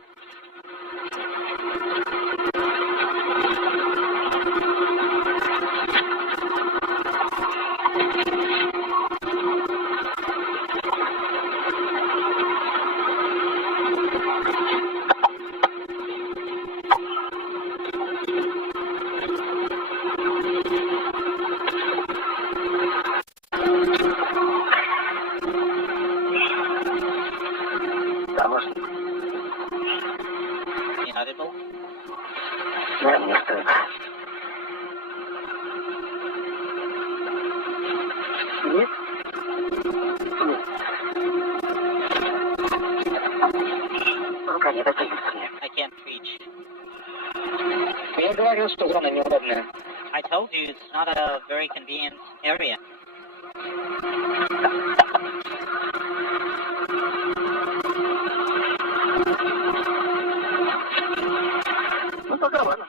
Inaudible? Нет, не стоит. Нет? Рука не дотянется мне. I can't reach. Я говорил, что зона неудобная. I told you it's not a very convenient area. Ну, тогда ладно.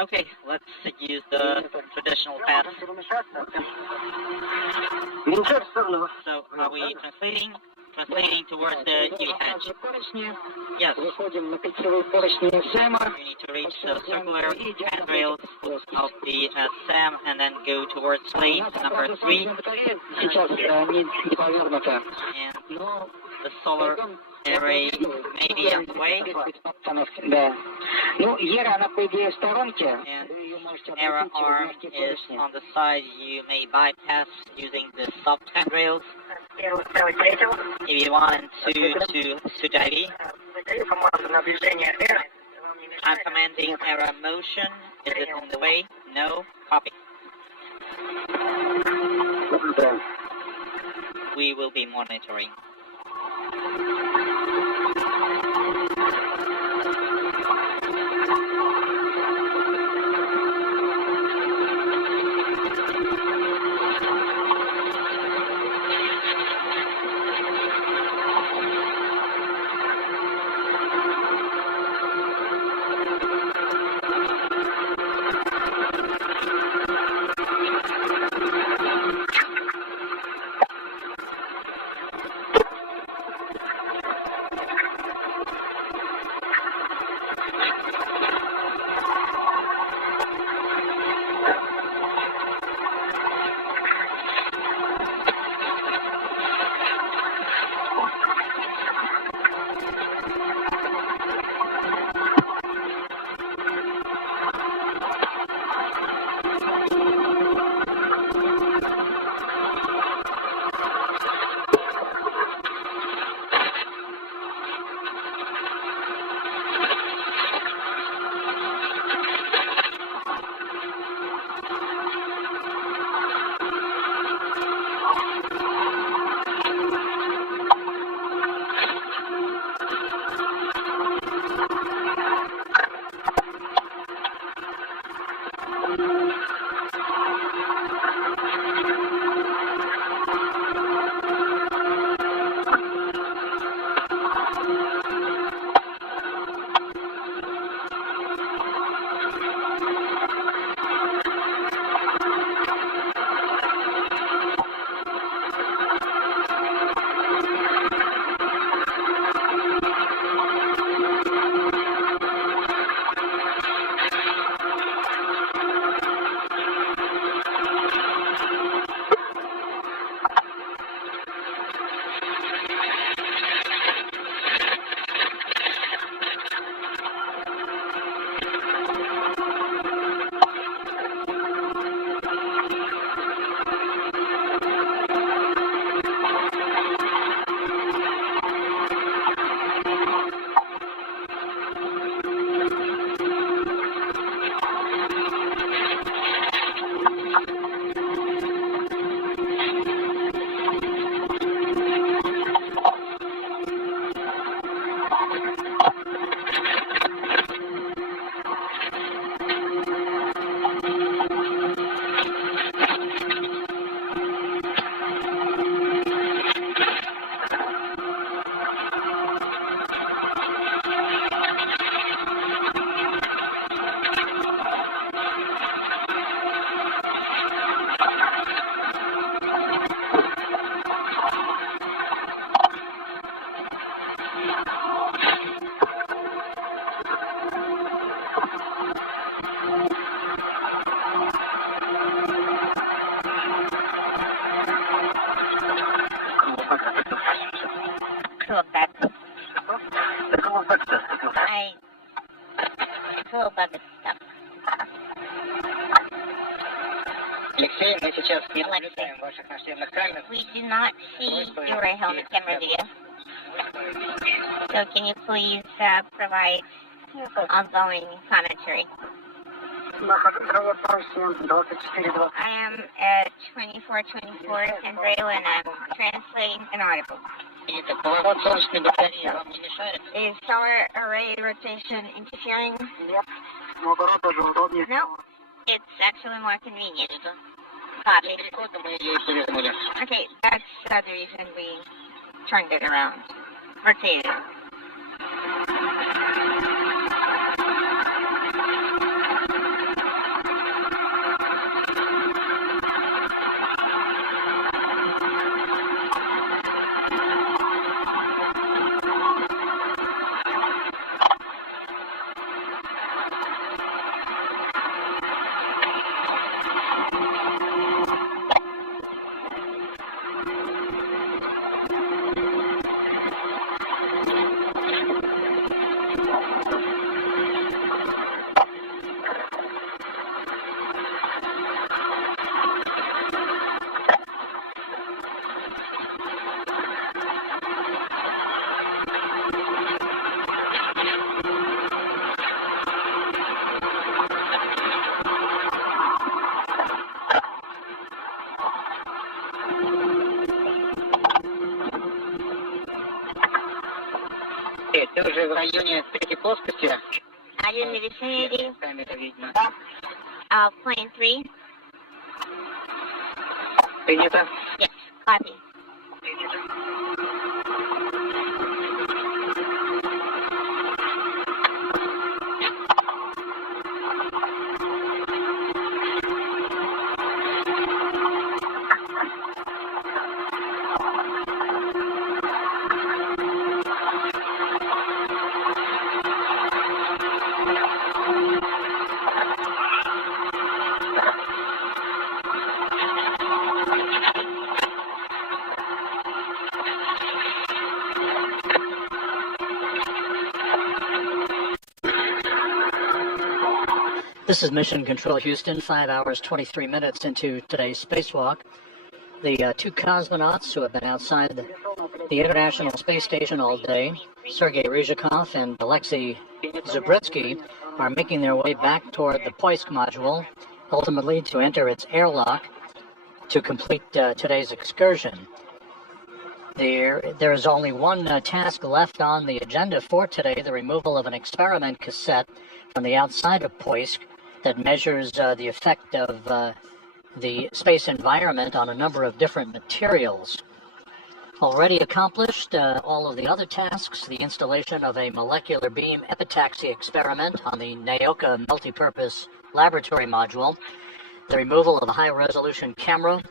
Okay, let's use the traditional path. Венчать в сторону. So, are we translating towards the key hatch? Yes. Выходим на питьевые поручни Сэма. You need to reach the circular handrails of the SAM and then go towards slate number 3. Сейчас не повернуто. And the solar array may be on the way. Да. Ну, Ера, она, по идее, в сторонке. And Era arm is on the side. You may bypass using the soft handrails. If you want to Sudaivi, I'm commanding Era motion. Is it on the way? No. Copy. We will be monitoring. Cool, that's cool bucket stuff. Алексей, мы сейчас не наблюдаем ваших настенных камер. We do not see your helmet camera video. So can you please provide ongoing commentary? I am at 2424 Andrew and I'm translating an article. Is solar array rotation interfering? No, it's actually more convenient. Copy. Okay, that's the reason we turned it around. Rotated. Ты уже в районе третьей плоскости. Are you in the vicinity Камера видно. of plane 3? Принято. Yes, copy. This is Mission Control Houston, 5 hours, 23 minutes into today's spacewalk. The two cosmonauts who have been outside the International Space Station all day, Sergei Ryzhikov and Alexei Zabritsky, are making their way back toward the Poisk module, ultimately to enter its airlock to complete today's excursion. There is only one task left on the agenda for today, the removal of an experiment cassette from the outside of Poisk that measures the effect of the space environment on a number of different materials. Already accomplished all of the other tasks, the installation of a molecular beam epitaxy experiment on the Naoka multipurpose laboratory module, the removal of a high-resolution camera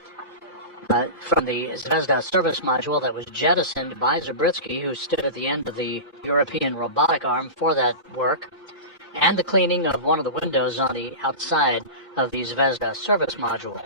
from the Zvezda service module that was jettisoned by Zabritsky, who stood at the end of the European robotic arm for that work, and the cleaning of one of the windows on the outside of the Zvezda service module.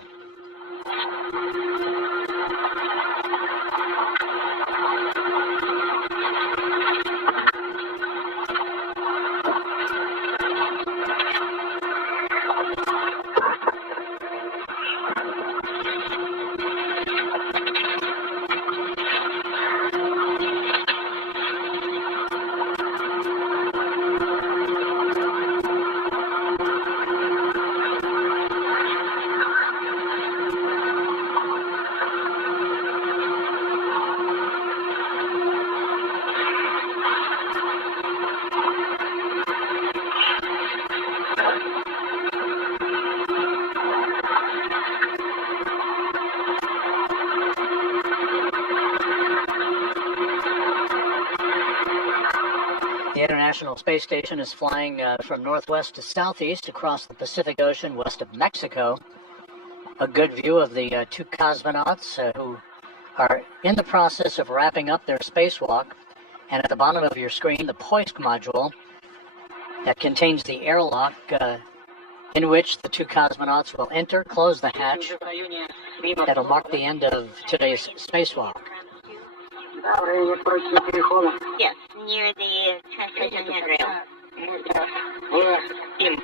The International Space Station is flying from northwest to southeast across the Pacific Ocean west of Mexico. A good view of the two cosmonauts who are in the process of wrapping up their spacewalk. And at the bottom of your screen, the Poisk module that contains the airlock in which the two cosmonauts will enter, close the hatch. That'll mark the end of today's spacewalk. Yes, near the transmission handrail. Им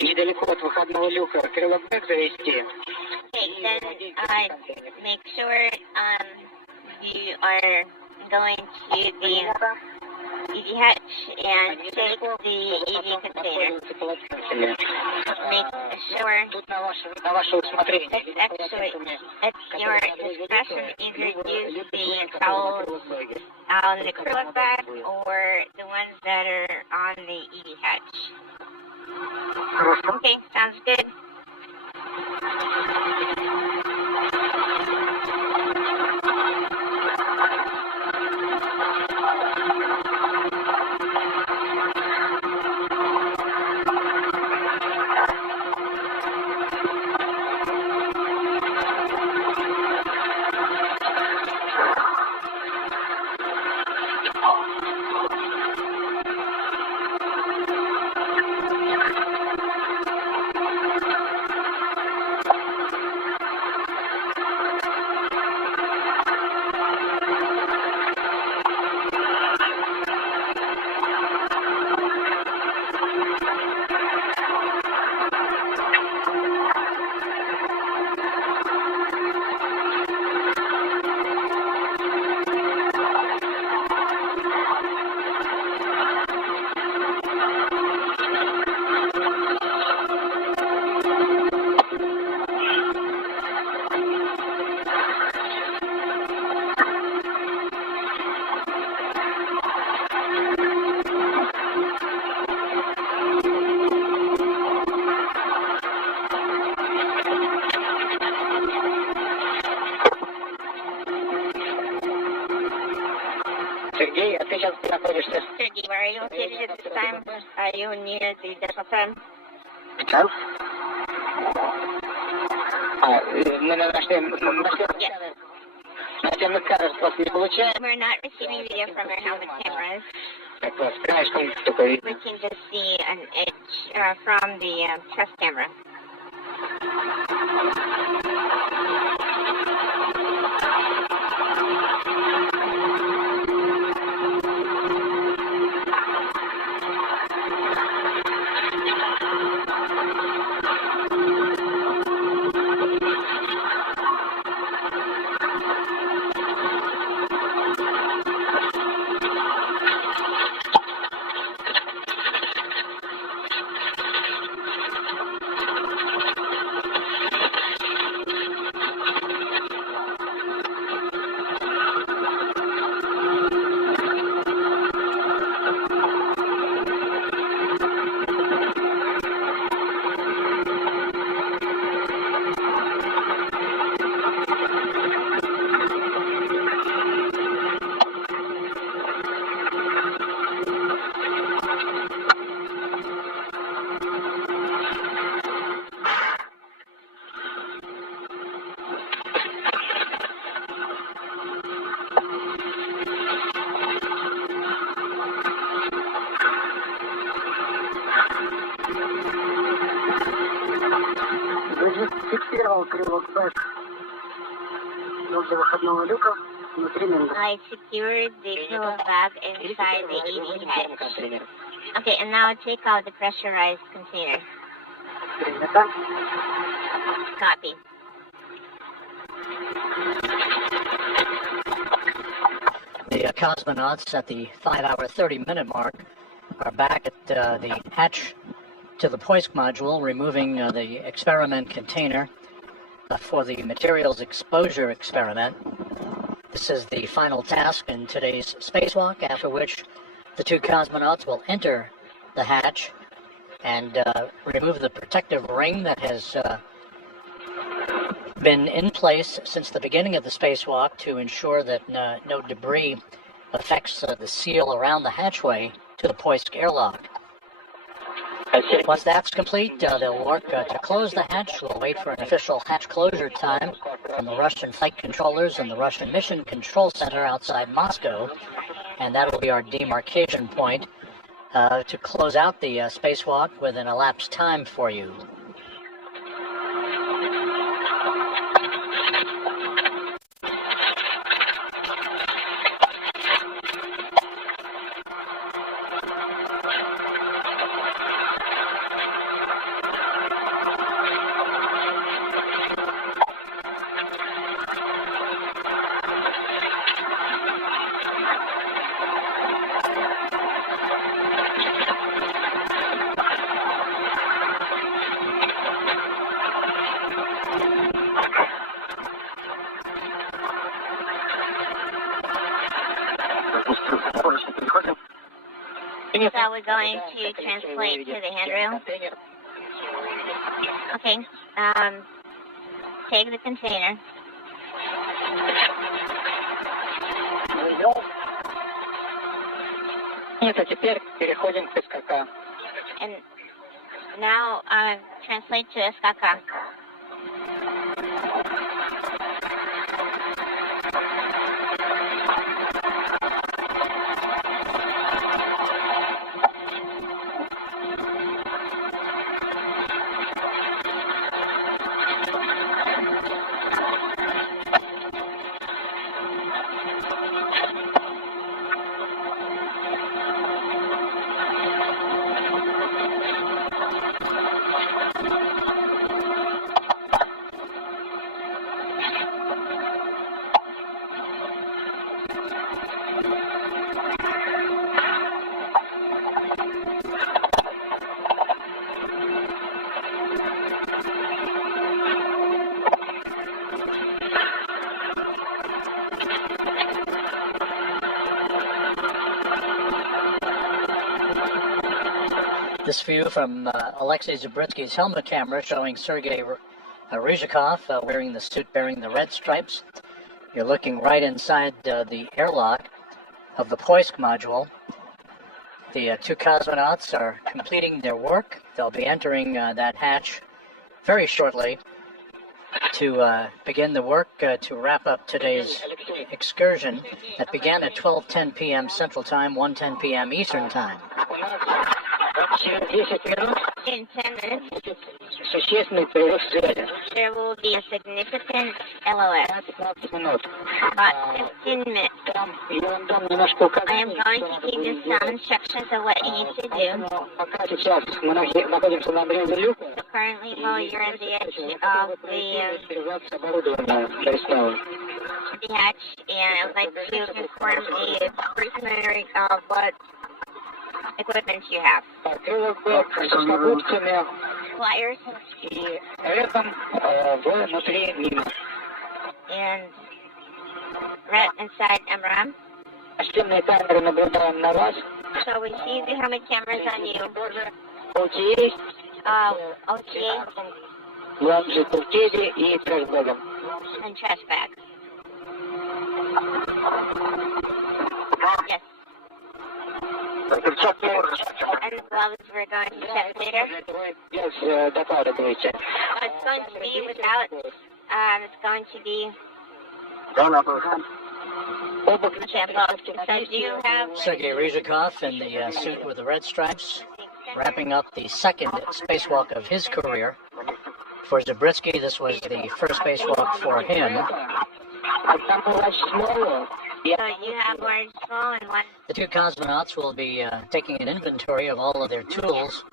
недалеко от выходного люка крылок бэк завести. Okay, then make sure you are going to the EV hatch and take the EV container. Make sure На ваше усмотрение. it's actually at your discretion if you use the towels on the acrylic bag or the ones that are on the EV hatch. Okay, sounds good. Сергей, а ты сейчас где находишься? Sergey, where are you located at this time? Are you near the decimal time? Сейчас. Мы на наземных камерах просто не получаем. We're not receiving video from your helmet cameras. Так вот, краешком только видно. We can just see an edge from the test camera. Зафиксировал крылок бэк возле выходного люка внутри мембраны. I secured the fuel bag inside the EV hatch. Okay, and now take out the pressurized container. Принято. Copy. The cosmonauts at the 5-hour, 30-minute mark are back at the hatch to the Poisk module, removing the experiment container for the materials exposure experiment. This is the final task in today's spacewalk, after which the two cosmonauts will enter the hatch and remove the protective ring that has been in place since the beginning of the spacewalk to ensure that no debris affects the seal around the hatchway to the Poisk airlock. Once that's complete, they'll work to close the hatch. We'll wait for an official hatch closure time from the Russian flight controllers and the Russian Mission Control Center outside Moscow, and that'll be our demarcation point to close out the spacewalk with an elapsed time for you. So we're going to translate to the handrail. Okay. Take the container. Нет, а теперь переходим к СКК. And now translate to SKK. This view from Alexei Zabritsky's helmet camera showing Sergei Ryzhikov wearing the suit bearing the red stripes. You're looking right inside the airlock of the Poisk module. The two cosmonauts are completing their work. They'll be entering that hatch very shortly to begin the work to wrap up today's excursion that began at 12:10 p.m. Central Time, 1:10 p.m. Eastern Time. In 10 minutes, Существенный прерыв связи. there will be a significant LOS. 15 минут. About 15 minutes. Там я вам дам немножко I am указаний. going to give you some instructions of what you need to do. Пока сейчас мы находимся на обрезе люка, So currently, while you're at the edge of перевязка оборудования перестала. the hatch, and I would like to confirm a brief summary of what equipment you have. Покрылок был с покупками Pliers и рядом внутри мимо. and right inside MRAM. Системные камеры наблюдаем на вас. So we see the helmet cameras on you. OTA, OTA лонжи туркези и трэшбэгом. and trash bags. Yes. And gloves we're going to check later. Без доклада говорите. It's going to be without, it's going to be So do you have Sergei Ryzhikov in the suit with the red stripes, wrapping up the second spacewalk of his career. For Zabritsky, this was the first spacewalk for him. So you have large, small, and one. The two cosmonauts will be taking an inventory of all of their tools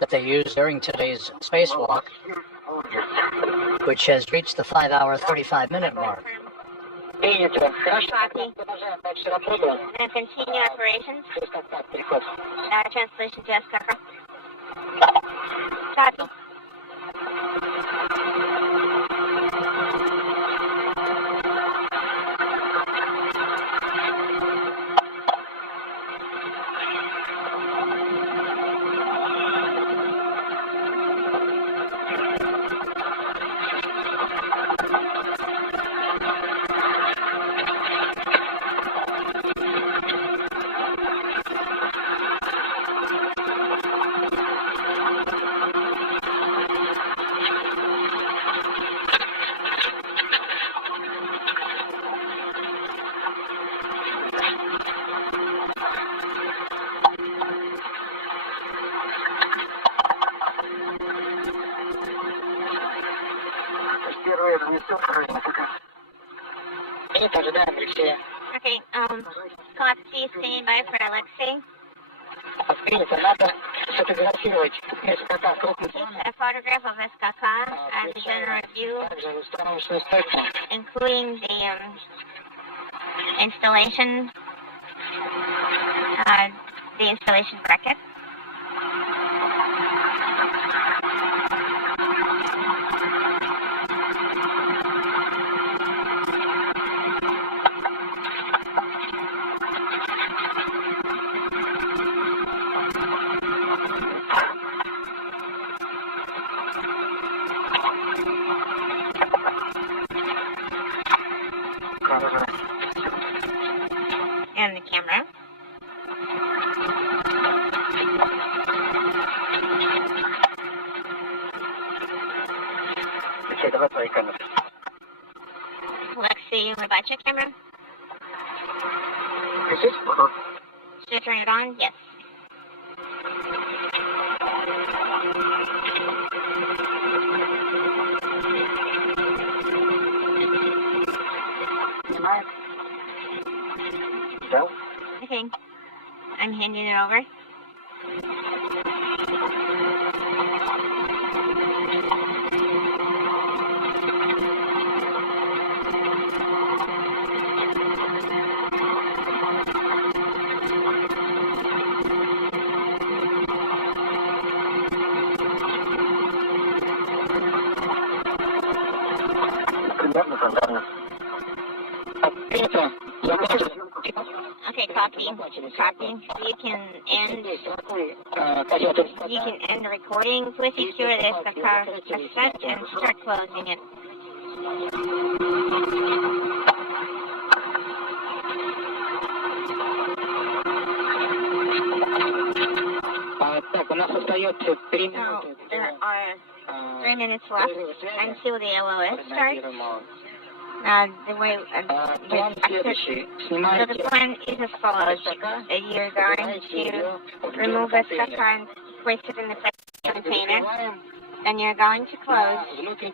that they used during today's spacewalk, which has reached the 5-hour, 35-minute mark. Copy. And continue operations. Translation to SKK. Copy. Okay, copy, stand by for Alexei. A photograph of SKK as a general view, including the installation bracket. And the camera. Alexei, what about your camera? Should I turn it on? Yes. Okay. I'm handing it over. Okay, copy. You can end the recording. Please secure this cassette and start closing it. Now, there are 3 minutes left until the LOS starts. The way so the plan is as follows. You're going to remove the stuff and place it in the container. Then you're going to close into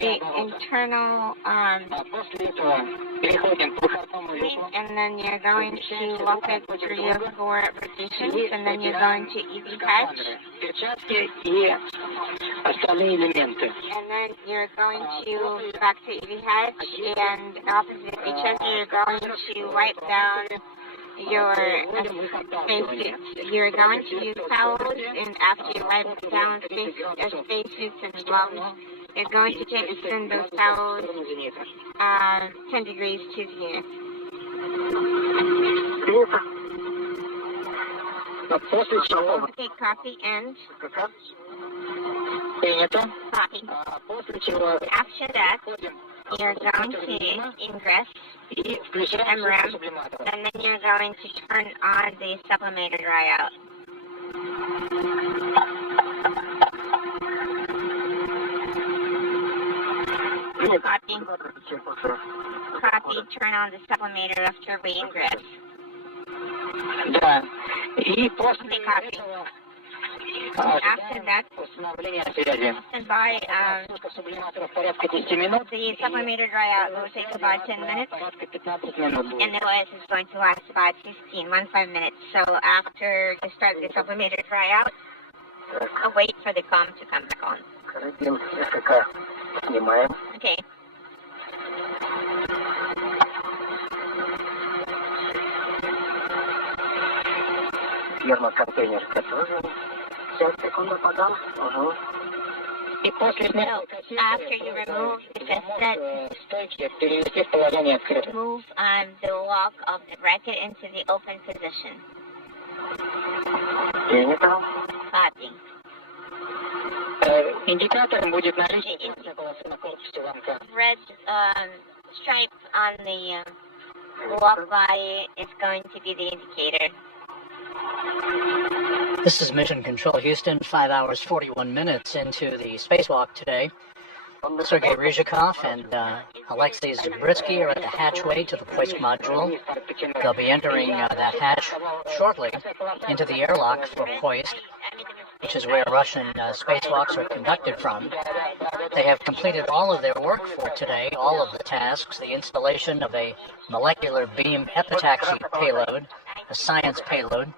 the internal and then you're going to lock it through your 4 rotations, and then you're going to easy patch. And then you're going to back to easy hatch, and opposite each other you're going to wipe down your spacesuits. You're going to use towels, and after you wipe down spacesuits and gloves, you're going to jettison those towels 10 degrees to zenith. Okay, copy and copy. After that, you're going to ingress MRAM, and then you're going to turn on the sublimator dryout. Copy, turn on the sublimator after we ingress. Okay, copy. After that, stand by. The sublimator dryout will take about 10 minutes, and the OS is going to last about 15 minutes. So after you start the sublimator dryout, I'll wait for the comm to come back on. Okay. Термоконтейнер готовен. 5 секунд подал. After you remove the cassette, move the lock of the bracket into the open position. Copy. Индикатором будет наличие red stripe on the lock body is going to be the indicator. This is Mission Control Houston, 5 hours 41 minutes into the spacewalk today. Sergei Ryzhikov and Alexei Zabritsky are at the hatchway to the Koysk module. They'll be entering that hatch shortly into the airlock for Koysk, which is where Russian spacewalks are conducted from. They have completed all of their work for today, all of the tasks, the installation of a molecular beam epitaxy payload, a science payload,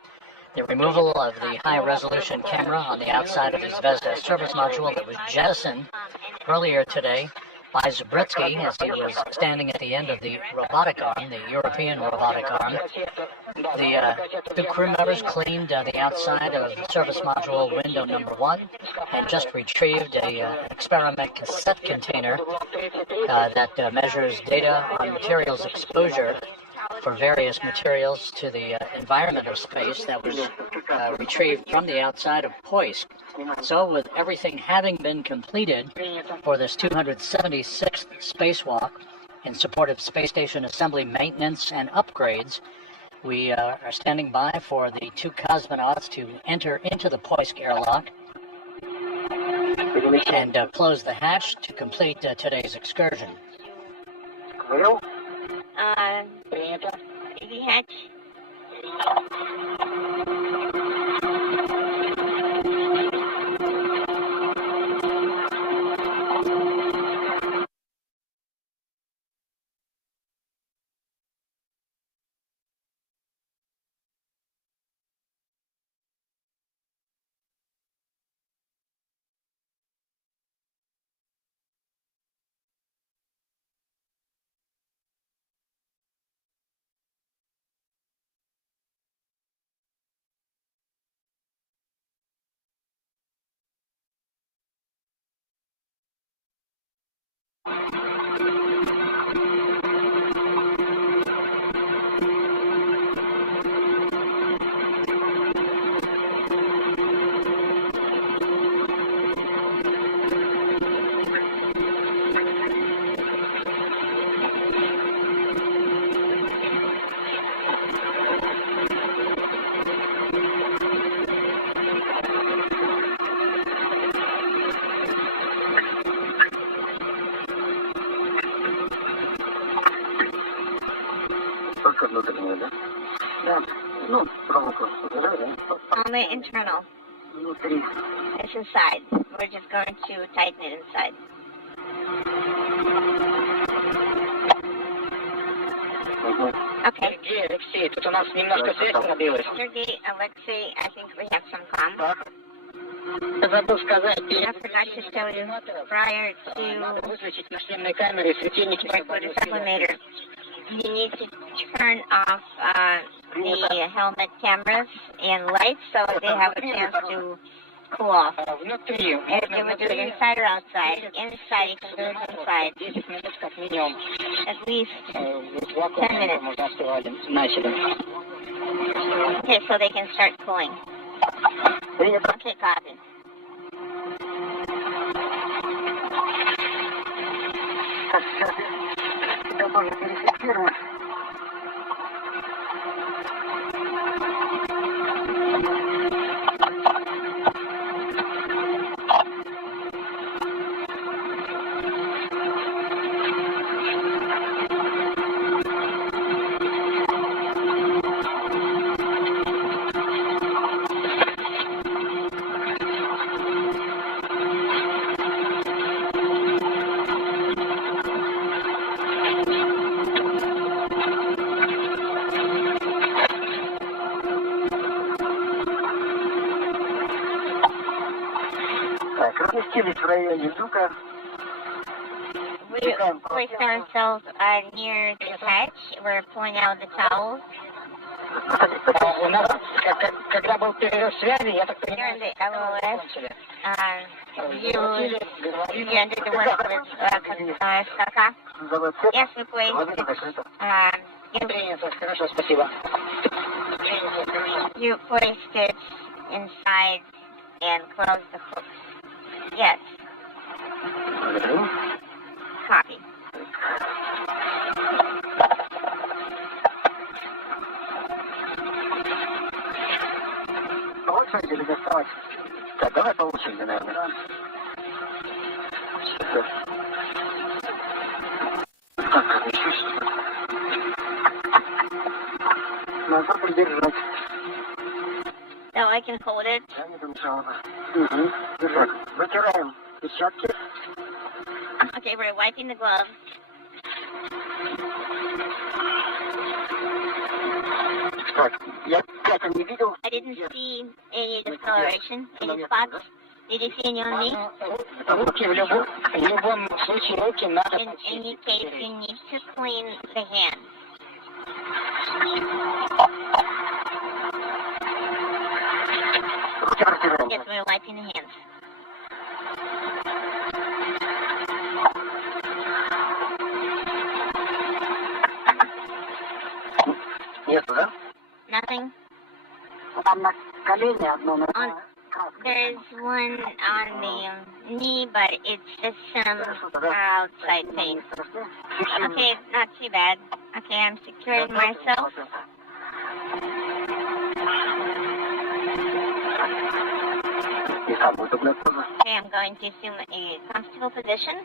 the removal of the high-resolution camera on the outside of the Zvezda service module that was jettisoned earlier today by Zabritsky as he was standing at the end of the robotic arm, the European robotic arm. The two crew members cleaned the outside of the service module window number 1 and just retrieved an experiment cassette container that measures data on materials exposure for various materials to the environment of space that was retrieved from the outside of Poisk. So with everything having been completed for this 276th spacewalk in support of space station assembly maintenance and upgrades, we are standing by for the two cosmonauts to enter into the Poisk airlock and close the hatch to complete today's excursion. Easy hatch. Only internal. It's inside. We're just going to tighten it inside. Okay. Sergey, Alexei, тут у нас немножко связь пробилась. Sergey, Alexei, I think we have some comm. Забыл сказать, I forgot to tell you prior to выключить нашлемные камеры и светильники. for the sublimator. You need to turn off the helmet cameras and lights so they have a chance to cool off. Внутри, If you would do it inside or outside, inside you can do it inside. 10 минут как минимум. At least 10 minutes. Можно оставали. Начали. Okay, so they can start cooling. Okay, copy. Тебя тоже перефиксировать. Разместились в районе Зука. We placed ourselves near the hatch. We're pulling out the towels. У нас, когда был перерыв связи, я так During понимаю, the LOS, you ended the work with Skaka. Завод цепь. Yes, we placed Вода закрыта. принято. Хорошо, спасибо. you placed it inside and closed the hook. Yes, Благодарю. copy. По очереди или доставать? Так, давай по очереди, наверное. Так, еще что-то. Надо придержать. So I can hold it. Я не помешала бы. Угу. Держать. Вытираем перчатки. Okay, we're wiping the glove. Так, я пятен не видел. I didn't see any discoloration, any spots. Did you see any on me? Руки в любом случае руки надо In any case, you need to clean the hands. Руки растираем. Yes, we're wiping the hands. Нету, да? Nothing. Там на колене одно на On, there's one on the knee, but it's just some outside pain. Okay, not too bad. Okay, I'm securing myself. И сам удобно тоже. Okay, I'm going to assume a comfortable position.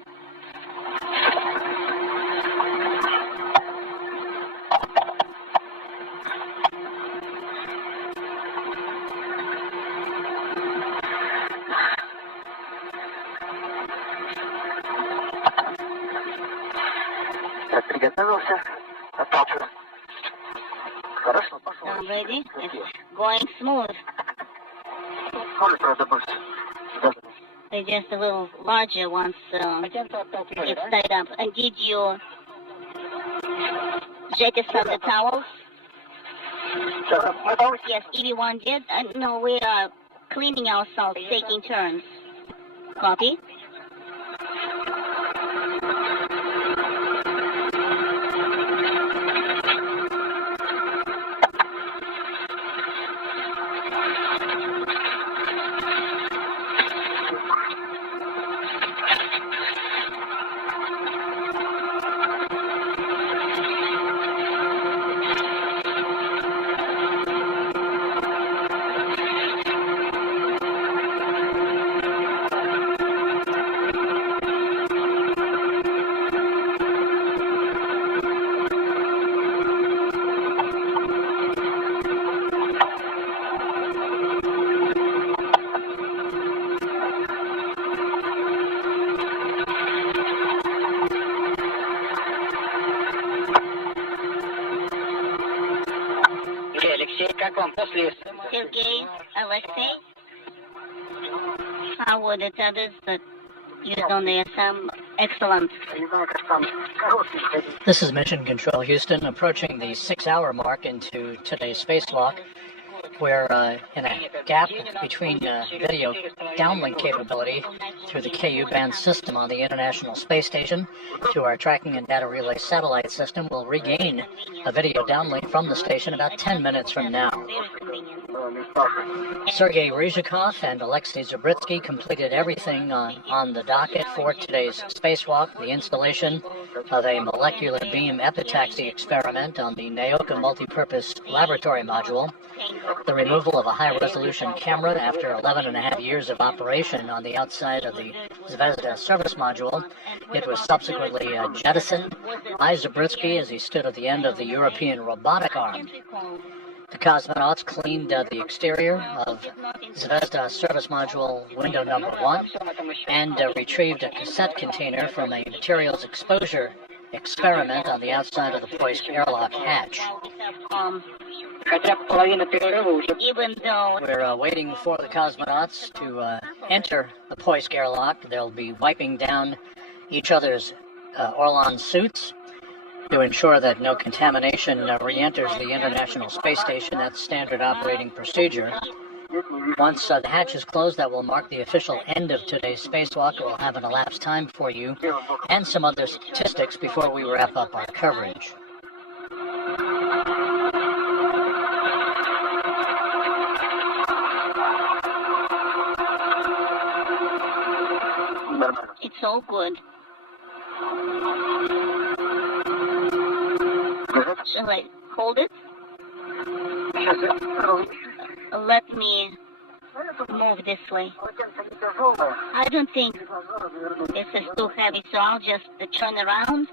Так, приготовился. Отталкиваю. Хорошо, пошел. I'm ready. It's going smooth. Может, правда, больше. They're just a little larger once it's tied up. And did you jettison the towels? Yes, everyone did. No, we are cleaning ourselves, taking turns. Copy? Алексей, как вам после... Sergey, Alexei, how were the others that used on the SM? Excellent. Не знаю, как там короткий ходить. This is Mission Control Houston, approaching the 6-hour mark into today's spacewalk. We're in a gap between video downlink capability through the KU band system on the International Space Station to our tracking and data relay satellite system. We'll regain a video downlink from the station about 10 minutes from now. Sergei Ryzhikov and Alexei Zabritsky completed everything on the docket for today's spacewalk, the installation of a molecular beam epitaxy experiment on the Naoka multipurpose laboratory module, the removal of a high-resolution camera after 11 and a half years of operation on the outside of the Zvezda service module. It was subsequently jettisoned by Zabritsky as he stood at the end of the European robotic arm. The cosmonauts cleaned the exterior of Zvezda service module window number 1 and retrieved a cassette container from a materials exposure experiment on the outside of the Poisk airlock hatch. Even though We're waiting for the cosmonauts to enter the Poisk airlock. They'll be wiping down each other's Orlan suits to ensure that no contamination re-enters the International Space Station. That's standard operating procedure. Once the hatch is closed, that will mark the official end of today's spacewalk. We'll have an elapsed time for you and some other statistics before we wrap up our coverage. it's all good. Shall I hold it? Let me move this way. I don't think this is too heavy, so I'll just turn around.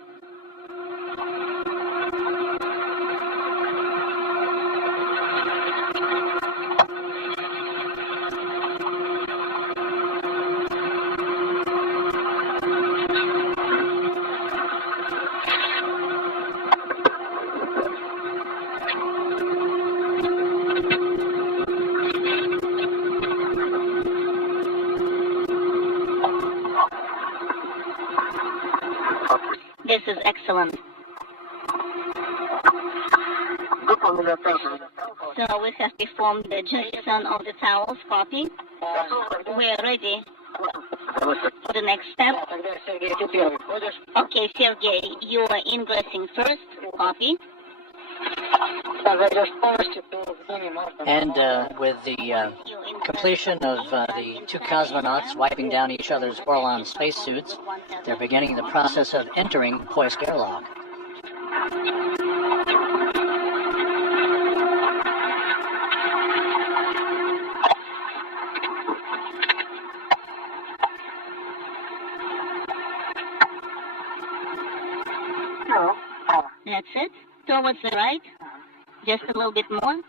This is excellent. So we have performed the jettison of the towels. Copy. We're ready for the next step. Okay, Sergey, you are ingressing first. Copy. And with the completion of the two cosmonauts wiping down each other's Orlan spacesuits, they're beginning the process of entering Poisk airlock. That's it. Towards the right. Just a little bit more.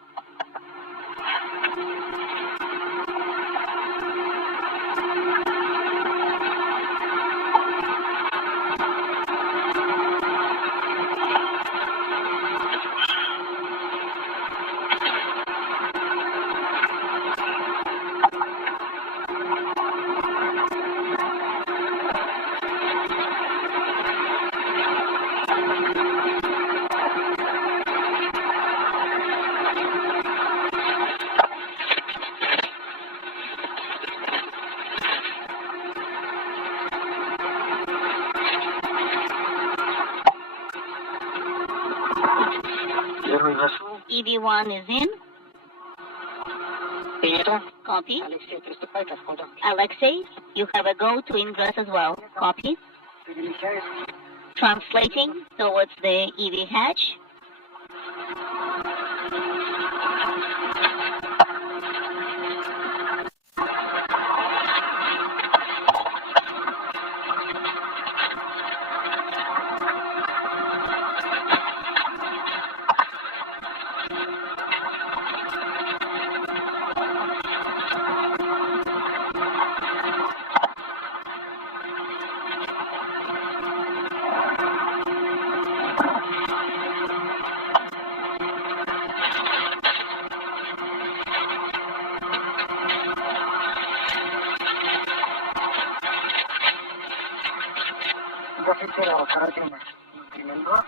EV1 is in. Copy. Alexei, you have a go to ingress as well. Copy. Translating towards the EV hatch.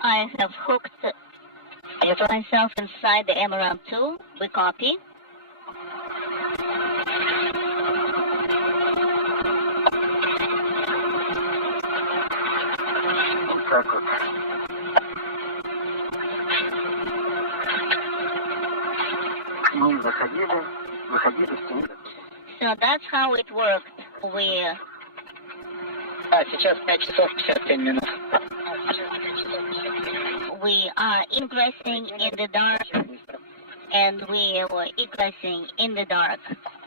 I have hooked myself inside the Emerald 2. We copy. So that's how it worked. We are ingressing in the dark, and we were egressing in the dark.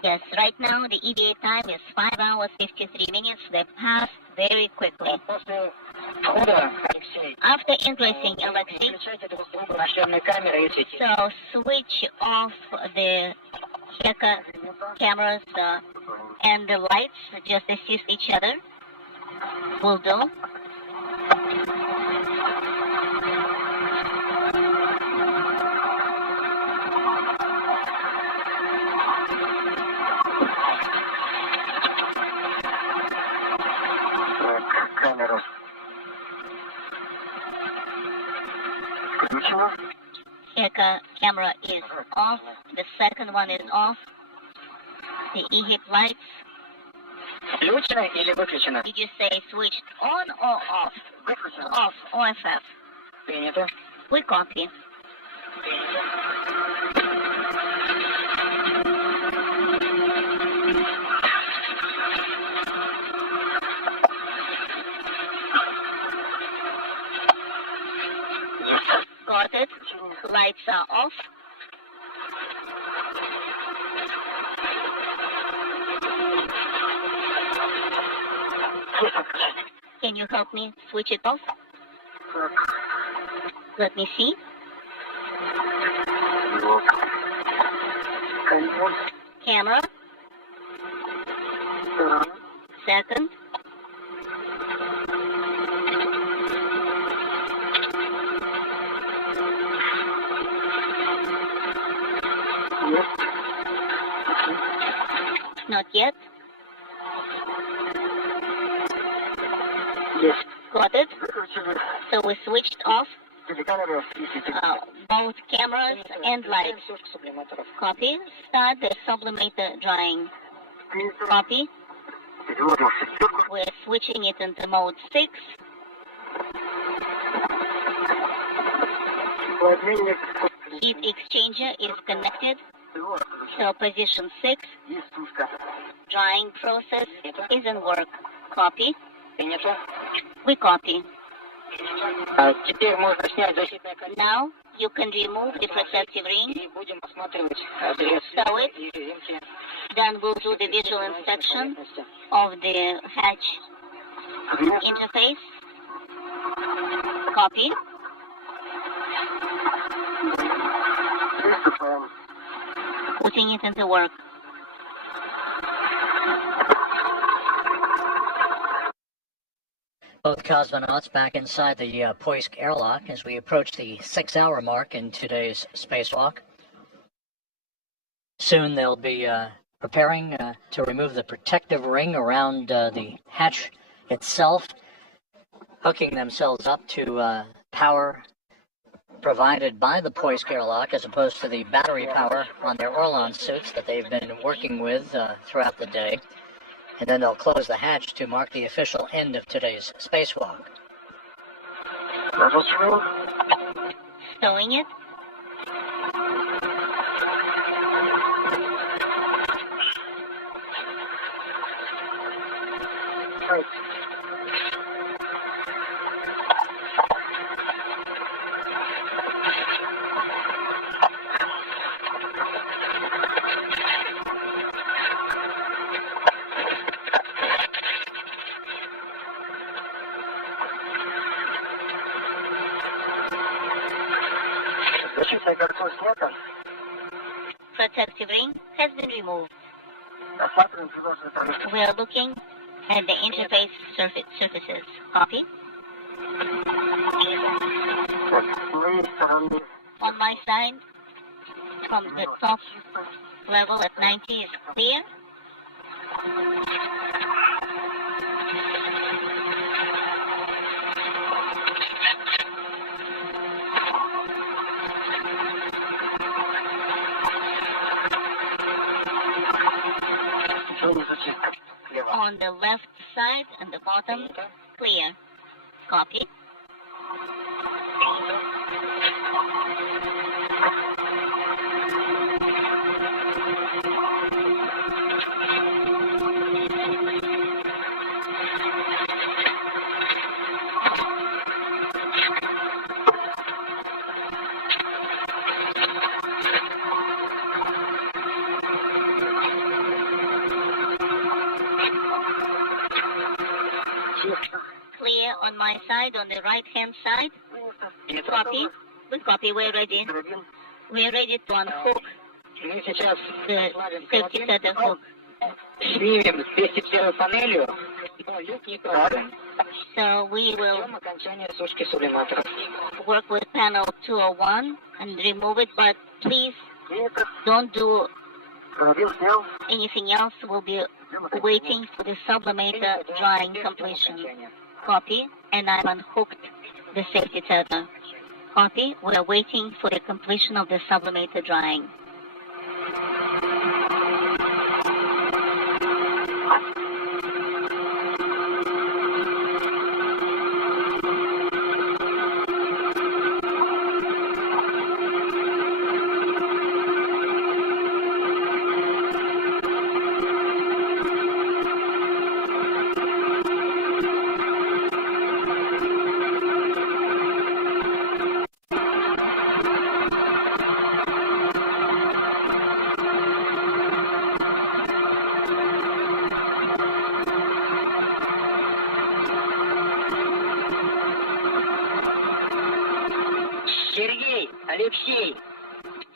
Yes, right now the EVA time is 5 hours 53 minutes. They passed very quickly. After ingressing, Alexei, so switch off the Heka cameras and the lights, just assist each other. Will do. Heka camera is off. The second one is off. The EHIP lights. Did you say switched on or off? Off, OFF. We copy. Got it. Lights are off. Can you help me switch it off? Let me see. Camera. Second. Not yet. Yes. Got it. So we switched off both cameras and lights. Copy. Start the sublimator drying. Copy. We're switching it into mode 6. Heat exchanger is connected. So position 6. Drying process is in work. Copy. We copy. Теперь можно снять защитное кольцо. Now you can remove the protective ring. И будем осматривать Stow it. Then we'll do the visual inspection of the hatch interface. Copy. Putting it into work. Both cosmonauts back inside the Poisk airlock as we approach the 6-hour mark in today's spacewalk. Soon they'll be preparing to remove the protective ring around the hatch itself, hooking themselves up to power provided by the Poisk airlock as opposed to the battery power on their Orlan suits that they've been working with throughout the day. And then they'll close the hatch to mark the official end of today's spacewalk. Stowing it. Protective ring has been removed. We are looking at the interface surfaces. Copy. On my side, from the top level at 90 is clear. On the left side and the bottom, clear. Copy. Clear on my side, on the right-hand side. Copy. We copy. We're ready. We're ready to unhook the safety setup hook. So we will work with panel 201 and remove it, but please don't do anything else. We'll be waiting for the sublimator drying completion. Copy, and I've unhooked the safety tether. Copy, we are waiting for the completion of the sublimator drying.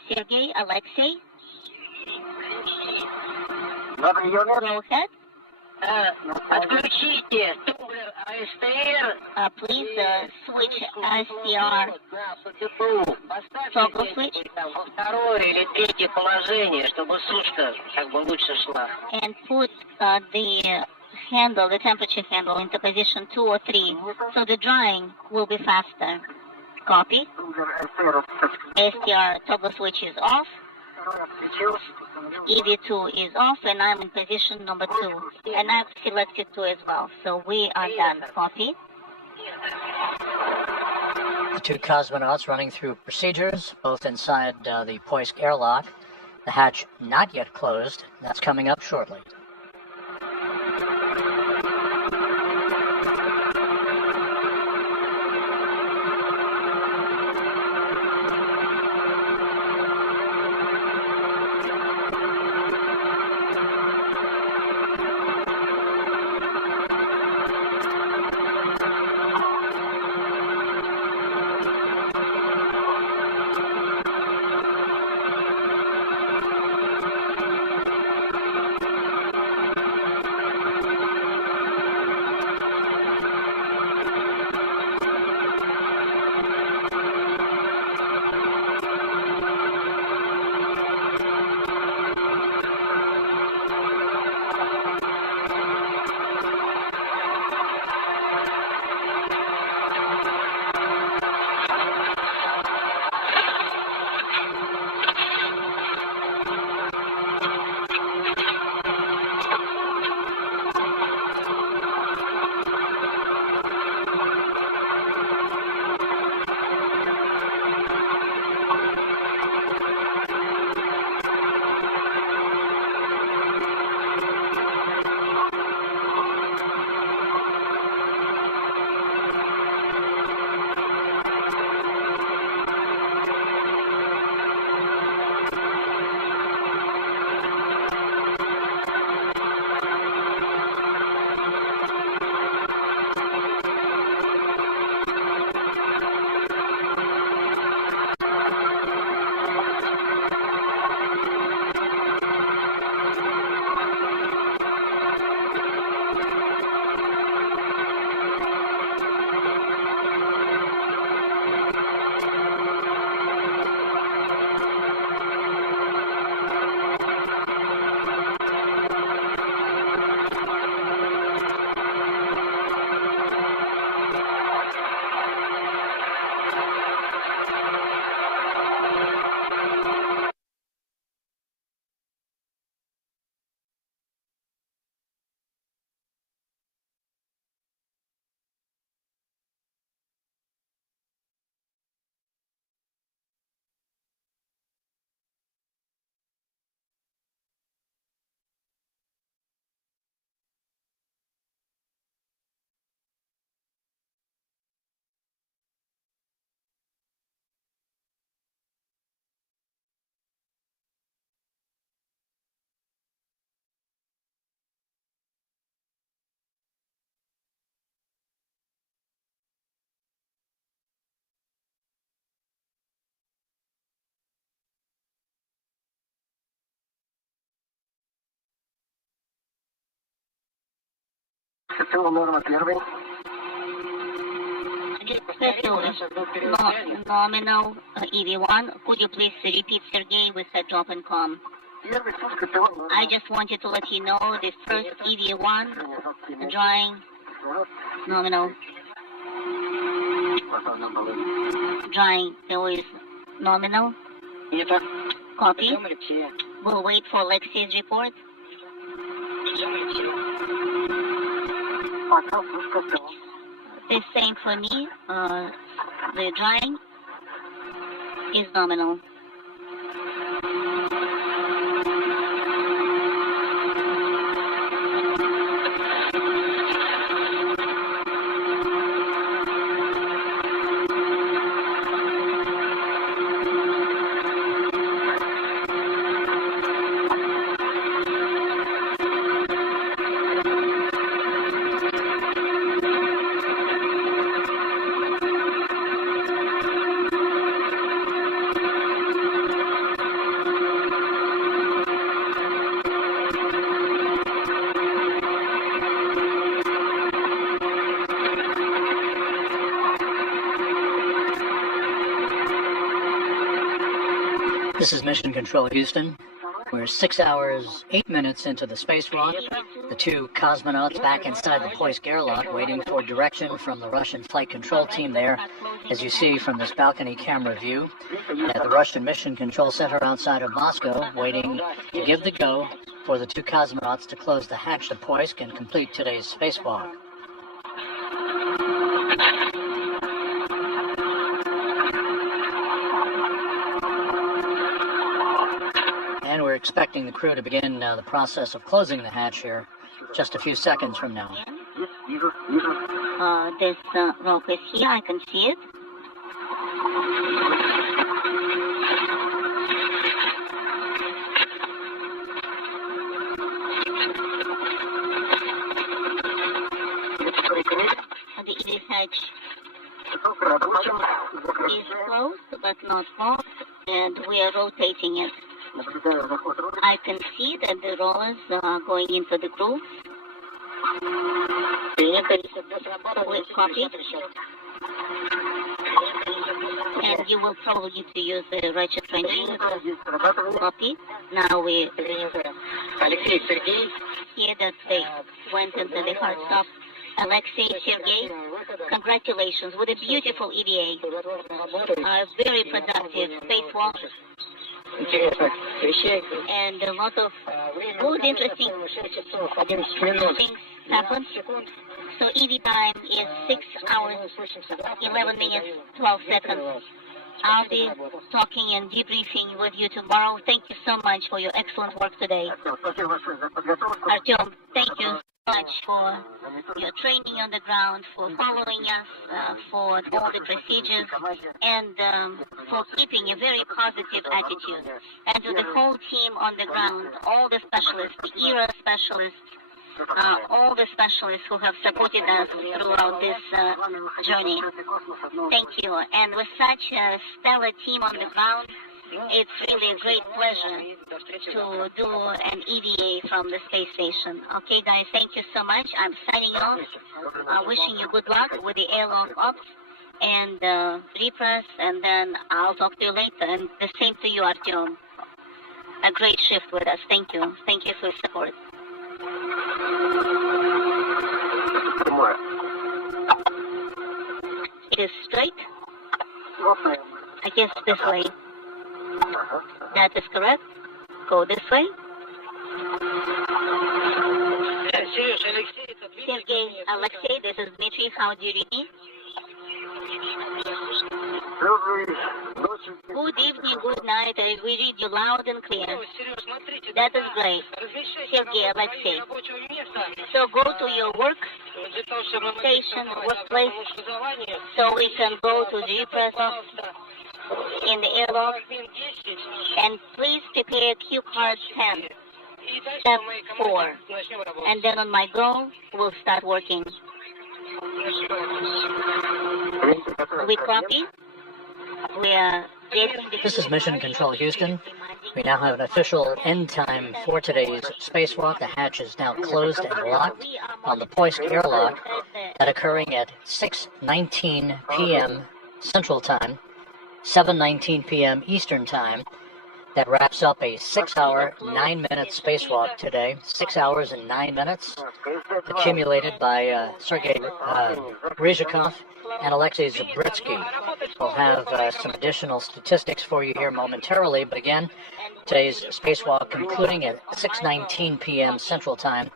Sergey, Alexei. Go ahead. Please switch SDR toggle switch and put the handle, the temperature handle, into position 2 or 3, so the drying will be faster. Copy. SDR toggle switch is off. EV2 is off, and I'm in position number 2. And I've selected 2 as well. So we are done. Copy. The two cosmonauts running through procedures, both inside the Poisk airlock. The hatch not yet closed. That's coming up shortly. Норма первый. Nominal EV1. Could you please repeat, Sergei, with the drop and com? I just wanted to let you know the first EV1 drawing nominal. Drawing there is nominal. Copy. We'll wait for Lexi's report. The same for me. The drawing is nominal. This is Mission Control Houston. We're 6 hours, 8 minutes into the spacewalk. The two cosmonauts back inside the Poisk airlock waiting for direction from the Russian flight control team there. As you see from this balcony camera view, at the Russian Mission Control Center outside of Moscow, waiting to give the go for the two cosmonauts to close the hatch to Poisk and complete today's spacewalk. expecting the crew to begin the process of closing the hatch here just a few seconds from now. This rope is here, I can see it. The easy hatch is closed but not locked, and we are rotating it. I can see that the rollers are going into the grooves. We copy. And you will probably need to use the ratchet wrench. Copy. Now we hear that they went into the hard stop. Alexei, Sergey, congratulations with a beautiful EVA. A very productive spacewalk. And a lot of good, interesting things happened. So EV time is 6 hours, 11 minutes, 12 seconds. I'll be talking and debriefing with you tomorrow. Thank you so much for your excellent work today. Artyom, thank you so much for your training on the ground, for following us, for all the procedures, and for keeping a very positive attitude. And to the whole team on the ground, all the specialists, the ERA specialists, all the specialists who have supported us throughout this journey. Thank you. And with such a stellar team on the ground, it's really a great pleasure to do an EVA from the space station. Okay, guys, thank you so much. I'm signing off. Wishing you good luck with the airlock ops and repress, and then I'll talk to you later. And the same to you, Artyom. A great shift with us. Thank you. Thank you for your support. It is straight. I guess this way. That is correct. Go this way. Sergey, Alexei, this is Dmitry. How do you read me? Good evening, good night. We read you loud and clear. That is great. Sergey, Alexei. So go to your work station, workplace, so we can go to the repress in the airlock. And please prepare cue card 10, step 4. And then on my go, we'll start working. We copy. We are This is Mission Control Houston. We now have an official end time for today's spacewalk. The hatch is now closed and locked on the Poisk airlock, that occurring at 6:19 p.m. Central Time, 7:19 p.m. Eastern Time. That wraps up a 6-hour, 9-minute spacewalk today. 6 hours and 9 minutes, accumulated by Sergei Ryzhikov and Alexei Zabritsky. We'll have some additional statistics for you here momentarily, but again, today's spacewalk concluding at 6:19 p.m. Central Time,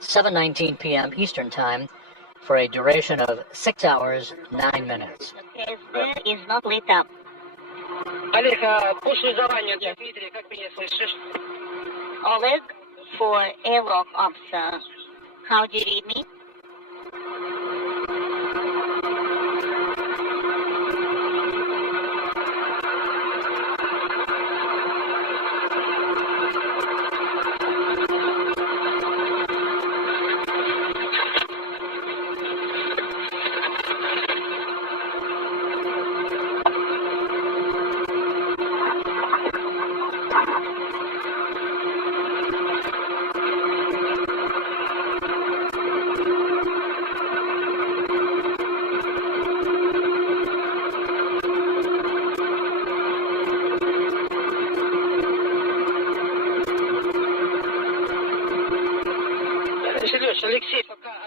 7:19 p.m. Eastern Time, for a duration of 6 hours, 9 minutes. Is not lit up. Олег, после задания, Дмитрий, как меня слышишь? Oleg, for airlock ops, how do you read me?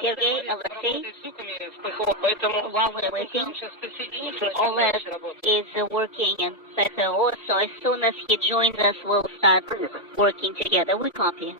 Sergey, Alexei, while we're waiting, Oleg is working and PTO, so as soon as he joins us, we'll start working together. We copy.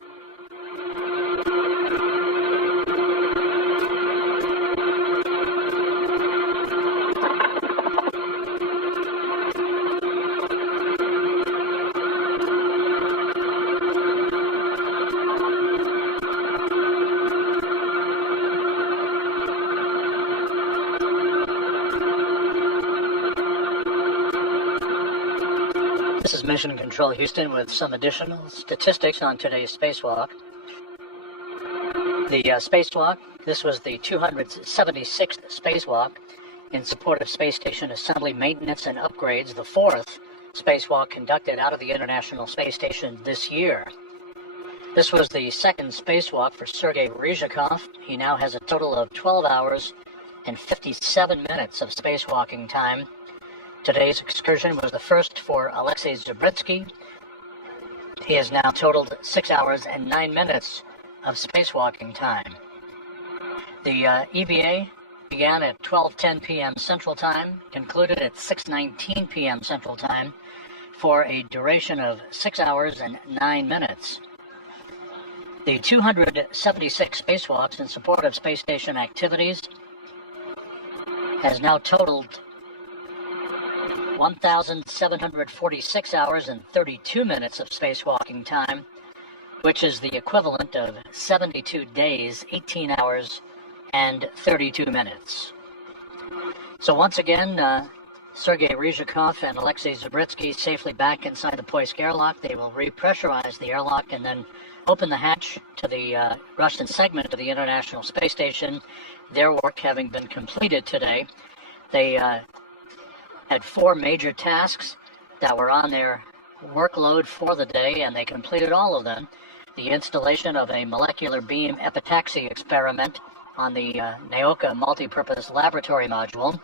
This is Mission Control Houston with some additional statistics on today's spacewalk. The spacewalk, this was the 276th spacewalk in support of space station assembly, maintenance, and upgrades, the fourth spacewalk conducted out of the International Space Station this year. This was the second spacewalk for Sergei Ryzhikov. He now has a total of 12 hours and 57 minutes of spacewalking time. Today's excursion was the first for Alexei Zabritsky. He has now totaled 6 hours and 9 minutes of spacewalking time. The EVA began at 12:10 p.m. Central Time, concluded at 6:19 p.m. Central Time for a duration of 6 hours and 9 minutes. The 276 spacewalks in support of space station activities has now totaled 1,746 hours and 32 minutes of spacewalking time, which is the equivalent of 72 days, 18 hours, and 32 minutes. So once again, Sergei Ryzhikov and Alexei Zabritsky safely back inside the Poisk airlock. They will repressurize the airlock and then open the hatch to the Russian segment of the International Space Station, their work having been completed today. They had 4 major tasks that were on their workload for the day, and they completed all of them. The installation of a molecular beam epitaxy experiment on the Naoka multipurpose laboratory module,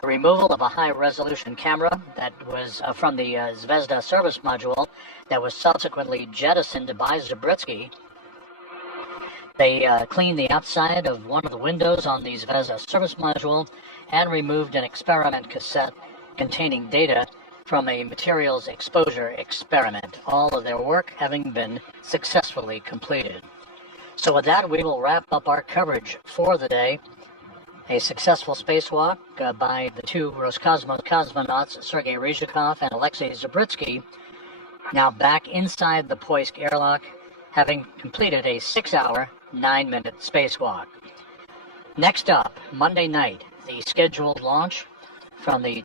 the removal of a high-resolution camera that was from the Zvezda service module that was subsequently jettisoned by Zabritsky. They cleaned the outside of one of the windows on the Zvezda service module and removed an experiment cassette containing data from a materials exposure experiment, all of their work having been successfully completed. So with that, we will wrap up our coverage for the day. A successful spacewalk by the 2 Roscosmos cosmonauts, Sergei Ryzhikov and Alexei Zabritsky, now back inside the Poisk airlock, having completed a 6-hour, 9-minute spacewalk. Next up, Monday night, the scheduled launch from the